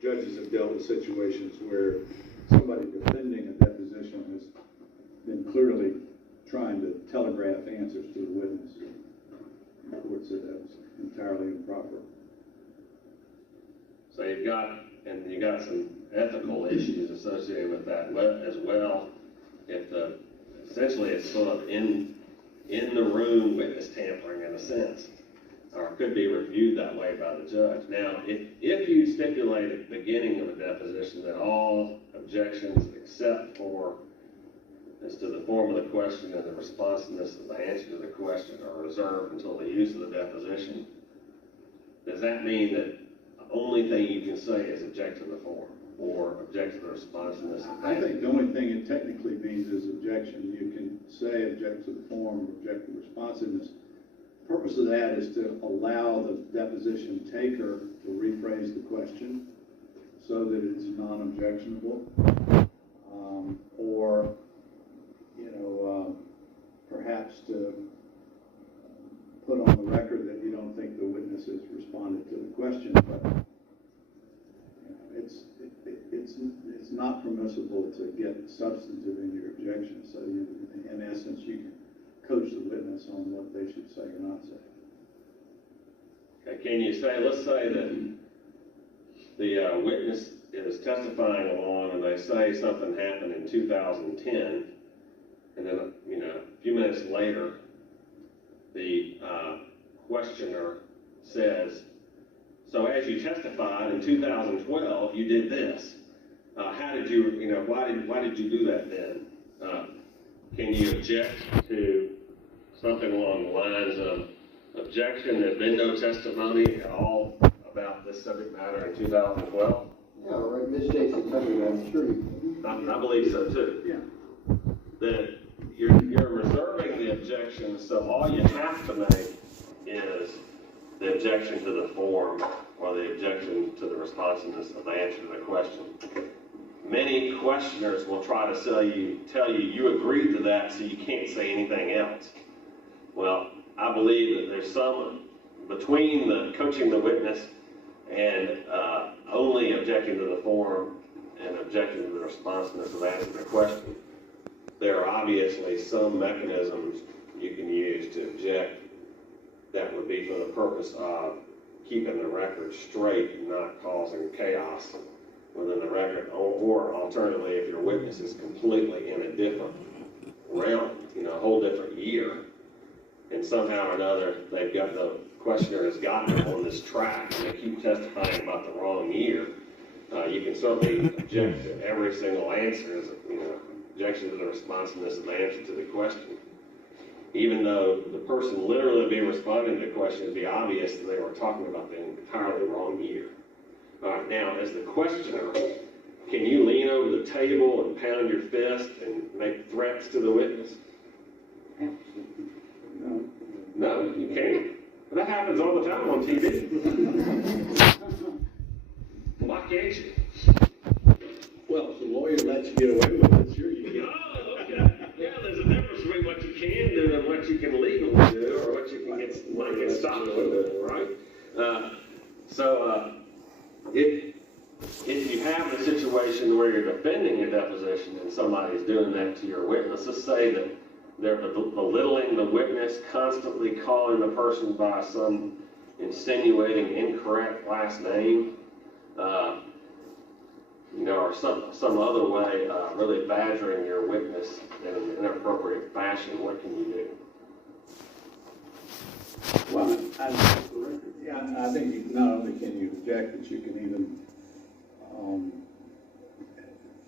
judges have dealt with situations where somebody defending a deposition has been clearly trying to telegraph answers to the witness. The court said that was entirely improper. So you've got some ethical issues associated with that as well. If essentially it's sort of in the room witness tampering in a sense, or could be reviewed that way by the judge. Now, if you stipulate at the beginning of a deposition that all objections except for as to the form of the question and the responsiveness of the answer to the question are reserved until the use of the deposition, does that mean that the only thing you can say is object to the form or object to the responsiveness of the I think the only thing it technically means is objection. You can say object to the form, object to responsiveness. The purpose of that is to allow the deposition taker to rephrase the question so that it's non-objectionable, or perhaps to put on the record that you don't think the witness has responded to the question, but it's not permissible to get substantive in your objection. So in essence, you can coach the witness on what they should say or not say. Okay, can you say, let's say that the witness is testifying along and they say something happened in 2010, and then, a few minutes later, the questioner says, so as you testified in 2012, you did this. How did you, why did you do that then? Can you object to something along the lines of objection, there's been no testimony at all about this subject matter in 2012? yeah, right, misstates the subject, I'm sure you can. I believe so too. Yeah. That you're reserving the objection, so all you have to make is the objection to the form or the objection to the responsiveness of the answer to the question. Many questioners will try to tell you you agreed to that, so you can't say anything else. Well, I believe that there's some between the coaching the witness and only objecting to the form and objecting to the responsiveness of the answer to the question. There are obviously some mechanisms you can use to object that would be for the purpose of keeping the record straight and not causing chaos within the record, or alternatively, if your witness is completely in a different realm, a whole different year, and somehow or another the questioner has gotten them on this track and they keep testifying about the wrong year, you can certainly object to every single answer as objection to the responsiveness of the answer to the question. Even though the person literally be responding to the question, it'd be obvious that they were talking about the entirely wrong year. Now, as the questioner, can you lean over the table and pound your fist and make threats to the witness? No, you can't. That happens all the time on TV. Why can't you? Well, if the lawyer lets you get away with it, sure you can. Oh, okay. Yeah, there's a difference between what you can do and what you can legally do, or what you can get stopped from doing, right? If you have a situation where you're defending a deposition and somebody's doing that to your witness, let's say that they're belittling the witness, constantly calling the person by some insinuating incorrect last name, or some other way, really badgering your witness in an inappropriate fashion, what can you do? Well, I think you, not only can you object, but you can even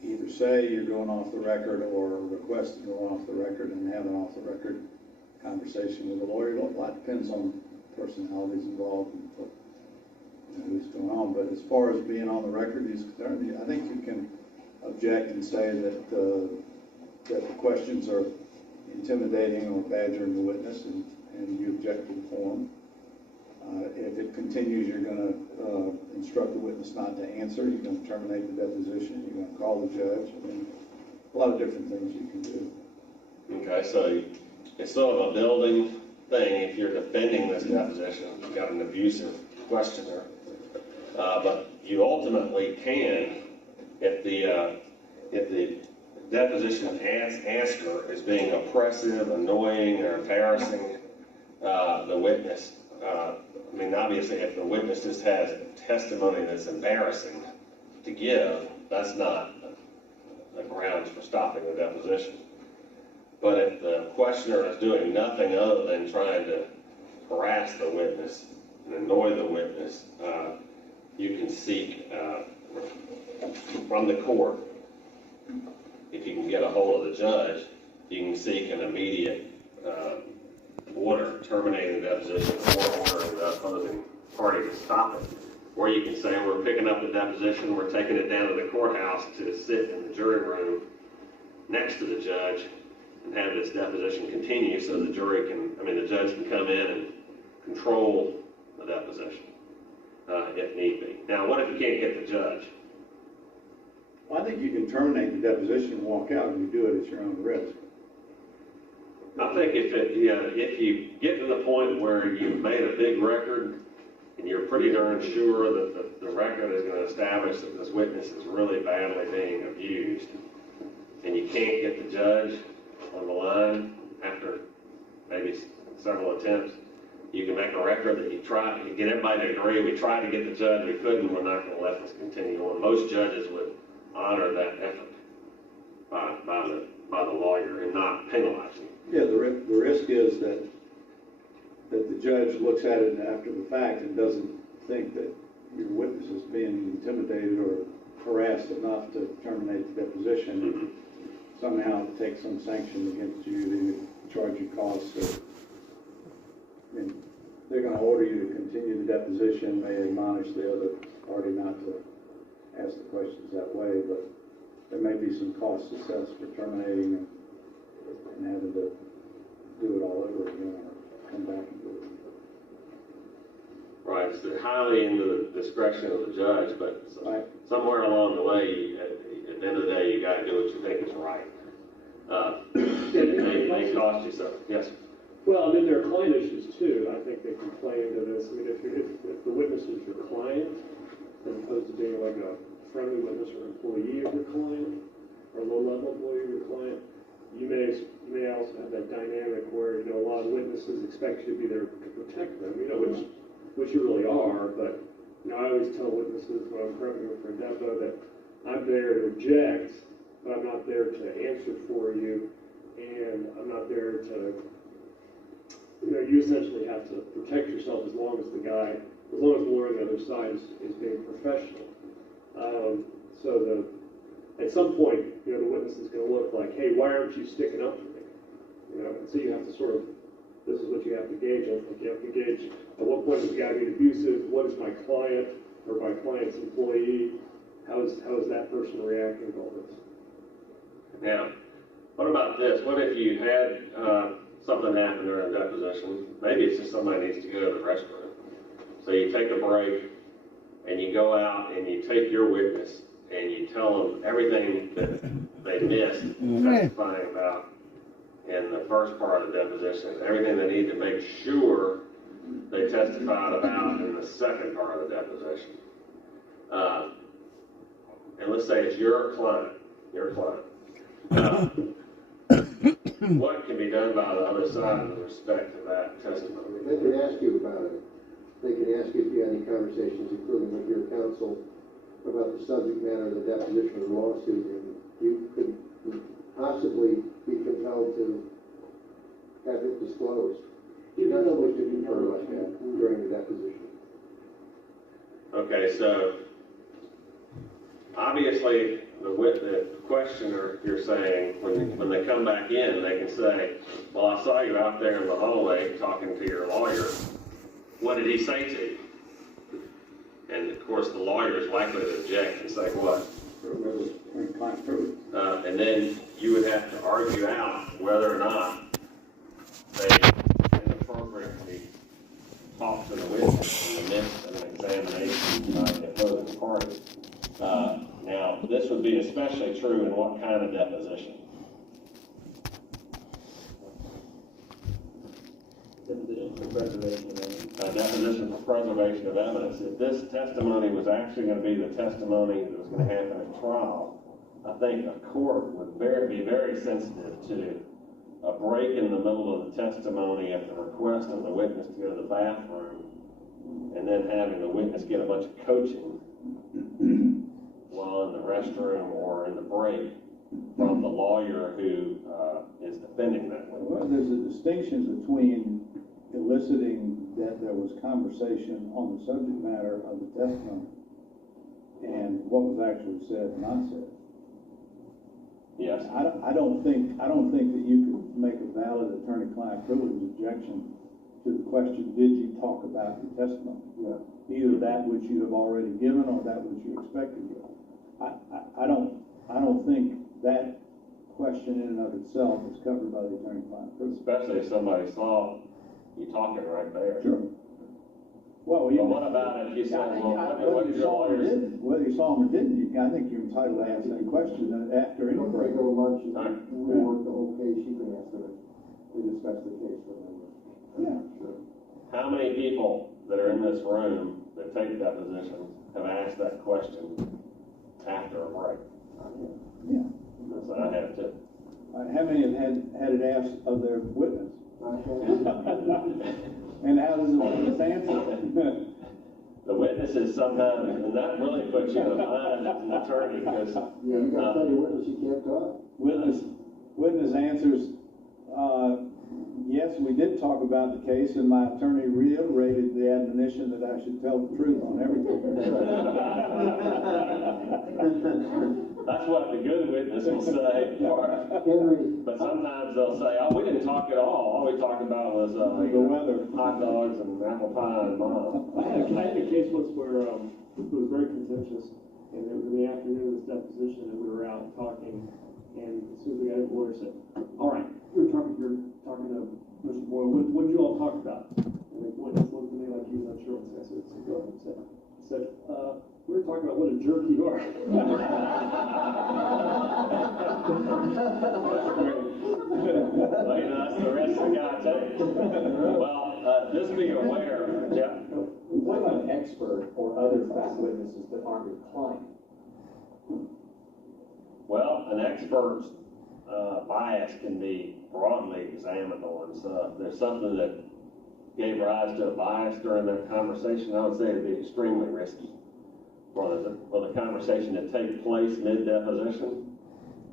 either say you're going off the record or request to go off the record and have an off the record conversation with a lawyer. A lot depends on personalities involved and what's going on. But as far as being on the record is concerned, I think you can object and say that the questions are intimidating or badgering the witness, and you object to the form. If it continues, you're going to instruct the witness not to answer. You're going to terminate the deposition. You're going to call the judge. I mean, a lot of different things you can do. Okay, so it's sort of a building thing. If you're defending this deposition, you've got an abusive questioner. But you ultimately can, if the deposition asker is being oppressive, annoying, or embarrassing the witness. Obviously, if the witness just has testimony that's embarrassing to give, that's not the grounds for stopping the deposition. But if the questioner is doing nothing other than trying to harass the witness and annoy the witness, you can seek from the court, if you can get a hold of the judge, you can seek an immediate order terminating the deposition or ordering the opposing party to stop it. Or you can say, we're picking up the deposition, we're taking it down to the courthouse to sit in the jury room next to the judge and have this deposition continue so the judge can come in and control the deposition if need be. Now, what if you can't get the judge? Well, I think you can terminate the deposition and walk out, and you do it at your own risk. I think if you get to the point where you've made a big record and you're pretty darn sure that the record is going to establish that this witness is really badly being abused, and you can't get the judge on the line after maybe several attempts, you can make a record that you get everybody to agree, we tried to get the judge, we couldn't, we're not going to let this continue on. Most judges would honor that effort by the lawyer and not penalize him. Yeah, the risk is that the judge looks at it after the fact and doesn't think that your witness is being intimidated or harassed enough to terminate the deposition and somehow take some sanction against you, to charge you costs. They're going to order you to continue the deposition, may admonish the other party not to ask the questions that way, but there may be some costs assessed for terminating and having to do it all over again or come back and do it. Right, it's highly in the discretion of the judge, but somewhere along the way, at the end of the day, you got to do what you think is right. It may cost you something. Yes? Well, there are client issues too. I think they can play into this. If the witness is your client, as opposed to being like a friendly witness or employee of your client, or low-level employee of your client, you may also have that dynamic where a lot of witnesses expect you to be there to protect them, which you really are. But I always tell witnesses when I'm prepping for a depo that I'm there to object, but I'm not there to answer for you, and I'm not there to. You essentially have to protect yourself as long as the lawyer on the other side is being professional. At some point, the witness is going to look like, hey, why aren't you sticking up for me? And so you have to this is what you have to gauge. I think you have to gauge at what point is the guy being abusive, what is my client or my client's employee, how is that person reacting to all this? Now, what about this? What if you had something happen during a deposition? Maybe it's just somebody needs to go to the restroom. So you take a break and you go out and you take your witness and you tell them everything that they missed testifying about in the first part of the deposition, everything they need to make sure they testified about in the second part of the deposition. And let's say it's your client. What can be done by the other side with respect to that testimony? They could ask you about it. They could ask you if you had any conversations, including with your counsel, about the subject matter of the deposition of the lawsuit, and you could possibly be compelled to have it disclosed. You don't know what to confer like that during the deposition. Okay, so obviously the questioner, you're saying, when they come back in, they can say, well, I saw you out there in the hallway talking to your lawyer. What did he say to you? And of course, the lawyer is likely to object and say what? And then you would have to argue out whether or not they inappropriately talk to the witness in the midst of an examination by the opposing party. Now, this would be especially true in what kind of deposition? Deposition for preservation of evidence. Deposition for preservation of evidence. If this testimony was actually going to be the testimony that was going to happen at trial, I think a court would be very sensitive to a break in the middle of the testimony at the request of the witness to go to the bathroom, and then having the witness get a bunch of coaching while in the restroom or in the break from the lawyer who is defending that witness. Well, there's a distinction between eliciting that there was conversation on the subject matter of the testimony and what was actually said and not said. Yes. I don't think that you could make a valid attorney-client privilege objection to the question, did you talk about your testimony? Yeah. Either that which you have already given or that which you expect to give. I don't think that question in and of itself is covered by the attorney-client privilege. Especially if somebody saw you talking right there. Sure. Well, what about if you said, whether you saw him or didn't, I think you're entitled to ask that question after any break. Go to lunch and rework the whole case, you can ask them to discuss the case with them. Yeah. Sure. How many people that are in this room that take depositions have asked that question after a break? Yeah. So I have too. How many have had it asked of their witness? And how does the witness answer? The witnesses sometimes, and that really puts you in a bind as an attorney because yeah, you got to tell your witness you can't talk. Witness answers, yes, we did talk about the case, and my attorney reiterated the admonition that I should tell the truth on everything. That's what the good witness will say. But sometimes they'll say, oh, we didn't talk at all. All we talked about was the weather, hot dogs, and apple pie and mom. I had a case once where it was very contentious, and it was in the afternoon of this deposition, and we were out talking, and as soon as we got in, the lawyer said, all right, you're talking to Mr. Boyle, what did you all talk about? And the witness looked at me like he was unsure what to say. So go ahead and said, we were talking about what a jerk you are. Well, that's the rest of the guy takes. Well, just be aware, Jeff. What about an expert or other fact witnesses that aren't your client? Well, an expert's bias can be broadly examined on. So if there's something that gave rise to a bias during that conversation, I would say it'd be extremely risky for the conversation to take place mid-deposition.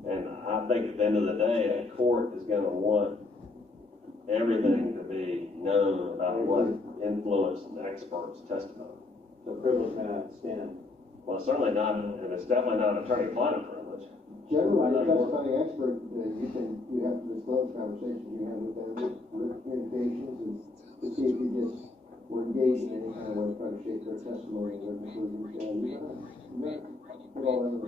And I think at the end of the day, a court is going to want everything to be known about what influenced an expert's testimony. So privilege may not stand. Well, certainly not, and it's definitely not attorney-client privilege. Generally, when you're testifying expert, you have to disclose conversations you have with them, with communications, and to see if you just were engaged in any kind of way to try to shape their testimony and their conclusions.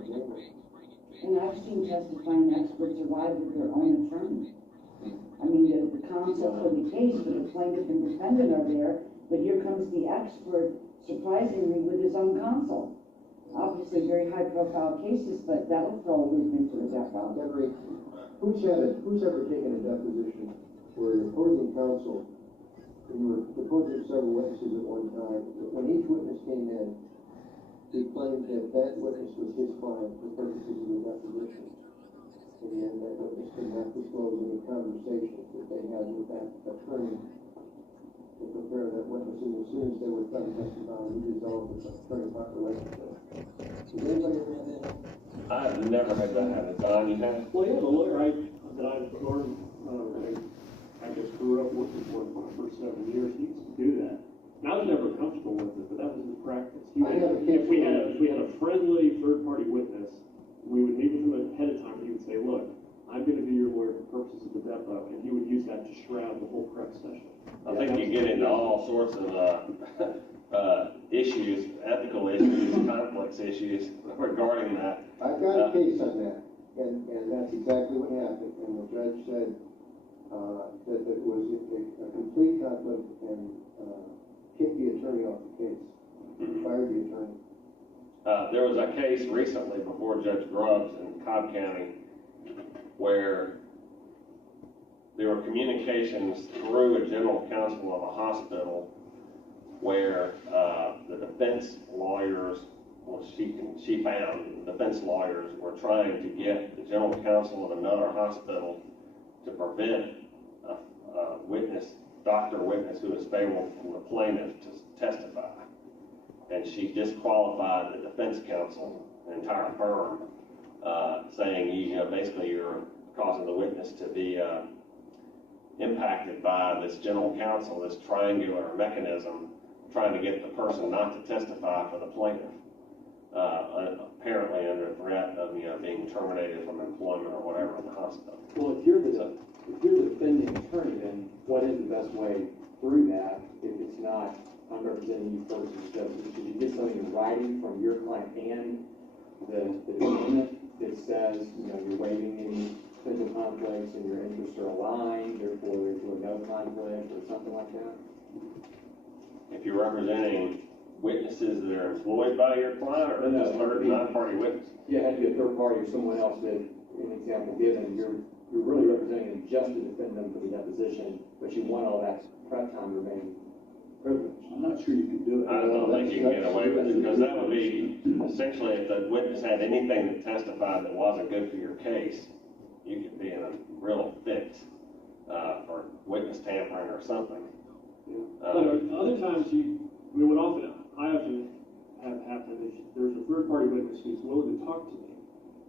And I've seen testifying experts arrive with their own attorney. I mean, the counsel for the case, for the plaintiff and defendant are there, but here comes the expert, surprisingly, with his own counsel. Obviously, very high-profile cases, but that would throw a loop into the depo. Deborah, who's ever taken a deposition where the opposing counsel, you were deposing several witnesses at one time, but when each witness came in, he claimed that that witness was his client for purposes of the deposition. And then that witness could not disclose any conversations that they had with that attorney to prepare that witness, and as soon as they were done testifying, he dissolved the attorney-client relationship. Does anybody ever have that? I've never had that happen. Don, you have? Well, yeah, the lawyer that I've learned, I just grew up working for him for the first 7 years, he used to do that. And I was never comfortable with it, but that was his practice. If we had a friendly third-party witness, we would meet with him ahead of time, and he would say, look, I'm going to be your lawyer for purposes of the depo, and he would use that to shroud the whole prep session. I think you get into all sorts of issues, ethical issues, conflicts issues regarding that. I've got a case on that, and that's exactly what happened, and the judge said that it was a complete conflict and kicked the attorney off the case, fired the attorney. There was a case recently before Judge Grubbs in Cobb County where there were communications through a general counsel of a hospital where the defense lawyers, she found the defense lawyers were trying to get the general counsel of another hospital to prevent a witness, doctor witness who was favorable from the plaintiff to testify. And she disqualified the defense counsel, the entire firm, saying, basically you're causing the witness to be impacted by this general counsel, this triangular mechanism, trying to get the person not to testify for the plaintiff, apparently under threat of being terminated from employment or whatever in the hospital. Well, if you're the defending attorney, then what is the best way through that if it's not I'm representing you first as judge? Should you get something in writing from your client and the defendant that says, you're waiving any potential conflicts and your interests are aligned, therefore there's no conflict or something like that? If you're representing witnesses that are employed by your client or just non-party witnesses? Yeah, it had to be a third party or someone else that, an example given, you're really representing them just to defend them for the deposition, but you want all that prep time to remain privileged. I'm not sure you can do it. I don't think you can get away with it, because that would be, essentially, if the witness had anything that testified that wasn't good for your case, you could be in a real fix for witness tampering or something. Other times, I often have happened is there's a third-party witness who's willing to talk to me,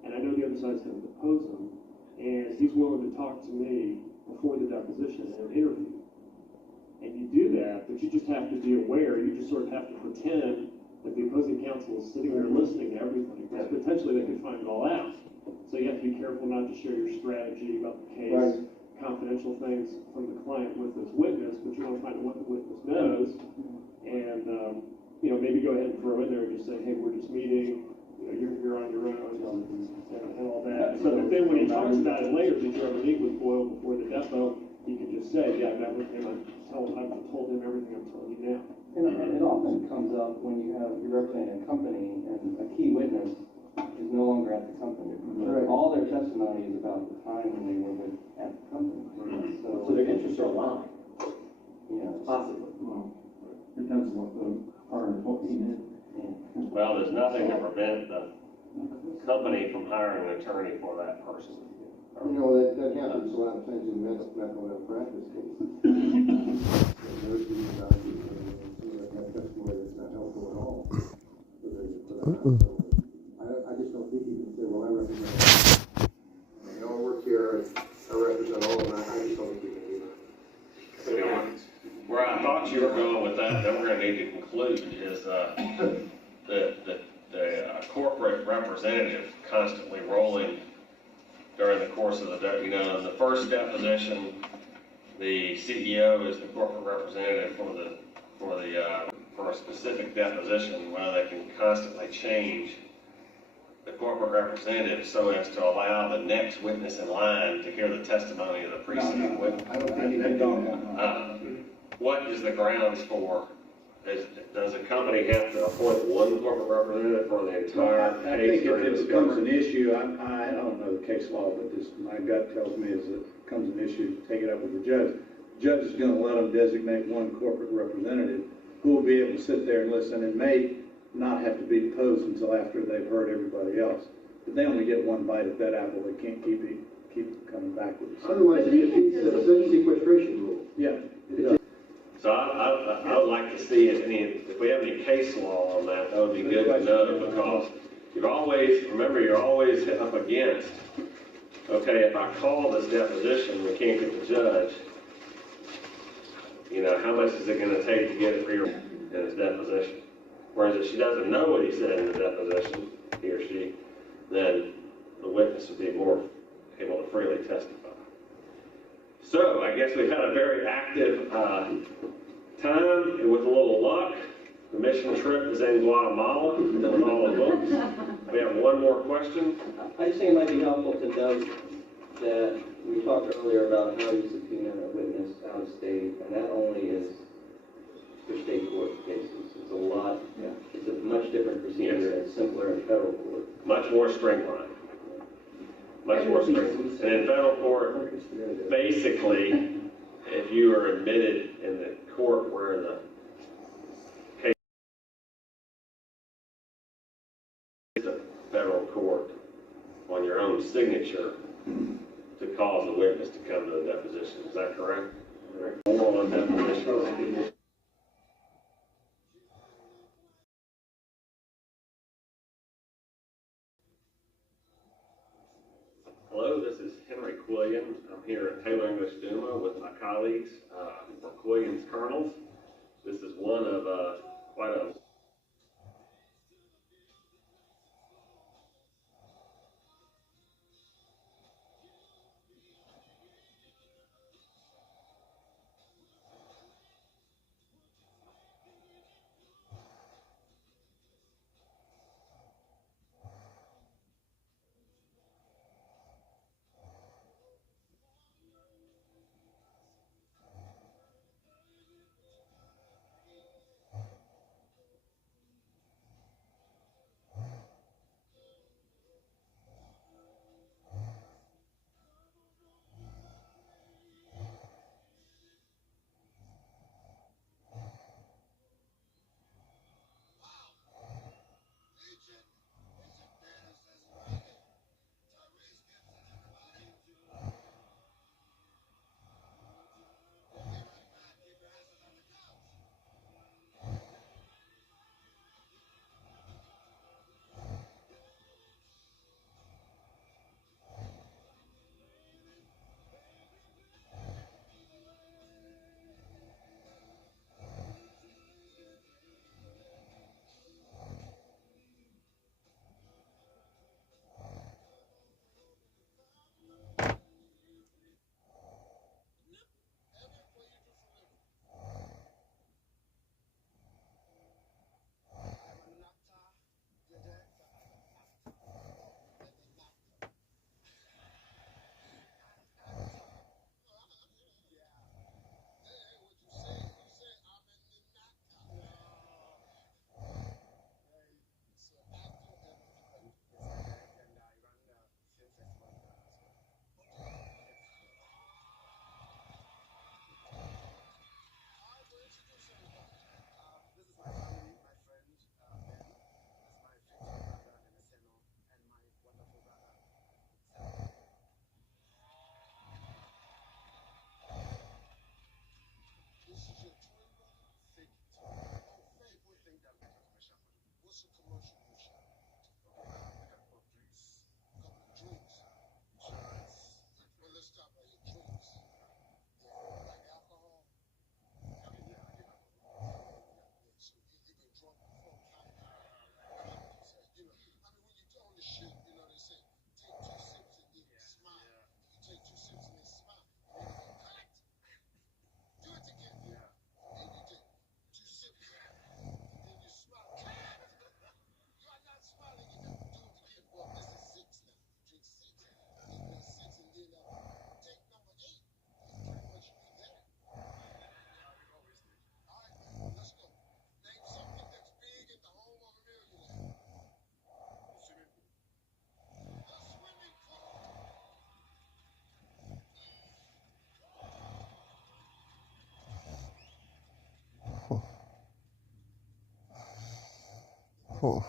and I know the other side's going to depose him, and he's willing to talk to me before the deposition and an interview. And you do that, but you just have to be aware, you just sort of have to pretend that the opposing counsel is sitting there listening to everything, because potentially they could find it all out. So you have to be careful not to share your strategy about the case, confidential things from the client with this witness, but you want to find out what the witness knows, and maybe go ahead and throw in there and just say, hey, we're just meeting, you're on your own, and all that. So that then when he talks about it later, did you ever meet with Boyle before the depo, you can just say, yeah, I met with him, I've told him everything I'm telling you now. And it often comes up when you're representing a company and a key witness is no longer at the company. Right. All their testimony is about the time when they were at the company. So their interests are aligned. Yeah. Possibly. Depends on what the R14 is. Well, there's nothing to prevent the company from hiring an attorney for that person. That happens a lot of times in medical malpractice cases. Nurses and doctors, have testimony that's not helpful at all. I just don't think you can say, well, I represent all. I work here, I represent all, and I just don't think you can do that. Where I thought you were going with that we're going to need to conclude is the corporate representative constantly rolling during the course of the day. In the first deposition, the CEO is the corporate representative for a specific deposition, where they can constantly change the corporate representative so as to allow the next witness in line to hear the testimony of the preceding witness? I don't think they don't. What is the grounds for, does a company have to appoint one corporate representative for the entire case? I think if during it the becomes discovery? an issue, I don't know the case law, but this, my gut tells me is that if it becomes an issue, take it up with the judge. The judge is gonna let them designate one corporate representative who will be able to sit there and listen and may not have to be deposed until after they've heard everybody else. But they only get one bite at that apple, they can't keep coming back with it. Otherwise, it defeats the sequestration rule. Yeah. So I would like to see if we have any case law on that, that would be good to know, because you're always up against, okay, if I call this deposition, we can't get the judge, you know, how much is it gonna take to get it in his deposition? Whereas if she doesn't know what he said in the deposition, he or she, then the witness would be more able to freely testify. So I guess we've had a very active time, and with a little luck, the mission trip is in Guatemala, filling all the books. We have one more question. I just think it might be helpful to note that we talked earlier about how you subpoena a witness out of state, and that only is for state court cases. It's a lot, it's a much different procedure and simpler in federal court. Much more streamlined. Much more streamlined. And in federal court, basically, if you are admitted in the court where the case is a federal court on your own signature to cause the witness to come to the deposition. Is that correct? More on deposition. Hello, this is Henry Quillian. I'm here at Taylor English Duma with my colleagues from Quillian's Kernels. This is one of quite a Whew.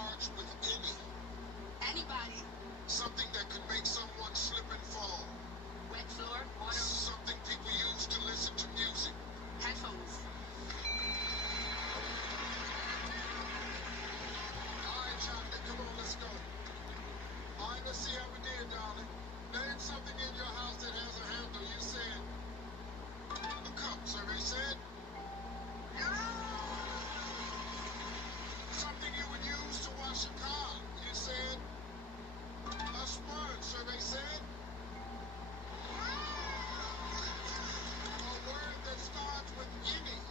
starts with any. Anybody. Something that could make someone slip and fall. Wet floor, water. Something people use to listen to music. Headphones. All right, Jonathan, come on, let's go. All right, let's see how we did, darling. Name something in your house that has a handle. You said a cup, survey said. Something you would use to wash a car. You said a sponge, survey said. A word that starts with any.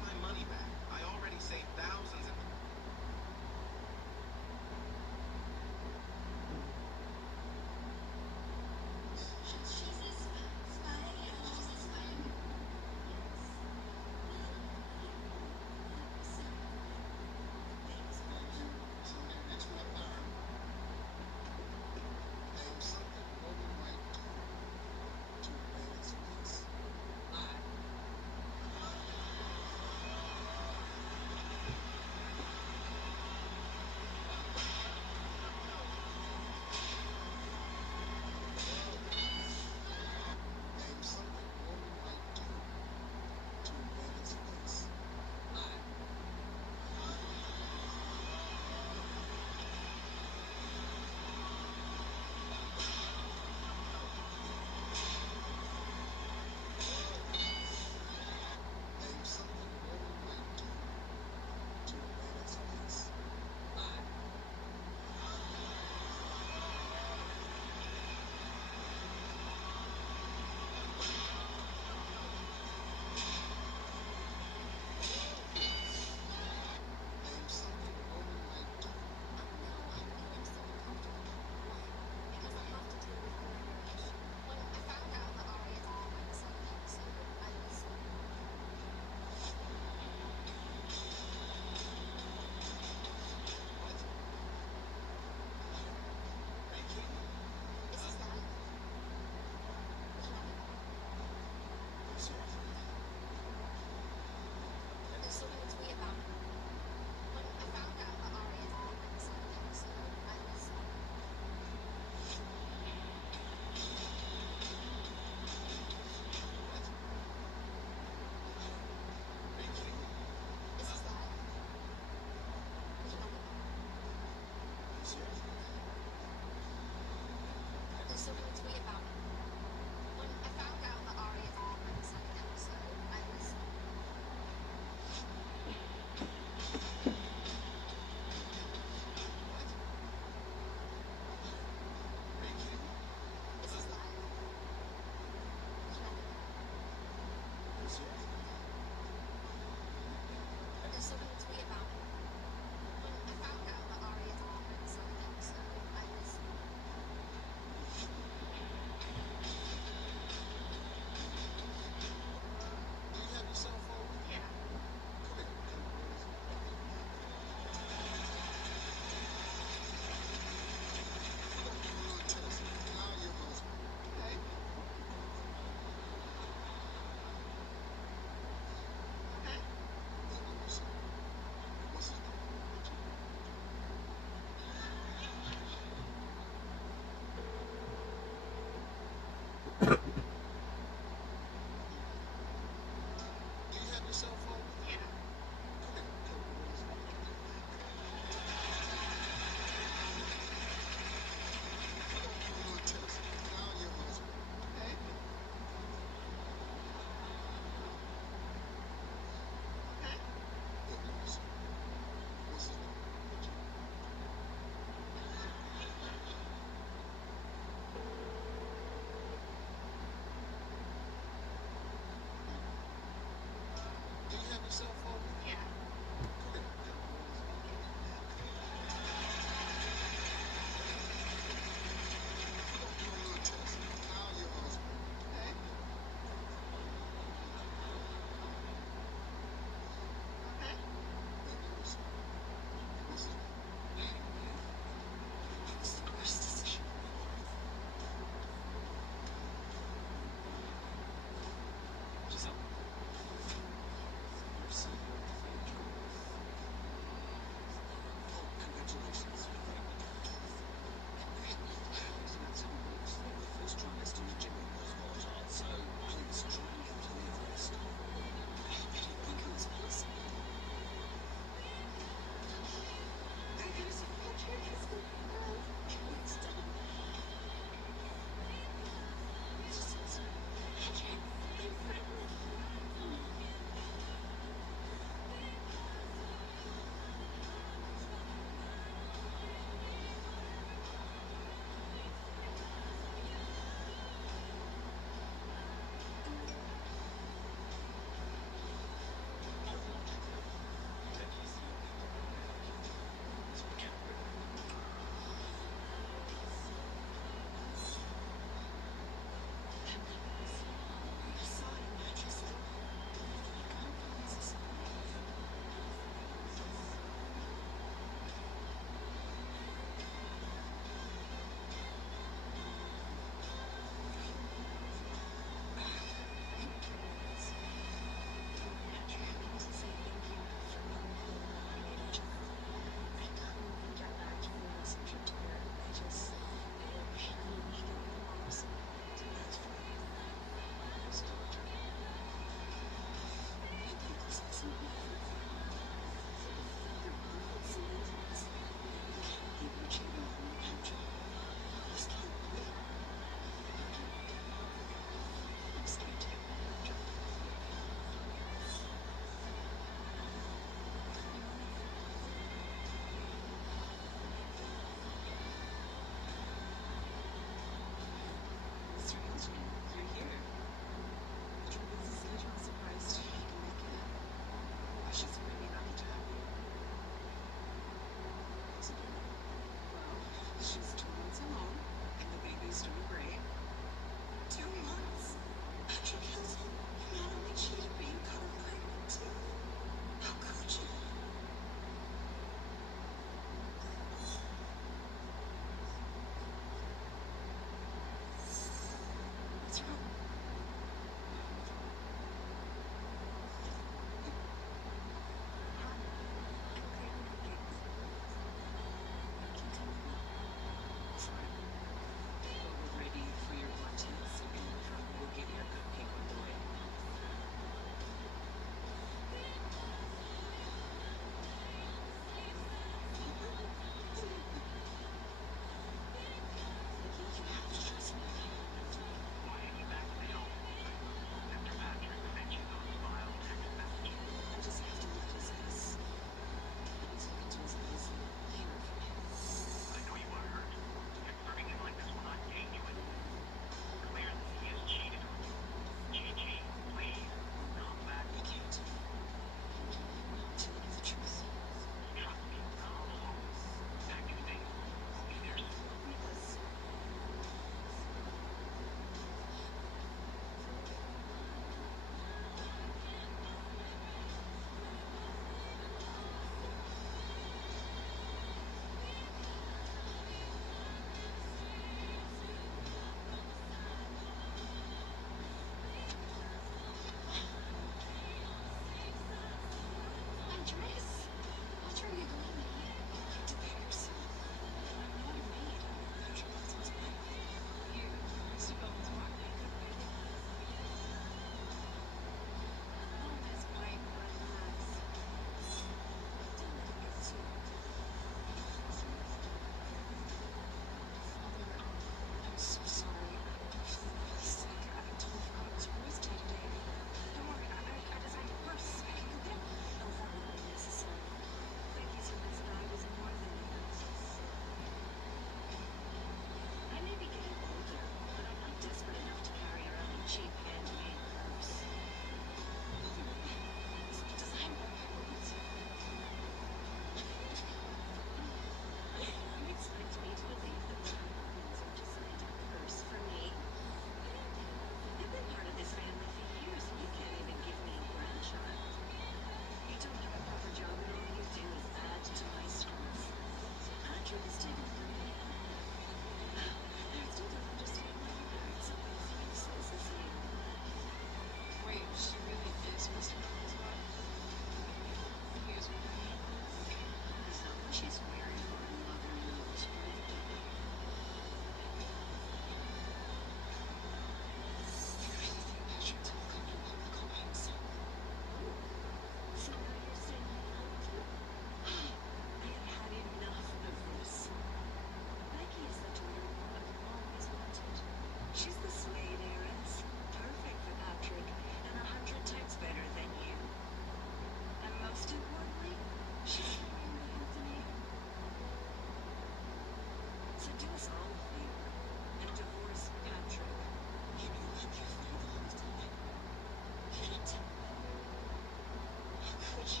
Hey,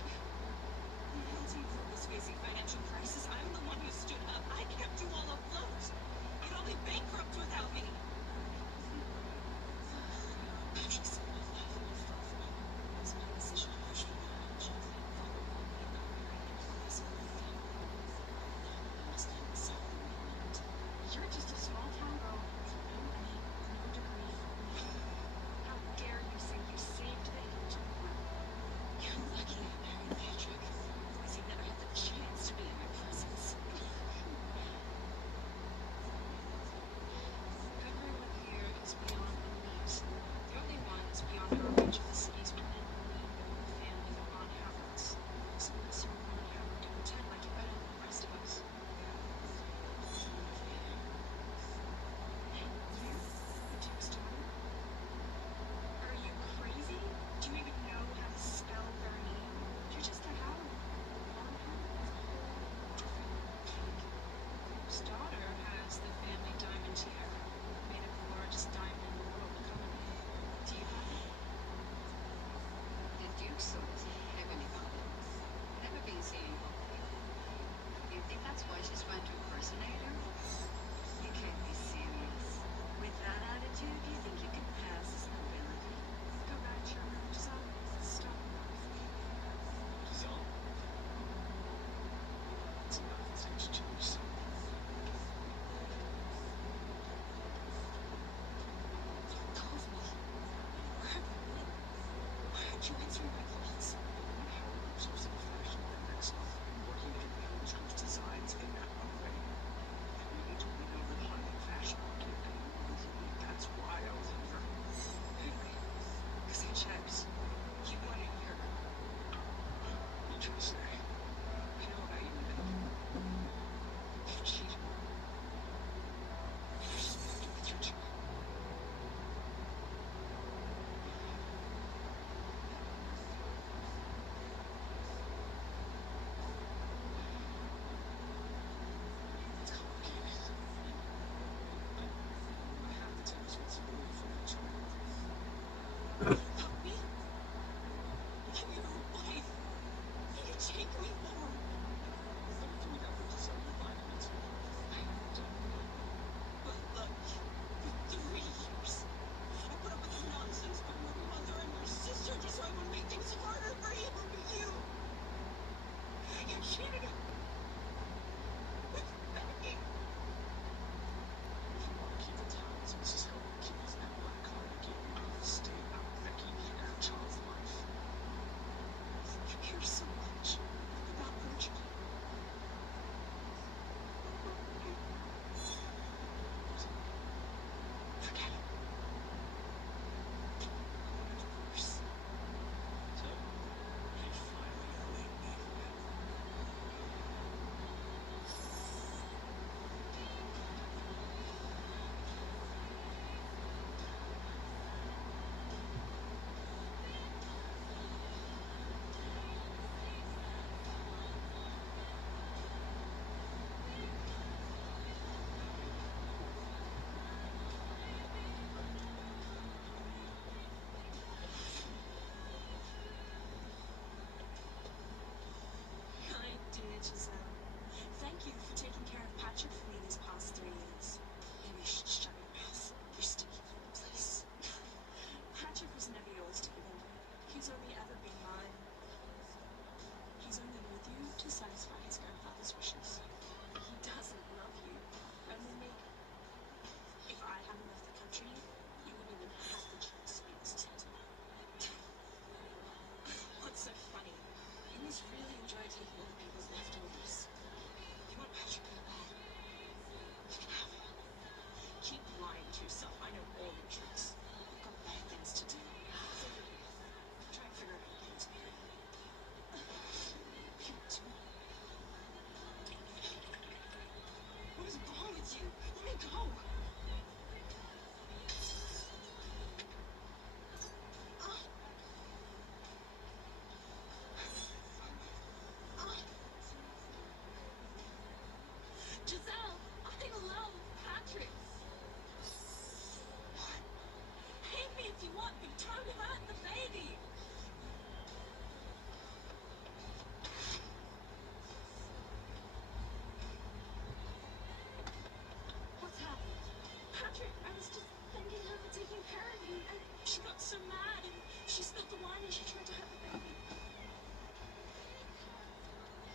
She's not the one, and she tried to have a baby.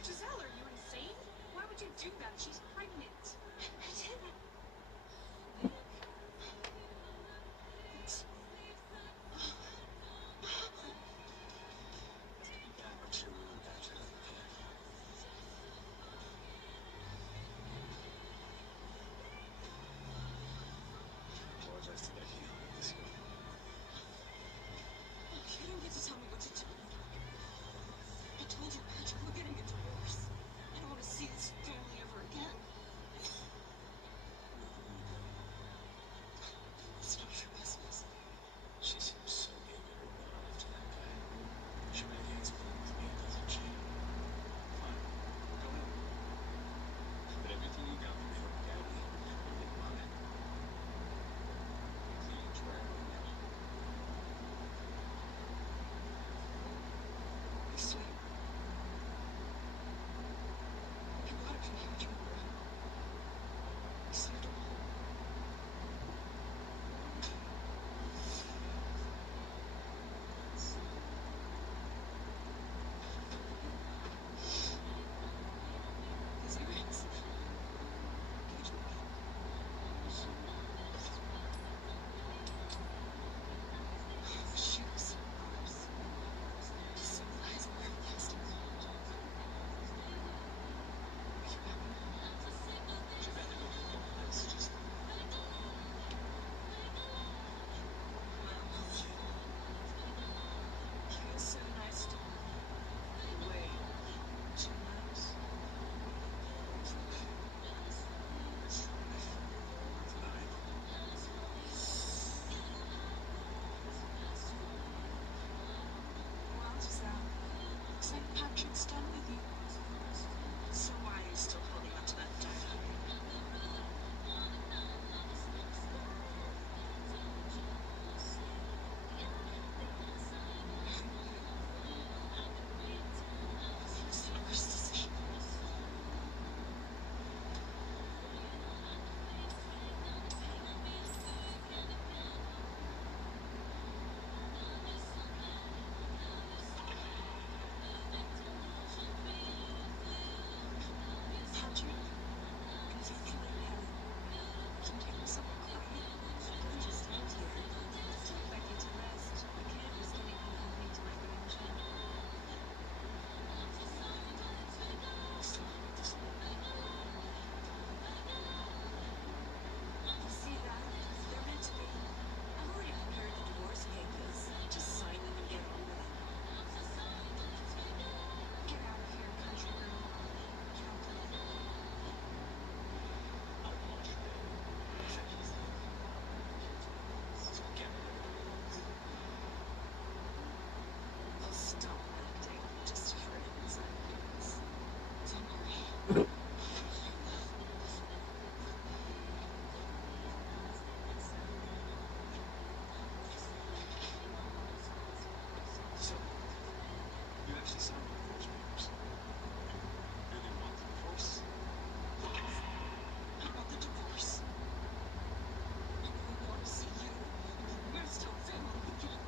Giselle, are you insane? Why would you do that? She's pregnant. I didn't. You don't get to tell me what to do. I told you, Patrick, we're getting a divorce. I don't want to see this family ever again. It's not your business. She seems so eager to run after that guy. She radiates fun with me, doesn't she? Fine. Go ahead. But everything you got from your daddy, you didn't want it. Including Trevor. I swear. I bought it from him, Trevor. I swear to God. His earrings. Give it to me. The shoes. The sunglasses were plastic. He was so nice to me. Way too nice. Well, Giselle, looks like Patrick's done with you. So why are you still holding on to that diamond? It's the worst decision. Patrick, if you feel like having, can take me somewhere quiet. I'm just stand here. I need to rest. I can't risk anything happening to my grandchild. You see that? They're meant to be. I've already prepared the divorce papers. Just sign them and get on with it. Get out of here, country girl. You don't believe me. I'll stop acting just for an inside appearance. Don't worry. So, you actually signed the divorce papers. You really want the divorce? I want the divorce. I really want to see you. We're still family again.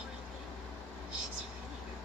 Really? She's really good.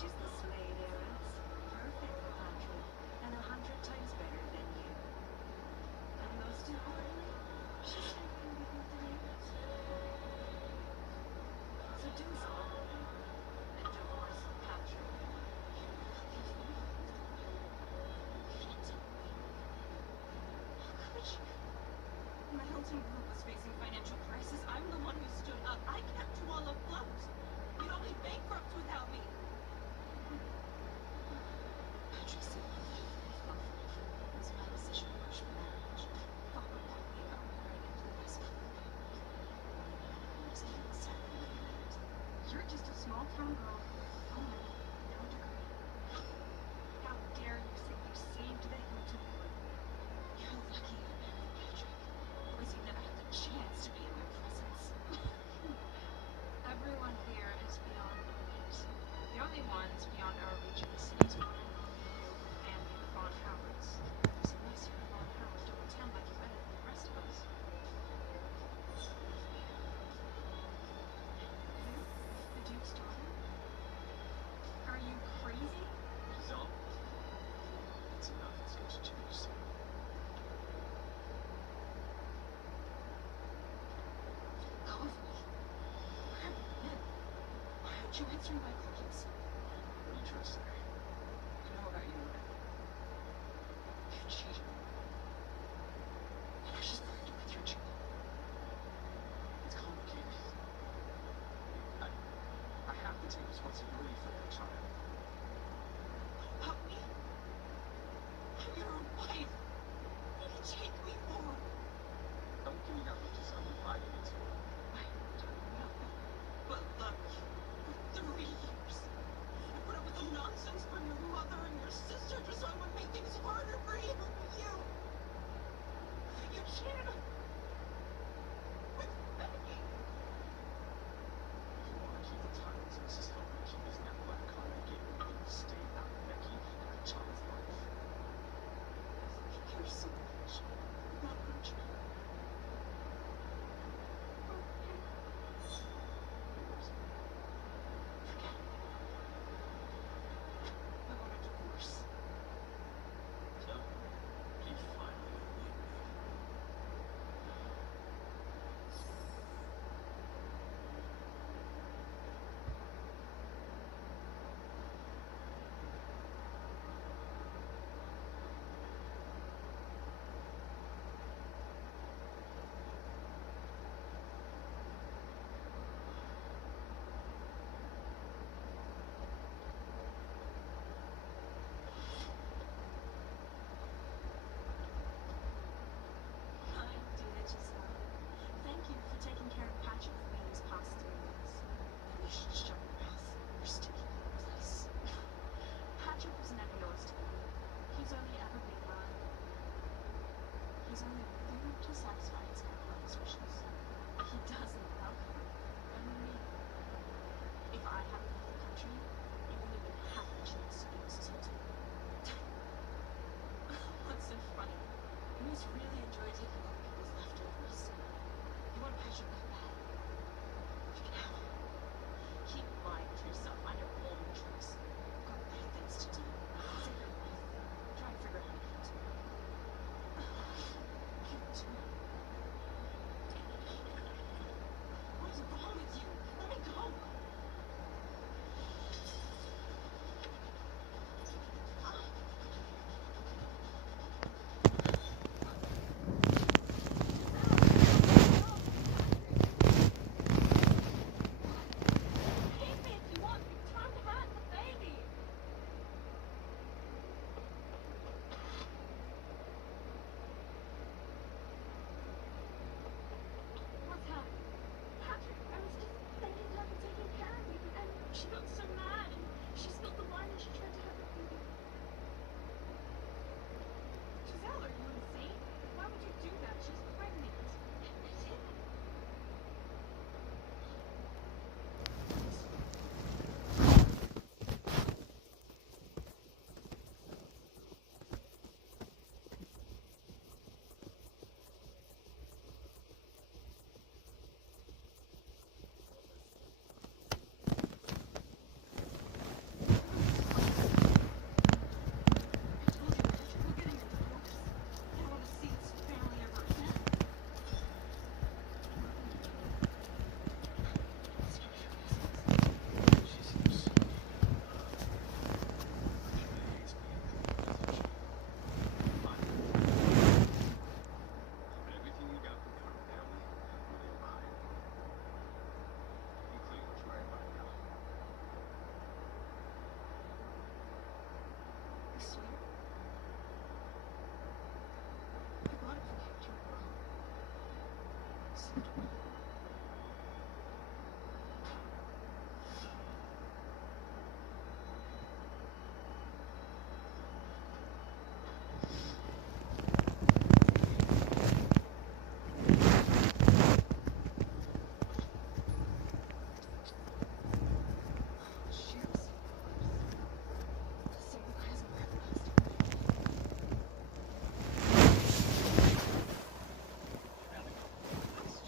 She's the slave heiress. Perfect for Patrick, and 100 times better than you. And most importantly, she's taking with you today. So do something and divorce Patrick. My whole group was facing financial crisis. I'm the one who stood up. I kept you all afloat. You'd all be bankrupt without me. Patrick said it was my decision to push for marriage. Thought about me about marrying into the best company. You're just a small town girl. Oh no, no degree. How dare you say you saved the Hilton group? You're lucky I married Patrick. Otherwise you'd never have the chance to be in my presence. Everyone here is beyond beliefs. The only ones beyond our reach in the cities were and the Von Howards. So unless you're Von Howard, don't pretend like you're better than the rest of us. The Duke's daughter? Are you crazy? So, it's enough. Let's get you changed. Go with me. Where have you been? Why aren't you answering my calls? What are you trying to say? I know about you. You cheated. And I just burned you with your cheat. It's complicated. I have to take responsibility for that child. Help me. I'm your wife. You take me for. I'm giving out what I'm inviting you to. I don't know. But look, for 3 years, I put up with the nonsense from your mother and your sister just so I would make things harder for even you. You cheated on me. With Becky. You want to keep the titles, and this is helping keep this net black card I gave you in the state out of Becky and that child's life. You're so rich. Not rich. Forget it. I want a divorce. So, you finally believe me. Hi, dear Giselle. Thank you for taking care of Patrick for me these past 3 months. Maybe you should shut your mouth. You're sticking in your place. Patrick was never yours to be. He's only ever been mine. He's only with you to satisfy his economic wishes. He doesn't love you. Only me. If I had left the country, you wouldn't even have the chance to be Mrs. Hilton. What's so funny? You must really enjoy taking other people's leftovers. You want Patrick that bad. You can have him. Keep lying to yourself on your own choice. You've got better things to do. Save your life. Try and figure out how to give it to me. Give it to me. What is wrong with you? Let me go. Leave me if you want. Time to have the baby. What's happening? Patrick, I was just thanking her for taking care of me, and she got so mad, and she spilled the wine and she tried to have the baby. Giselle, are you insane? Why would you do that? She's pregnant. I didn't. It's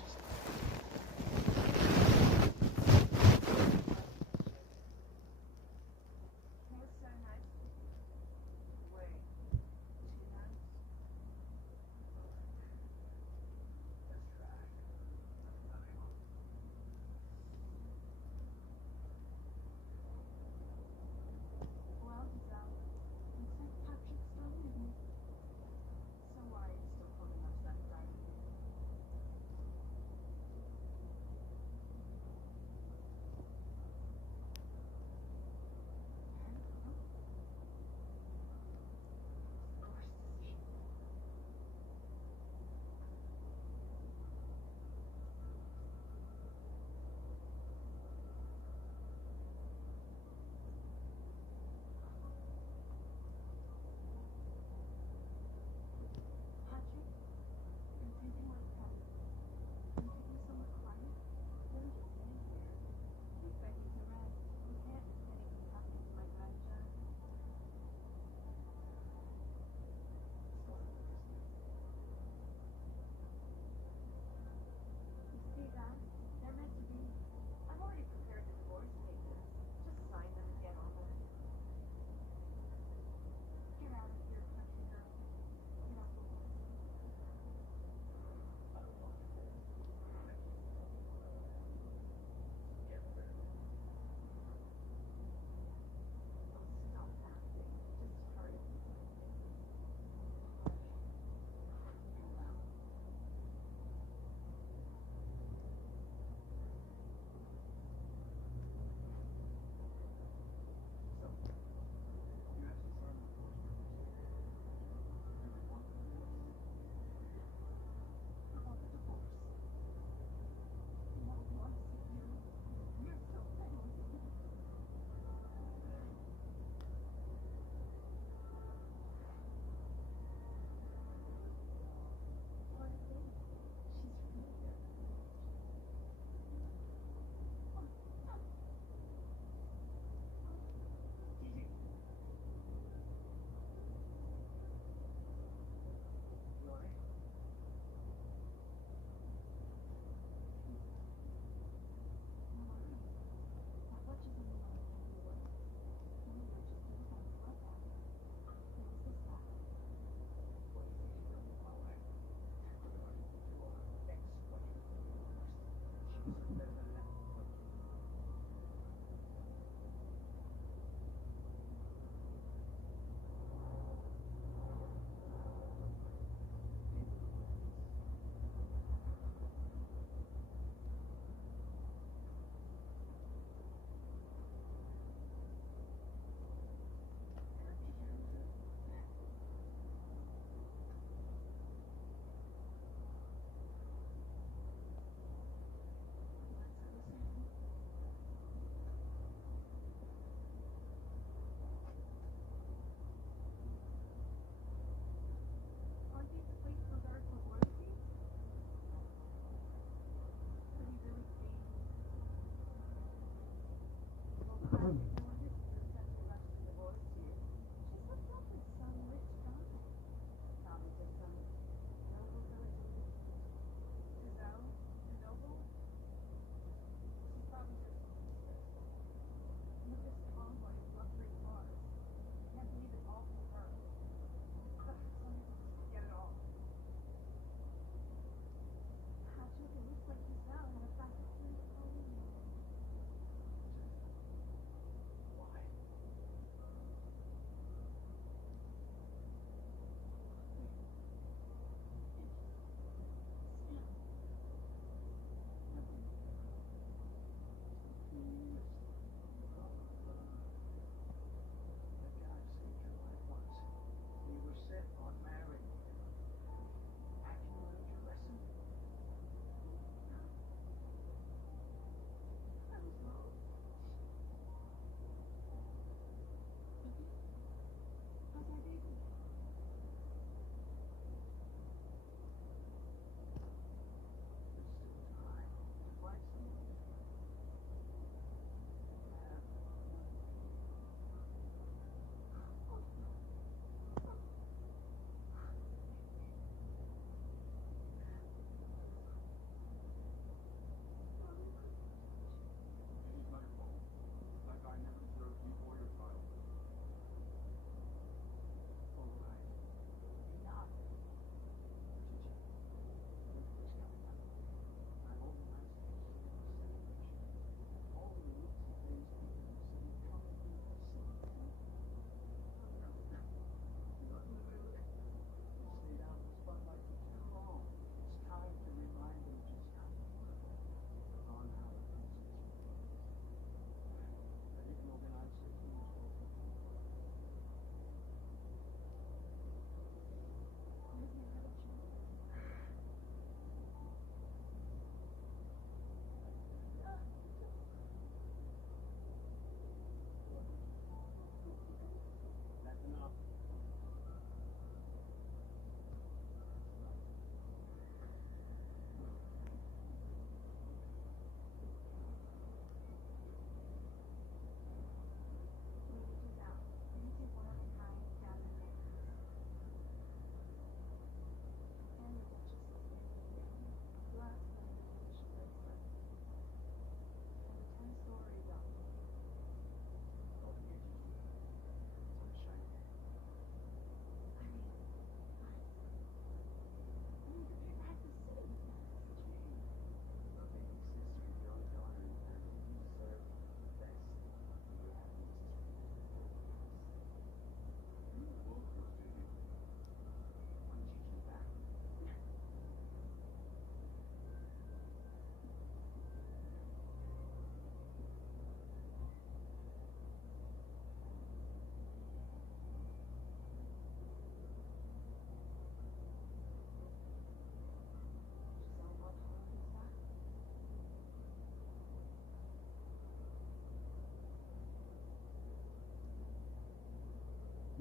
just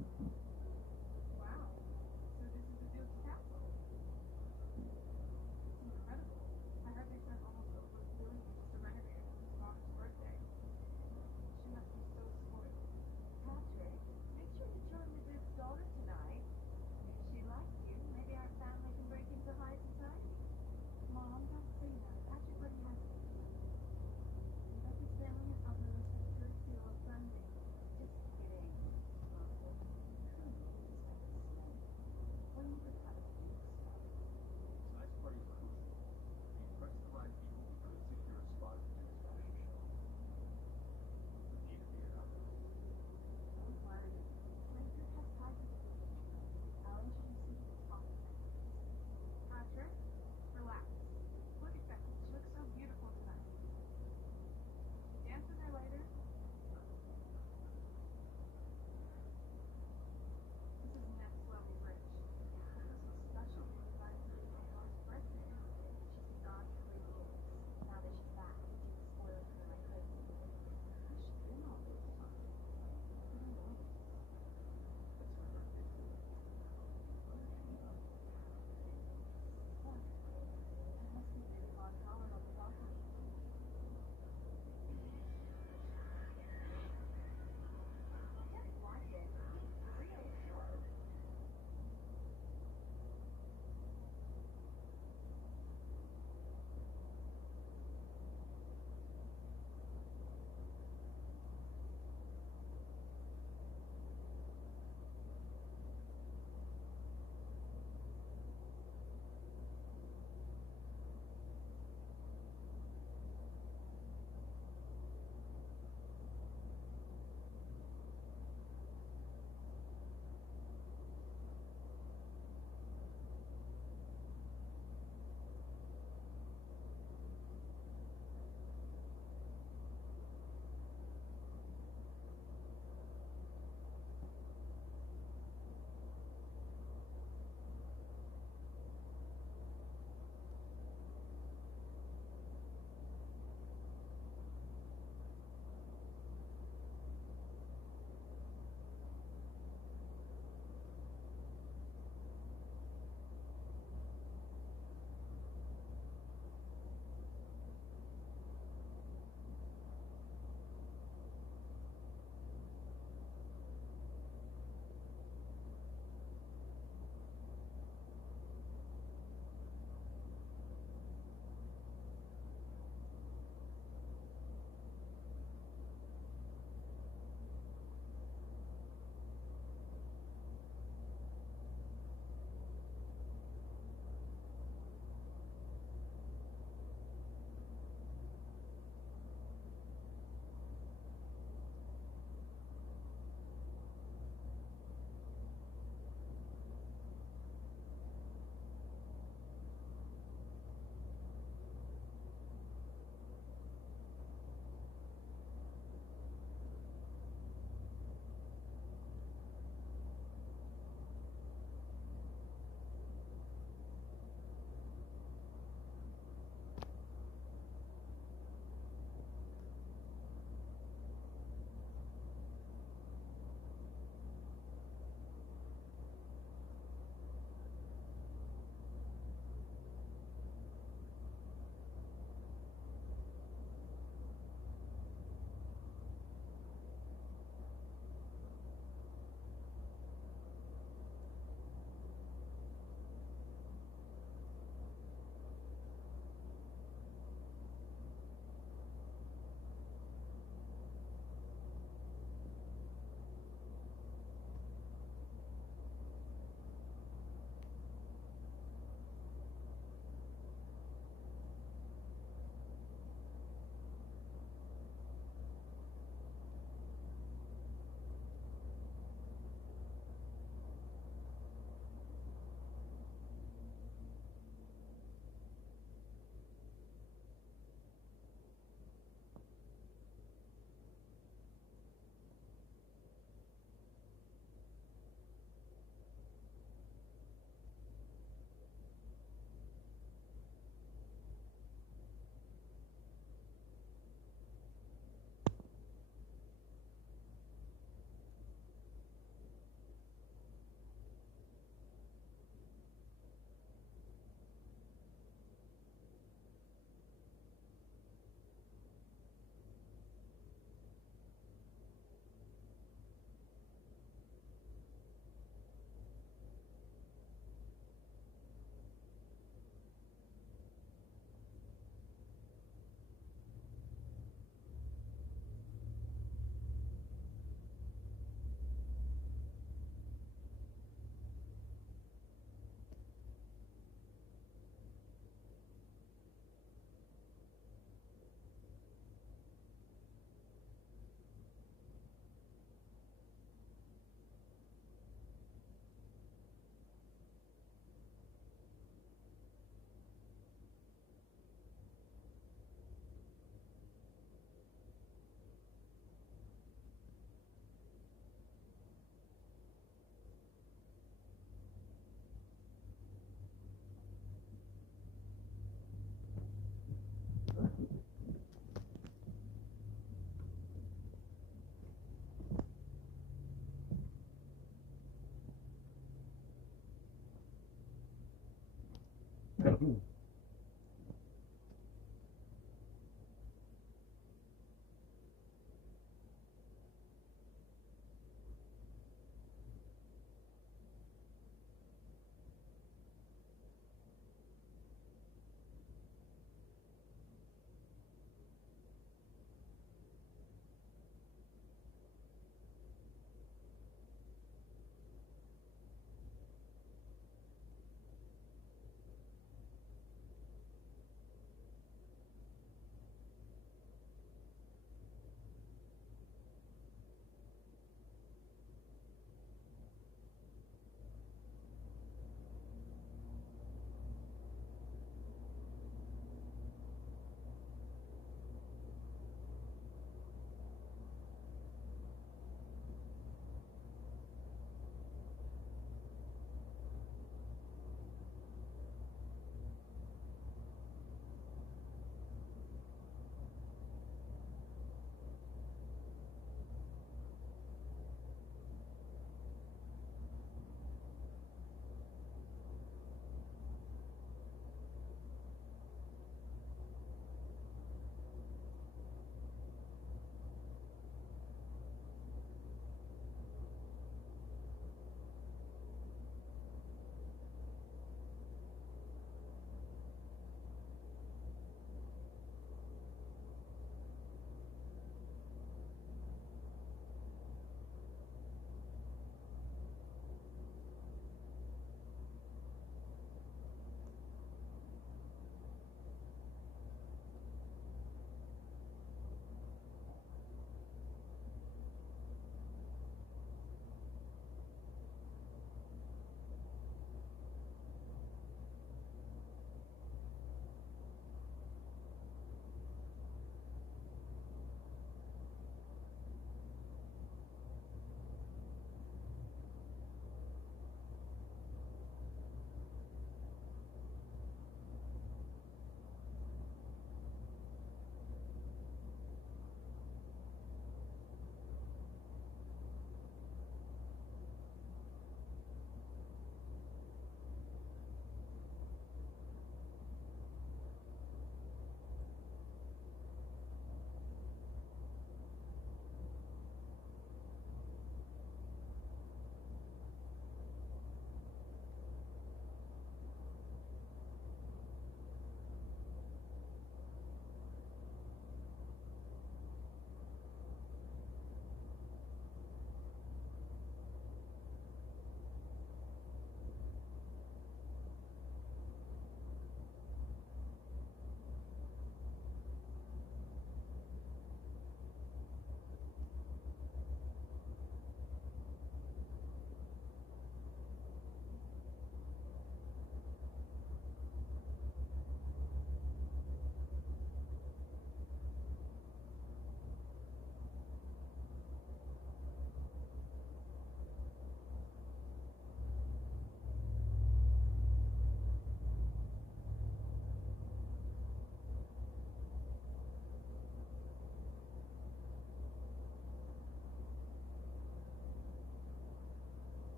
Wow. So this is the Duke's castle. Incredible. I heard they spent almost over $1 billion to renovate it for his daughter's birthday. She must be so spoiled. Patrick, make sure you join the Duke's daughter tonight. If she likes you, maybe our family can break into high society. Mom, don't say that. Patrick already has it. But his family and others have good feel of Sunday. Just kidding.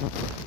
Bye.